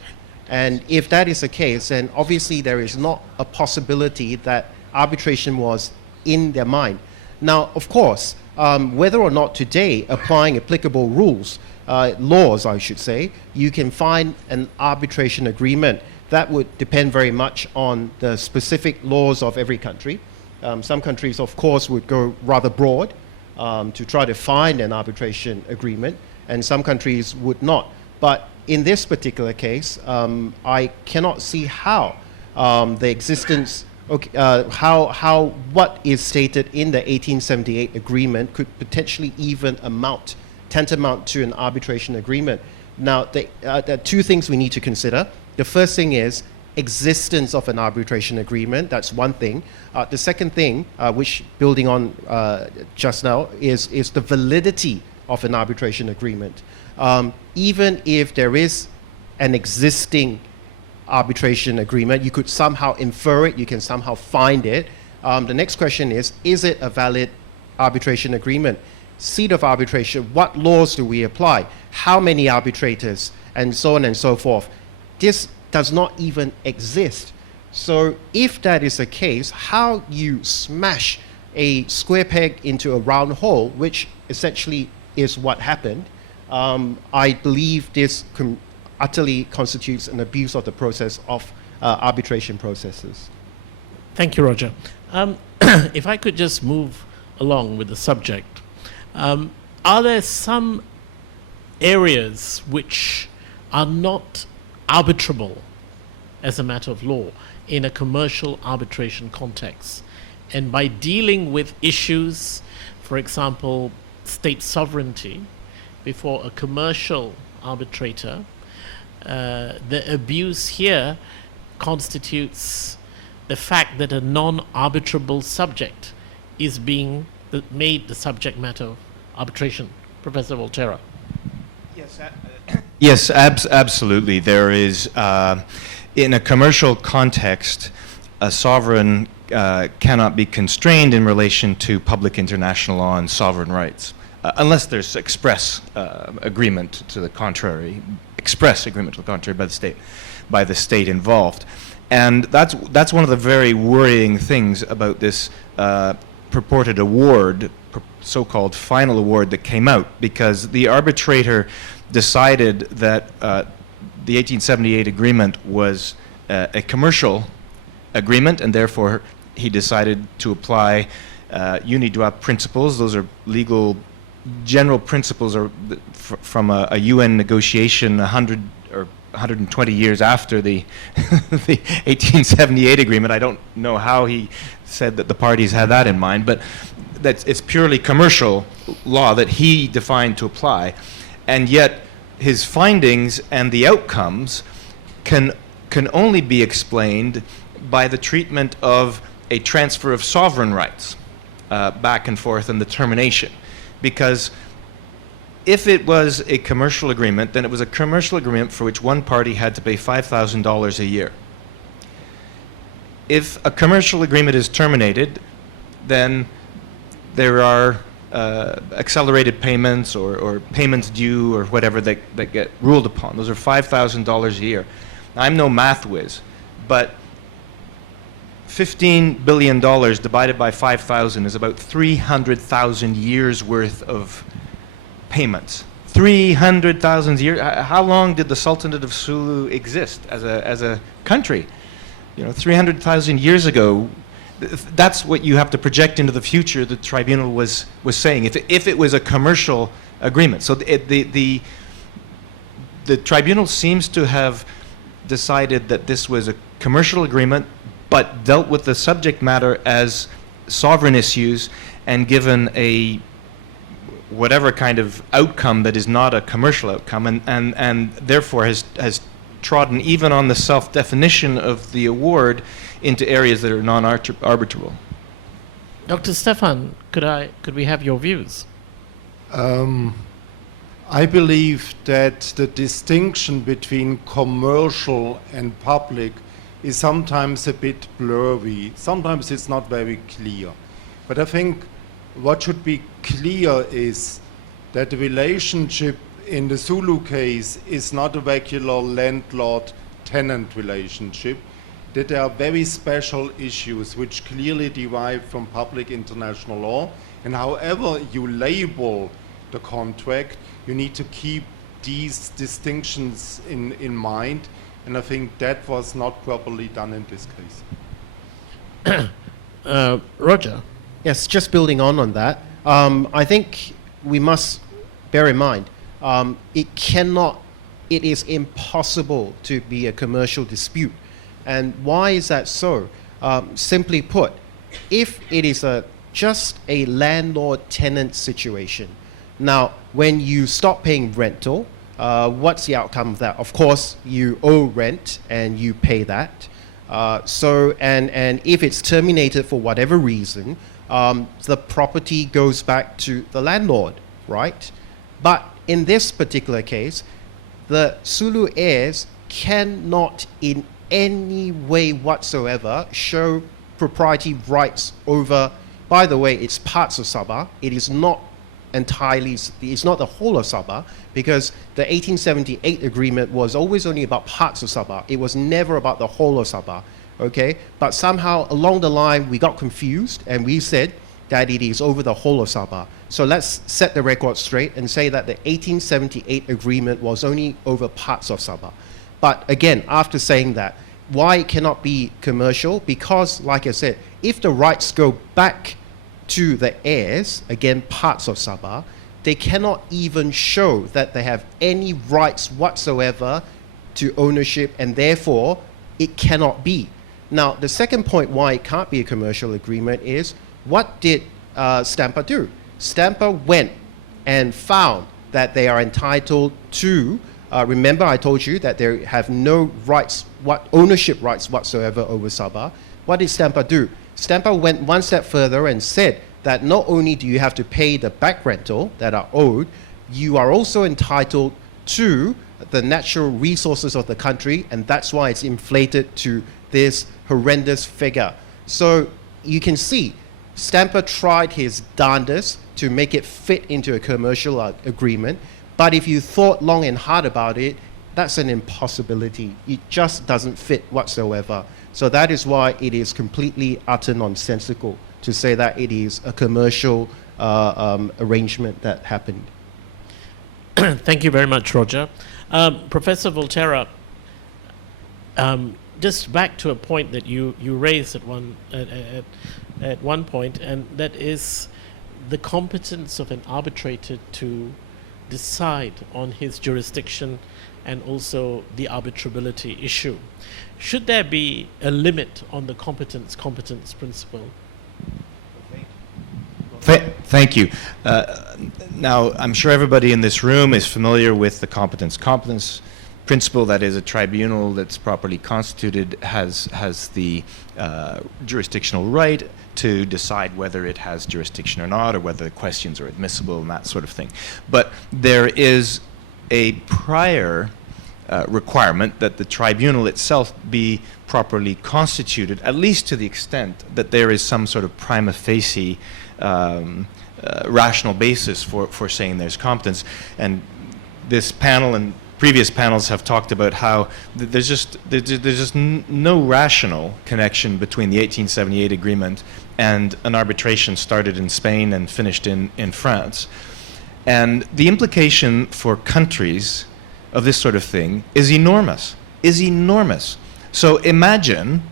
And if that is the case, then obviously there is not a possibility that arbitration was in their mind. Now, of course, whether or not today, applying applicable rules, laws, I should say, you can find an arbitration agreement. That would depend very much on the specific laws of every country. Some countries, of course, would go rather broad to try to find an arbitration agreement, and some countries would not. But in this particular case, I cannot see how the existence, how what is stated in the 1878 agreement could potentially even tantamount to an arbitration agreement. Now, there are two things we need to consider. The first thing is existence of an arbitration agreement. That's one thing. The second thing, which building on just now, is the validity of an arbitration agreement. Even if there is an existing arbitration agreement, you could somehow infer it, you can somehow find it. The next question is it a valid arbitration agreement? Seat of arbitration, what laws do we apply? How many arbitrators? And so on and so forth. This does not even exist. So if that is the case, how you smash a square peg into a round hole, which essentially is what happened, I believe this utterly constitutes an abuse of the process of arbitration processes. Thank you, Roger. If I could just move along with the subject, are there some areas which are not arbitrable as a matter of law in a commercial arbitration context? And by dealing with issues, for example, state sovereignty, before a commercial arbitrator, the abuse here constitutes the fact that a non-arbitrable subject is being made the subject matter of arbitration? Professor Volterra. Yes, absolutely. There is, in a commercial context, a sovereign cannot be constrained in relation to public international law and sovereign rights, unless there's express agreement to the contrary, by the state involved. And that's one of the very worrying things about this purported award, so-called final award that came out, because the arbitrator decided that the 1878 agreement was a commercial agreement, and therefore he decided to apply uni droit principles. Those are legal general principles from a UN negotiation 100 or 120 years after the the 1878 agreement. I don't know how he said that the parties had that in mind, but it's purely commercial law that he defined to apply, and yet his findings and the outcomes can only be explained by the treatment of a transfer of sovereign rights back and forth and the termination. Because if it was a commercial agreement, then it was a commercial agreement for which one party had to pay $5,000 a year. If a commercial agreement is terminated, then there are accelerated payments or payments due or whatever that get ruled upon. Those are $5,000 a year. Now, I'm no math whiz, but $15 billion divided by 5,000 is about 300,000 years worth of payments. 300,000 years. How long did the Sultanate of Sulu exist as a country? 300,000 years ago. That's what you have to project into the future. The tribunal was saying if it was a commercial agreement. So the tribunal seems to have decided that this was a commercial agreement, but dealt with the subject matter as sovereign issues and given a whatever kind of outcome that is not a commercial outcome, and therefore has trodden even on the self-definition of the award into areas that are non-arbitrable. Dr. Stefan, could we have your views? I believe that the distinction between commercial and public is sometimes a bit blurry. Sometimes it's not very clear. But I think what should be clear is that the relationship in the Sulu case is not a regular landlord-tenant relationship, that there are very special issues which clearly derive from public international law, and however you label the contract, you need to keep these distinctions in mind, and I think that was not properly done in this case. Roger? Yes, just building on that, I think we must bear in mind, it is impossible to be a commercial dispute. And why is that so? Simply put, if it is just a landlord-tenant situation, now when you stop paying rental, what's the outcome of that? Of course, you owe rent and you pay that. And if it's terminated for whatever reason, the property goes back to the landlord, right? But in this particular case, the Sulu heirs cannot in any way whatsoever show propriety rights over, by the way, it's parts of Sabah. It is not entirely, it's not the whole of Sabah, because the 1878 agreement was always only about parts of Sabah. It was never about the whole of Sabah, okay? But somehow along the line, we got confused and we said that it is over the whole of Sabah. So let's set the record straight and say that the 1878 agreement was only over parts of Sabah. But again, after saying that, why it cannot be commercial? Because, like I said, if the rights go back to the heirs, again, parts of Sabah, they cannot even show that they have any rights whatsoever to ownership, and therefore it cannot be. Now, the second point why it can't be a commercial agreement is, what did Stampa do? Stampa went and found that they are entitled to, remember I told you that they have no rights, ownership rights whatsoever over Sabah. What did Stampa do? Stampa went one step further and said that not only do you have to pay the back rental that are owed, you are also entitled to the natural resources of the country, and that's why it's inflated to this horrendous figure. So you can see Stamper tried his darndest to make it fit into a commercial agreement, but if you thought long and hard about it, that's an impossibility. It just doesn't fit whatsoever. So that is why it is completely utter nonsensical to say that it is a commercial arrangement that happened. Thank you very much, Roger. Professor Volterra, just back to a point that you raised at one point, and that is the competence of an arbitrator to decide on his jurisdiction and also the arbitrability issue. Should there be a limit on the competence principle? Thank you. Now, I'm sure everybody in this room is familiar with the competence principle. That is, a tribunal that's properly constituted has the jurisdictional right to decide whether it has jurisdiction or not, or whether the questions are admissible and that sort of thing. But there is a prior requirement that the tribunal itself be properly constituted, at least to the extent that there is some sort of prima facie rational basis for saying there's competence. And this panel and previous panels have talked about how there's just no rational connection between the 1878 agreement and an arbitration started in Spain and finished in France. And the implication for countries of this sort of thing is enormous, So imagine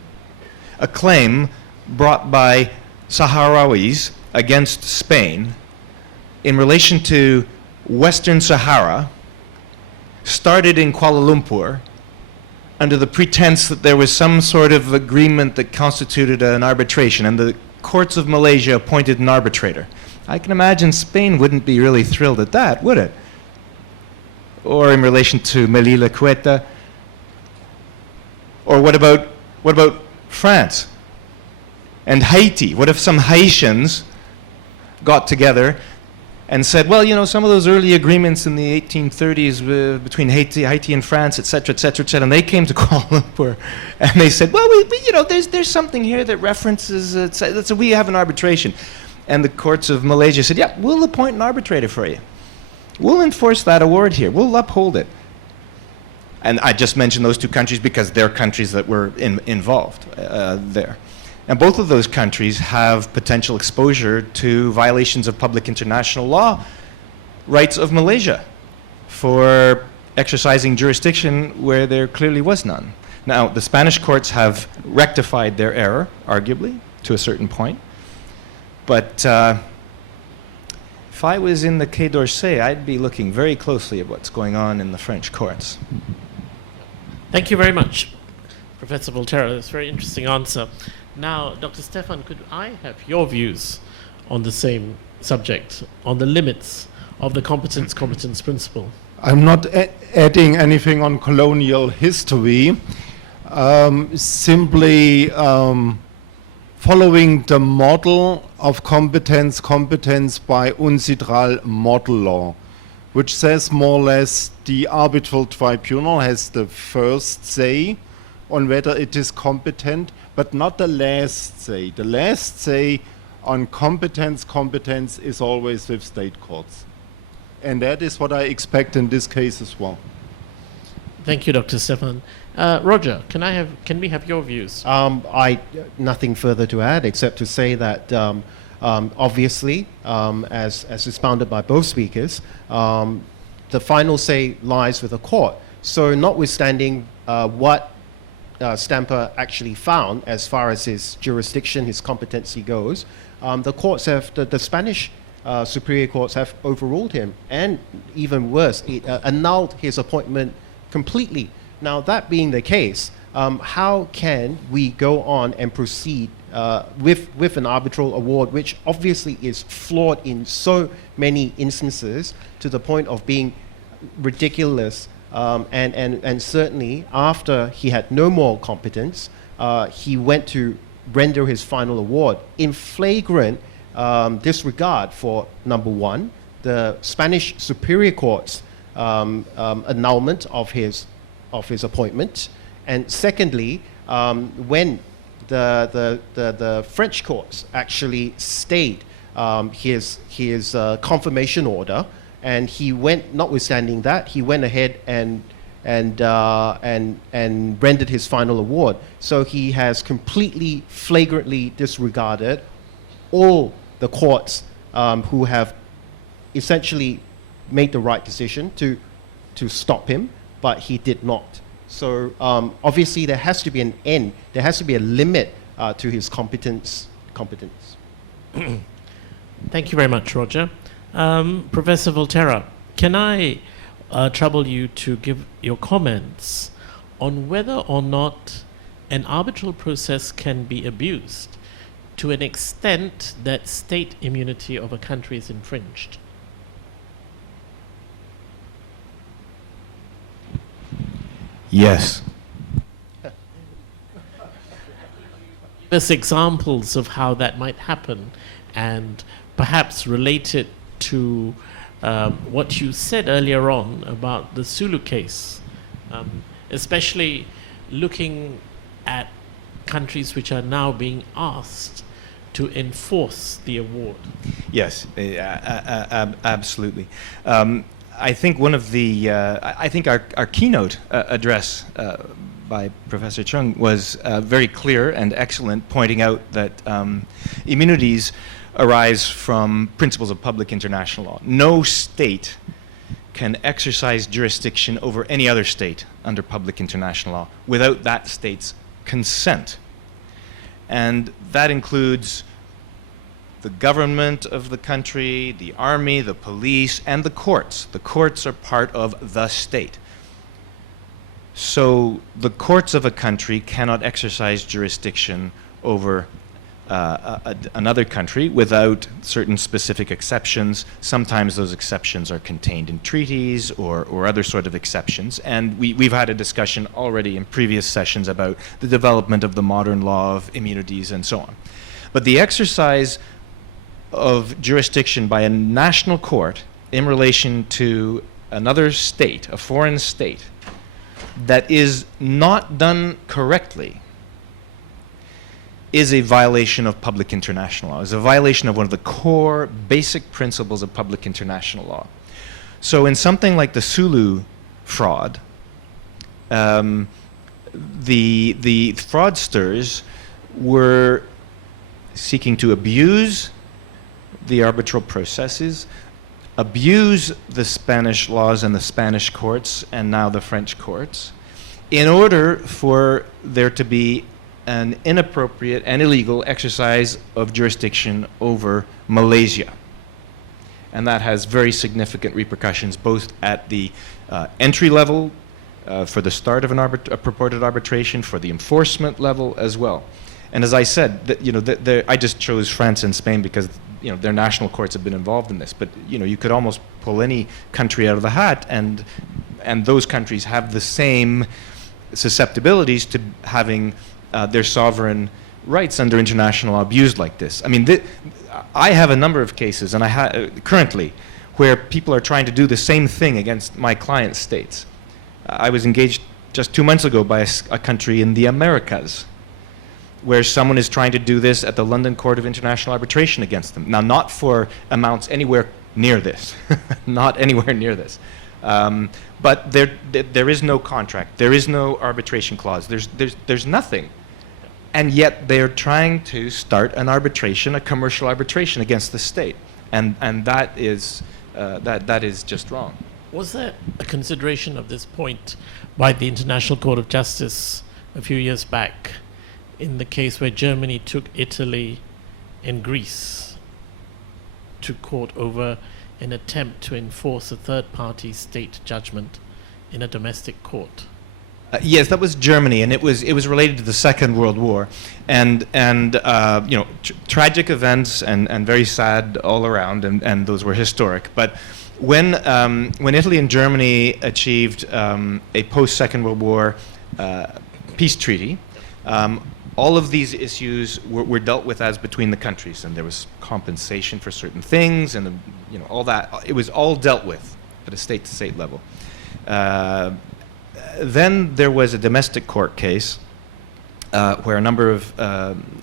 a claim brought by Sahrawis against Spain in relation to Western Sahara, started in Kuala Lumpur under the pretense that there was some sort of agreement that constituted an arbitration, and the courts of Malaysia appointed an arbitrator. I can imagine Spain wouldn't be really thrilled at that, would it? Or in relation to Melilla Quetta? Or what about France and Haiti? What if some Haitians got together and said, well, you know, some of those early agreements in the 1830s between Haiti and France, et cetera, and they came to Kuala Lumpur and they said, well, we you know, there's something here that references, so we have an arbitration. And the courts of Malaysia said, yeah, we'll appoint an arbitrator for you. We'll enforce that award here. We'll uphold it. And I just mentioned those two countries because they're countries that were involved there. And both of those countries have potential exposure to violations of public international law rights of Malaysia for exercising jurisdiction where there clearly was none. Now, the Spanish courts have rectified their error, arguably, to a certain point. But if I was in the Quai d'Orsay, I'd be looking very closely at what's going on in the French courts. Thank you very much, Professor Volterra. That's a very interesting answer. Now, Dr. Stefan, could I have your views on the same subject, on the limits of the competence principle? I'm not adding anything on colonial history, simply following the model of competence by UNCITRAL model law, which says more or less the arbitral tribunal has the first say on whether it is competent, but not the last say. The last say on competence is always with state courts. And that is what I expect in this case as well. Thank you, Dr. Stefan. Roger, can we have your views? Nothing further to add except to say that obviously, as expounded by both speakers, the final say lies with the court. So notwithstanding what Stamper actually found as far as his jurisdiction, his competency goes, the courts have, the Spanish superior courts have overruled him, and even worse, it annulled his appointment completely. Now, that being the case, how can we go on and proceed with an arbitral award, which obviously is flawed in so many instances to the point of being ridiculous, and certainly after he had no more competence, he went to render his final award in flagrant disregard for, number one, the Spanish Superior Court's annulment of his appointment, and secondly, when the French courts actually stayed his confirmation order, and he went, notwithstanding that, he went ahead and rendered his final award. So he has completely, flagrantly disregarded all the courts who have essentially made the right decision to stop him, but he did not. So obviously there has to be an end, there has to be a limit to his competence. Thank you very much, Roger. Professor Volterra, can I trouble you to give your comments on whether or not an arbitral process can be abused to an extent that state immunity of a country is infringed? Yes. Give us examples of how that might happen, and perhaps relate it to what you said earlier on about the Sulu case, especially looking at countries which are now being asked to enforce the award. Yes, absolutely. I think one of the, I think our keynote address by Professor Chung was very clear and excellent, pointing out that immunities arise from principles of public international law. No state can exercise jurisdiction over any other state under public international law without that state's consent. And that includes the government of the country, the army, the police, and the courts. The courts are part of the state. So the courts of a country cannot exercise jurisdiction over another country without certain specific exceptions. Sometimes those exceptions are contained in treaties or other sort of exceptions. And we've had a discussion already in previous sessions about the development of the modern law of immunities and so on. But the exercise of jurisdiction by a national court in relation to another state, a foreign state, that is not done correctly is a violation of public international law, is a violation of one of the core basic principles of public international law. So in something like the Sulu fraud, the fraudsters were seeking to abuse the arbitral processes, abuse the Spanish laws and the Spanish courts and now the French courts in order for there to be an inappropriate and illegal exercise of jurisdiction over Malaysia. And that has very significant repercussions both at the entry level for the start of a purported arbitration, for the enforcement level as well. And as I said, I just chose France and Spain because their national courts have been involved in this. But you could almost pull any country out of the hat, and those countries have the same susceptibilities to having their sovereign rights under international law abused like this. I mean, I have a number of cases, and currently, where people are trying to do the same thing against my client states. I was engaged just 2 months ago by a country in the Americas, where someone is trying to do this at the London Court of International Arbitration against them. Now, not for amounts anywhere near this, not anywhere near this. But there is no contract, there is no arbitration clause, there's nothing. And yet they're trying to start an arbitration, a commercial arbitration against the state. And that is just wrong. Was there a consideration of this point by the International Court of Justice a few years back in the case where Germany took Italy and Greece to court over an attempt to enforce a third-party state judgment in a domestic court? Yes, that was Germany, and it was related to the Second World War, and tragic events and very sad all around, and those were historic. But when Italy and Germany achieved a post-Second World War peace treaty, all of these issues were dealt with as between the countries, and there was compensation for certain things, and all that. It was all dealt with at a state-to-state level. Then there was a domestic court case where a number of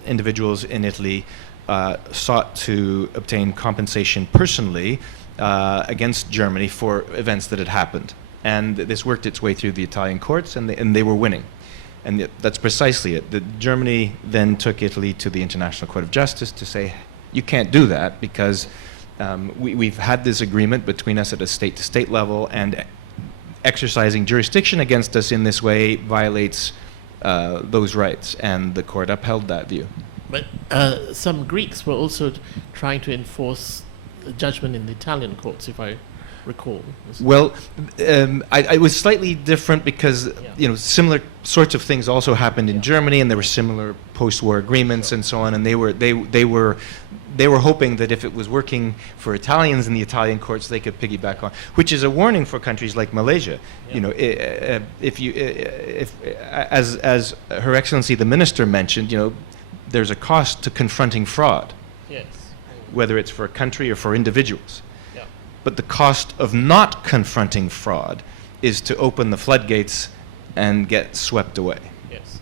individuals in Italy sought to obtain compensation personally against Germany for events that had happened. And this worked its way through the Italian courts, and they were winning. And that's precisely it. Germany then took Italy to the International Court of Justice to say, you can't do that because we've had this agreement between us at a state-to-state level, and exercising jurisdiction against us in this way violates those rights. And the court upheld that view. But some Greeks were also trying to enforce the judgment in the Italian courts, if I recall. Well, it was slightly different because similar sorts of things also happened in Germany, and there were similar post-war agreements and so on. And they were hoping that if it was working for Italians in the Italian courts, they could piggyback on, which is a warning for countries like Malaysia. As Her Excellency the Minister mentioned, there's a cost to confronting fraud, whether it's for a country or for individuals. But the cost of not confronting fraud is to open the floodgates and get swept away. Yes.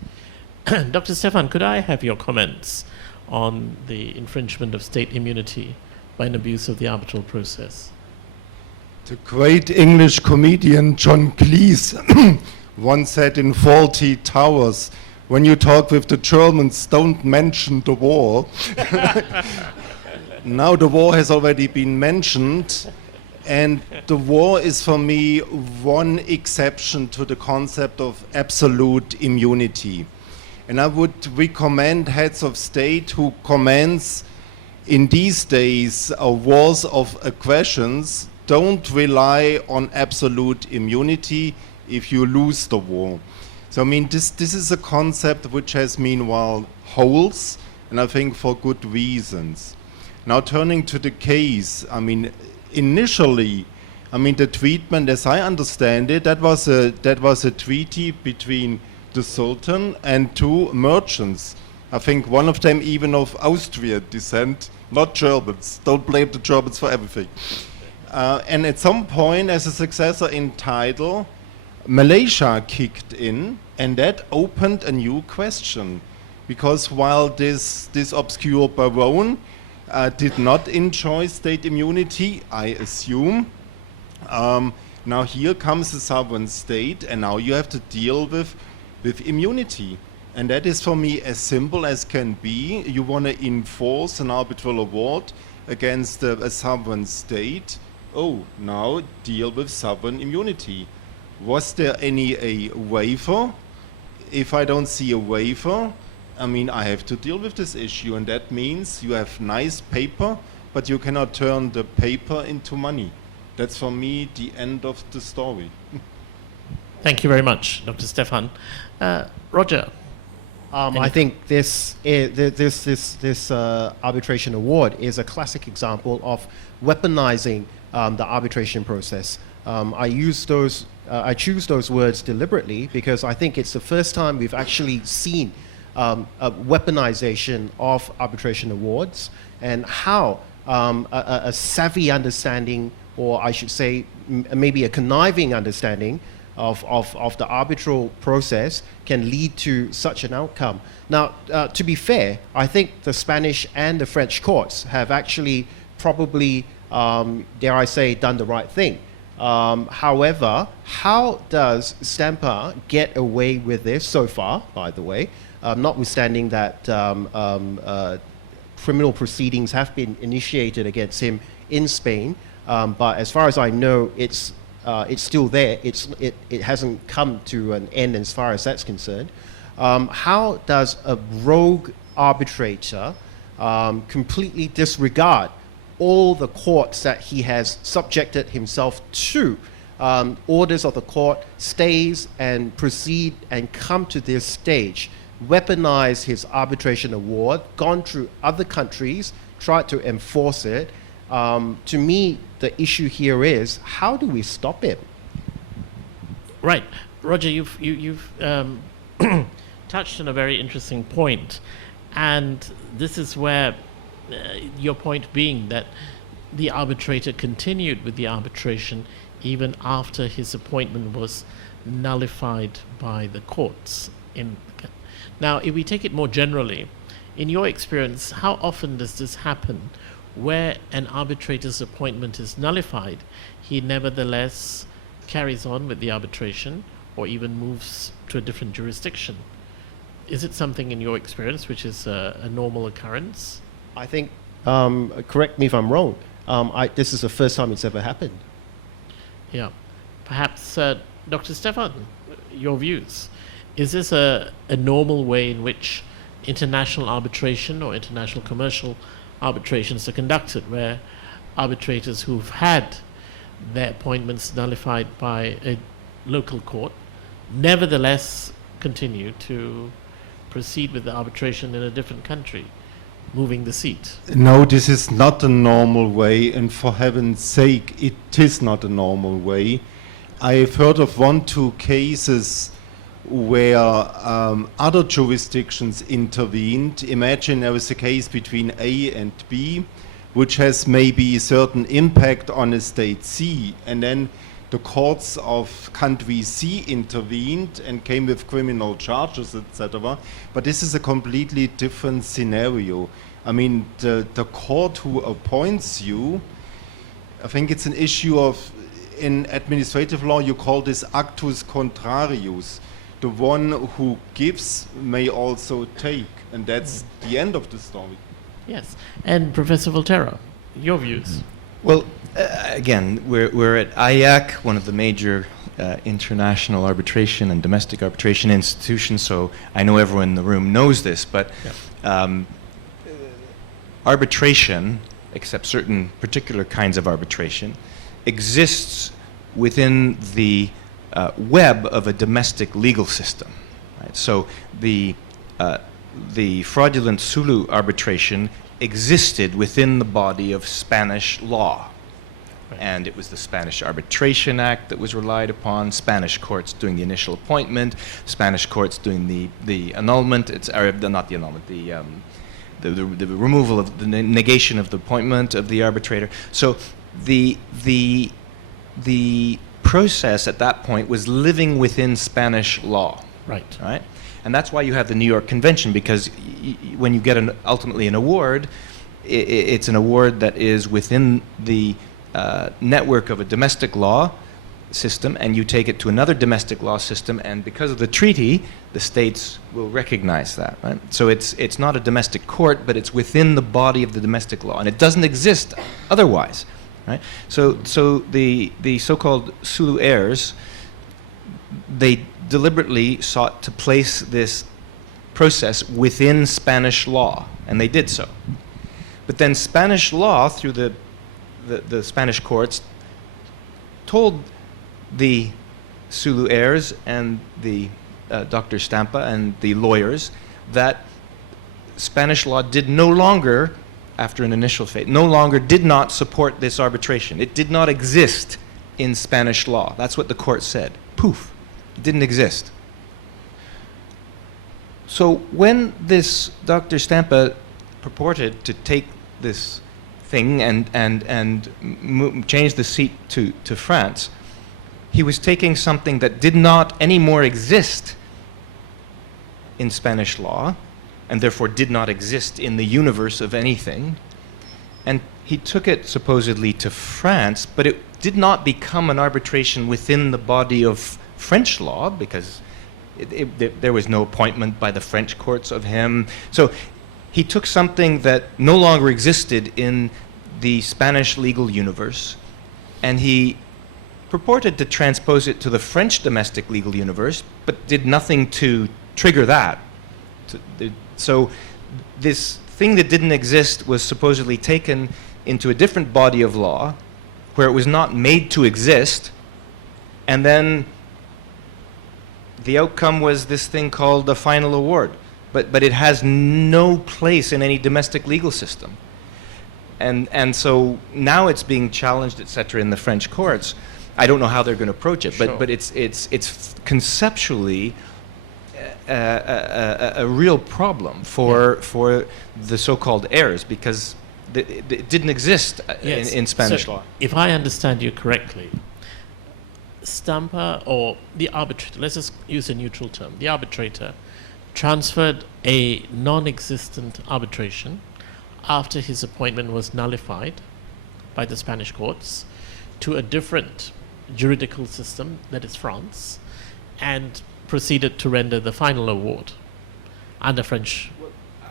Dr. Stefan, could I have your comments on the infringement of state immunity by an abuse of the arbitral process? The great English comedian John Cleese once said in Fawlty Towers, when you talk with the Germans, don't mention the war. Now the war has already been mentioned. And the war is, for me, one exception to the concept of absolute immunity. And I would recommend heads of state who commence in these days wars of aggressions, don't rely on absolute immunity if you lose the war. So, I mean, this is a concept which has meanwhile holes, and I think for good reasons. Now, turning to the case, I mean, initially, the treatment, as I understand it, that was a treaty between the Sultan and two merchants. I think one of them even of Austrian descent, not Germans. Don't blame the Germans for everything. And at some point, as a successor in title, Malaysia kicked in, and that opened a new question. Because while this obscure baron did not enjoy state immunity, I assume. Now here comes a sovereign state, and now you have to deal with immunity. And that is, for me, as simple as can be. You want to enforce an arbitral award against a sovereign state. Oh, now deal with sovereign immunity. Was there a waiver? If I don't see a waiver, I have to deal with this issue, and that means you have nice paper, but you cannot turn the paper into money. That's, for me, the end of the story. Thank you very much, Dr. Stefan. Roger. I think this arbitration award is a classic example of weaponizing the arbitration process. I choose those words deliberately because I think it's the first time we've actually seen a weaponization of arbitration awards, and how a savvy understanding, or I should say maybe a conniving understanding of the arbitral process can lead to such an outcome. Now, to be fair, I think the Spanish and the French courts have actually probably, dare I say, done the right thing. However, how does Stampa get away with this so far, by the way, notwithstanding that criminal proceedings have been initiated against him in Spain, but as far as I know, it's still there. It hasn't come to an end as far as that's concerned. How does a rogue arbitrator completely disregard all the courts that he has subjected himself to, orders of the court, stays, and proceed and come to this stage, weaponize his arbitration award, gone through other countries, tried to enforce it? To me, the issue here is, how do we stop him? Right. Roger, you've touched on a very interesting point, and this is where your point being that the arbitrator continued with the arbitration even after his appointment was nullified by the courts. Now, if we take it more generally, in your experience, how often does this happen where an arbitrator's appointment is nullified, he nevertheless carries on with the arbitration or even moves to a different jurisdiction? Is it something in your experience which is a normal occurrence? I think, correct me if I'm wrong, this is the first time it's ever happened. Yeah. Perhaps, Dr. Stefan, your views. Is this a normal way in which international arbitration or international commercial arbitrations are conducted, where arbitrators who've had their appointments nullified by a local court nevertheless continue to proceed with the arbitration in a different country, moving the seat? No, this is not a normal way, and for heaven's sake, it is not a normal way. I've heard of 1-2 cases where other jurisdictions intervened. Imagine there was a case between A and B, which has maybe a certain impact on a state C, and then the courts of country C intervened and came with criminal charges, etc. But this is a completely different scenario. I mean, the court who appoints you, I think it's an issue of, in administrative law, you call this actus contrarius. The one who gives may also take, and that's the end of the story. Yes. And Professor Volterra, your views? Well, again, we're at AIAC, one of the major international arbitration and domestic arbitration institutions, so I know everyone in the room knows this, but arbitration, except certain particular kinds of arbitration, exists within the web of a domestic legal system. Right? So the fraudulent Sulu arbitration existed within the body of Spanish law. Right. And it was the Spanish Arbitration Act that was relied upon, Spanish courts doing the initial appointment, Spanish courts doing the annulment, not the annulment, the removal of the negation of the appointment of the arbitrator. So the process at that point was living within Spanish law. Right. Right? And that's why you have the New York Convention, because when you get ultimately an award, it's an award that is within the network of a domestic law system, and you take it to another domestic law system, and because of the treaty, the states will recognize that. Right? So it's not a domestic court, but it's within the body of the domestic law, and it doesn't exist otherwise. Right? So the so-called Sulu heirs, they deliberately sought to place this process within Spanish law, and they did so. But then Spanish law, through the Spanish courts, told the Sulu heirs and the Dr. Stampa and the lawyers that Spanish law did no longer, after an initial phase, no longer did not support this arbitration. It did not exist in Spanish law. That's what the court said. Poof. It didn't exist. So when this Dr. Stampa purported to take this thing and change the seat to France, he was taking something that did not anymore exist in Spanish law, and therefore did not exist in the universe of anything, and he took it supposedly to France, but it did not become an arbitration within the body of French law, because there was no appointment by the French courts of him. So he took something that no longer existed in the Spanish legal universe, and he purported to transpose it to the French domestic legal universe, but did nothing to trigger that. So this thing that didn't exist was supposedly taken into a different body of law, where it was not made to exist, and then the outcome was this thing called the final award. But it has no place in any domestic legal system. And so now it's being challenged, etc., in the French courts. I don't know how they're going to approach it, but it's conceptually a real problem for the so-called heirs, because it didn't exist in Spanish So law. If I understand you correctly, Stamper, or the arbitrator, let's just use a neutral term, the arbitrator transferred a non-existent arbitration after his appointment was nullified by the Spanish courts to a different juridical system, that is France, and proceeded to render the final award under French.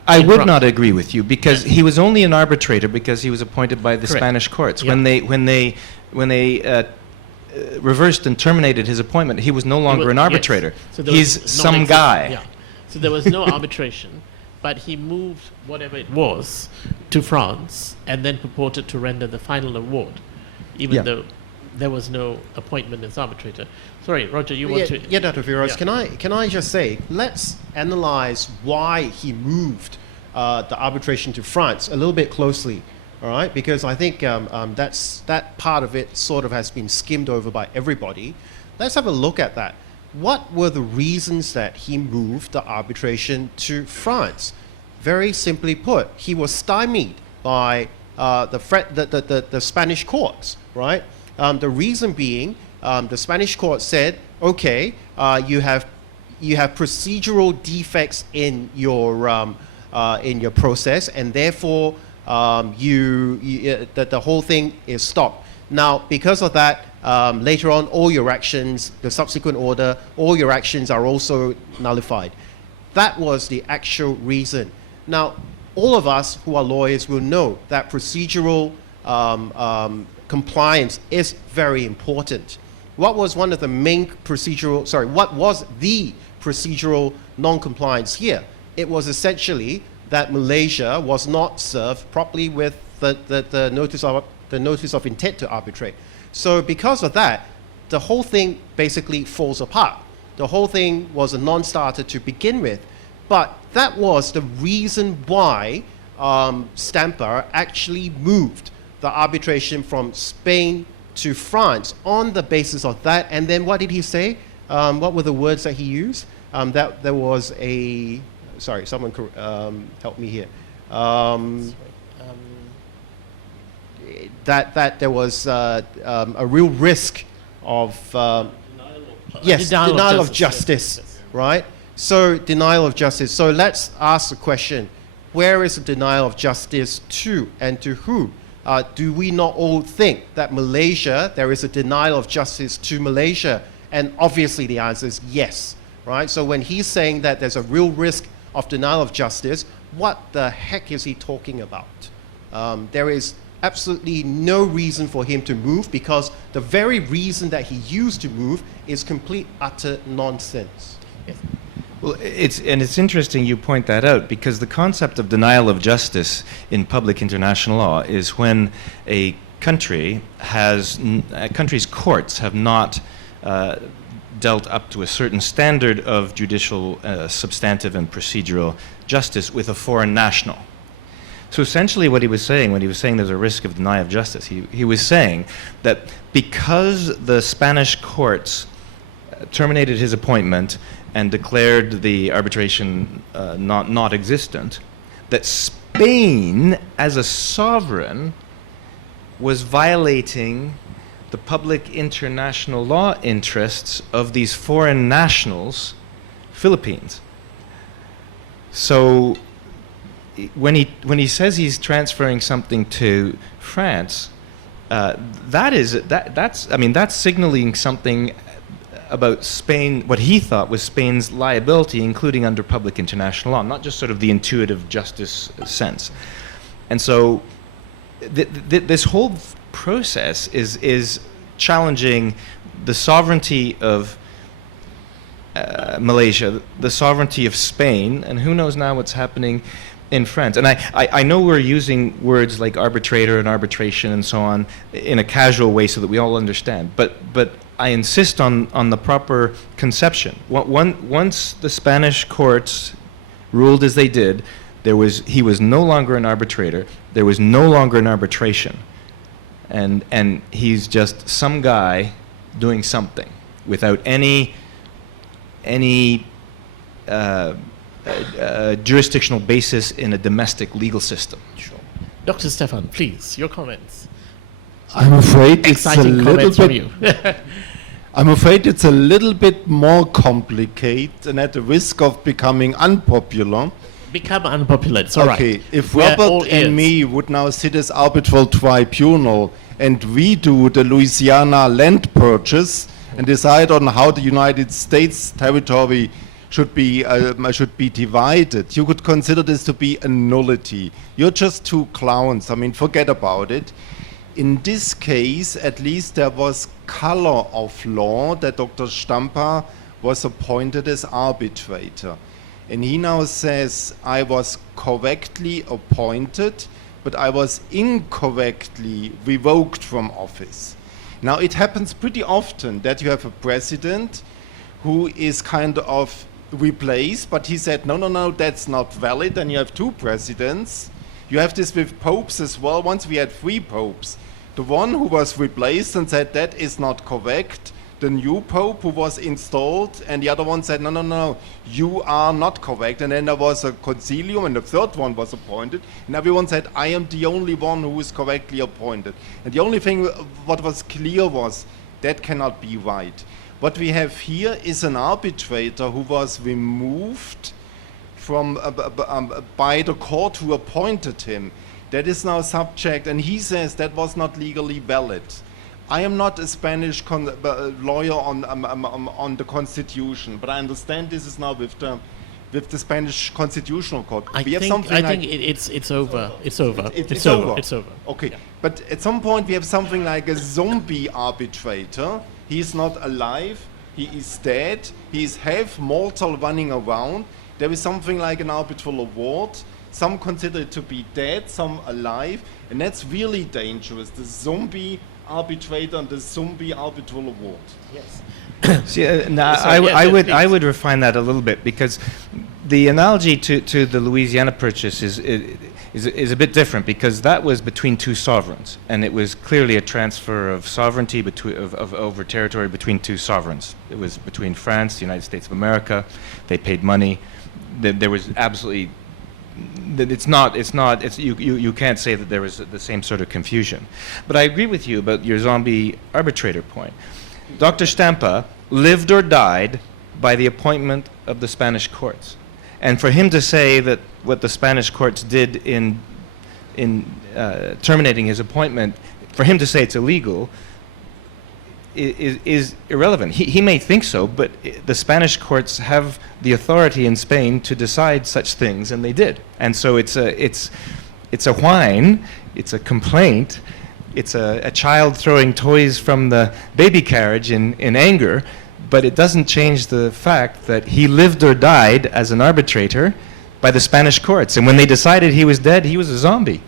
I in would France. not agree with you, because he was only an arbitrator because he was appointed by the Correct. Spanish courts. Yeah. When they reversed and terminated his appointment, he was no longer an arbitrator. Yes. So there He's was some non-exist- guy. Yeah. So there was no arbitration, but he moved whatever it was to France and then purported to render the final award, even Yeah. though there was no appointment as arbitrator. Sorry, Roger, you want to? Yeah, Dr. Firoz, Yeah. can I just say, let's analyze why he moved the arbitration to France a little bit closely, all right? Because I think that part of it sort of has been skimmed over by everybody. Let's have a look at that. What were the reasons that he moved the arbitration to France? Very simply put, he was stymied by the Spanish courts, right? The reason being, the Spanish court said, okay, you have procedural defects in your process, and therefore the whole thing is stopped. Now, because of that, later on, all your actions, the subsequent order, all your actions are also nullified. That was the actual reason. Now, all of us who are lawyers will know that procedural compliance is very important. What was one of the main what was the procedural non-compliance here? It was essentially that Malaysia was not served properly with the notice of intent to arbitrate. So because of that, the whole thing basically falls apart. The whole thing was a non-starter to begin with. But that was the reason why Stamper actually moved the arbitration from Spain to France on the basis of that. And then what did he say? What were the words that he used? That there was a, sorry, someone help me here. That there was a real risk of denial of justice, yes. Right? So denial of justice. So let's ask the question: where is the denial of justice to, and to who? Do we not all think that Malaysia, there is a denial of justice to Malaysia? And obviously the answer is yes, right? So when he's saying that there's a real risk of denial of justice, what the heck is he talking about? There is absolutely no reason for him to move, because the very reason that he used to move is complete, utter nonsense. Yes. Well, it's interesting you point that out, because the concept of denial of justice in public international law is when a country's courts have not dealt up to a certain standard of judicial, substantive and procedural justice with a foreign national. So essentially what he was saying when he was saying there's a risk of denial of justice, he was saying that because the Spanish courts terminated his appointment and declared the arbitration not existent, that Spain as a sovereign was violating the public international law interests of these foreign nationals, Philippines. So when he says he's transferring something to France, that's signaling something about Spain, what he thought was Spain's liability, including under public international law, not just sort of the intuitive justice sense. And so this whole process is challenging the sovereignty of Malaysia, the sovereignty of Spain, and who knows now what's happening in France. And I know we're using words like arbitrator and arbitration and so on in a casual way so that we all understand, but I insist on the proper conception. Once the Spanish courts ruled as they did, he was no longer an arbitrator, there was no longer an arbitration, and he's just some guy doing something without any jurisdictional basis in a domestic legal system. Sure. Dr. Stefan, please, your comments. I'm afraid it's a Exciting little comments from bit. you. I'm afraid it's a little bit more complicated and at the risk of becoming unpopular. Become unpopular, it's all right. Okay, if We are all Robert ears. and me would now sit as arbitral tribunal and redo the Louisiana land purchase and decide on how the United States territory should be divided, you could consider this to be a nullity. You're just two clowns. I mean, forget about it. In this case, at least there was color of law that Dr. Stampa was appointed as arbitrator. And he now says, I was correctly appointed, but I was incorrectly revoked from office. Now, it happens pretty often that you have a president who is kind of replaced, but he said, no, no, no, that's not valid. And you have two presidents. You have this with popes as well. Once we had 3 popes. The one who was replaced and said that is not correct, the new pope who was installed, and the other one said, no, no, no, you are not correct. And then there was a concilium, and the third one was appointed, and everyone said, I am the only one who is correctly appointed. And the only thing what was clear was, that cannot be right. What we have here is an arbitrator who was removed from by the court who appointed him. That is now subject, and he says that was not legally valid. I am not a Spanish lawyer on the Constitution, but I understand this is now with the Spanish Constitutional Court. I think it's over. It's over. It's over. It's over. Okay, but at some point we have something like a zombie arbitrator. He is not alive. He is dead. He is half mortal, running around. There is something like an arbitral award. Some consider it to be dead, some alive, and that's really dangerous. The zombie arbitrator and the zombie arbitral award. Yes. See, I would refine that a little bit, because the analogy to the Louisiana purchase is a bit different, because that was between 2 sovereigns, and it was clearly a transfer of sovereignty over territory between 2 sovereigns. It was between France, the United States of America. They paid money. There was absolutely. You can't say that there was the same sort of confusion. But I agree with you about your zombie arbitrator point. Dr. Stampa lived or died by the appointment of the Spanish courts. And for him to say that what the Spanish courts did in terminating his appointment, for him to say it's illegal, is irrelevant. He may think so, but the Spanish courts have the authority in Spain to decide such things, and they did. And so it's a whine, it's a complaint, it's a child throwing toys from the baby carriage in anger, but it doesn't change the fact that he lived or died as an arbitrator by the Spanish courts. And when they decided he was dead, he was a zombie.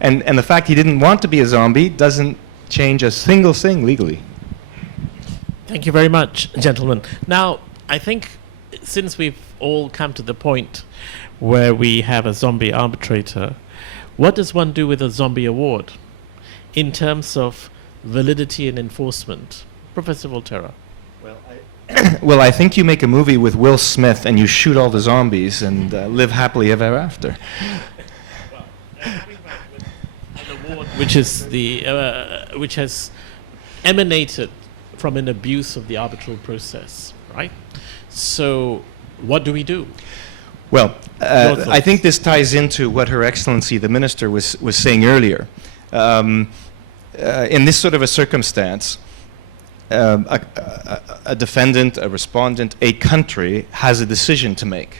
And the fact he didn't want to be a zombie doesn't change a single thing legally. Thank you very much, gentlemen. Now, I think since we've all come to the point where we have a zombie arbitrator, what does one do with a zombie award in terms of validity and enforcement? Professor Volterra. Well, I think you make a movie with Will Smith and you shoot all the zombies and live happily ever after. An award which is which has emanated from an abuse of the arbitral process, right? So, what do we do? Well, I think this ties into what Her Excellency the Minister was saying earlier. In this sort of a circumstance, a defendant, a respondent, a country has a decision to make,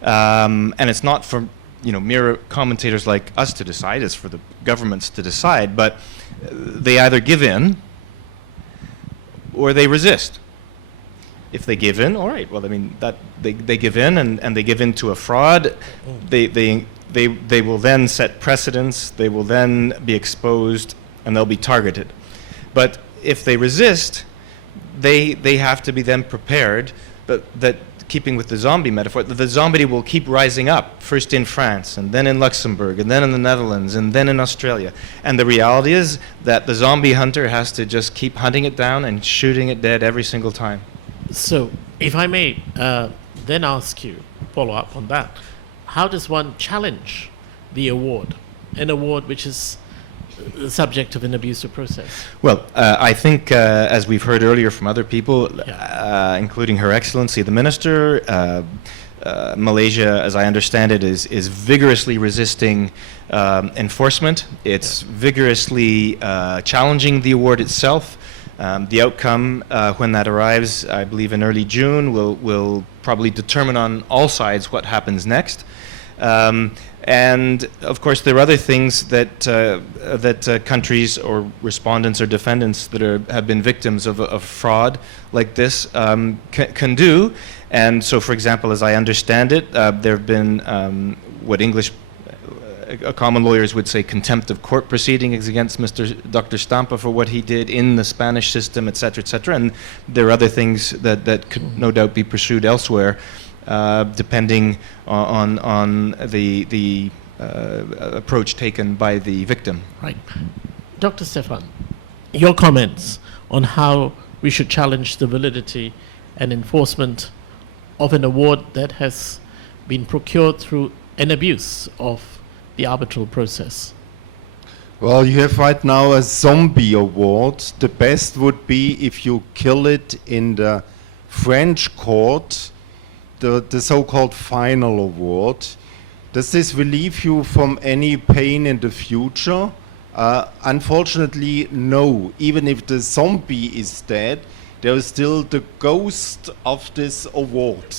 and it's not for mere commentators like us to decide. It's for the governments to decide. But they either give in or they resist. If they give in, all right. Well, I mean that they give in and they give in to a fraud. They will then set precedents. They will then be exposed and they'll be targeted. But if they resist, they have to be then prepared. But that, keeping with the zombie metaphor, the zombie will keep rising up, first in France, and then in Luxembourg, and then in the Netherlands, and then in Australia. And the reality is that the zombie hunter has to just keep hunting it down and shooting it dead every single time. So, if I may, then ask you, follow up on that, how does one challenge the award, an award which is the subject of an abusive process? Well, I think, as we've heard earlier from other people, including Her Excellency the Minister, Malaysia, as I understand it, is vigorously resisting enforcement. It's vigorously challenging the award itself. The outcome, when that arrives, I believe in early June, will probably determine on all sides what happens next. And of course, there are other things that countries or respondents or defendants that have been victims of fraud like this can do. And so, for example, as I understand it, there have been what English common lawyers would say contempt of court proceedings against Dr. Stampa for what he did in the Spanish system, et cetera, and there are other things that could no doubt be pursued elsewhere, depending on the approach taken by the victim. Right. Dr. Stefan, your comments on how we should challenge the validity and enforcement of an award that has been procured through an abuse of the arbitral process. Well, you have right now a zombie award. The best would be if you kill it in the French court, the so-called final award. Does this relieve you from any pain in the future? Unfortunately, no. Even if the zombie is dead, there is still the ghost of this award.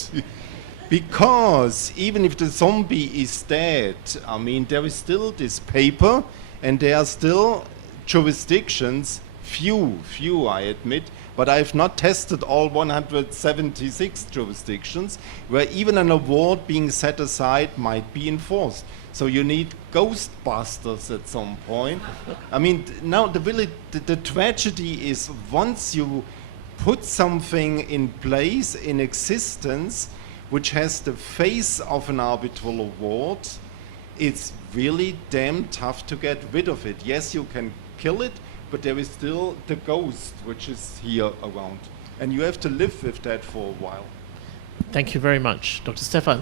Because even if the zombie is dead, I mean, there is still this paper, and there are still jurisdictions, few I admit, but I've not tested all 176 jurisdictions, where even an award being set aside might be enforced. So you need Ghostbusters at some point. I mean, now the tragedy is once you put something in place, in existence, which has the face of an arbitral award, it's really damn tough to get rid of it. Yes, you can kill it, but there is still the ghost which is here around. And you have to live with that for a while. Thank you very much, Dr. Stefan.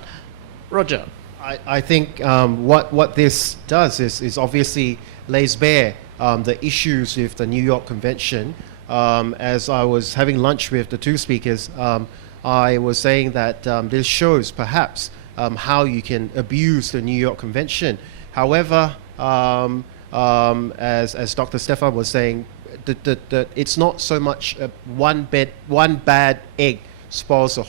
Roger. I think what this does is obviously lays bare the issues with the New York Convention. As I was having lunch with the two speakers, I was saying that this shows perhaps how you can abuse the New York Convention. However, as Dr. Stefan was saying, it's not so much one bad egg spoils the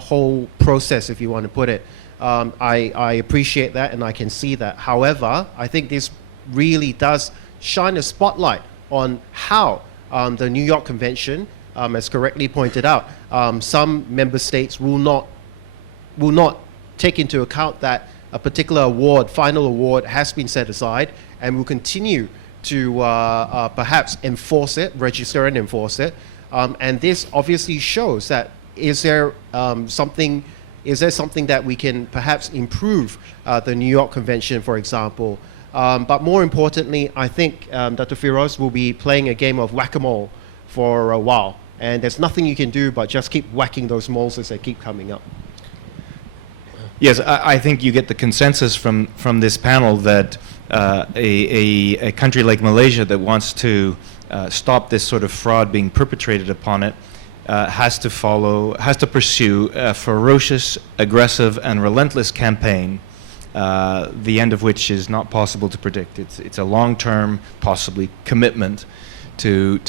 whole process, if you want to put it. I appreciate that and I can see that. However, I think this really does shine a spotlight on how the New York Convention, as correctly pointed out, some member states will not take into account that a particular award, final award, has been set aside and will continue to perhaps enforce it, register and enforce it. And this obviously shows that is there something that we can perhaps improve the New York Convention, for example. But more importantly, I think Dr. Firoz will be playing a game of whack-a-mole for a while. And there's nothing you can do but just keep whacking those moles as they keep coming up. Yes, I think you get the consensus from this panel that a country like Malaysia that wants to stop this sort of fraud being perpetrated upon it has to pursue a ferocious, aggressive, and relentless campaign, the end of which is not possible to predict. It's a long-term, possibly, commitment to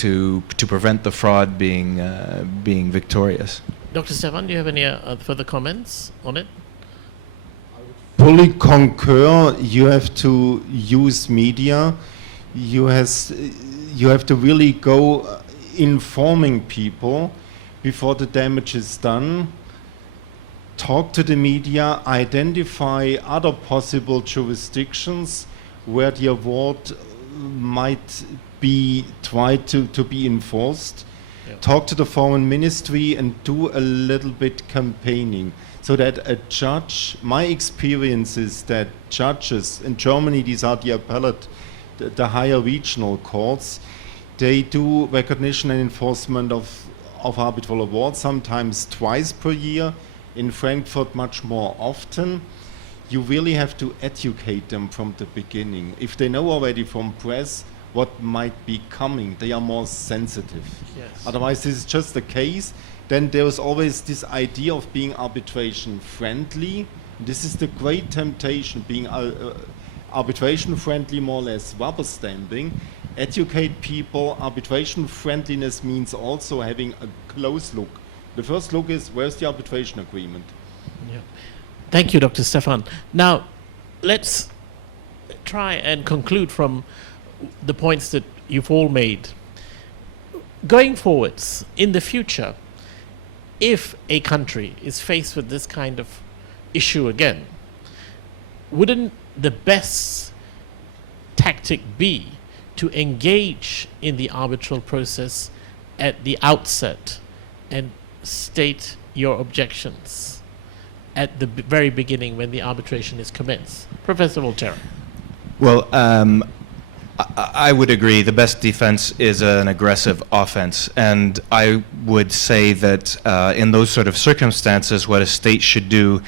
prevent the fraud being victorious. Dr. Stefan, do you have any further comments on it? Fully concur. You have to use media. You have to really go informing people before the damage is done. Talk to the media, identify other possible jurisdictions where the award might be tried to be enforced. Yeah. Talk to the foreign ministry and do a little bit campaigning so that a judge, my experience is that judges in Germany, these are the appellate, the higher regional courts, they do recognition and enforcement of of arbitral awards, sometimes twice per year. In Frankfurt, much more often. You really have to educate them from the beginning. If they know already from press what might be coming, they are more sensitive. Yes. Otherwise, this is just the case. Then there's always this idea of being arbitration friendly. This is the great temptation, being arbitration friendly, more or less rubber stamping. Educate people. Arbitration friendliness means also having a close look. The first look is, where's the arbitration agreement? Yeah. Thank you, Dr. Stefan. Now, let's try and conclude from the points that you've all made. Going forwards, in the future, if a country is faced with this kind of issue again, wouldn't the best tactic be to engage in the arbitral process at the outset and state your objections at the very beginning when the arbitration is commenced? Professor Volterra. Well, I would agree. The best defense is an aggressive offense. And I would say that in those sort of circumstances, what a state should do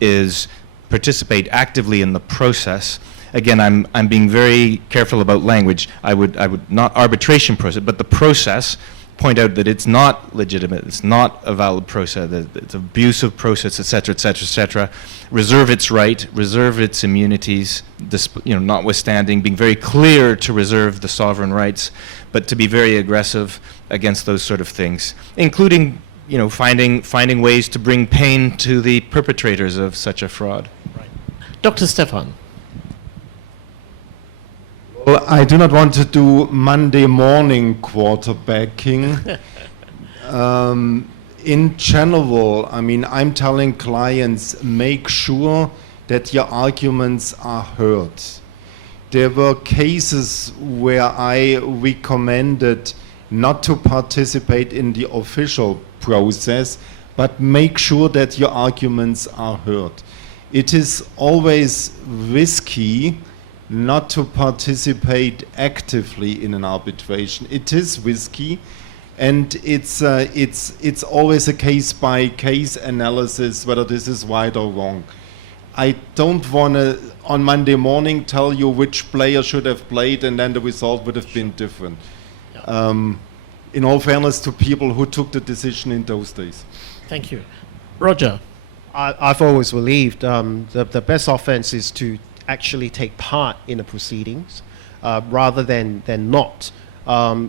is participate actively in the process. Again, I'm being very careful about language. I would not arbitration process, but the process, point out that it's not legitimate, it's not a valid process, that it's an abusive process, etc., etc., etc. Reserve its right, reserve its immunities, notwithstanding, being very clear to reserve the sovereign rights, but to be very aggressive against those sort of things, including, finding ways to bring pain to the perpetrators of such a fraud. Right. Dr. Stefan. Well, I do not want to do Monday morning quarterbacking. In general, I'm telling clients, make sure that your arguments are heard. There were cases where I recommended not to participate in the official process, but make sure that your arguments are heard. It is always risky not to participate actively in an arbitration. It is risky, and it's always a case-by-case analysis whether this is right or wrong. I don't want to, on Monday morning, tell you which player should have played and then the result would have been different. In all fairness to people who took the decision in those days. Thank you. Roger. I've always believed the best offense is to actually take part in the proceedings rather than not.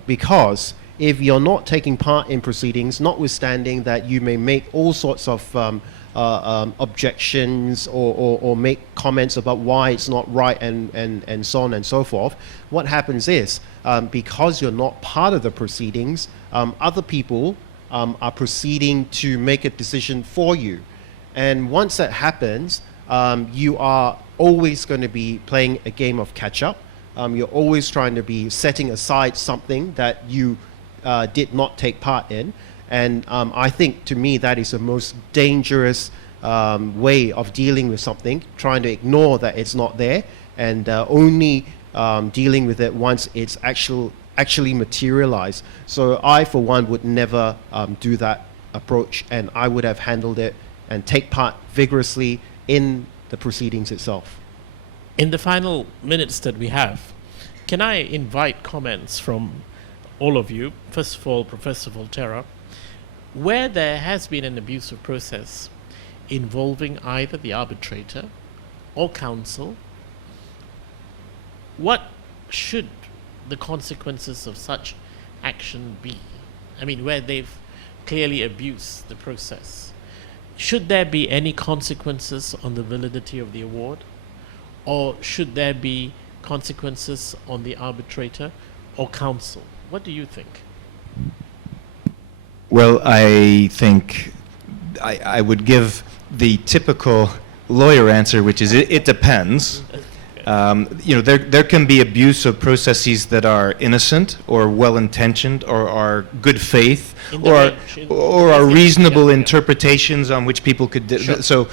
Because if you're not taking part in proceedings, notwithstanding that you may make all sorts of objections or make comments about why it's not right and so on and so forth, what happens is, because you're not part of the proceedings, other people are proceeding to make a decision for you. And once that happens, you are always going to be playing a game of catch-up. You're always trying to be setting aside something that you did not take part in. And I think, to me, that is the most dangerous way of dealing with something, trying to ignore that it's not there and only dealing with it once it's actually materialized. So I, for one, would never do that approach, and I would have handled it and take part vigorously in the proceedings itself. In the final minutes that we have, can I invite comments from all of you? First of all, Professor Volterra, where there has been an abusive process involving either the arbitrator or counsel, what should the consequences of such action be? I mean, where they've clearly abused the process. Should there be any consequences on the validity of the award? Or should there be consequences on the arbitrator or counsel? What do you think? Well, I think I would give the typical lawyer answer, which is it depends. There can be abuse of processes that are innocent or well-intentioned or are good faith or are reasonable interpretations on which people could so,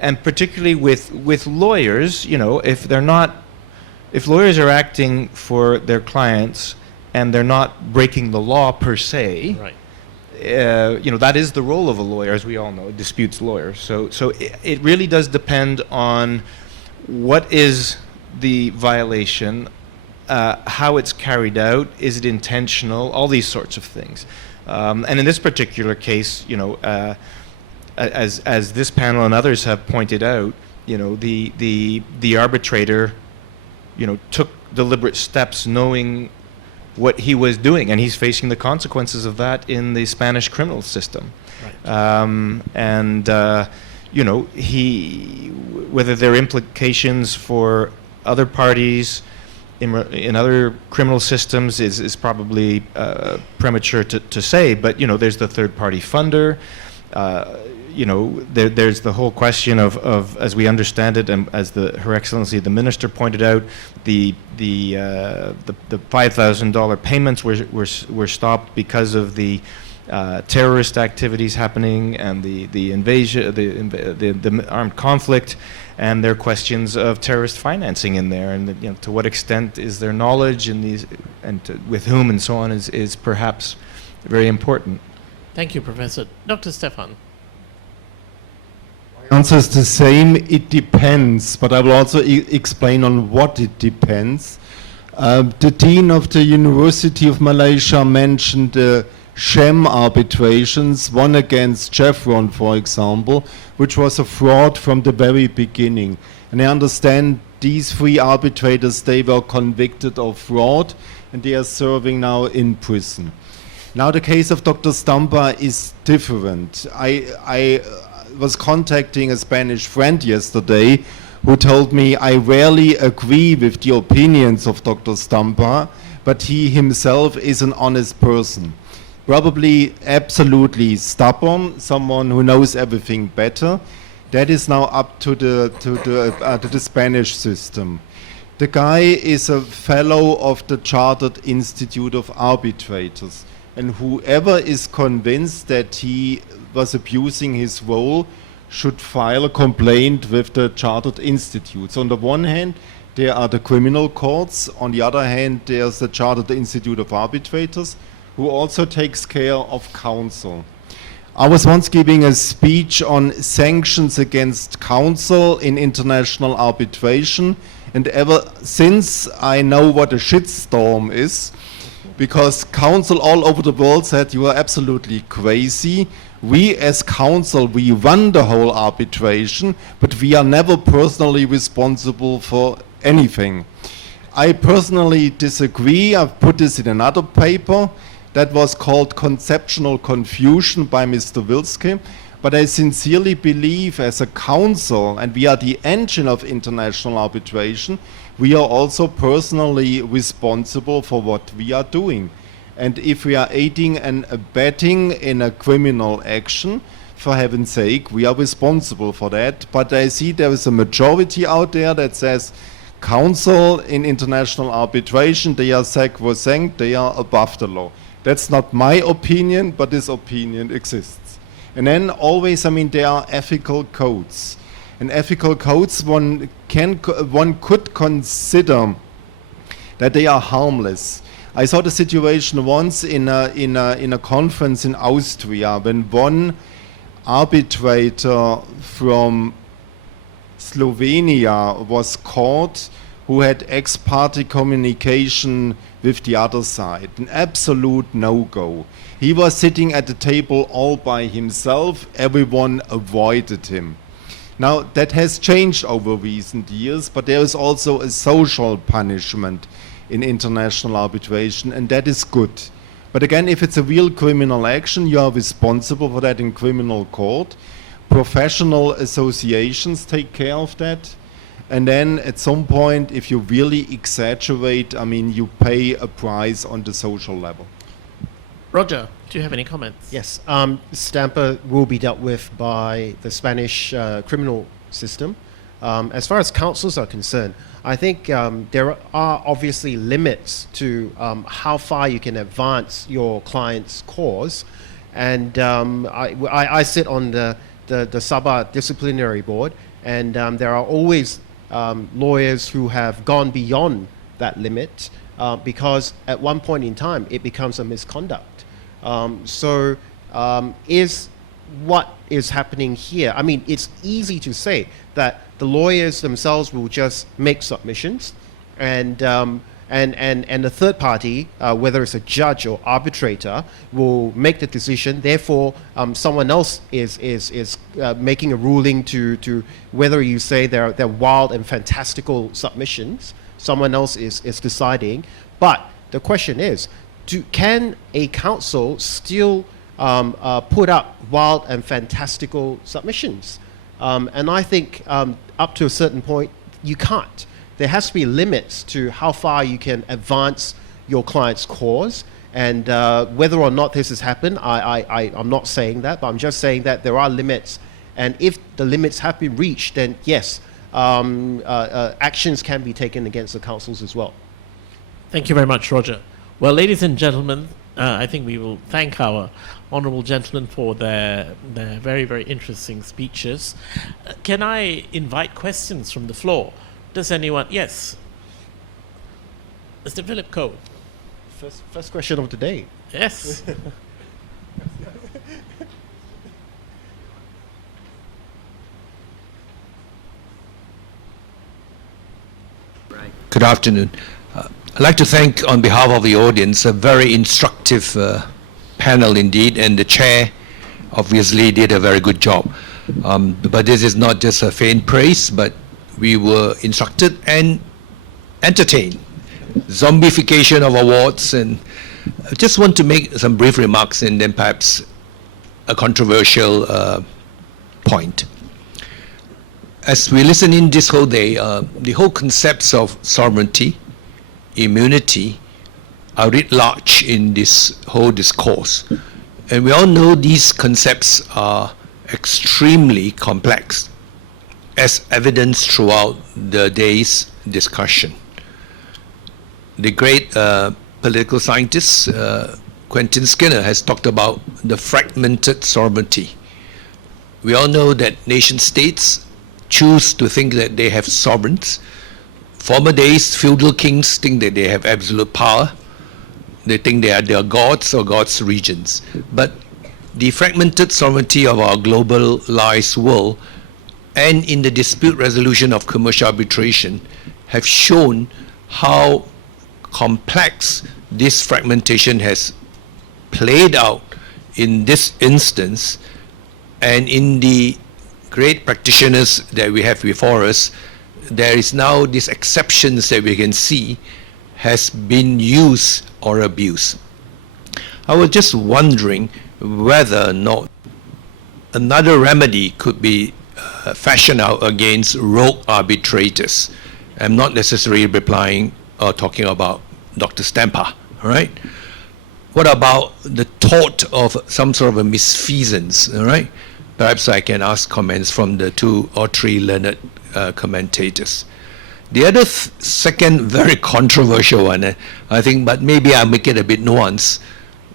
and particularly with lawyers, if lawyers are acting for their clients and they're not breaking the law per se, right, that is the role of a lawyer, as we all know, disputes lawyer. So it really does depend on what is the violation, how it's carried out, is it intentional, all these sorts of things. And in this particular case, as this panel and others have pointed out, the arbitrator, took deliberate steps knowing what he was doing, and he's facing the consequences of that in the Spanish criminal system. Right. Whether there are implications for other parties in other criminal systems is probably premature to say, but there's the third-party funder. There's the whole question of, as we understand it, and as Her Excellency the Minister pointed out, the $5,000 payments were stopped because of the terrorist activities happening and the invasion, the armed conflict, and there are questions of terrorist financing in there, and to what extent is there knowledge in these, and with whom, and so on, is perhaps very important. Thank you, Professor. Dr. Stefan. Answer is the same. It depends, but I will also explain on what it depends. The Dean of the University of Malaysia mentioned sham arbitrations, one against Chevron, for example, which was a fraud from the very beginning. And I understand these 3 arbitrators, they were convicted of fraud, and they are serving now in prison. Now the case of Dr. Stampa is different. I was contacting a Spanish friend yesterday who told me, I rarely agree with the opinions of Dr. Stampa, but he himself is an honest person. Probably absolutely stubborn, someone who knows everything better. That is now up to the Spanish system. The guy is a fellow of the Chartered Institute of Arbitrators, and whoever is convinced that he was abusing his role should file a complaint with the Chartered Institute. So on the one hand, there are the criminal courts. On the other hand, there's the Chartered Institute of Arbitrators, who also takes care of counsel. I was once giving a speech on sanctions against counsel in international arbitration, and ever since I know what a shitstorm is, because counsel all over the world said you are absolutely crazy. We as counsel, we run the whole arbitration, but we are never personally responsible for anything. I personally disagree. I've put this in another paper that was called Conceptual Confusion by Mr. Wilske, but I sincerely believe as a counsel, and we are the engine of international arbitration, we are also personally responsible for what we are doing. And if we are aiding and abetting in a criminal action, for heaven's sake, we are responsible for that. But I see there is a majority out there that says counsel in international arbitration, they are sacrosanct, they are above the law. That's not my opinion, but this opinion exists. And then always, there are ethical codes. And ethical codes, one could consider that they are harmless. I saw the situation once in a conference in Austria when one arbitrator from Slovenia was caught who had ex parte communication with the other side. An absolute no-go. He was sitting at the table all by himself. Everyone avoided him. Now, that has changed over recent years, but there is also a social punishment in international arbitration, and that is good. But again, if it's a real criminal action, you are responsible for that in criminal court. Professional associations take care of that. And then at some point, if you really exaggerate, you pay a price on the social level. Roger, do you have any comments? Yes, Stampa will be dealt with by the Spanish criminal system. As far as counsels are concerned, I think there are obviously limits to how far you can advance your client's cause. And I sit on the Sabah disciplinary board, and there are always lawyers who have gone beyond that limit because at one point in time it becomes a misconduct. So is what is happening here. I mean, it's easy to say that the lawyers themselves will just make submissions, and the third party, whether it's a judge or arbitrator, will make the decision. Therefore, someone else is making a ruling to whether you say they're wild and fantastical submissions. Someone else is deciding. But the question is, can a council still put up wild and fantastical submissions? And I think up to a certain point, you can't. There has to be limits to how far you can advance your client's cause. And whether or not this has happened, I'm not saying that, but I'm just saying that there are limits. And if the limits have been reached, then yes, actions can be taken against the councils as well. Thank you very much, Roger. Well, ladies and gentlemen, I think we will thank our honourable gentlemen for their very, very interesting speeches. Can I invite questions from the floor? Does anyone? Yes. Mr. Philip Coe. First question of the day. Yes. Good afternoon. I'd like to thank, on behalf of the audience, a very instructive panel indeed, and the chair obviously did a very good job. But this is not just a faint praise, but we were instructed and entertained. Zombification of awards, and I just want to make some brief remarks and then perhaps a controversial point. As we listen in this whole day, the whole concepts of sovereignty, immunity are writ large in this whole discourse. And we all know these concepts are extremely complex, as evidenced throughout the day's discussion. The great political scientist, Quentin Skinner, has talked about the fragmented sovereignty. We all know that nation states choose to think that they have sovereigns. Former days, feudal kings think that they have absolute power. They think they are gods or gods' regions. But the fragmented sovereignty of our globalized world and in the dispute resolution of commercial arbitration have shown how complex this fragmentation has played out in this instance, and in the great practitioners that we have before us, there is now these exceptions that we can see has been used or abused. I was just wondering whether or not another remedy could be fashioned out against rogue arbitrators. I'm not necessarily replying or talking about Dr. Stampa, all right? What about the tort of some sort of a misfeasance, all right? Perhaps I can ask comments from the 2 or 3 learned commentators. The other second very controversial one, I think, but maybe I'll make it a bit nuanced.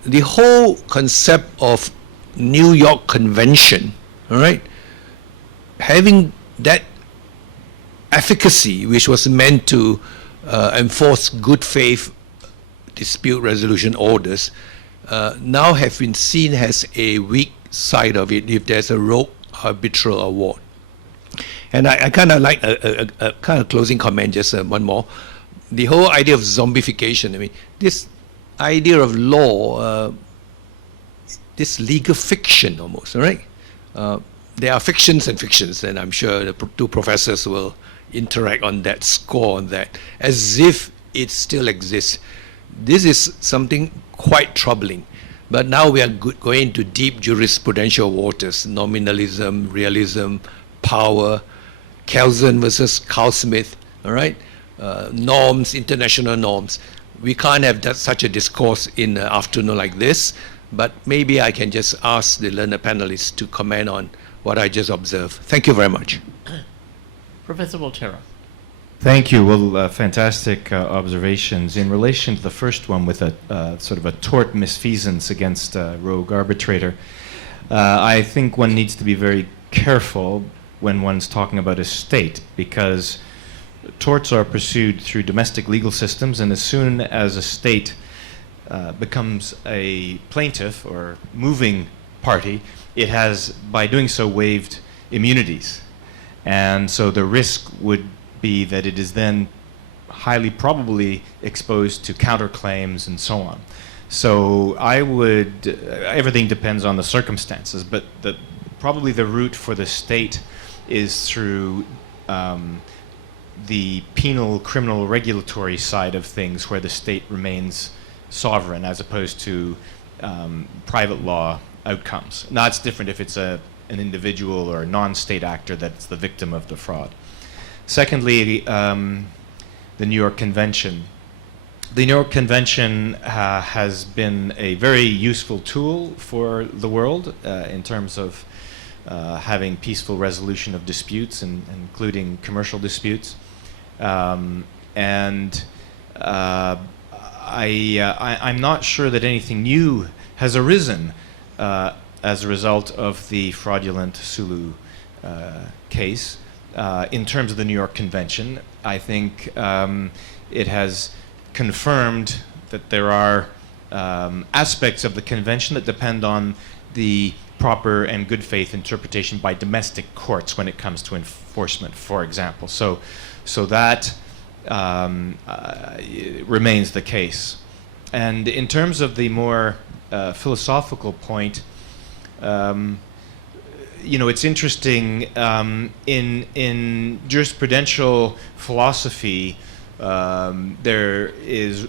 The whole concept of New York Convention, all right, having that efficacy which was meant to enforce good faith dispute resolution orders, now have been seen as a weak side of it if there's a rogue arbitral award. And I kind of like a kind of closing comment, just one more. The whole idea of zombification, I mean, this idea of law, this legal fiction almost, all right? There are fictions and fictions, and I'm sure the 2 professors will interact on that, score on that, as if it still exists. This is something quite troubling. But now we are going to deep jurisprudential waters, nominalism, realism, power, Kelsen versus Carl Smith, all right? Norms, international norms. We can't have such a discourse in an afternoon like this, but maybe I can just ask the learned panelists to comment on what I just observed. Thank you very much. Professor Volterra. Thank you. Well, fantastic observations. In relation to the first one with a sort of a tort misfeasance against a rogue arbitrator, I think one needs to be very careful when one's talking about a state, because torts are pursued through domestic legal systems, and as soon as a state becomes a plaintiff or moving party, it has, by doing so, waived immunities. And so the risk would be that it is then highly probably exposed to counterclaims and so on. So I would, everything depends on the circumstances, but probably the route for the state is through the penal, criminal, regulatory side of things, where the state remains sovereign as opposed to private law outcomes. Now it's different if it's an individual or a non-state actor that's the victim of the fraud. Secondly, the New York Convention. The New York Convention has been a very useful tool for the world in terms of having peaceful resolution of disputes, including commercial disputes. I'm not sure that anything new has arisen as a result of the fraudulent Sulu case. In terms of the New York Convention, I think it has confirmed that there are aspects of the convention that depend on the proper and good faith interpretation by domestic courts when it comes to enforcement, for example. So that remains the case. And in terms of the more philosophical point, you know, it's interesting, in jurisprudential philosophy, there is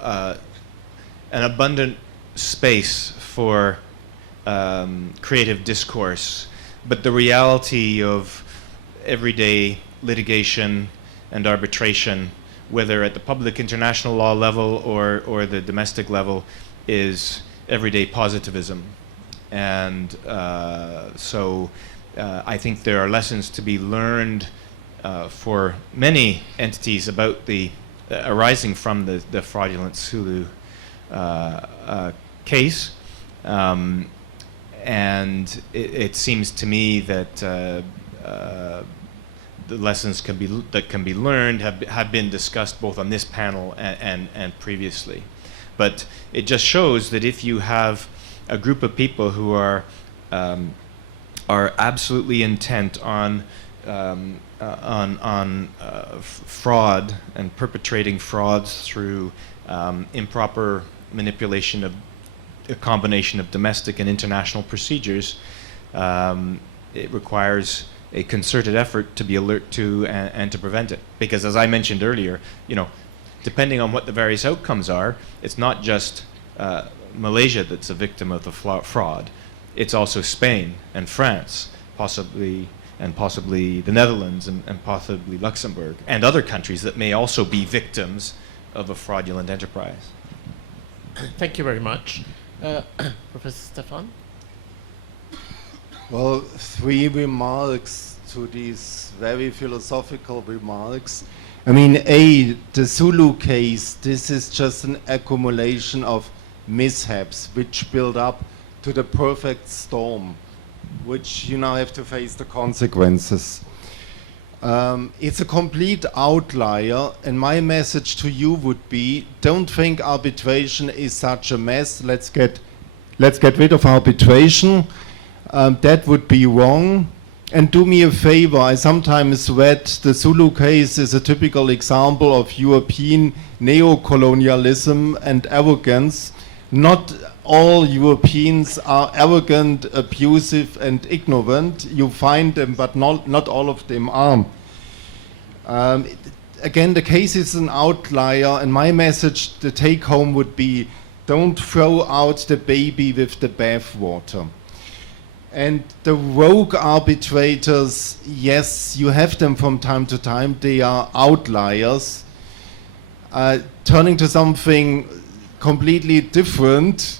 an abundant space for creative discourse, but the reality of everyday litigation and arbitration, whether at the public international law level or the domestic level, is everyday positivism. And so I think there are lessons to be learned for many entities about the arising from the fraudulent Sulu case. And it seems to me that the lessons that can be learned have been discussed both on this panel and previously. But it just shows that if you have a group of people who are absolutely intent on fraud and perpetrating frauds through improper manipulation of a combination of domestic and international procedures, it requires a concerted effort to be alert to and to prevent it. Because as I mentioned earlier, you know, depending on what the various outcomes are, it's not just Malaysia that's a victim of the fraud. It's also Spain and France, possibly the Netherlands and possibly Luxembourg, and other countries that may also be victims of a fraudulent enterprise. Thank you very much. Professor Stefan? Well, 3 remarks to these very philosophical remarks. I mean, the Sulu case, this is just an accumulation of mishaps which build up to the perfect storm, which you now have to face the consequences. It's a complete outlier, and my message to you would be, don't think arbitration is such a mess, let's get rid of arbitration. That would be wrong. And do me a favor, I sometimes read the Sulu case is a typical example of European neo-colonialism and arrogance. Not all Europeans are arrogant, abusive and ignorant. You find them, but not all of them are. Again, the case is an outlier, and my message, the take home would be, don't throw out the baby with the bathwater. And the rogue arbitrators, yes, you have them from time to time, they are outliers. Turning to something completely different,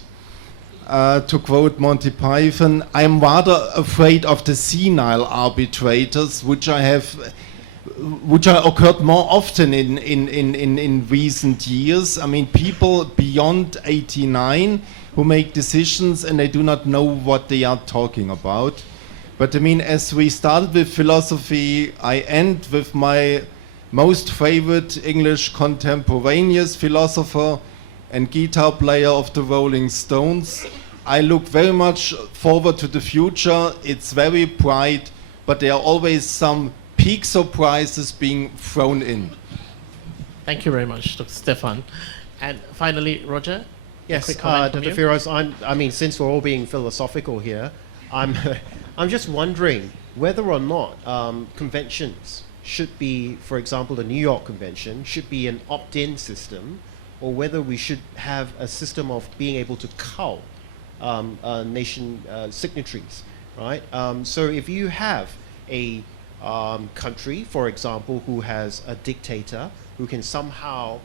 to quote Monty Python, I'm rather afraid of the senile arbitrators, which occurred more often in recent years. I mean, people beyond 89 who make decisions and they do not know what they are talking about. But I mean, as we started with philosophy, I end with my most favorite English contemporaneous philosopher and guitar player of the Rolling Stones, I look very much forward to the future. It's very bright, but there are always some peak surprises being thrown in. Thank you very much, Dr. Stefan. And finally, Roger? Yes, quick comment from Dr. you? Firoz, I mean, since we're all being philosophical here, I'm, I'm just wondering whether or not conventions should be, for example, the New York Convention, should be an opt-in system, or whether we should have a system of being able to cull nation signatories, right? So if you have a country, for example, who has a dictator who can somehow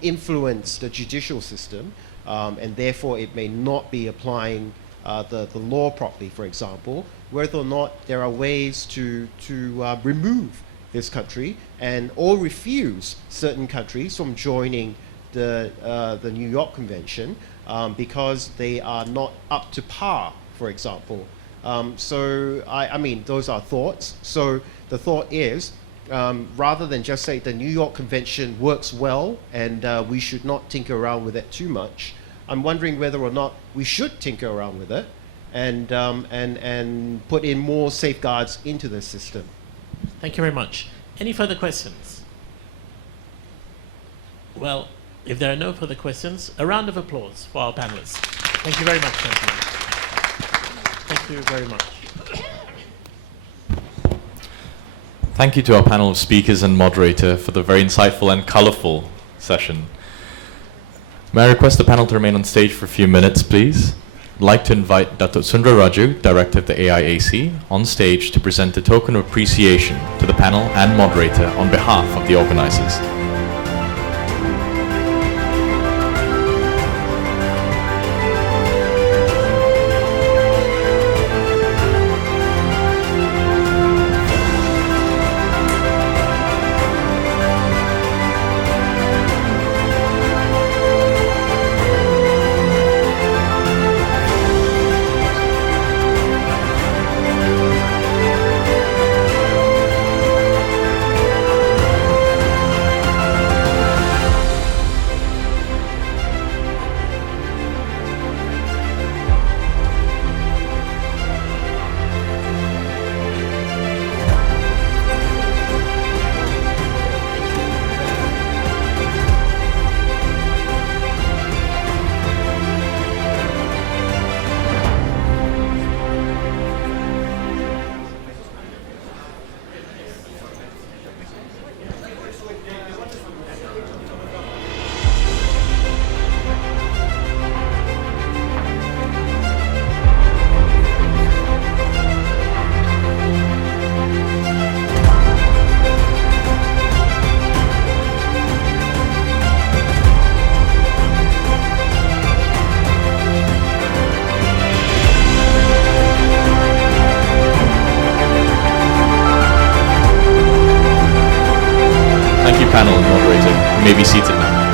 influence the judicial system, and therefore it may not be applying the law properly, for example, whether or not there are ways to remove this country and or refuse certain countries from joining the New York Convention because they are not up to par, for example. So I mean, those are thoughts. So the thought is, rather than just say the New York Convention works well and we should not tinker around with it too much, I'm wondering whether or not we should tinker around with it and put in more safeguards into the system. Thank you very much. Any further questions? Well, if there are no further questions, a round of applause for our panelists. Thank you very much, gentlemen. Thank you very much. Thank you to our panel of speakers and moderator for the very insightful and colorful session. May I request the panel to remain on stage for a few minutes, please? I'd like to invite Datuk Sundra Raju, Director of the AIAC, on stage to present a token of appreciation to the panel and moderator on behalf of the organizers. Panel and moderator, you may be seated now.